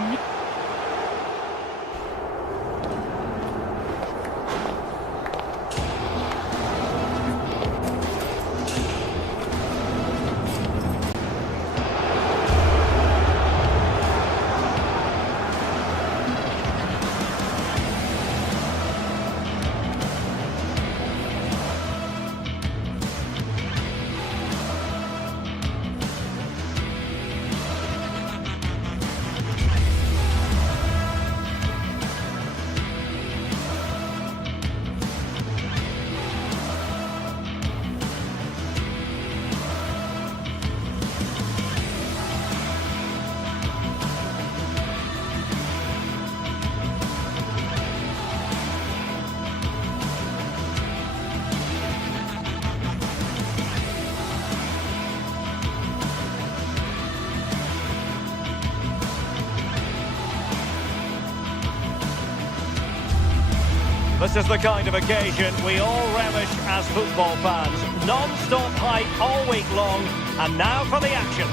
This is the kind of occasion we all relish as football fans. Non-stop hype all week long, and now for the action.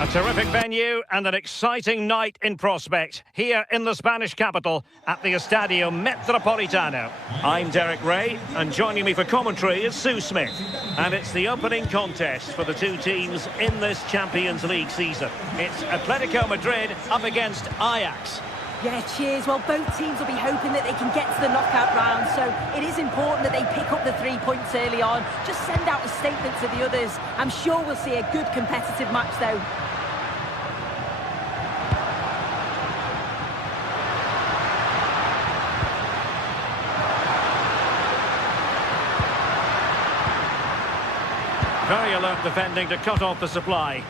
A terrific venue and an exciting night in prospect here in the Spanish capital at the Estadio Metropolitano. I'm Derek Ray, and joining me for commentary is Sue Smith. And it's the opening contest for the two teams in this Champions League season. It's Atletico Madrid up against Ajax. Yeah, cheers. Well, both teams will be hoping that they can get to the knockout round, so it is important that they pick up the 3 points early on. Just send out a statement to the others. I'm sure we'll see a good competitive match, though. Very alert defending to cut off the supply.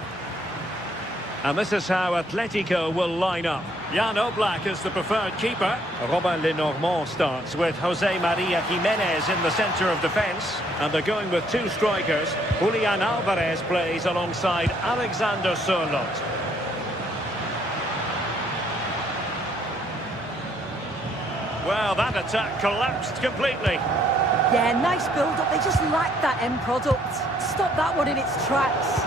And this is how Atletico will line up. Jan Oblak is the preferred keeper. Robin Lenormand starts with Jose Maria Jimenez in the centre of defence. And they're going with two strikers. Julian Alvarez plays alongside Alexander Sørloth. Well, that attack collapsed completely. Yeah, nice build-up. They just lack that end product. Stop that one in its tracks.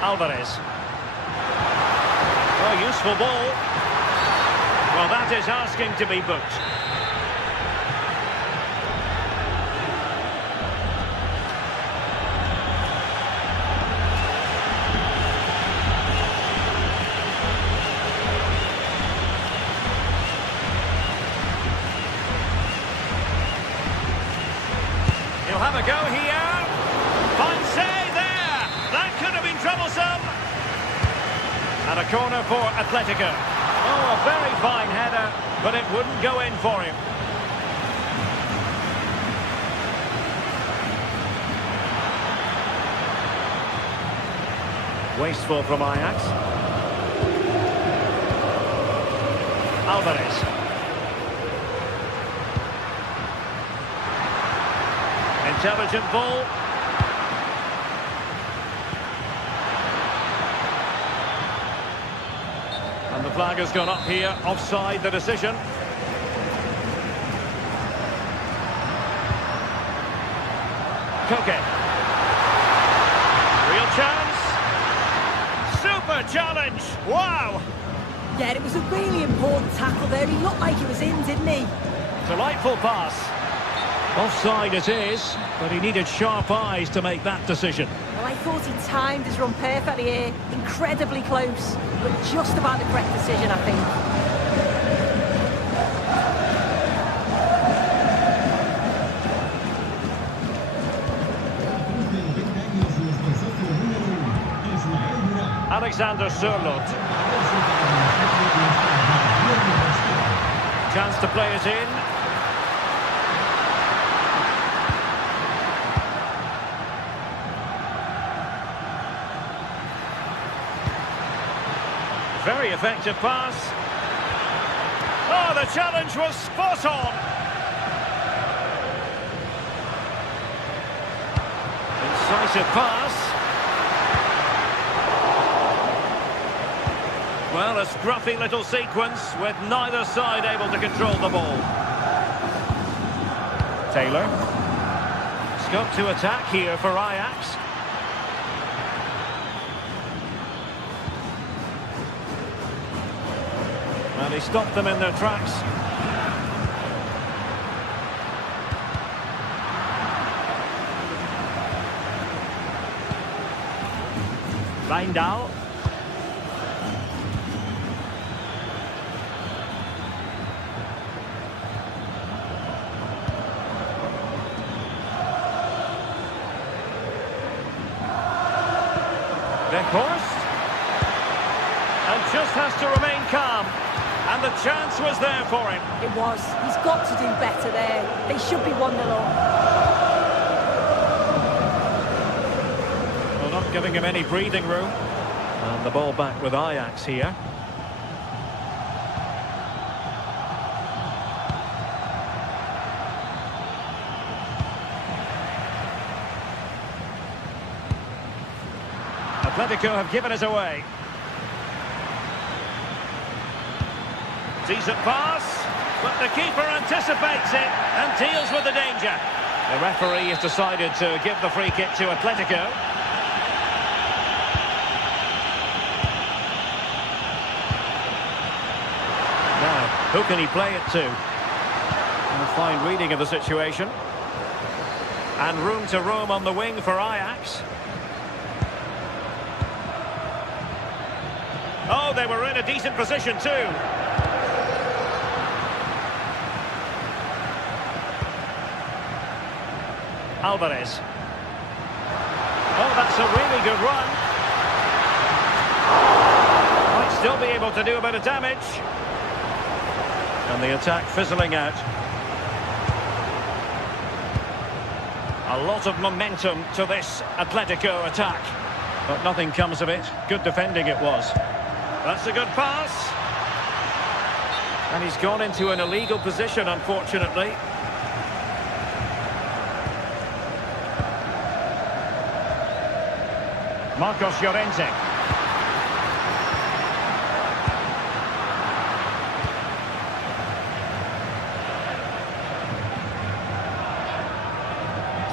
Alvarez. Oh, useful ball. Well, that is asking to be booked. He'll have a go here. Fine save there. That could have been troublesome. And a corner for Atletico. Oh, a very fine header, but it wouldn't go in for him. Wasteful from Ajax. Alvarez. Intelligent ball. And the flag has gone up here, offside the decision. Koke. Real chance. Super challenge. Wow. Yeah, it was a really important tackle there. He looked like he was in, didn't he? Delightful pass. Offside it is, but he needed sharp eyes to make that decision. Well, I thought he timed his run perfectly here. Incredibly close, but just about the correct decision, I think. Alexander Sørloth. Chance to play it in. Very effective pass. Oh, the challenge was spot on. Incisive pass. Well, a scruffy little sequence with neither side able to control the ball. Taylor. Scope to attack here for Ajax. And he stopped them in their tracks. Wijndal. Weghorst. And just has to remain calm. And the chance was there for him. It was. He's got to do better there. They should be 1-0 up. Well, not giving him any breathing room. And the ball back with Ajax here. Atletico have given us away. Decent pass. But the keeper anticipates it and deals with the danger. The referee has decided to give the free kick to Atletico. Now, who can he play it to? And a fine reading of the situation. And room to roam on the wing for Ajax. Oh, they were in a decent position too. Alvarez. Oh, that's a really good run. Might still be able to do a bit of damage. And the attack fizzling out. A lot of momentum to this Atletico attack. But nothing comes of it. Good defending it was. That's a good pass. And he's gone into an illegal position, unfortunately. Marcos Llorente.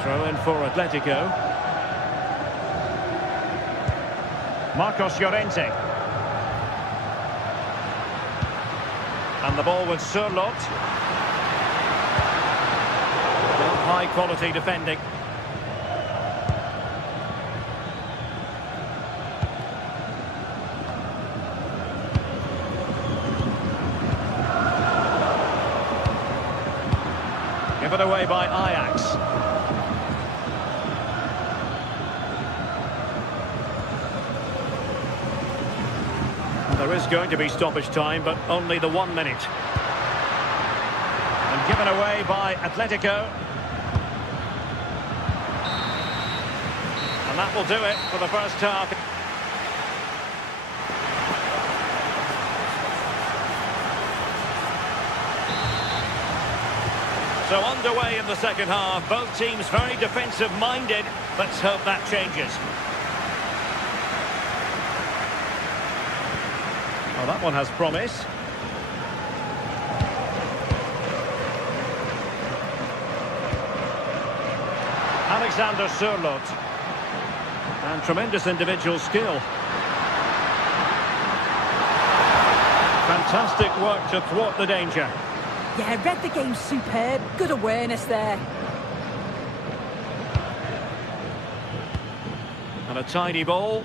Throw in for Atletico. Marcos Llorente. And the ball with Surlot. High quality defending. Given away by Ajax. There is going to be stoppage time, but only the 1 minute. And given away by Atletico. And that will do it for the first half. So underway in the second half, both teams very defensive-minded. Let's hope that changes. Oh, that one has promise. Alexander Surlot. And tremendous individual skill. Fantastic work to thwart the danger. Yeah, read the game superb. Good awareness there. And a tidy ball.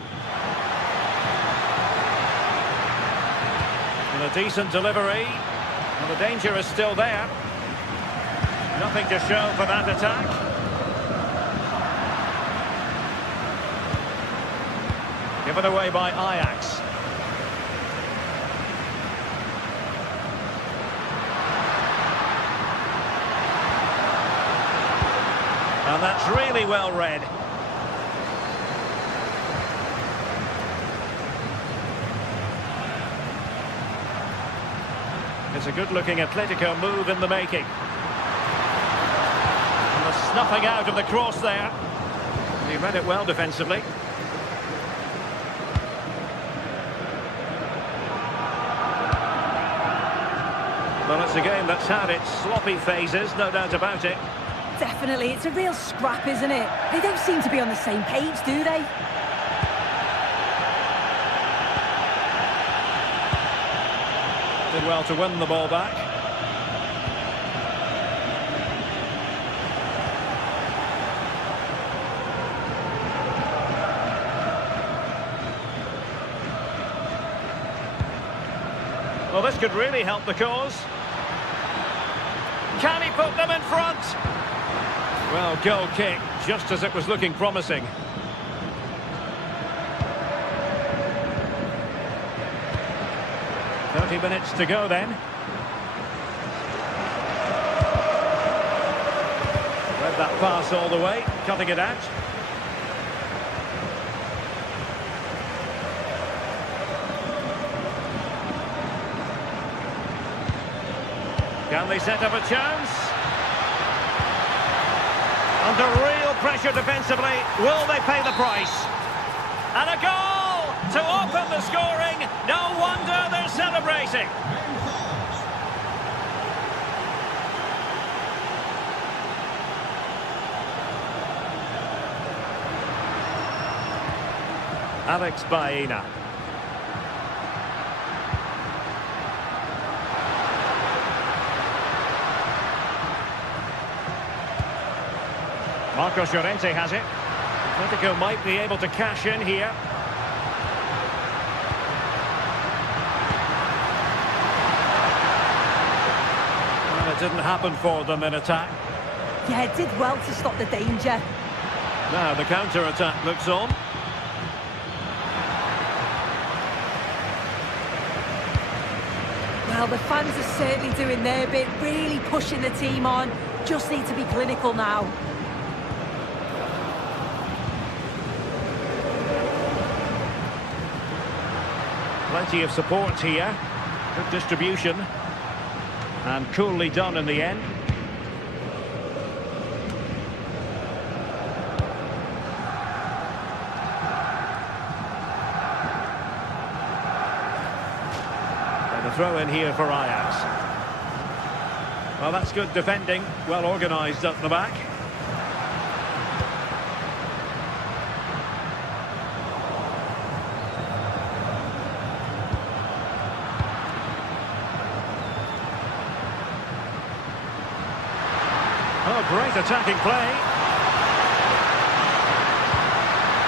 And a decent delivery. And the danger is still there. Nothing to show for that attack. Given away by Ajax. And that's really well read. It's a good-looking Atletico move in the making. And the snuffing out of the cross there. And he read it well defensively. Well, it's a game that's had its sloppy phases, no doubt about it. Definitely, it's a real scrap, isn't it? They don't seem to be on the same page, do they? Did well to win the ball back. Well, this could really help the cause. Can he put them in front? Well, goal kick, just as it was looking promising. "30 minutes to go then." Read that pass all the way, cutting it out. Can they set up a chance? Under real pressure defensively, will they pay the price? And a goal to open the scoring. No wonder they're celebrating. Alex Baena. Marcos Llorente has it. Atletico might be able to cash in here. Well, it didn't happen for them in attack. Yeah, it did well to stop the danger. Now the counter-attack looks on. Well, the fans are certainly doing their bit, really pushing the team on. Just need to be clinical now. Plenty of support here. Good distribution. And coolly done in the end. And a throw in here for Ajax. Well, that's good defending. Well organised up the back. Oh, great attacking play.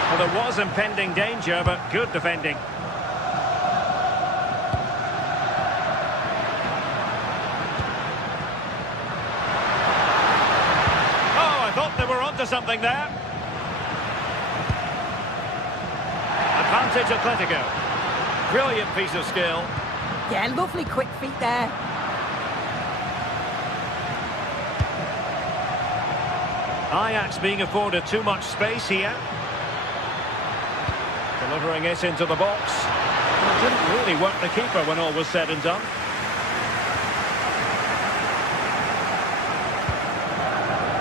Well, there was impending danger, but good defending. Oh, I thought they were onto something there. Advantage Atletico. Brilliant piece of skill. Yeah, lovely quick feet there. Ajax being afforded too much space here. Delivering it into the box. It didn't really work the keeper when all was said and done.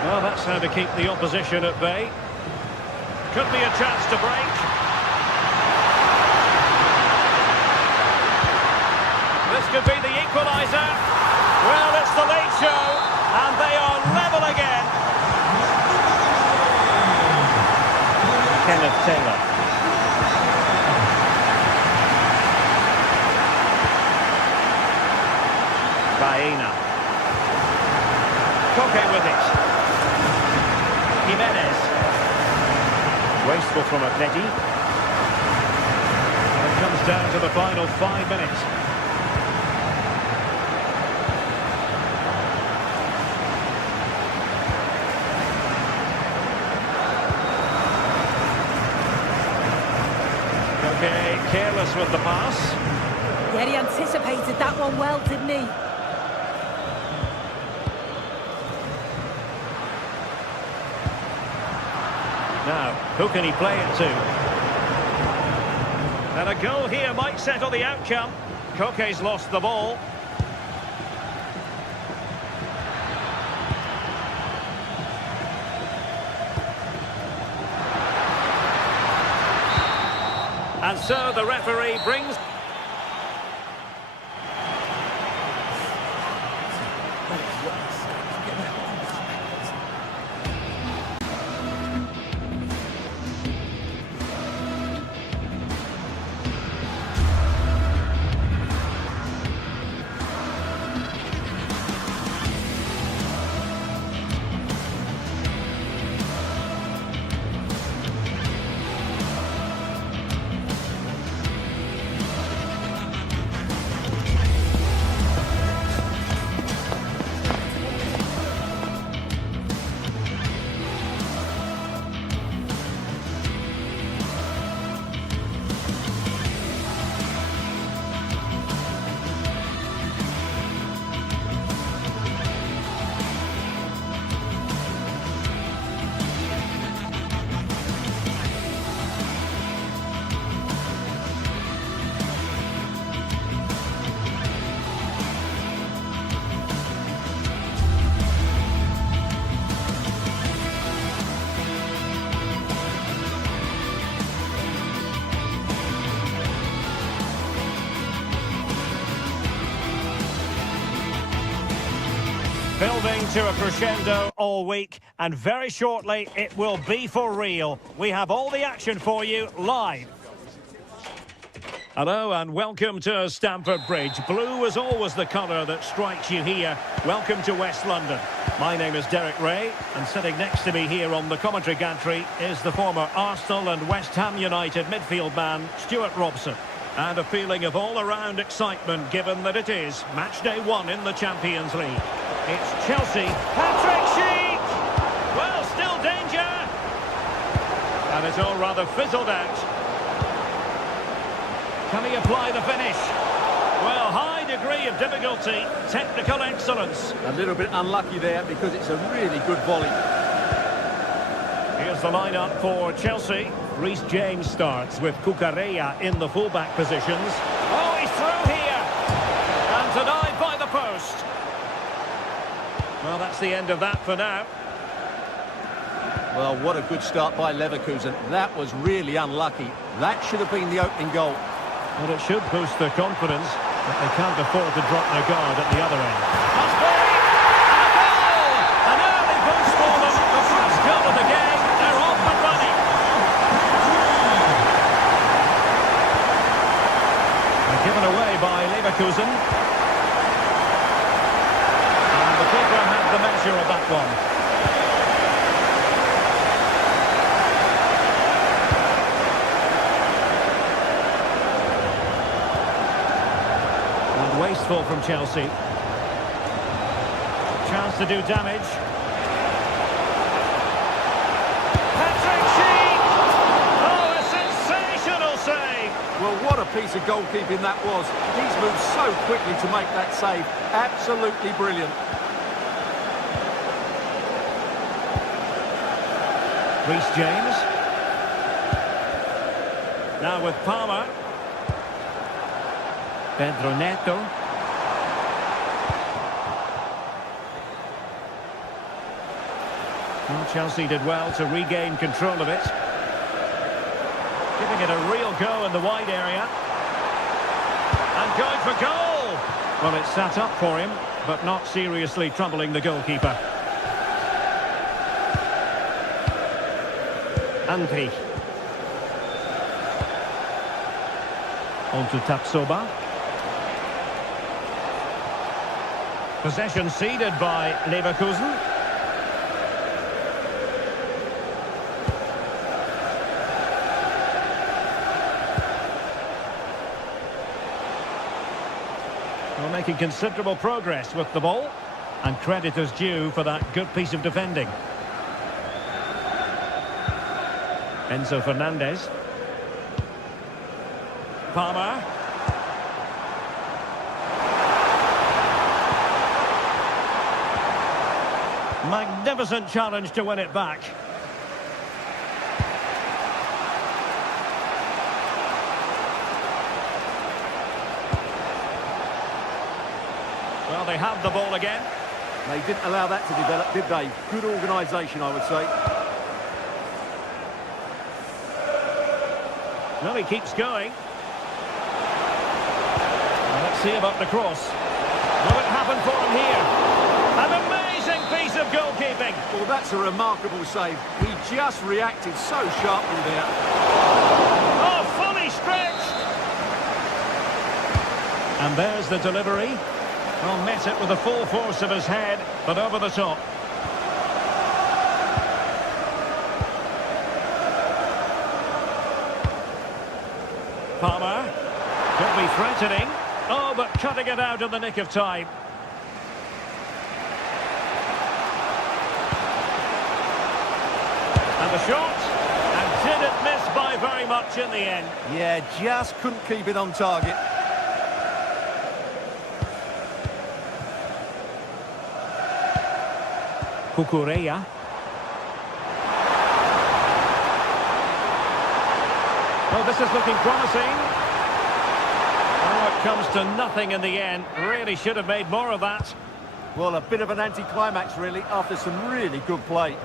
Well, that's how to keep the opposition at bay. Could be a chance to break. This could be the equaliser. Well, it's the late show, and they are level again. Kenneth Taylor. Baena. Koke with it. Jimenez. Wasteful from Atleti. And it comes down to the final 5 minutes. Okay, careless with the pass. Yeah, he anticipated that one well, didn't he? Now, who can he play it to? And a goal here might settle the outcome. Koke's lost the ball. And so the referee brings... Building to a crescendo all week, and very shortly it will be for real. We have all the action for you live. Hello and welcome to Stamford Bridge. Blue is always the colour that strikes you here. Welcome to West London. My name is Derek Ray, and sitting next to me here on the commentary gantry is the former Arsenal and West Ham United midfield man, Stuart Robson. And a feeling of all-around excitement given that it is match day 1 in the Champions League. It's Chelsea. Patrick Schick! Well, still danger! And it's all rather fizzled out. Can he apply the finish? Well, high degree of difficulty, technical excellence. A little bit unlucky there because it's a really good volley. Here's the lineup for Chelsea. Reece James starts with Cucurella in the fullback positions. Oh, he's through here! And denied by the post. Well, that's the end of that for now. Well, what a good start by Leverkusen. That was really unlucky. That should have been the opening goal. Well, it should boost their confidence, but they can't afford to drop their guard at the other end. Must be! And a goal! An early boost for them. The first goal of the game. They're off and running. They're given away by Leverkusen. And the keeper had the measure of that one. Wasteful from Chelsea. Chance to do damage. Patrick Schick! Oh, a sensational save! Well, what a piece of goalkeeping that was. He's moved so quickly to make that save. Absolutely brilliant. Reece James. Now with Palmer. Pedro Neto. Well, Chelsea did well to regain control of it. Giving it a real go in the wide area. And going for goal! Well, it sat up for him, but not seriously troubling the goalkeeper. Andri. On to Tapsoba. Possession ceded by Leverkusen. Well, making considerable progress with the ball, and credit is due for that good piece of defending. Enzo Fernandez. Palmer. Magnificent challenge to win it back. Well, they have the ball again. They didn't allow that to develop, did they? Good organisation, I would say. Well, he keeps going. Well, let's see about the cross. Will it happen for him here? An amazing piece of goalkeeping. Well, that's a remarkable save. He just reacted so sharply there. Oh, fully stretched. And there's the delivery. Well, met it with the full force of his head, but over the top. Palmer. Could be threatening. Oh, but cutting it out in the nick of time. And the shot, and didn't miss by very much in the end. Yeah, just couldn't keep it on target. Cucurella. Oh, this is looking promising. Oh, it comes to nothing in the end. Really should have made more of that. Well, a bit of an anticlimax, really, after some really good play.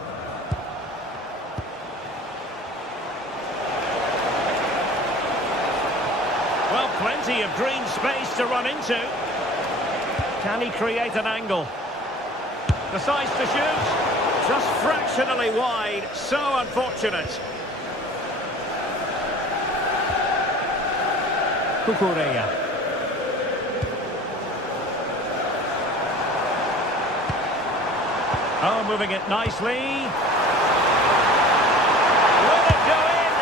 Well, plenty of green space to run into. Can he create an angle? Decides to shoot. Just fractionally wide. So unfortunate. Cucurella. Oh, moving it nicely. Will it go in?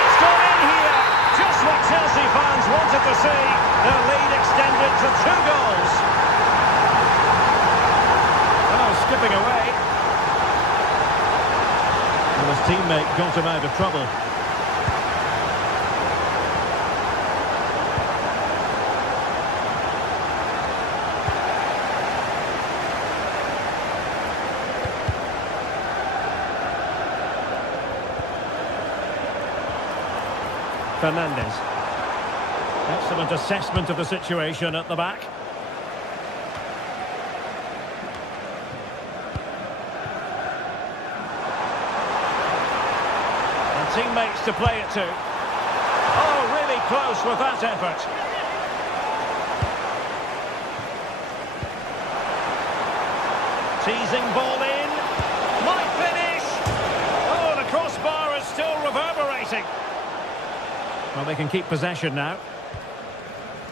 It's gone in here. Just what Chelsea fans wanted to see. Their lead extended to 2 goals. Oh, skipping away. And his teammate got him out of trouble. Fernandes. Excellent assessment of the situation at the back. And teammates to play it to. Oh, really close with that effort. Teasing ball in. Might finish. Oh, the crossbar is still reverberating. Well, they can keep possession now.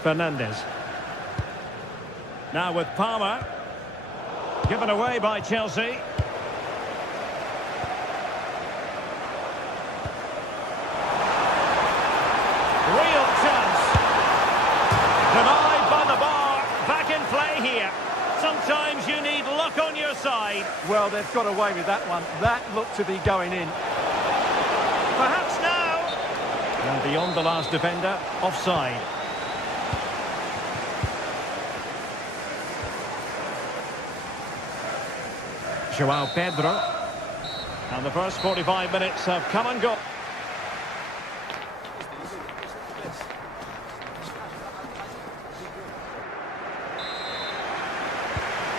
Fernandes. Now with Palmer. Given away by Chelsea. Real chance. Denied by the bar. Back in play here. Sometimes you need luck on your side. Well, they've got away with that one. That looked to be going in. Perhaps now. And beyond the last defender, offside. João Pedro. And the first 45 minutes have come and gone.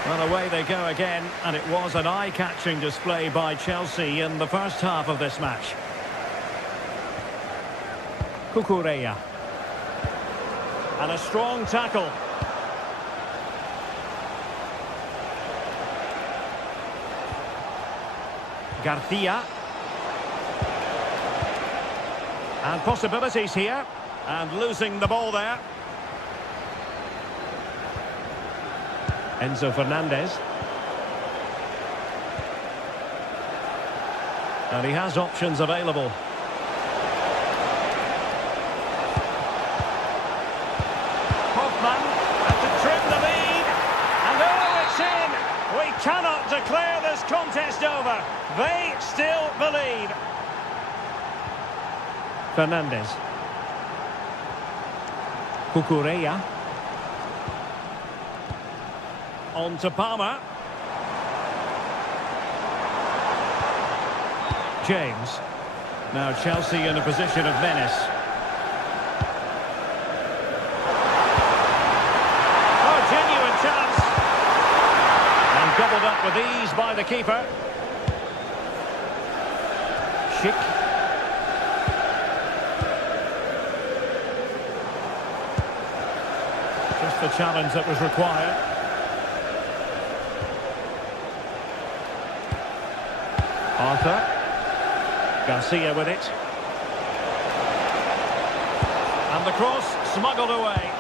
Well, away they go again, and it was an eye-catching display by Chelsea in the first half of this match. Cucurella. And a strong tackle. Garcia. And possibilities here. And losing the ball there. Enzo Fernandez. And he has options available. And to trim the lead, and oh, it's in! We cannot declare this contest over. They still believe. Fernandes. Cucurella. On to Palmer. James. Now Chelsea in a position of menace. Gobbled up with ease by the keeper. Schick. Just the challenge that was required. Arthur. Garcia with it. And the cross smuggled away.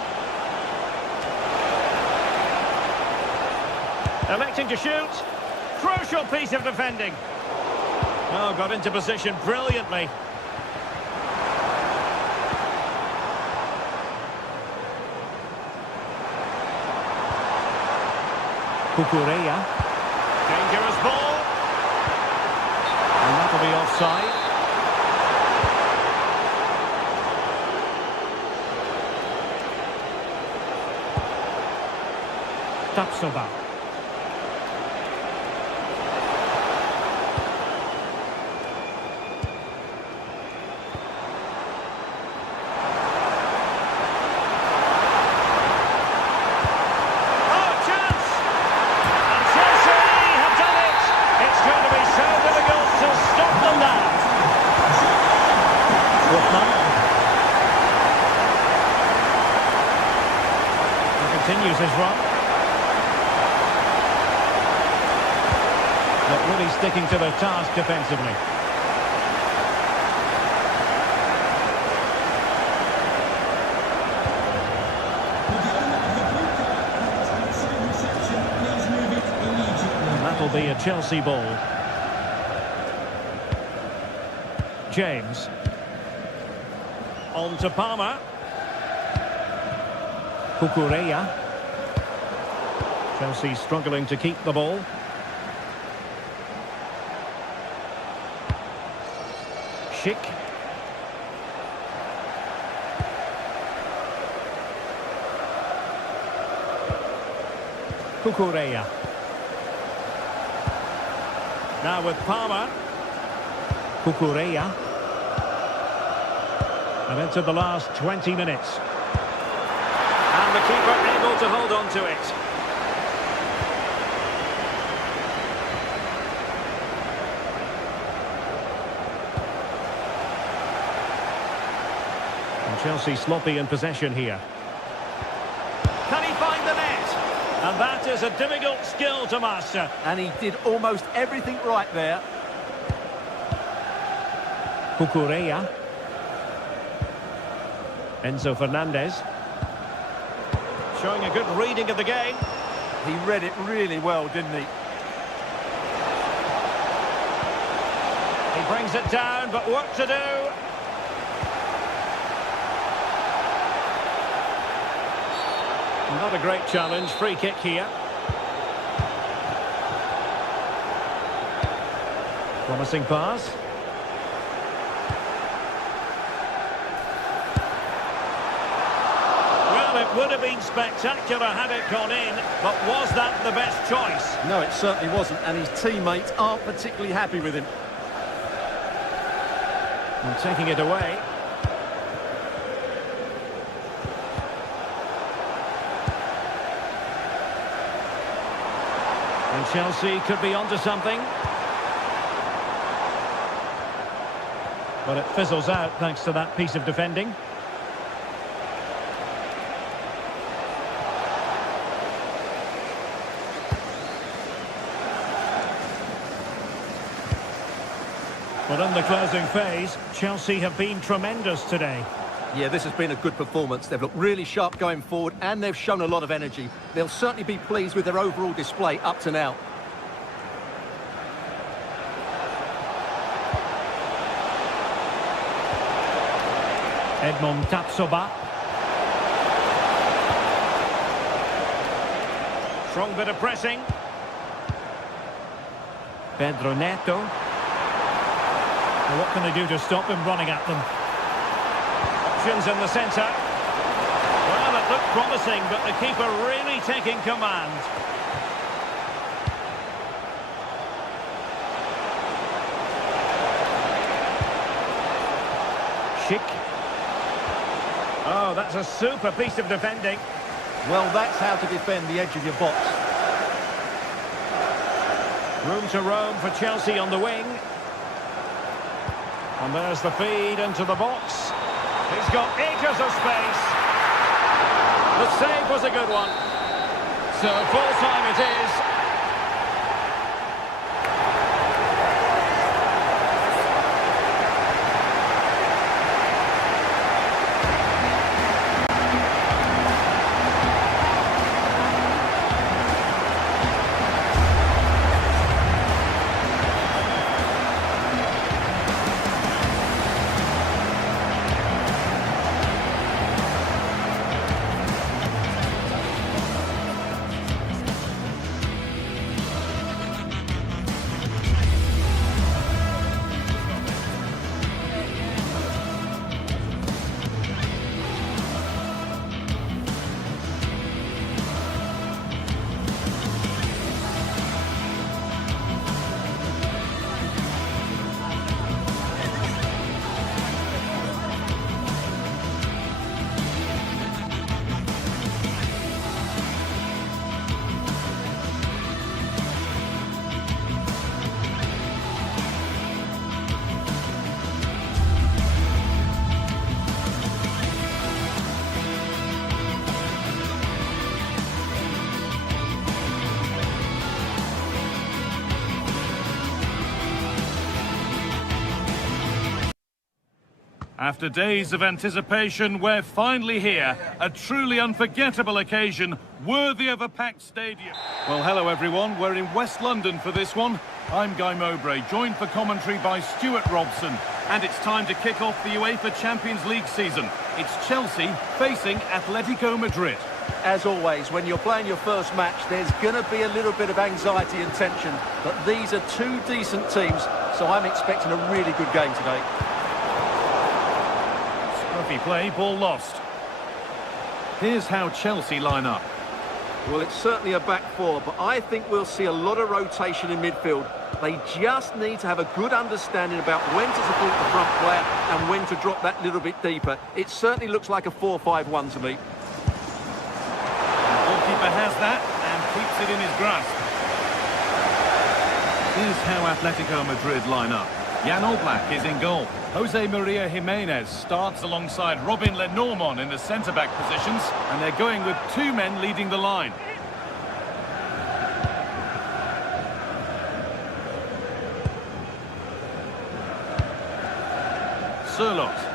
Electing to shoot. Crucial piece of defending. Oh, got into position brilliantly. Cucurella. Dangerous ball. And that'll be offside. Tapsoba. Continues his run. But really sticking to the task defensively. be a Chelsea ball. James. On to Palmer. Cucurella. Chelsea struggling to keep the ball. Schick. Cucurella. Now with Palmer. Cucurella. And into the last 20 minutes. And the keeper able to hold on to it. And Chelsea sloppy in possession here. Can he find the net? And that is a difficult skill to master. And he did almost everything right there. Cucurella. Enzo Fernandez. Showing a good reading of the game. He read it really well, didn't he? He brings it down, but work to do. Not a great challenge. Free kick here. Promising pass. Well, it would have been spectacular had it gone in, but was that the best choice? No, it certainly wasn't, and his teammates aren't particularly happy with him. And taking it away. And Chelsea could be onto something. But it fizzles out thanks to that piece of defending. But in the closing phase, Chelsea have been tremendous today. Yeah, this has been a good performance. They've looked really sharp going forward, and they've shown a lot of energy. They'll certainly be pleased with their overall display up to now. Edmond Tapsoba. Strong bit of pressing. Pedro Neto. Well, what can they do to stop him running at them? Options in the centre. Well, it looked promising, but the keeper really taking command. Schick. Oh, that's a super piece of defending. Well, that's how to defend the edge of your box. Room to roam for Chelsea on the wing. And there's the feed into the box. He's got acres of space. The save was a good one. So full time it is. After days of anticipation, we're finally here. A truly unforgettable occasion, worthy of a packed stadium. Well, hello everyone. We're in West London for this one. I'm Guy Mowbray, joined for commentary by Stuart Robson. And it's time to kick off the UEFA Champions League season. It's Chelsea facing Atletico Madrid. As always, when you're playing your first match, there's going to be a little bit of anxiety and tension. But these are two decent teams, so I'm expecting a really good game today. Scruffy play, ball lost. Here's how Chelsea line up. Well, it's certainly a back four, but I think we'll see a lot of rotation in midfield. They just need to have a good understanding about when to support the front player and when to drop that little bit deeper. It certainly looks like a 4-5-1 to me. The goalkeeper has that and keeps it in his grasp. Here's how Atletico Madrid line up. Jan Oblak is in goal. Jose Maria Jimenez starts alongside Robin Lenormand in the centre-back positions, and they're going with two men leading the line. Sørloth.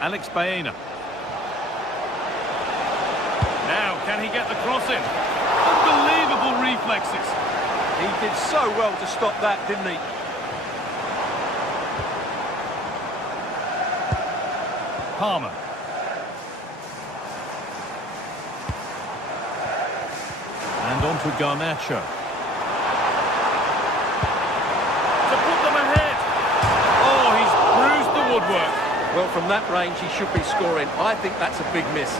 Alex Baena. Now, can he get the cross in? Unbelievable reflexes. He did so well to stop that, didn't he? Palmer. And on to Garnacho. To put them ahead. Oh, he's bruised the woodwork. Well, from that range, he should be scoring. I think that's a big miss.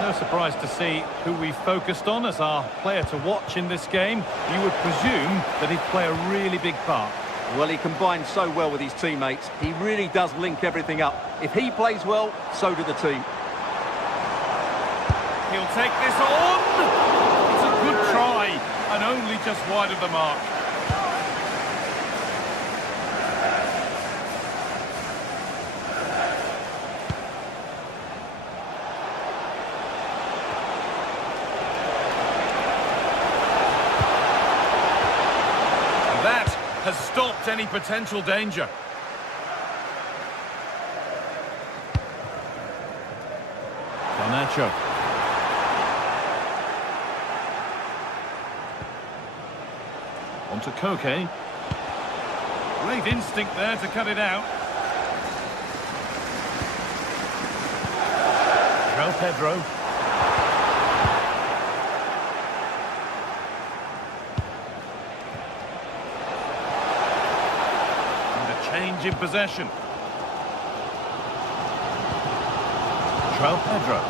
No surprise to see who we focused on as our player to watch in this game. You would presume that he'd play a really big part. Well, he combines so well with his teammates. He really does link everything up. If he plays well, so do the team. He'll take this on. It's a good try, and only just wide of the mark. Has stopped any potential danger. Garnacho. On to Koke. Great instinct there to cut it out. João Pedro. Change in possession. João Pedro.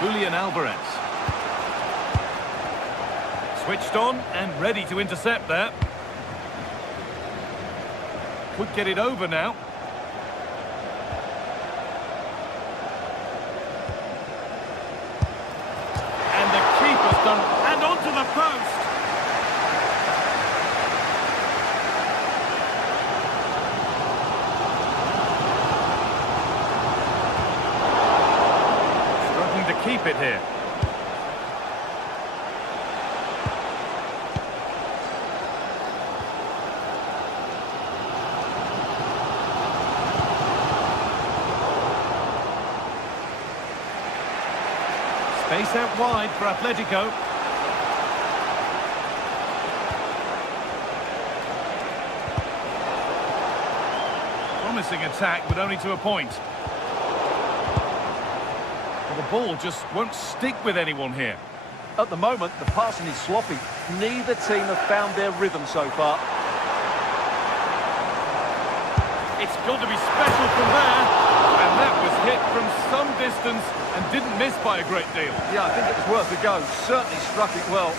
Julian Alvarez. Switched on and ready to intercept there. Could get it over now. And onto the post. Struggling to keep it here. Space out wide for Atletico. Promising attack, but only to a point. Well, the ball just won't stick with anyone here. At the moment, the passing is sloppy. Neither team have found their rhythm so far. It's got to be special from there. And that was hit from some distance and didn't miss by a great deal. Yeah, I think it was worth a go. Certainly struck it well.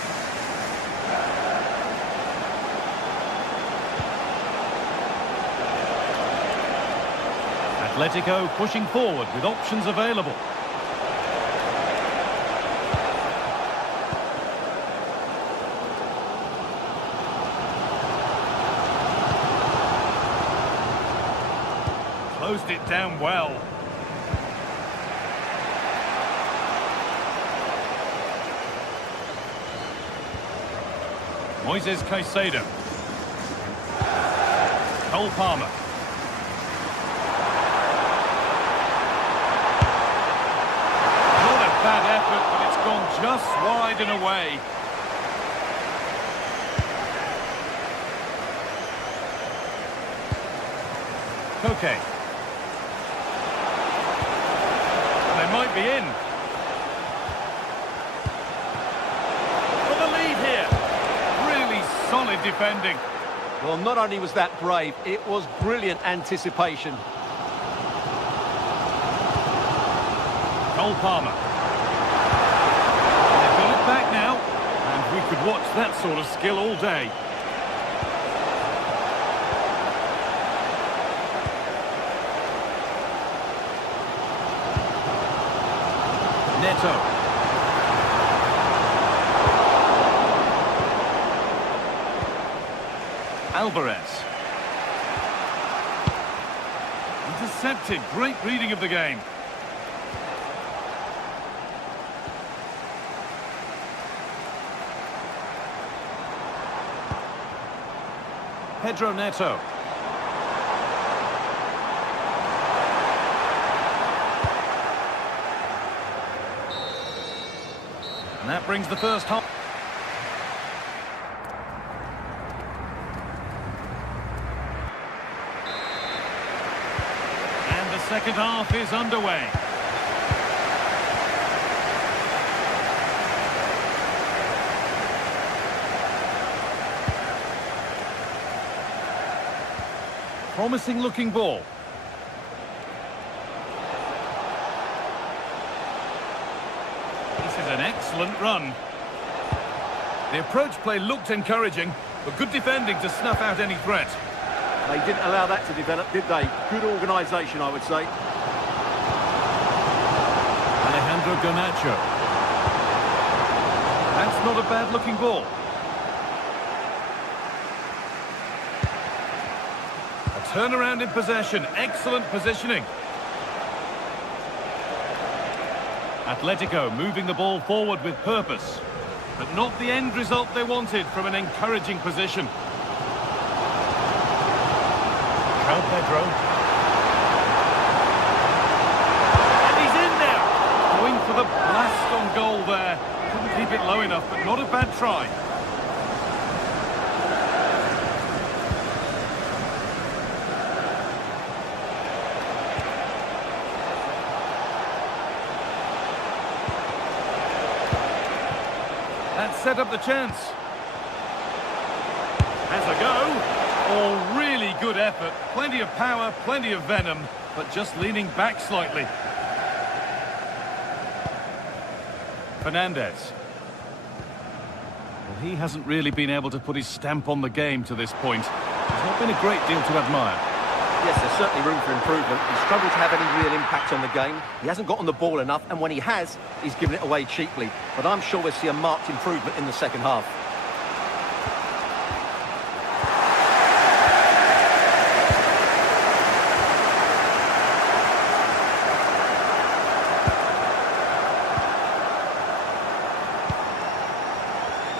Atletico pushing forward with options available. closed it down well. Moises Caicedo. Cole Palmer. Not a bad effort, but it's gone just wide and away. Koke. They might be in. For the lead here. Really solid defending. Well, not only was that brave, it was brilliant anticipation. Cole Palmer. They've got it back now. And we could watch that sort of skill all day. Neto. Alvarez. Intercepted. Great reading of the game. Pedro Neto. And that brings the first half. And the second half is underway. Promising looking ball. This is an excellent run. The approach play looked encouraging, but good defending to snuff out any threat. They didn't allow that to develop, did they? Good organisation, I would say. Alejandro Garnacho. That's not a bad looking ball. A turnaround in possession, excellent positioning. Atletico moving the ball forward with purpose, but not the end result they wanted from an encouraging position. João Pedro. And he's in there! Going for the blast on goal there. Couldn't keep it low enough, but not a bad try. That set up the chance. Has a go. Oh, really good effort. Plenty of power, plenty of venom, but just leaning back slightly. Fernandez. Well, he hasn't really been able to put his stamp on the game to this point. There's not been a great deal to admire. Yes, there's certainly room for improvement. He's struggled to have any real impact on the game. He hasn't got on the ball enough, and when he has, he's given it away cheaply. But I'm sure we'll see a marked improvement in the second half.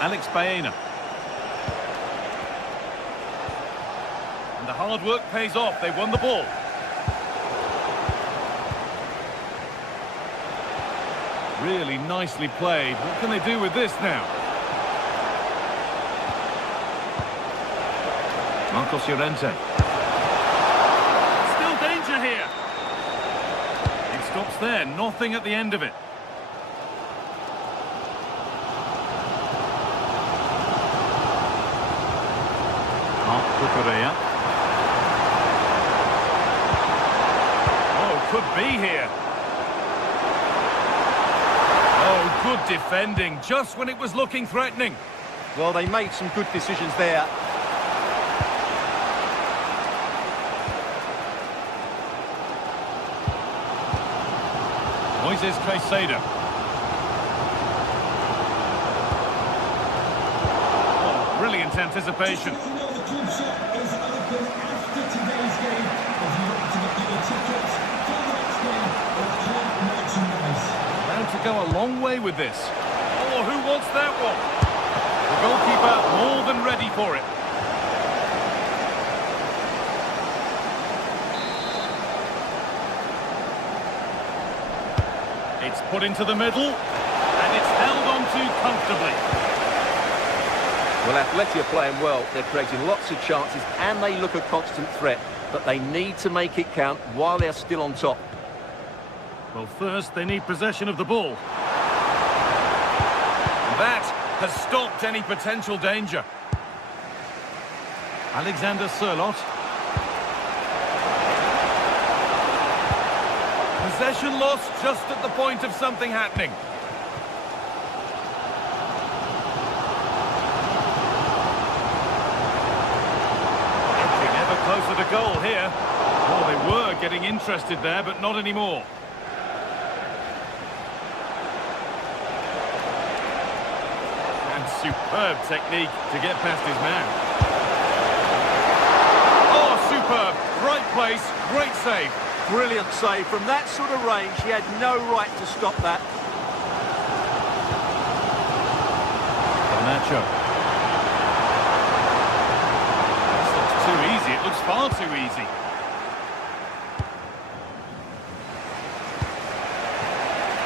Alex Baena. And the hard work pays off. They won the ball. Really nicely played. What can they do with this now? Marcos Llorente. Still danger here. It stops there. Nothing at the end of it. Oh, could be here. Oh, good defending, just when it was looking threatening. Well, they made some good decisions there. Moises Caicedo. Oh, brilliant anticipation. The club shot is open after today's game. If you want to get the ticket go a long way with this. Oh, who wants that one? The goalkeeper more than ready for it. It's put into the middle, and it's held on to comfortably. Well, Atleti are playing well. They're creating lots of chances, and they look a constant threat. But they need to make it count while they're still on top. Well, first, they need possession of the ball. That has stopped any potential danger. Alexander Sørloth. Possession lost just at the point of something happening. Edging ever closer to goal here. Oh, they were getting interested there, but not anymore. And superb technique to get past his man. Oh, superb. Right place, great save. Brilliant save. From that sort of range, he had no right to stop that. Nacho. This looks too easy. It looks far too easy.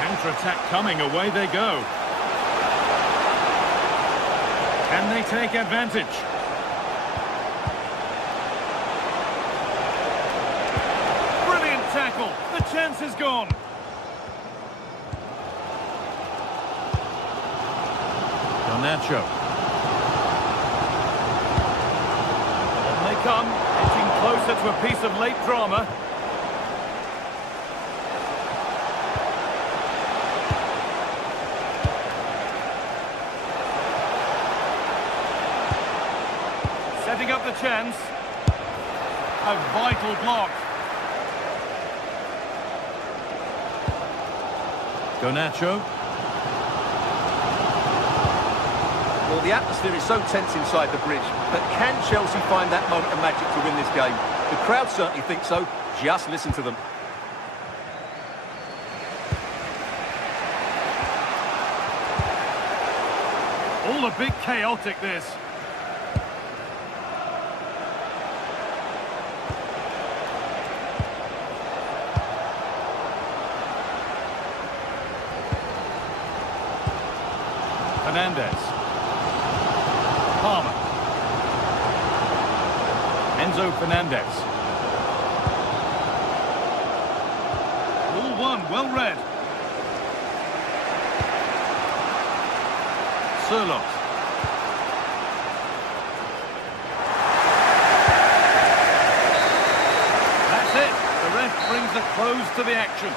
Counter-attack coming. Away they go. Can they take advantage? Brilliant tackle. The chance is gone. Nacho. On they come, edging closer to a piece of late drama. Setting up the chance. A vital block. Nacho. Well, the atmosphere is so tense inside the bridge, but can Chelsea find that moment of magic to win this game? The crowd certainly think so. Just listen to them. All a bit chaotic, this. Fernandez. Palmer. Enzo Fernandez. All one, well read. Sørloth. That's it. The ref brings a close to the action.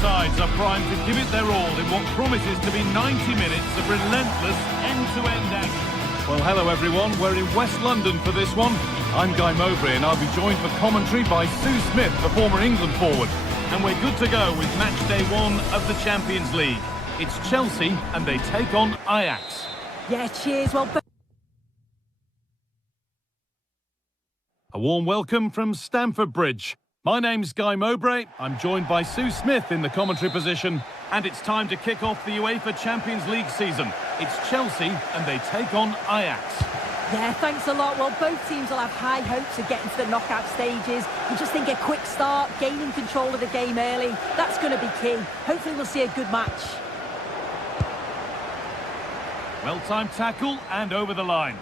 Sides are primed to give it their all in what promises to be 90 minutes of relentless end-to-end action. Well, hello everyone. We're in West London for this one. I'm Guy Mowbray and I'll be joined for commentary by Sue Smith, the former England forward. And we're good to go with match day 1 of the Champions League. It's Chelsea and they take on Ajax. Yeah, cheers. Well, a warm welcome from Stamford Bridge. My name's Guy Mowbray. I'm joined by Sue Smith in the commentary position. And it's time to kick off the UEFA Champions League season. It's Chelsea and they take on Ajax. Yeah, thanks a lot. Well, both teams will have high hopes of getting to the knockout stages. You just think a quick start, gaining control of the game early, that's going to be key. Hopefully we'll see a good match. Well-timed tackle and over the line.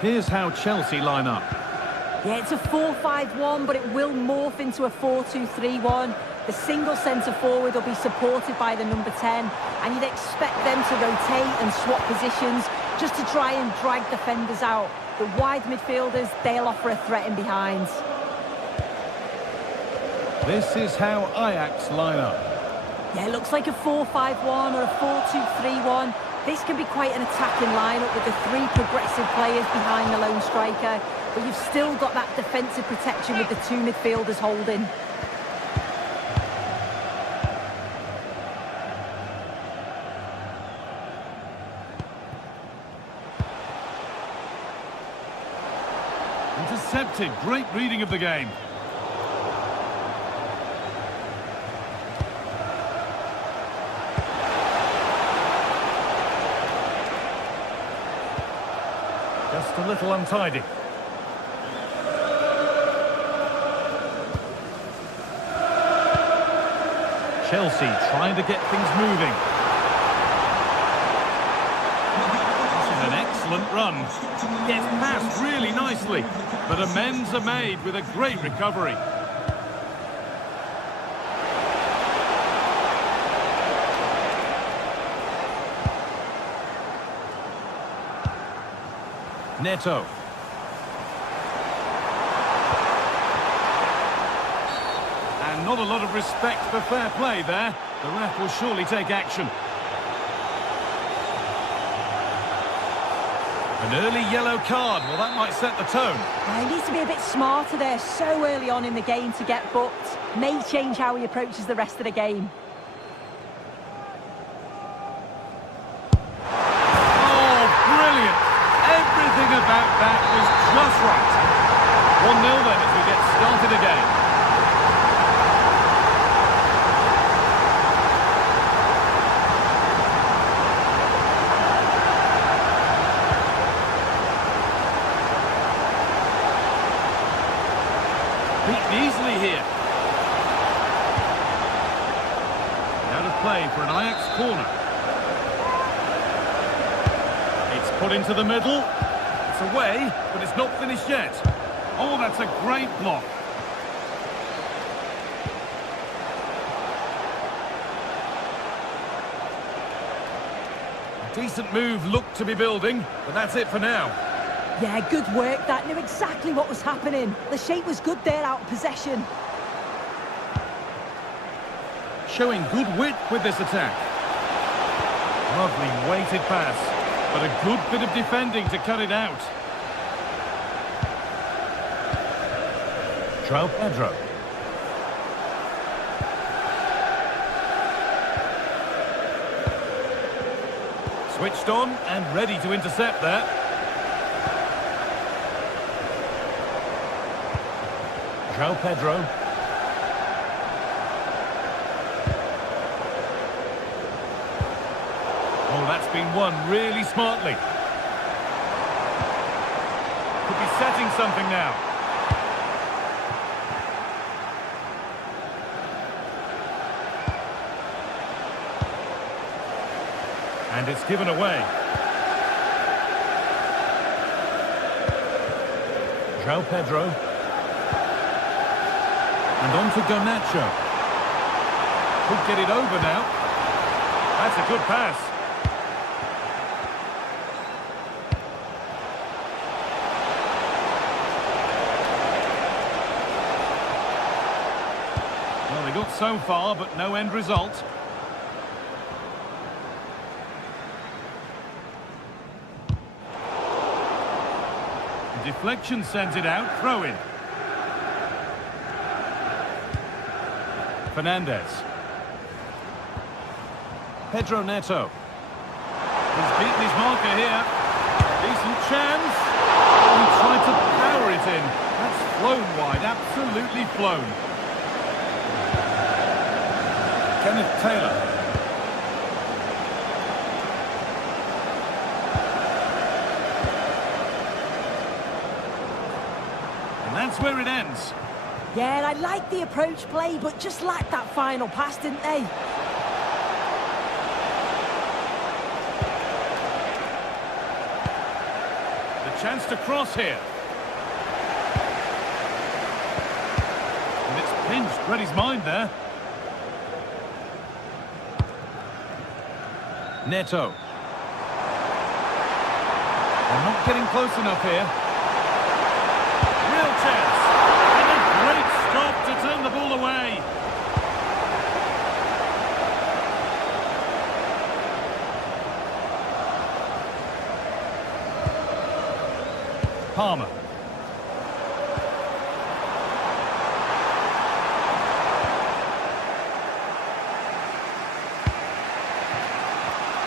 Here's how Chelsea line up. Yeah, it's a 4-5-1, but it will morph into a 4-2-3-1. The single centre-forward will be supported by the number 10, and you'd expect them to rotate and swap positions just to try and drag defenders out. The wide midfielders, they'll offer a threat in behind. This is how Ajax line up. Yeah, it looks like a 4-5-1 or a 4-2-3-1. This can be quite an attacking lineup with the three progressive players behind the lone striker, but you've still got that defensive protection with the two midfielders holding. Intercepted, great reading of the game. Just a little untidy. Chelsea trying to get things moving. This is an excellent run. Gets past really nicely, but amends are made with a great recovery. Neto. And not a lot of respect for fair play there. The ref will surely take action. An early yellow card. Well, that might set the tone. He needs to be a bit smarter there so early on in the game to get booked. May change how he approaches the rest of the game. Oh, brilliant. Everything about that was just right. 1-0 then as we get started again. Beaten easily here. Out of play for an Ajax corner. It's put into the middle. It's away, but it's not finished yet. Oh, that's a great block. A decent move looked to be building, but that's it for now. Yeah, good work. That knew exactly what was happening. The shape was good there out of possession. Showing good wit with this attack. Lovely weighted pass, but a good bit of defending to cut it out. João Pedro. Switched on and ready to intercept there. João Pedro. Oh, that's been won really smartly. Could be setting something now. And it's given away. João Pedro. And on to Garnacho. Could get it over now. That's a good pass. Well, they got so far, but no end result. The deflection sends it out. Throw in. Fernandez. Pedro Neto. He's beaten his marker here. Decent chance. He tried to power it in. That's Flown wide, absolutely flown. Kenneth Taylor. And that's where it ends. Yeah, I like the approach play, but just lacked that final pass, didn't they? The chance to cross here. And it's pinched Reddy's mind there. Neto. They're not getting close enough here. Real chance. And a great stop to turn the ball away. Palmer.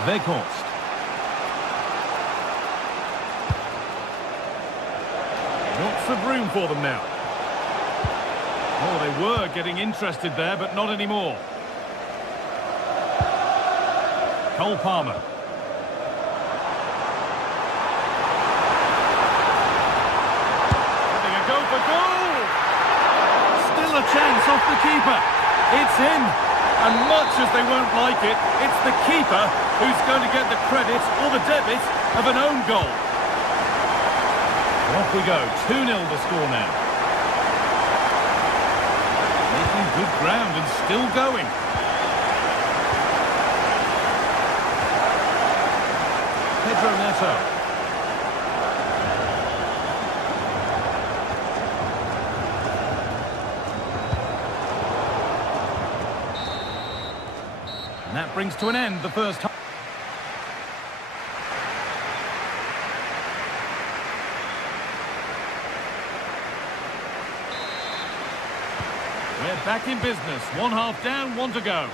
Weghorst. Lots of room for them now. Oh, they were getting interested there, but not anymore. Cole Palmer. Having a go for goal! Still a chance off the keeper. It's in. And much as they won't like it, it's the keeper who's going to get the credit or the debit of an own goal. Off we go, 2-0 the score now. Making good ground and still going. Pedro Neto. And that brings to an end the first half. We're back in business. 1 half down, 1 to go.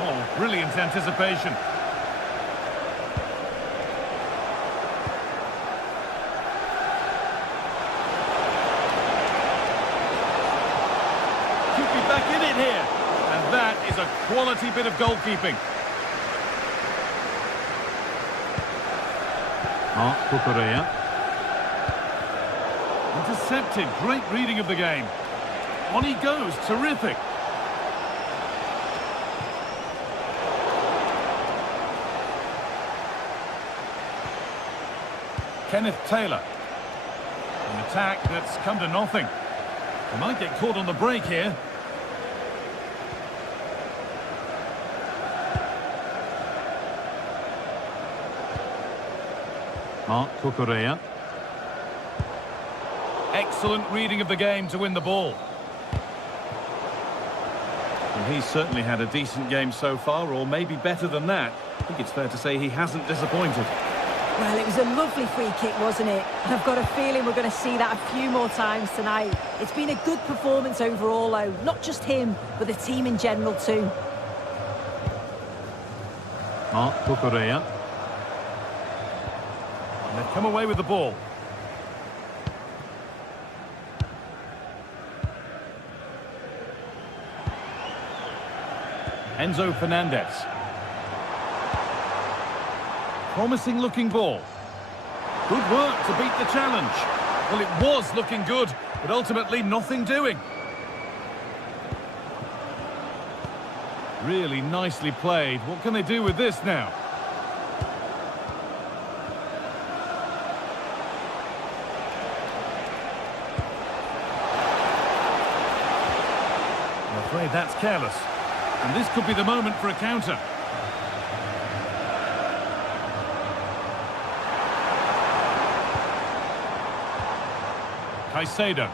Oh, brilliant anticipation. Back in it here, and that is a quality bit of goalkeeping. Cucurella. Intercepted, great reading of the game. On he goes, terrific. Kenneth Taylor. An attack that's come to nothing. They might get caught on the break here. Cucurella. Excellent reading of the game to win the ball. And he's certainly had a decent game so far, or maybe better than that. I think it's fair to say he hasn't disappointed. Well, it was a lovely free kick, wasn't it? And I've got a feeling we're going to see that a few more times tonight. It's been a good performance overall, though. Not just him, but the team in general, too. Cucurella. And they've come away with the ball. Enzo Fernandez. Promising looking ball. Good work to beat the challenge. Well, it was looking good, but ultimately nothing doing. Really nicely played. What can they do with this now? I'm afraid that's careless. And this could be the moment for a counter. Caicedo.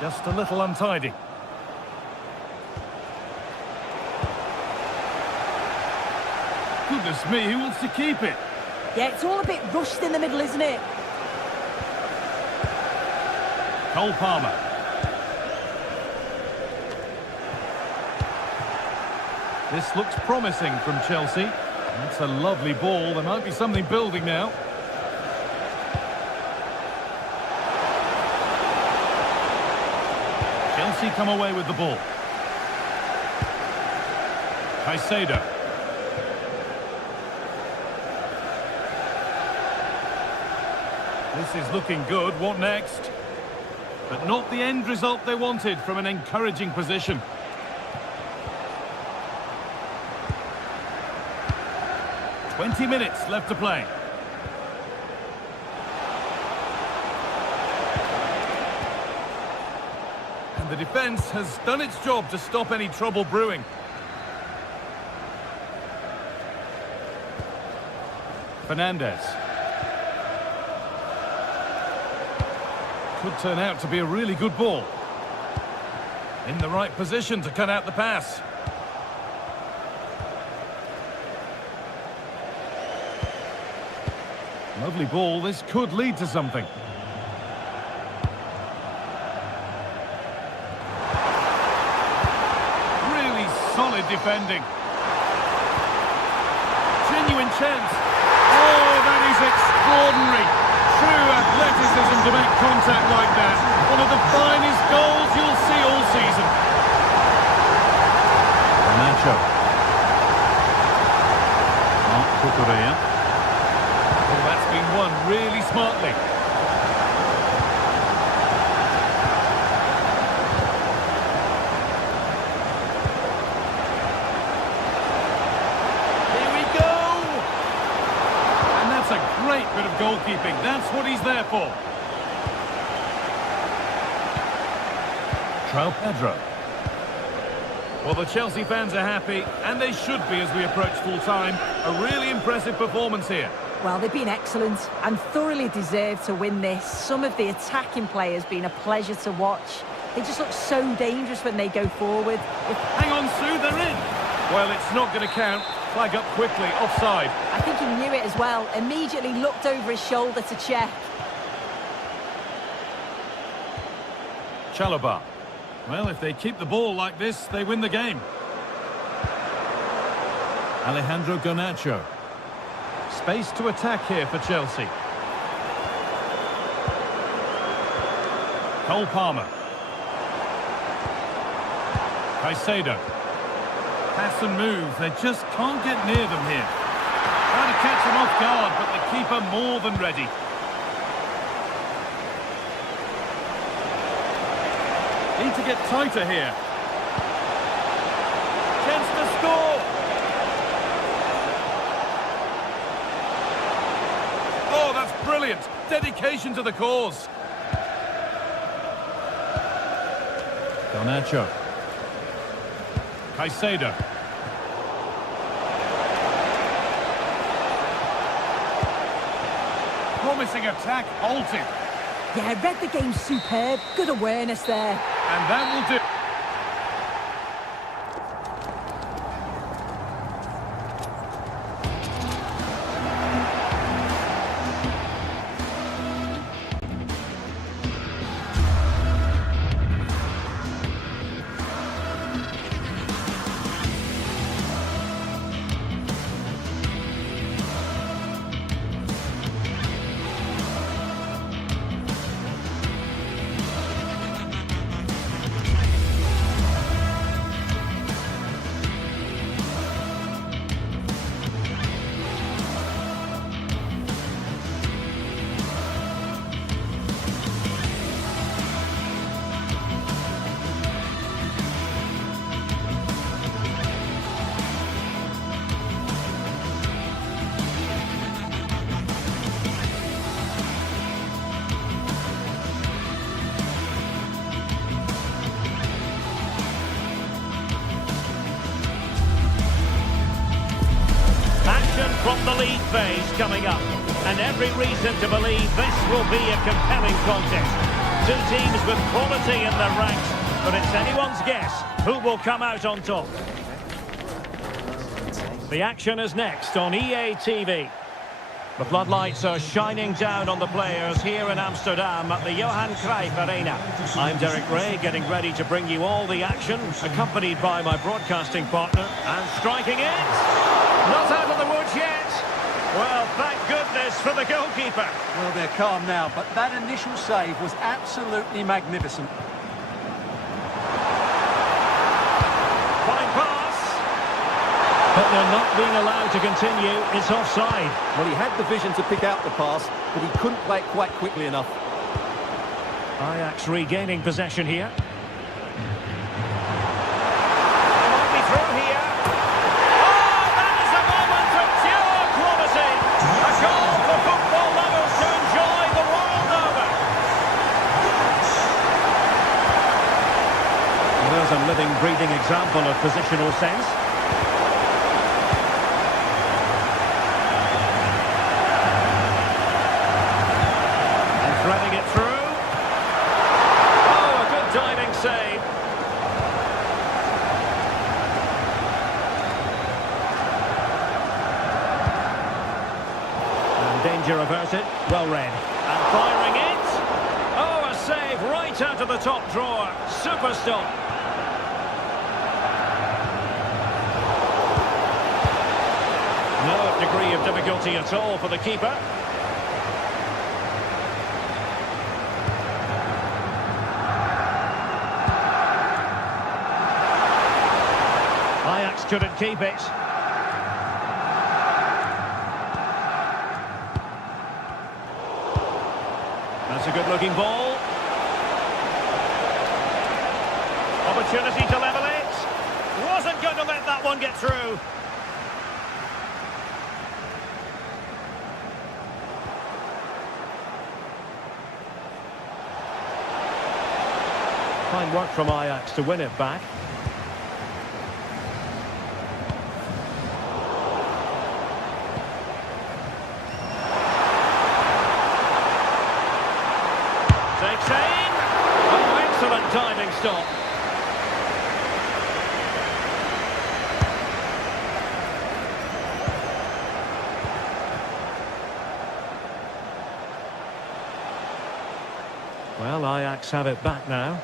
Just a little untidy. Goodness me, who wants to keep it? Yeah, it's all a bit rushed in the middle, isn't it? Cole Palmer. This looks promising from Chelsea. That's a lovely ball. There might be something building now. Chelsea come away with the ball. Caicedo. This is looking good. What next? But not the end result they wanted from an encouraging position. "20 minutes left to play. And the defence has done its job to stop any trouble brewing. Fernandez. Could turn out to be a really good ball. In the right position to cut out the pass. Lovely ball. This could lead to something. Really solid defending. Genuine chance. Oh, that is extraordinary. True athleticism to make contact like that. One of the finest goals you'll see all season. Nacho. Cucurella. Oh, that's been won really smartly. Here we go! And that's a great bit of goalkeeping. That's what he's there for. João Pedro. Well, the Chelsea fans are happy, and they should be as we approach full-time. A really impressive performance here. Well, they've been excellent and thoroughly deserved to win this. Some of the attacking players been a pleasure to watch. They just look so dangerous when they go forward. Hang on, Sue, they're in. Well, it's not going to count. Flag up quickly, offside. I think he knew it as well. Immediately looked over his shoulder to check. Chalobah. Well, if they keep the ball like this, they win the game. Alejandro Garnacho. Space to attack here for Chelsea. Cole Palmer. Caicedo. Pass and move. They just can't get near them here. Trying to catch them off guard, but the keeper more than ready. Need to get tighter here. Chance to score. Oh, that's brilliant. Dedication to the cause. Garnacho. Caicedo. Promising attack halted. Yeah, read the game superb. Good awareness there. And that will do. From the league phase coming up, and every reason to believe this will be a compelling contest. Two teams with quality in their ranks, but it's anyone's guess who will come out on top. The action is next on EA TV. The floodlights are shining down on the players here in Amsterdam at the Johan Cruyff Arena. I'm Derek Ray, getting ready to bring you all the action, accompanied by my broadcasting partner, and striking it. Not out of the woods yet. Well, thank goodness for the goalkeeper. Well, they're calm now, but that initial save was absolutely magnificent. Fine pass. But they're not being allowed to continue. It's offside. Well, he had the vision to pick out the pass, but he couldn't play it quite quickly enough. Ajax regaining possession here. They might be through here. Oh, that is a moment of pure quality. A goal for football lovers to enjoy the world over. Well, there's a living, breathing example of positional sense. Threading it through. Oh, a good diving save. And danger averted. Well read. And firing it. Oh, a save right out of the top drawer. Super stop. No degree of difficulty at all for the keeper. Ajax couldn't keep it. That's a good-looking ball. Opportunity to level it. Wasn't going to let that one get through. Fine work from Ajax to win it back. Takes aim. Oh, excellent diving stop. Well, Ajax have it back now.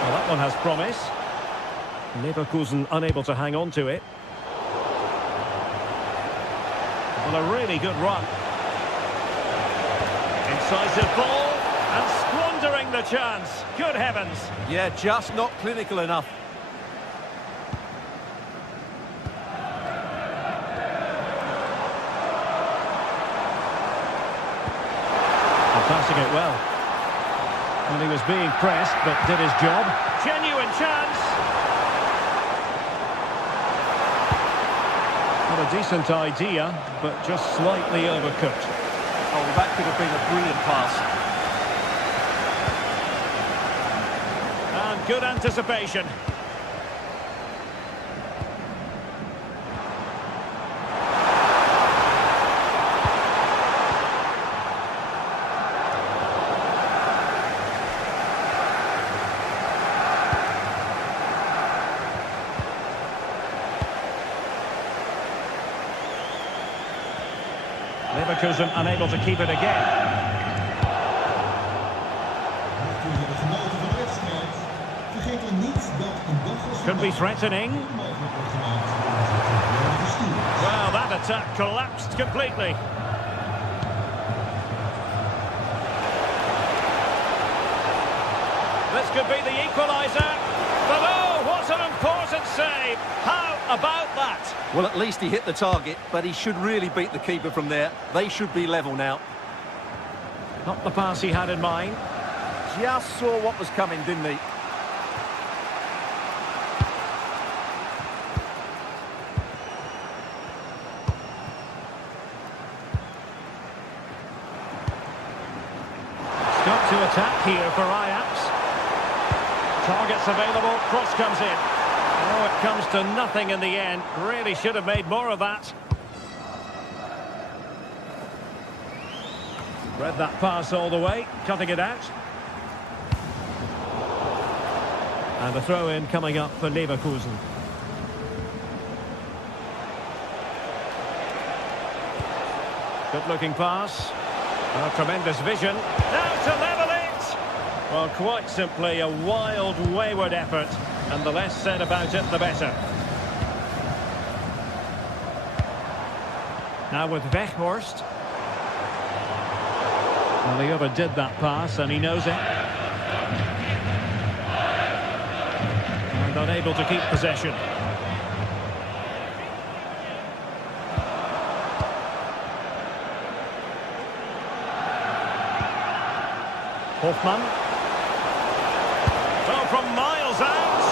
Well, that one has promise. Leverkusen unable to hang on to it. Well, a really good run. Incisive ball and squandering the chance. Good heavens. Yeah, just not clinical enough. And passing it well. And he was being pressed, but did his job. Genuine chance. Not a decent idea, but just slightly overcooked. Oh, that could have been a brilliant pass. And good anticipation. Leverkusen unable to keep it again. Could be threatening. Well, that attack collapsed completely. This could be the equaliser. But oh, what an important save. How about that? Well, at least he hit the target, but he should really beat the keeper from there. They should be level now. Not the pass he had in mind. Just saw what was coming, didn't he? Got to attack here for Ajax. Targets available, cross comes in. Oh, it comes to nothing in the end. Really should have made more of that. Read that pass all the way, cutting it out. And a throw-in coming up for Leverkusen. Good-looking pass. Oh, tremendous vision. Now to level it! Well, quite simply a wild, wayward effort. And the less said about it, the better. Now with Weghorst. Well, he overdid that pass, and he knows it. And unable to keep possession. Hoffmann. Well, from miles out,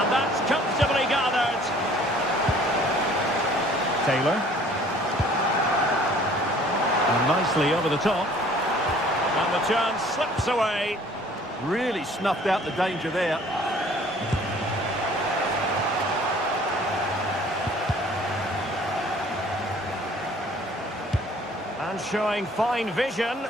and that's comfortably gathered. Taylor. And nicely over the top. And the chance slips away. Really snuffed out the danger there. And showing fine vision.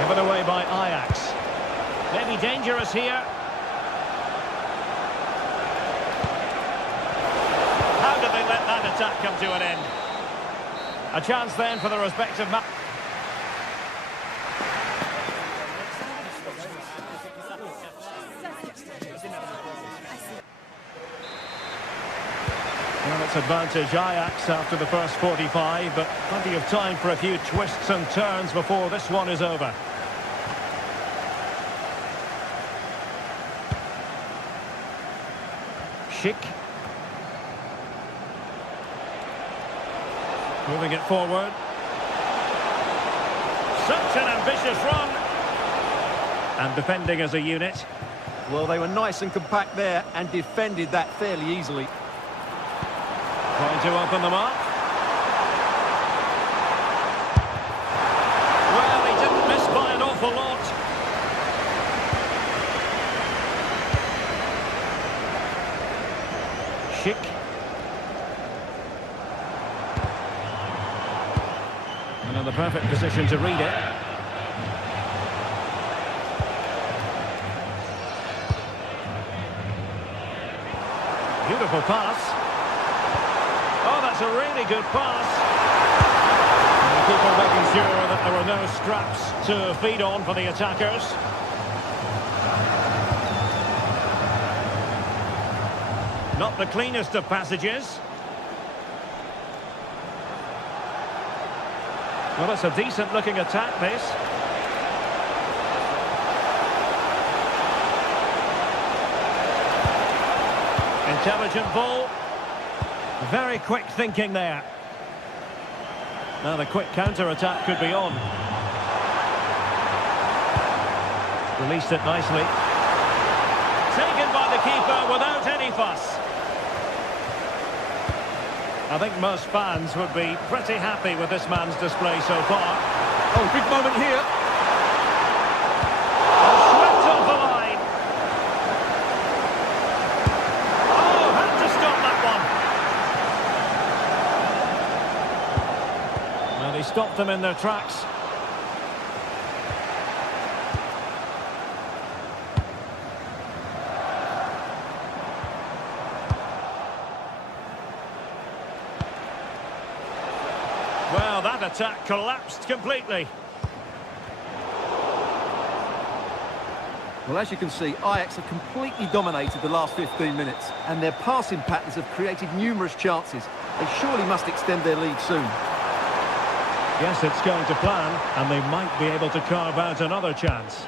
Given away by Ajax. Maybe dangerous here. How did they let that attack come to an end? A chance then for the respective match. Well, it's advantage Ajax after the first 45, but plenty of time for a few twists and turns before this one is over. Schick. Moving it forward. Such an ambitious run. And defending as a unit. Well, they were nice and compact there and defended that fairly easily. Trying to open them up. Well, he didn't miss by an awful lot. Schick. And in the perfect position to read it. Beautiful pass. Oh, that's a really good pass. And the keeper making sure that there were no straps to feed on for the attackers. Not the cleanest of passages. Well, it's a decent-looking attack, this. Intelligent ball. Very quick thinking there. Now the quick counter-attack could be on. Released it nicely. Taken by the keeper without any fuss. I think most fans would be pretty happy with this man's display so far. Oh, big moment here. And swept off the line. Oh, had to stop that one. Well, he stopped them in their tracks. Well, that attack collapsed completely. Well, as you can see, Ajax have completely dominated the last 15 minutes, and their passing patterns have created numerous chances. They surely must extend their lead soon. Yes, it's going to plan, and they might be able to carve out another chance.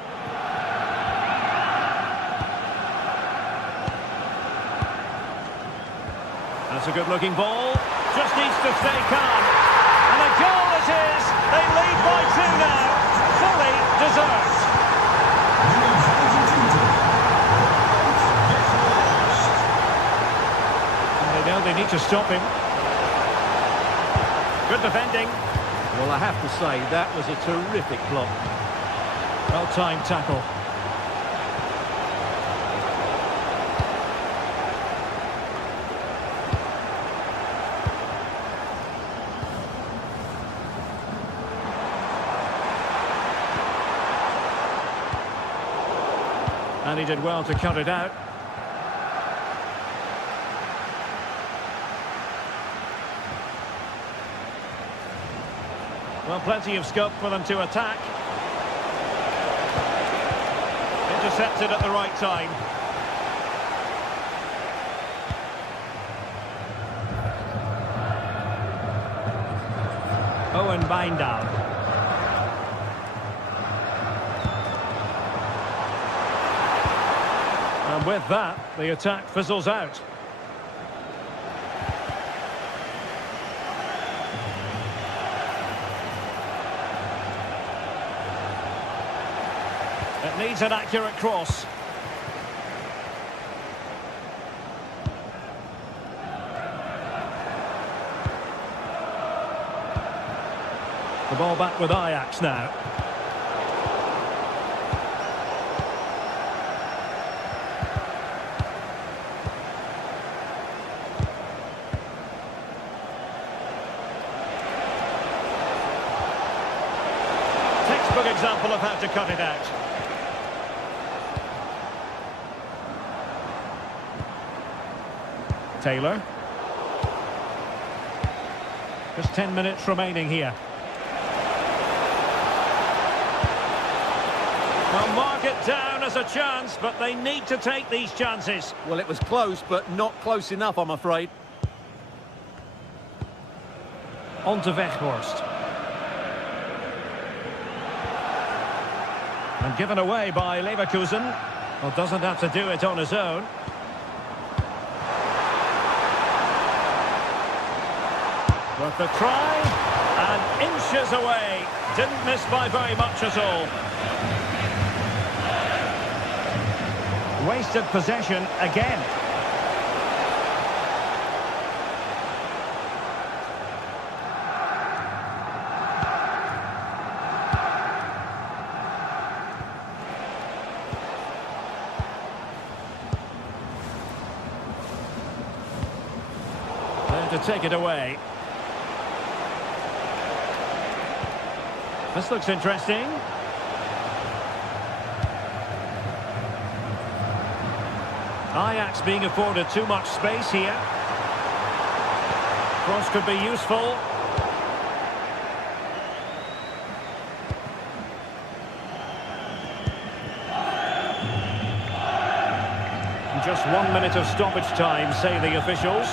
That's a good-looking ball. Just needs to stay calm. And a goal it is! They lead by 2 now. Fully deserved. And they know they need to stop him. Good defending. Well, I have to say, that was a terrific block. Well-timed tackle. And he did well to cut it out. Well, plenty of scope for them to attack. Intercepted at the right time. Owen Bijndal. And with that, the attack fizzles out. It needs an accurate cross. The ball back with Ajax now. Textbook example of how to cut it out. Taylor. Just 10 minutes remaining here. Well, mark it down as a chance, but they need to take these chances. Well, it was close, but not close enough, I'm afraid. On to Weghorst. And given away by Leverkusen. Well, doesn't have to do it on his own. With the try, and inches away. Didn't miss by very much at all. Wasted possession again. There to take it away. This looks interesting. Ajax being afforded too much space here. Cross could be useful. Just 1 minute of stoppage time, say the officials.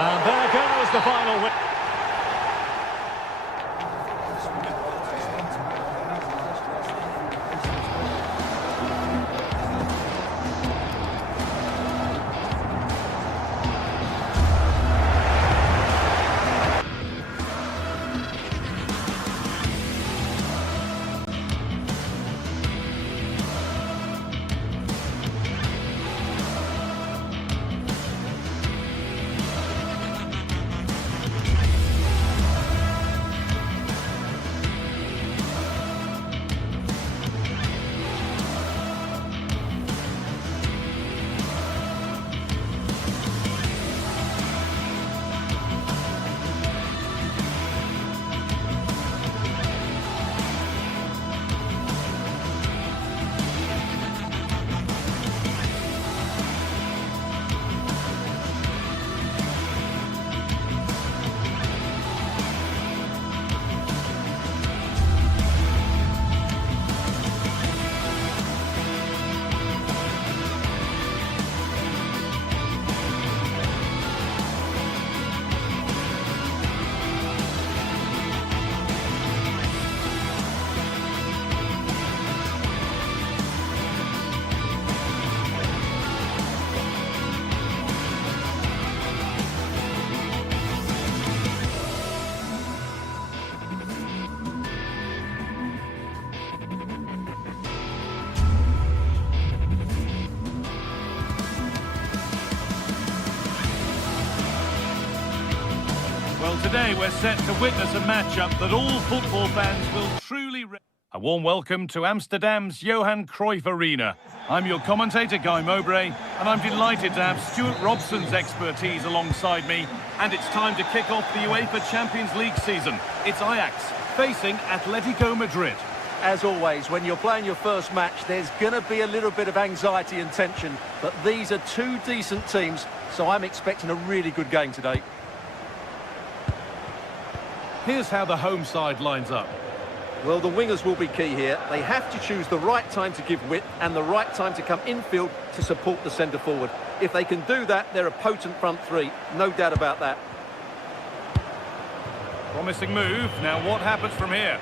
And there goes the final win. Well, today we're set to witness a matchup that all football fans will truly... A warm welcome to Amsterdam's Johan Cruyff Arena. I'm your commentator, Guy Mowbray, and I'm delighted to have Stuart Robson's expertise alongside me. And it's time to kick off the UEFA Champions League season. It's Ajax facing Atletico Madrid. As always, when you're playing your first match, there's going to be a little bit of anxiety and tension. But these are two decent teams, so I'm expecting a really good game today. Here's how the home side lines up. Well, the wingers will be key here. They have to choose the right time to give width and the right time to come infield to support the centre-forward. If they can do that, they're a potent front three. No doubt about that. Promising move. Now what happens from here?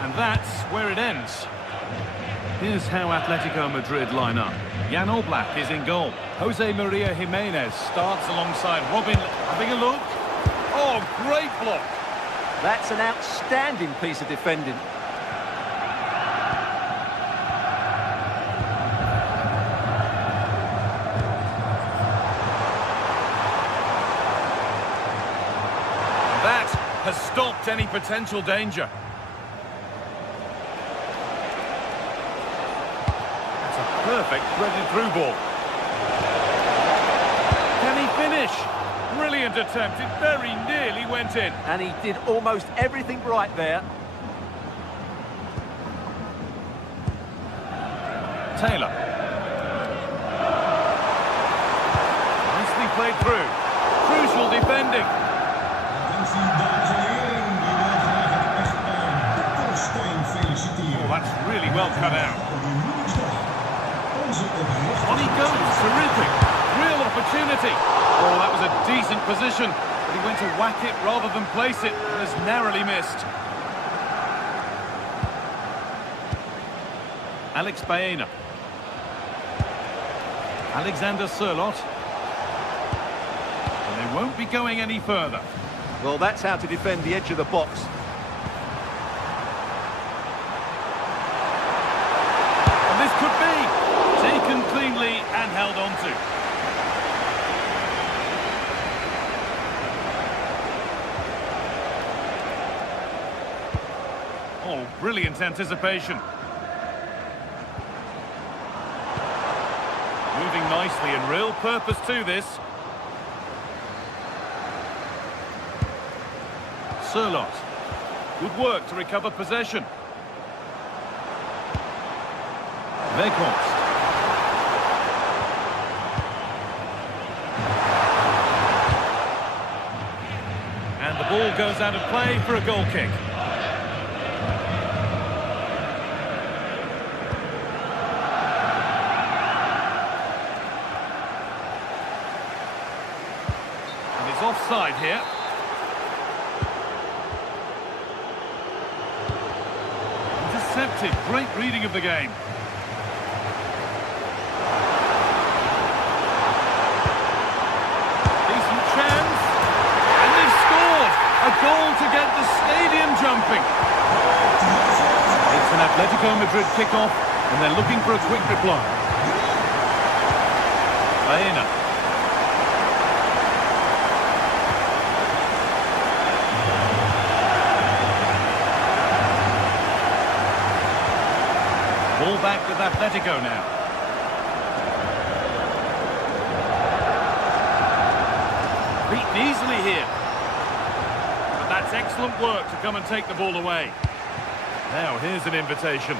And that's where it ends. Here's how Atletico Madrid line up. Jan Oblak is in goal. Jose Maria Jimenez starts alongside Robin, having a look. Oh, great block. That's an outstanding piece of defending. That has stopped any potential danger. That's a perfect threaded through ball. Can he finish? Brilliant attempt. It very nearly went in. And he did almost everything right there. Taylor. Nicely played through. Crucial defending. Oh, that's really well cut out. On he goes. Terrific. Real opportunity. Oh, that was a decent position. But he went to whack it rather than place it. And has narrowly missed. Alex Baena. Alexander Sørloth. And they won't be going any further. Well, that's how to defend the edge of the box. And this could be taken cleanly and held on to. Oh, brilliant anticipation. Moving nicely and real purpose to this. Sørloth. Good work to recover possession. Weghorst. And the ball goes out of play for a goal kick. And it's offside here. Intercepted. Great reading of the game. Decent chance. And they've scored. A goal to get the stadium jumping. It's an Atletico Madrid kickoff, and they're looking for a quick reply. Baena. Ball back with Atletico now. Beaten easily here. But that's excellent work to come and take the ball away. Now here's an invitation.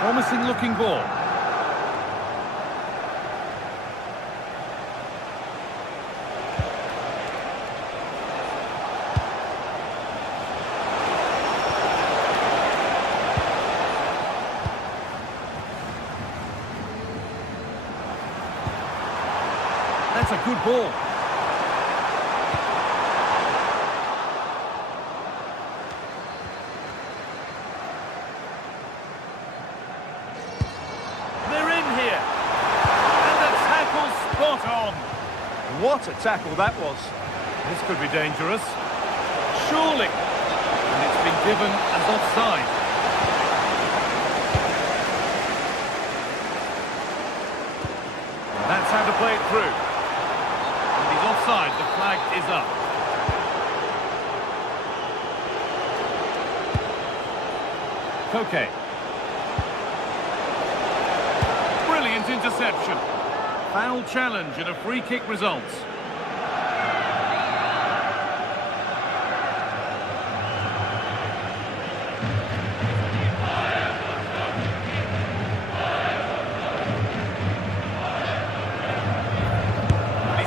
Promising looking ball. That's a good ball. They're in here. And the tackle spot on. What a tackle that was. This could be dangerous. Surely. And it's been given as offside. That's how to play it through. And he's offside. offside. The flag is up. Koke. Brilliant interception. Foul challenge and a free kick results.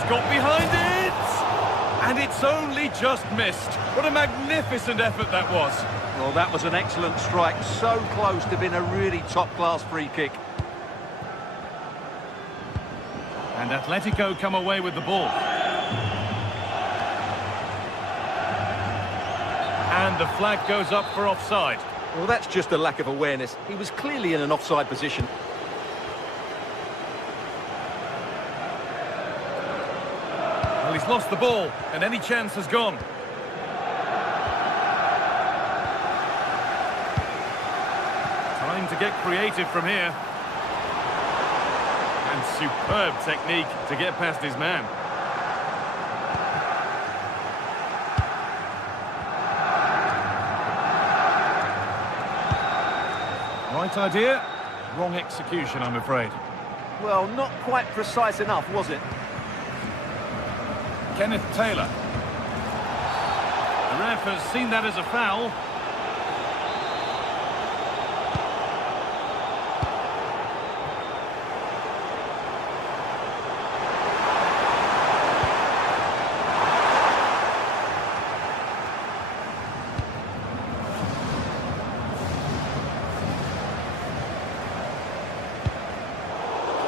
Got behind it! And it's only just missed. What a magnificent effort that was. Well, that was an excellent strike. So close to being a really top-class free kick. And Atletico come away with the ball. And the flag goes up for offside. Well, that's just a lack of awareness. He was clearly in an offside position. Well, he's lost the ball, and any chance has gone. Trying to get creative from here. And superb technique to get past his man. Right idea, wrong execution, I'm afraid. Well, not quite precise enough, was it? Kenneth Taylor. The ref has seen that as a foul.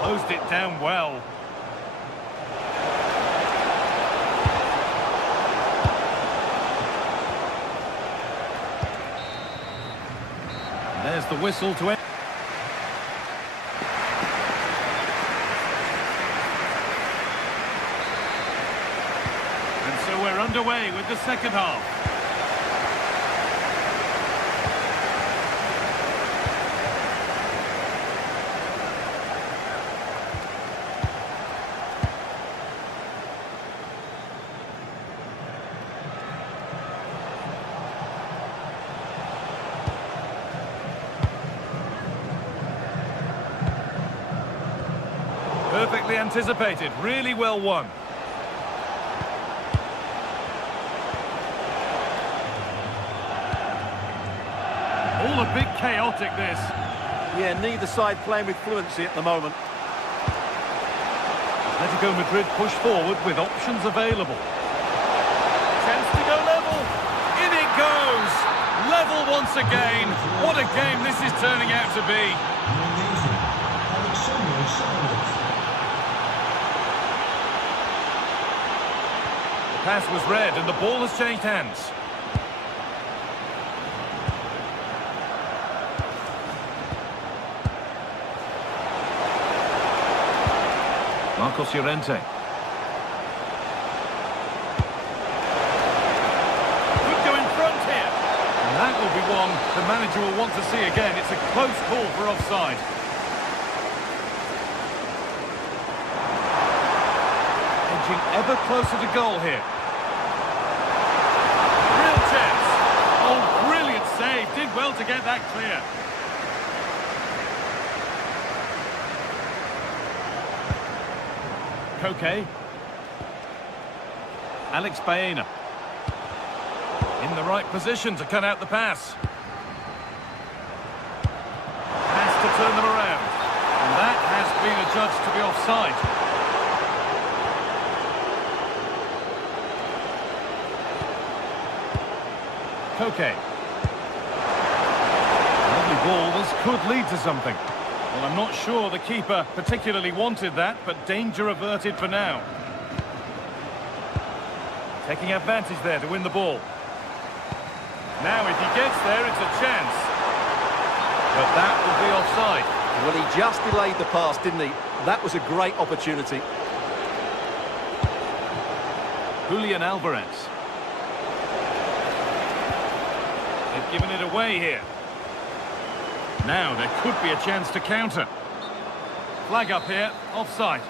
Closed it down well. There's the whistle to end. And so we're underway with the second half. Perfectly anticipated, really well won. All a bit chaotic, this. Yeah, neither side playing with fluency at the moment. Atletico Madrid push forward with options available. Chance to go level. In it goes. Level once again. What a game this is turning out to be. The pass was read and the ball has changed hands. Marcos Llorente. Could go in front here. And that will be one the manager will want to see again. It's a close call for offside. Edging ever closer to goal here. Real chance. Oh, brilliant save. Did well to get that clear. Koke. Alex Baena. In the right position to cut out the pass. Has to turn them around. And that has been adjudged to be offside. Koke. Lovely ball. This could lead to something. Well, I'm not sure the keeper particularly wanted that, but danger averted for now. Taking advantage there to win the ball. Now, if he gets there, it's a chance. But that will be offside. Well, he just delayed the pass, didn't he? That was a great opportunity. Julian Alvarez. They've given it away here. Now there could be a chance to counter. Flag up here, offside.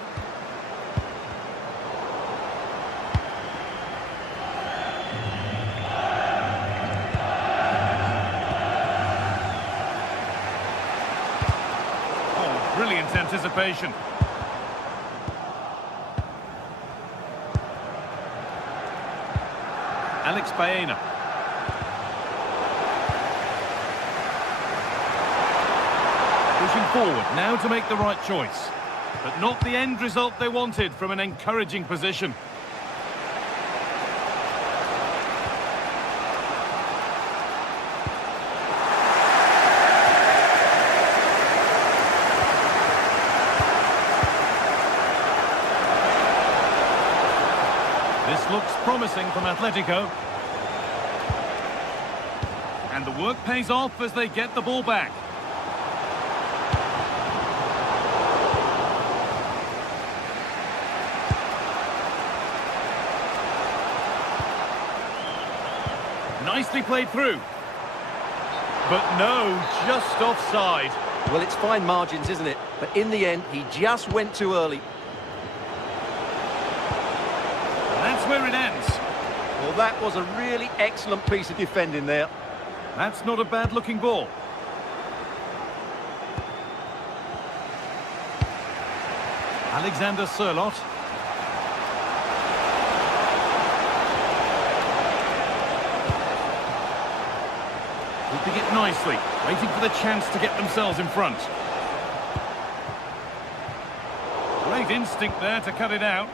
Great anticipation. Alex Baena. Pushing forward, now to make the right choice. But not the end result they wanted from an encouraging position. This looks promising from Atletico. And the work pays off as they get the ball back. Nicely played through. But no, just offside. Well, it's fine margins, isn't it? But in the end, he just went too early. That's where it ends. Well, that was a really excellent piece of defending there. That's not a bad-looking ball. Alexander Sørloth. Keeping it nicely, waiting for the chance to get themselves in front. Great instinct there to cut it out.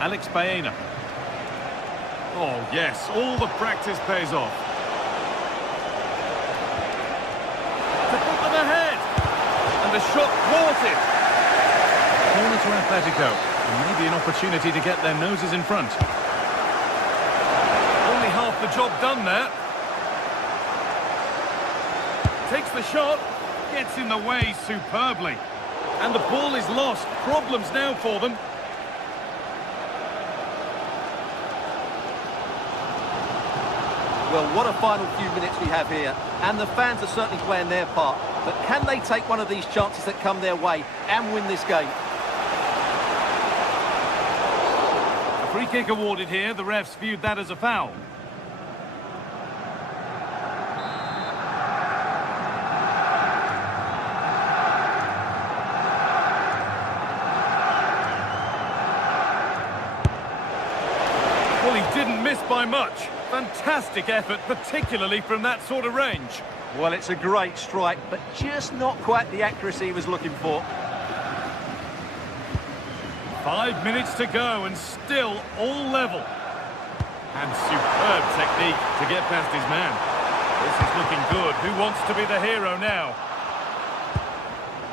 Alex Baena. Oh, yes, all the practice pays off. To put them ahead. And the shot thwarted. Corner to Atletico. And maybe an opportunity to get their noses in front. Only half the job done there. Takes the shot. Gets in the way superbly. And the ball is lost. Problems now for them. Well, what a final few minutes we have here. And the fans are certainly playing their part. But can they take one of these chances that come their way and win this game? A free kick awarded here. The refs viewed that as a foul. Well, he didn't miss by much. Fantastic effort, particularly from that sort of range. Well, it's a great strike, but just not quite the accuracy he was looking for. 5 minutes to go and still all level. And superb technique to get past his man. This is looking good. Who wants to be the hero now?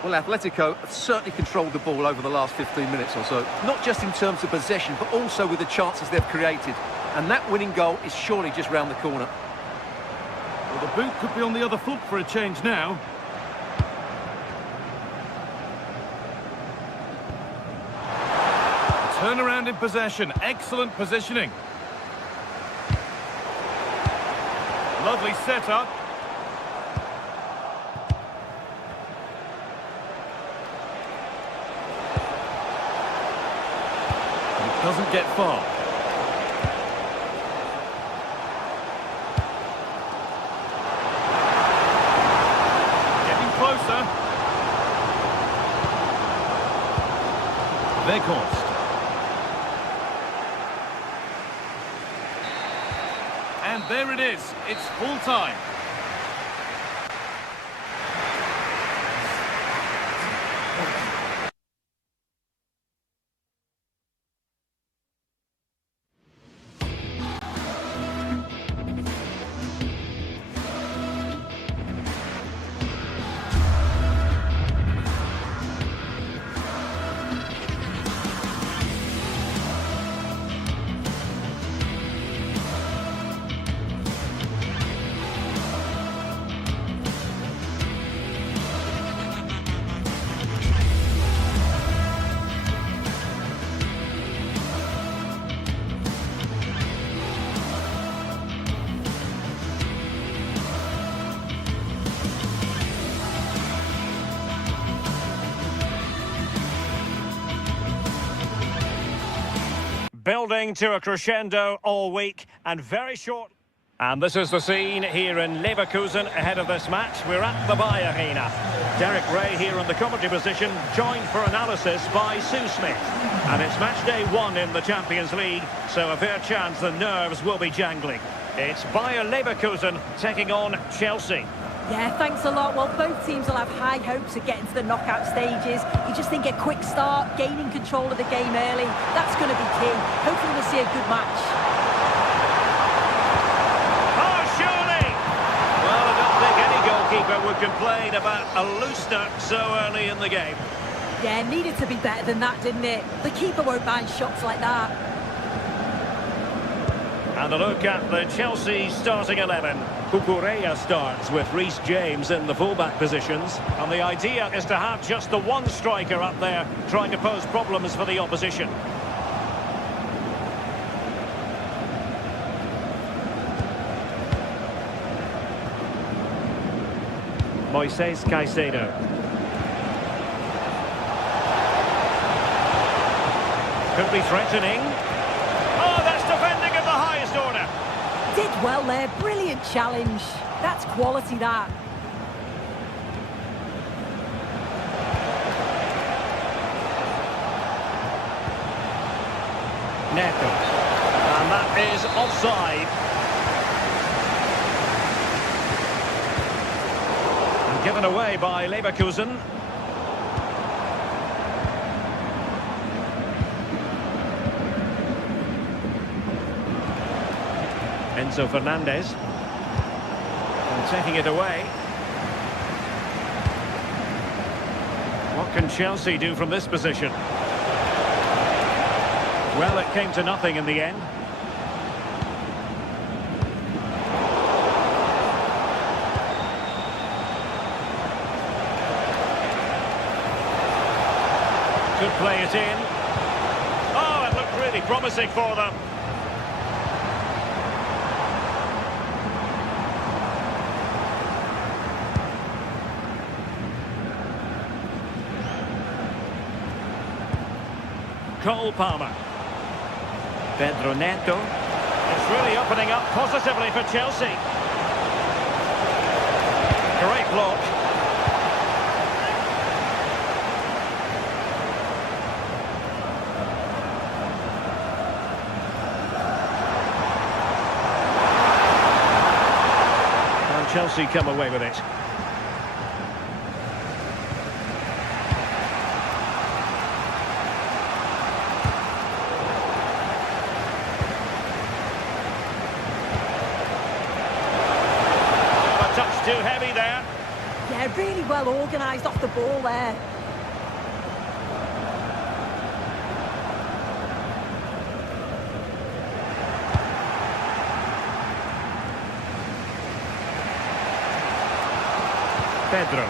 Well, Atletico have certainly controlled the ball over the last 15 minutes or so. Not just in terms of possession, but also with the chances they've created. And that winning goal is surely just round the corner. Well, the boot could be on the other foot for a change now. Turnaround in possession. Excellent positioning. Lovely setup. It doesn't get far. Weghorst. And there it is. It's full time. Building to a crescendo all week, and very short. And this is the scene here in Leverkusen ahead of this match. We're at the Bayer Arena. Derek Ray here in the commentary position, joined for analysis by Sue Smith. And it's match day 1 in the Champions League, so a fair chance the nerves will be jangling. It's Bayer Leverkusen taking on Chelsea. Yeah, thanks a lot. Well, both teams will have high hopes of getting to the knockout stages. You just think a quick start, gaining control of the game early, that's going to be key. Hopefully we'll see a good match. Goalkeeper would complain about a loosener so early in the game. Yeah, needed to be better than that, didn't it? The keeper won't mind shots like that. And a look at the Chelsea starting 11. Cucurella starts with Reece James in the fullback positions. And the idea is to have just the one striker up there trying to pose problems for the opposition. Moises Caicedo. Could be threatening. Oh, that's defending of the highest order. Did well there. Brilliant challenge. That's quality, that. Neto. And that is offside. Given away by Leverkusen. Enzo Fernandez. And taking it away. What can Chelsea do from this position? Well, it came to nothing in the end. Could play it in. Oh, it looked really promising for them. Cole Palmer. Pedro Neto. It's really opening up positively for Chelsea. Great block. Chelsea come away with it. A touch too heavy there. Yeah, really well organised off the ball there. Pedro.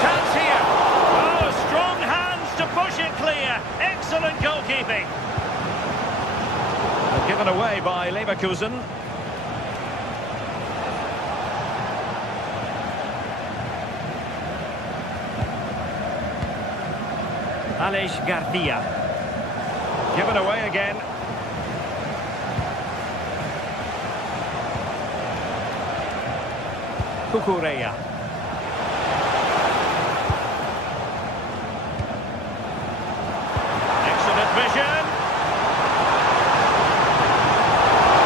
Chance here. Oh, strong hands to push it clear. Excellent goalkeeping. Given away by Leverkusen. Aleix Garcia. Given away again. Cucurella. Excellent vision.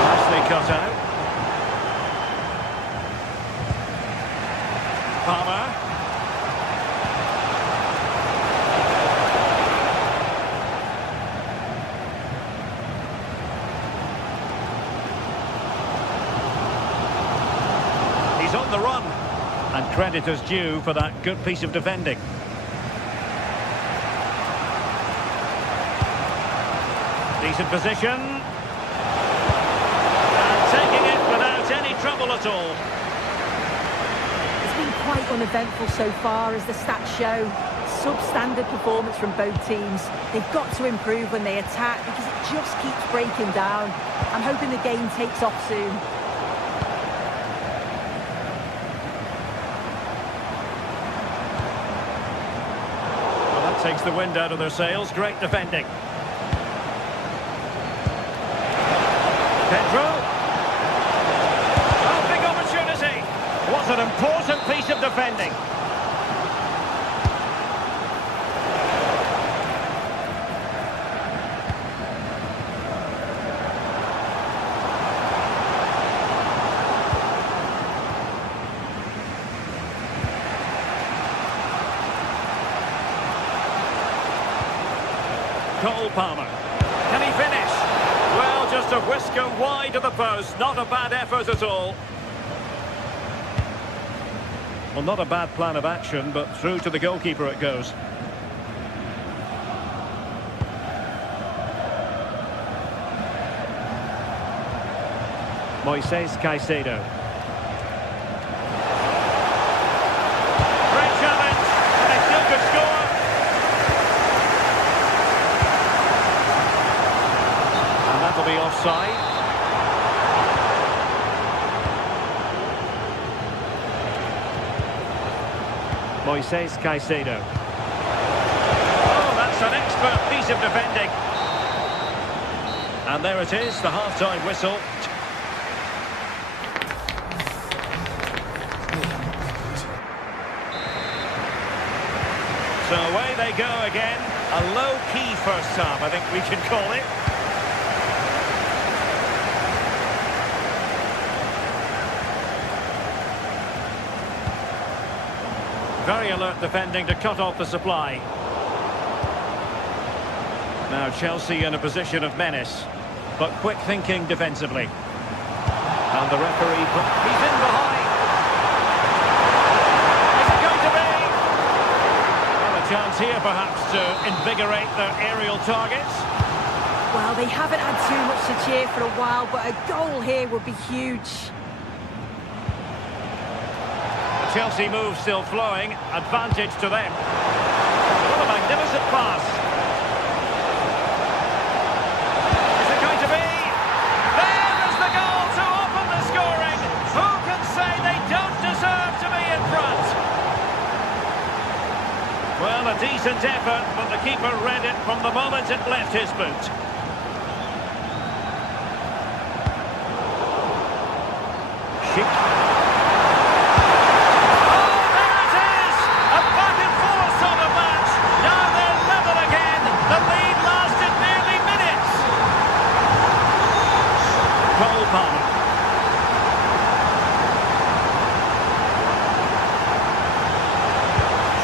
Nicely cut out. Palmer. He's on the run, and credit is due for that good piece of defending. Decent position. And taking it without any trouble at all. It's been quite uneventful so far, as the stats show. Substandard performance from both teams. They've got to improve when they attack, because it just keeps breaking down. I'm hoping the game takes off soon. takes the wind out of their sails. Great defending. Pedro. Oh, big opportunity. What an important piece of defending. Cole Palmer. Can he finish? Well, just a whisker wide of the post. Not a bad effort at all. Well, not a bad plan of action, but through to the goalkeeper it goes. Moises Caicedo. Great challenge, and they still could score. And that'll be offside. Moises Caicedo. Oh, that's an expert piece of defending. And there it is, the half-time whistle. So away they go again. A low-key first half, I think we can call it. Very alert defending to cut off the supply. Now Chelsea in a position of menace, but quick thinking defensively. And the referee, he's in behind. Is it going to be? Well, a chance here perhaps to invigorate their aerial targets. Well, they haven't had too much to cheer for a while, but a goal here would be huge. Chelsea move still flowing, advantage to them. What a magnificent pass. Is it going to be? There is the goal to open the scoring. Who can say they don't deserve to be in front? Well, a decent effort, but the keeper read it from the moment it left his boot. Schick. Palmer.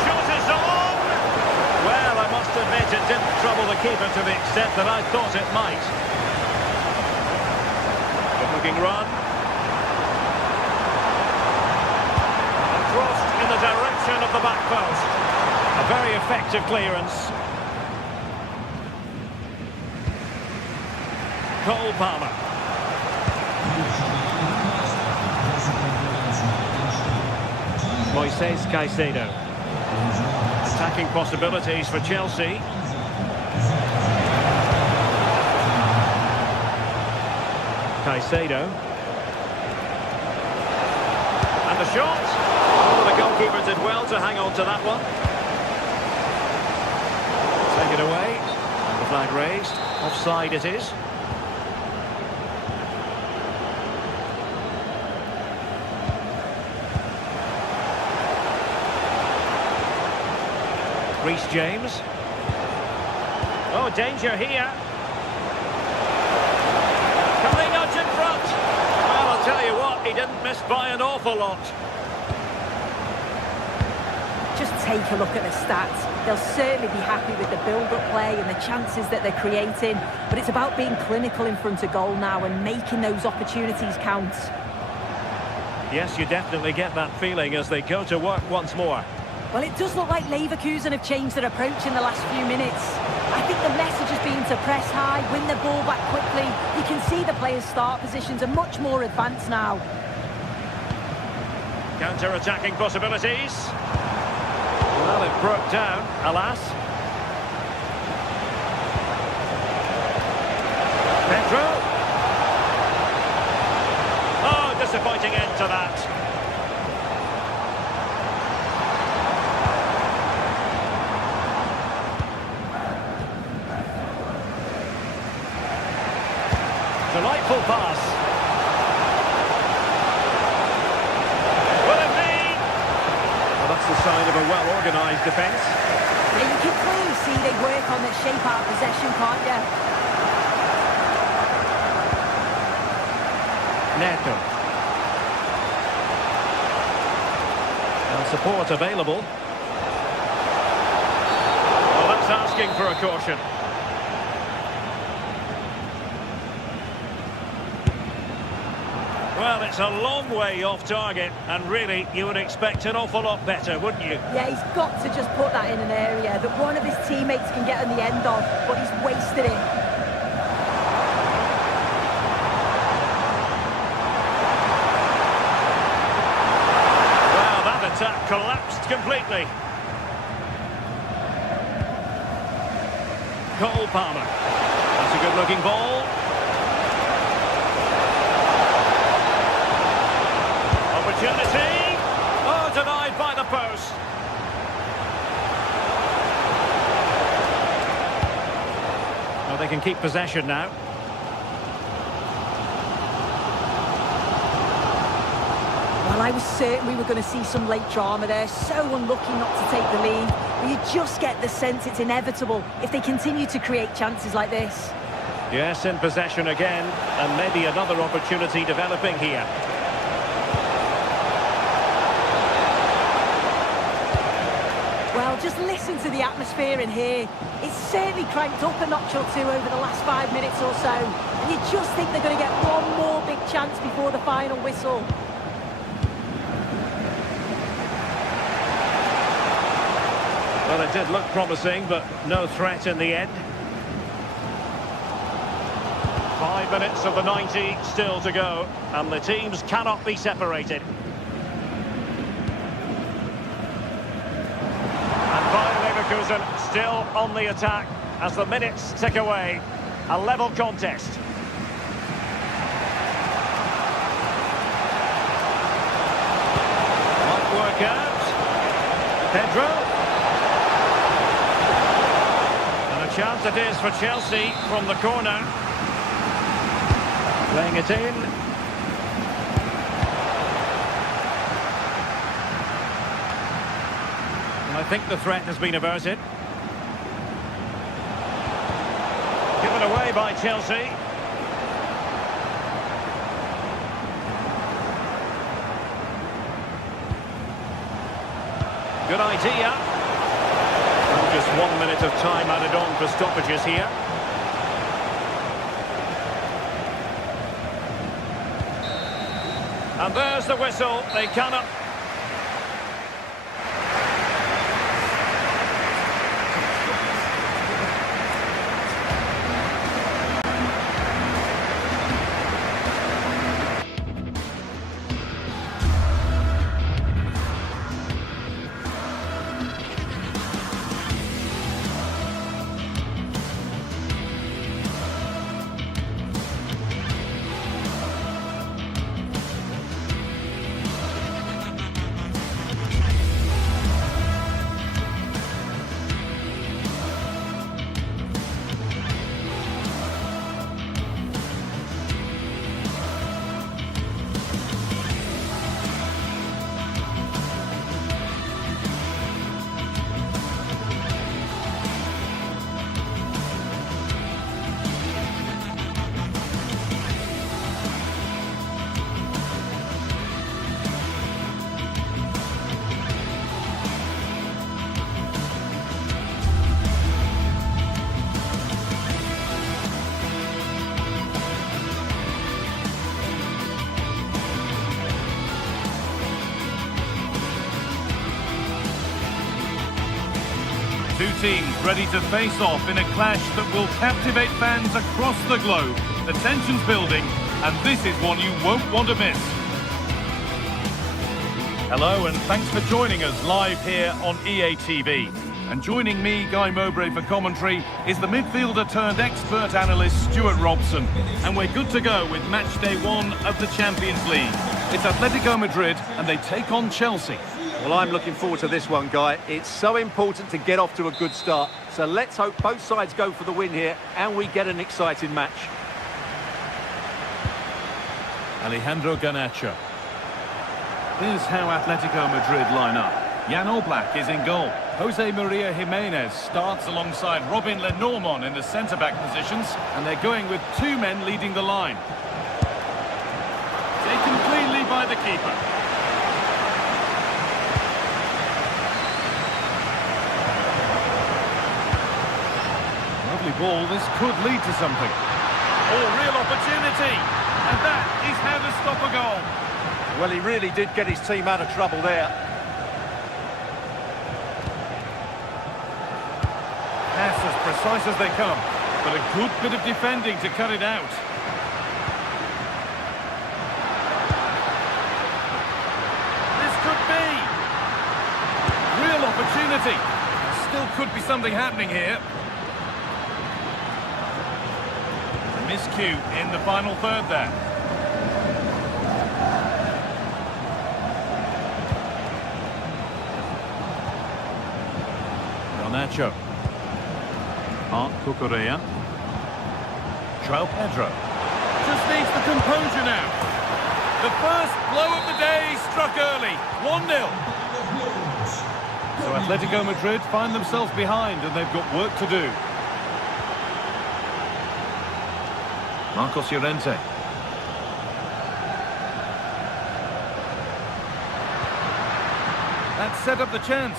Shot is on! Well, I must admit it didn't trouble the keeper to the extent that I thought it might. Good looking run. And crossed in the direction of the back post. A very effective clearance. Cole Palmer. Moises Caicedo. Attacking possibilities for Chelsea. Caicedo. And the shot. Oh, the goalkeeper did well to hang on to that one. Take it away. And the flag raised. Offside it is. Reece James. Oh, danger here. Can they nudge in front? Well, I'll tell you what, he didn't miss by an awful lot. Just take a look at the stats. They'll certainly be happy with the build-up play and the chances that they're creating, but it's about being clinical in front of goal now and making those opportunities count. Yes, you definitely get that feeling as they go to work once more. Well, it does look like Leverkusen have changed their approach in the last few minutes. I think the message has been to press high, win the ball back quickly. You can see the players' start positions are much more advanced now. Counter-attacking possibilities. Well, it broke down, alas. Pedro. Oh, disappointing end to that. insightful pass. Will it be? Well, that's the sign of a well-organised defence. Yeah, you can clearly see they work on their shape out of possession, can't you? Neto. And support available. Well, that's asking for a caution. Well, it's a long way off target, and really, you would expect an awful lot better, wouldn't you? Yeah, he's got to just put that in an area that one of his teammates can get on the end of, but he's wasted it. Well, that attack collapsed completely. Cole Palmer. That's a good-looking ball. Opportunity. Oh, denied by the post. Well, they can keep possession now. Well, I was certain we were going to see some late drama there. So unlucky not to take the lead. But you just get the sense it's inevitable if they continue to create chances like this. Yes, in possession again, and maybe another opportunity developing here. Well, just listen to the atmosphere in here. It's certainly cranked up a notch or two over the last 5 minutes or so. And you just think they're going to get one more big chance before the final whistle. Well, it did look promising, but no threat in the end. 5 minutes of the 90 still to go, and the teams cannot be separated. And Bayer Leverkusen still on the attack as the minutes tick away. A level contest. Might work out. Pedro. Chance it is for Chelsea from the corner. Playing it in. And I think the threat has been averted. Given away by Chelsea. Good idea. Just 1 minute of time added on for stoppages here. And there's the whistle. They cannot... Two teams ready to face off in a clash that will captivate fans across the globe. The tension's building, and this is one you won't want to miss. Hello, and thanks for joining us live here on EA TV. And joining me, Guy Mowbray, for commentary is the midfielder turned expert analyst Stuart Robson. And we're good to go with match day 1 of the Champions League. It's Atletico Madrid, and they take on Chelsea. Well, I'm looking forward to this one, Guy. It's so important to get off to a good start. So let's hope both sides go for the win here and we get an exciting match. Alejandro Garnacho. Here's how Atletico Madrid line up. Jan Oblak is in goal. Jose Maria Jimenez starts alongside Robin Lenormand in the centre-back positions, and they're going with two men leading the line. Taken cleanly by the keeper. Lovely ball, this could lead to something. Oh, real opportunity! And that is how to stop a goal. Well, he really did get his team out of trouble there. Pass as precise as they come, but a good bit of defending to cut it out. This could be real opportunity. Still could be something happening here. Miscue in the final third there. Garnacho. Cucurella. João Pedro. Just needs the composure now. The first blow of the day struck early. 1-0. So Atletico Madrid find themselves behind and they've got work to do. Marcos Llorente. That set up the chance.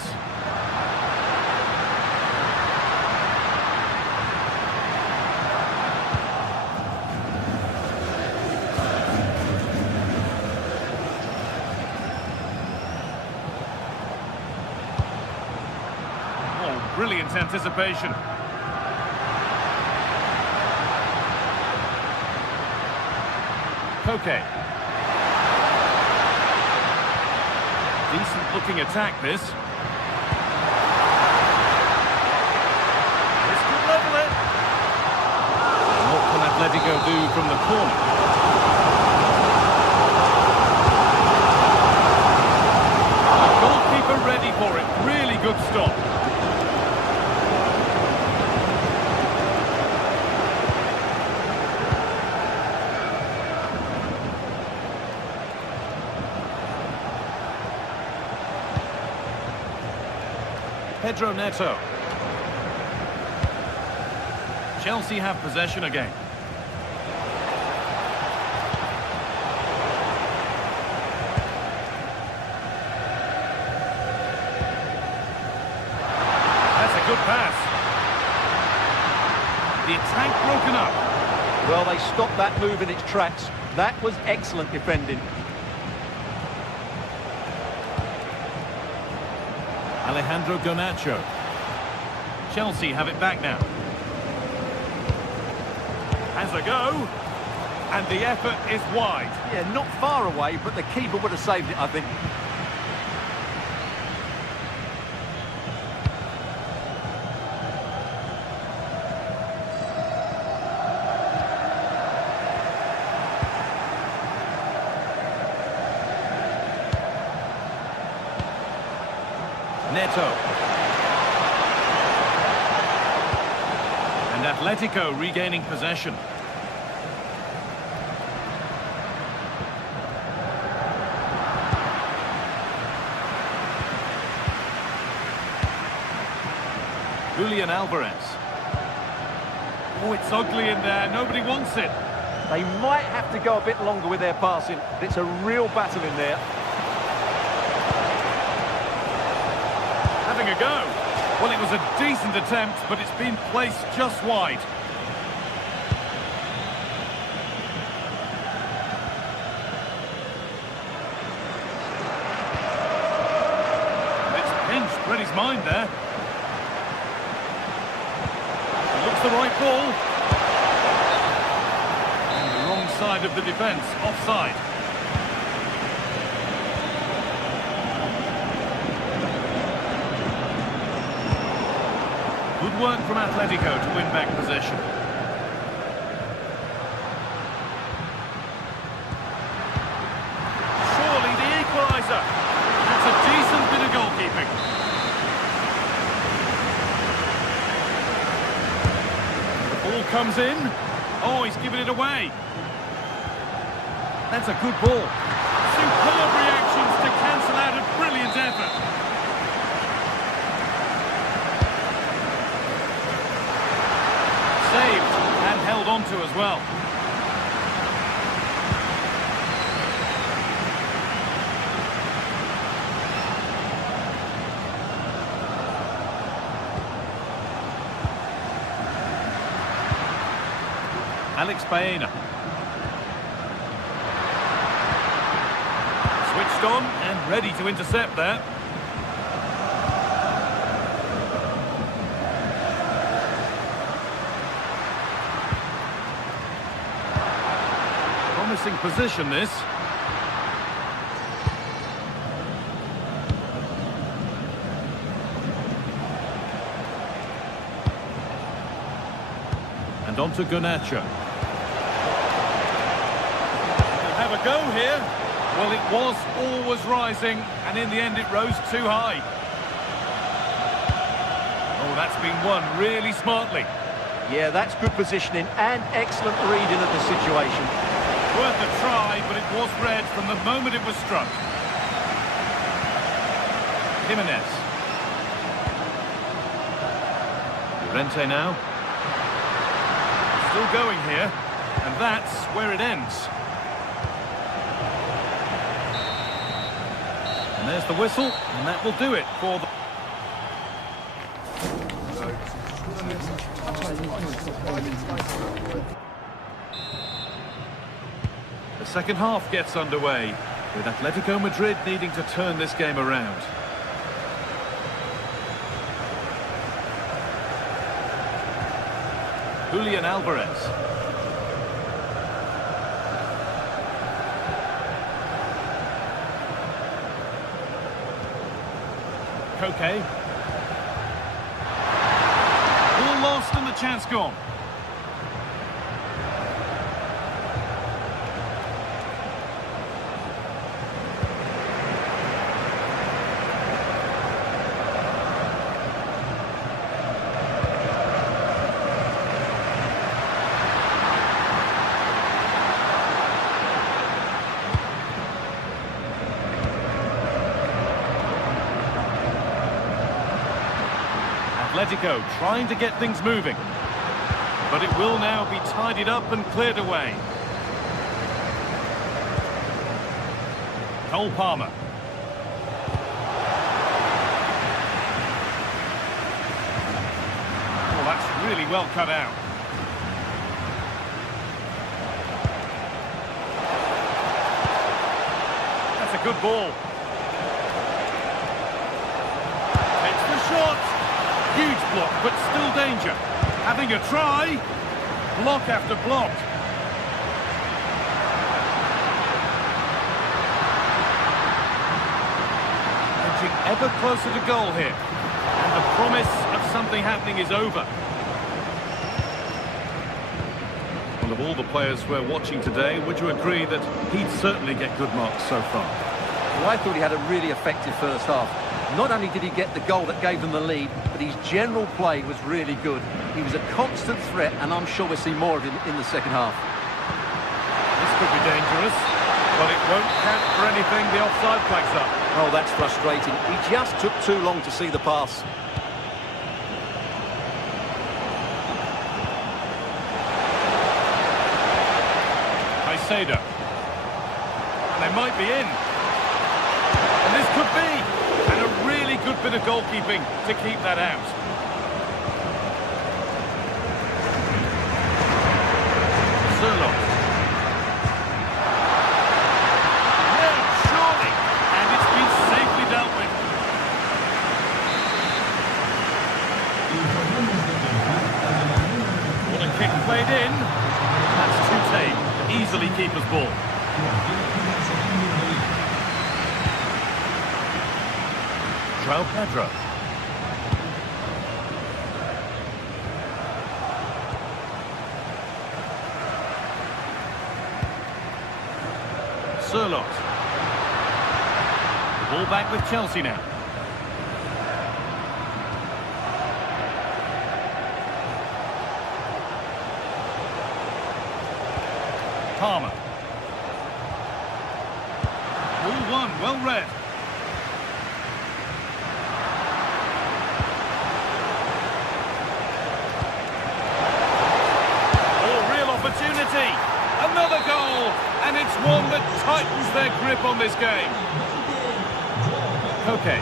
Oh, brilliant anticipation. Koke. Decent looking attack this. This could level it. And what can Atletico do from the corner? The goalkeeper ready for it. Really good stop. Pedro Neto. Chelsea have possession again. That's a good pass. The attack broken up. Well, they stopped that move in its tracks. That was excellent defending. Alejandro Garnacho. Chelsea have it back now. Has a go. And the effort is wide. Yeah, not far away, but the keeper would have saved it, I think. Neto. And Atletico regaining possession. Julian Alvarez. Oh, it's ugly in there. Nobody wants it. They might have to go a bit longer with their passing. It's a real battle in there. Having a go. Well, it was a decent attempt, but it's been placed just wide. It's pinched, read his mind there. It looks the right ball. On the wrong side of the defence, offside. Good work from Atletico to win back possession. Surely the equaliser. That's a decent bit of goalkeeping. The ball comes in. Oh, he's given it away. That's a good ball. Superb reactions to cancel out a brilliant effort. Saved and held on to as well. Alex Baena. Switched on and ready to intercept there. Promising position, this. And on to Garnacho. Have a go here. Well, it was always rising, and in the end it rose too high. Oh, that's been won really smartly. Yeah, that's good positioning and excellent reading of the situation. Worth a try, but it was read from the moment it was struck. Jimenez. Llorente now. Still going here, and that's where it ends. And there's the whistle, and that will do it for the... The second half gets underway, with Atletico Madrid needing to turn this game around. Julian Alvarez. Koke. All lost and the chance gone. Atletico trying to get things moving, but it will now be tidied up and cleared away. Cole Palmer. Oh, that's really well cut out. That's a good ball. Takes the shot. Huge block, but still danger. Having a try. Block after block. Edging ever closer to goal here. And the promise of something happening is over. Well, of all the players we're watching today, would you agree that he'd certainly get good marks so far? Well, I thought he had a really effective first half. Not only did he get the goal that gave them the lead, but his general play was really good. He was a constant threat, and I'm sure we'll see more of him in the second half. This could be dangerous, but it won't count for anything. The offside flags up. Oh, that's frustrating. He just took too long to see the pass. Caicedo. And they might be in. And this could be. And a really good bit of goalkeeping to keep that out. Sherlock. Yeah, surely. And it's been safely dealt with. What a kick played in. That's too tame. Easily keeper's ball. João Pedro. Sherlock. Ball back with Chelsea now. Palmer. well read. Oh, real opportunity. Another goal, and it's one that tightens their grip on this game. Okay.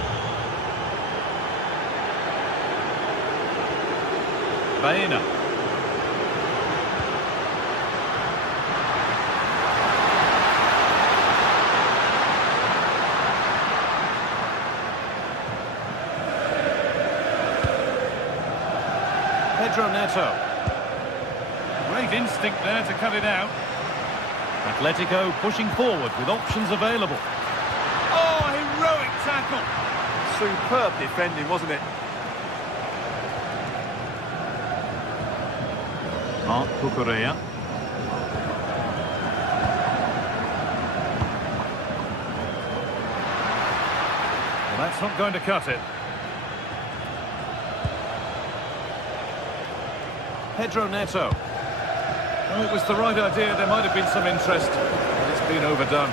Baena. Pedro Neto. Great instinct there to cut it out. Atletico pushing forward with options available. Oh, heroic tackle. Superb defending, wasn't it? Mark Cucurella. Well, that's not going to cut it. Pedro Neto. Well, it was the right idea. There might have been some interest, but it's been overdone.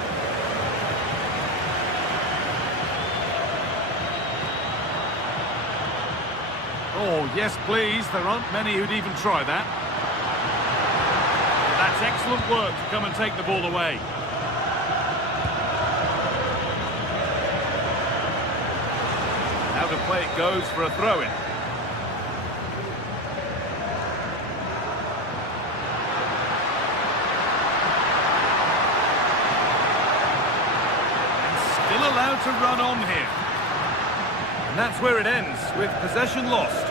Oh, yes, please. There aren't many who'd even try that. That's excellent work to come and take the ball away. Out of play it goes for a throw-in. Allowed to run on here. And that's where it ends, with possession lost.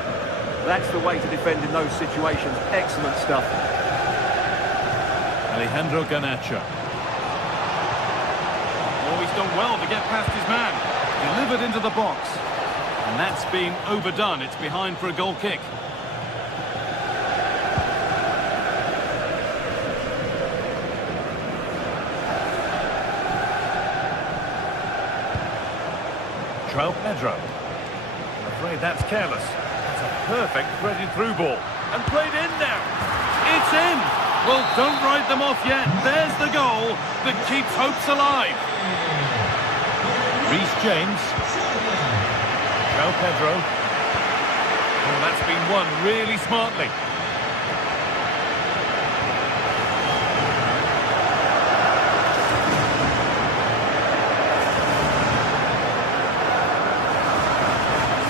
That's the way to defend in those situations. Excellent stuff. Alejandro Garnacho. Oh, he's done well to get past his man. Delivered into the box. And that's been overdone. It's behind for a goal kick. Pedro. I'm afraid that's careless. That's a perfect threaded through ball. And played in now. It's in! Well, don't write them off yet. There's the goal that keeps hopes alive. Reece James. João Pedro. Oh, that's been won really smartly.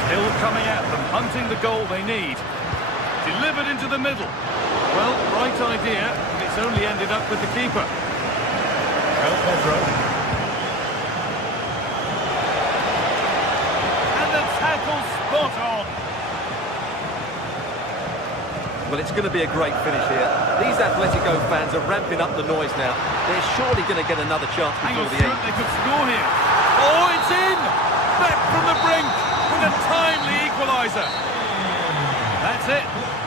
Still coming at them, hunting the goal they need. Delivered into the middle. Well, right idea, but it's only ended up with the keeper. João Pedro. And the tackle spot on. Well, it's going to be a great finish here. These Atletico fans are ramping up the noise now. They're surely going to get another chance before the end. They could score here. Oh, it's in! Back from the brink with a timely equaliser. That's it.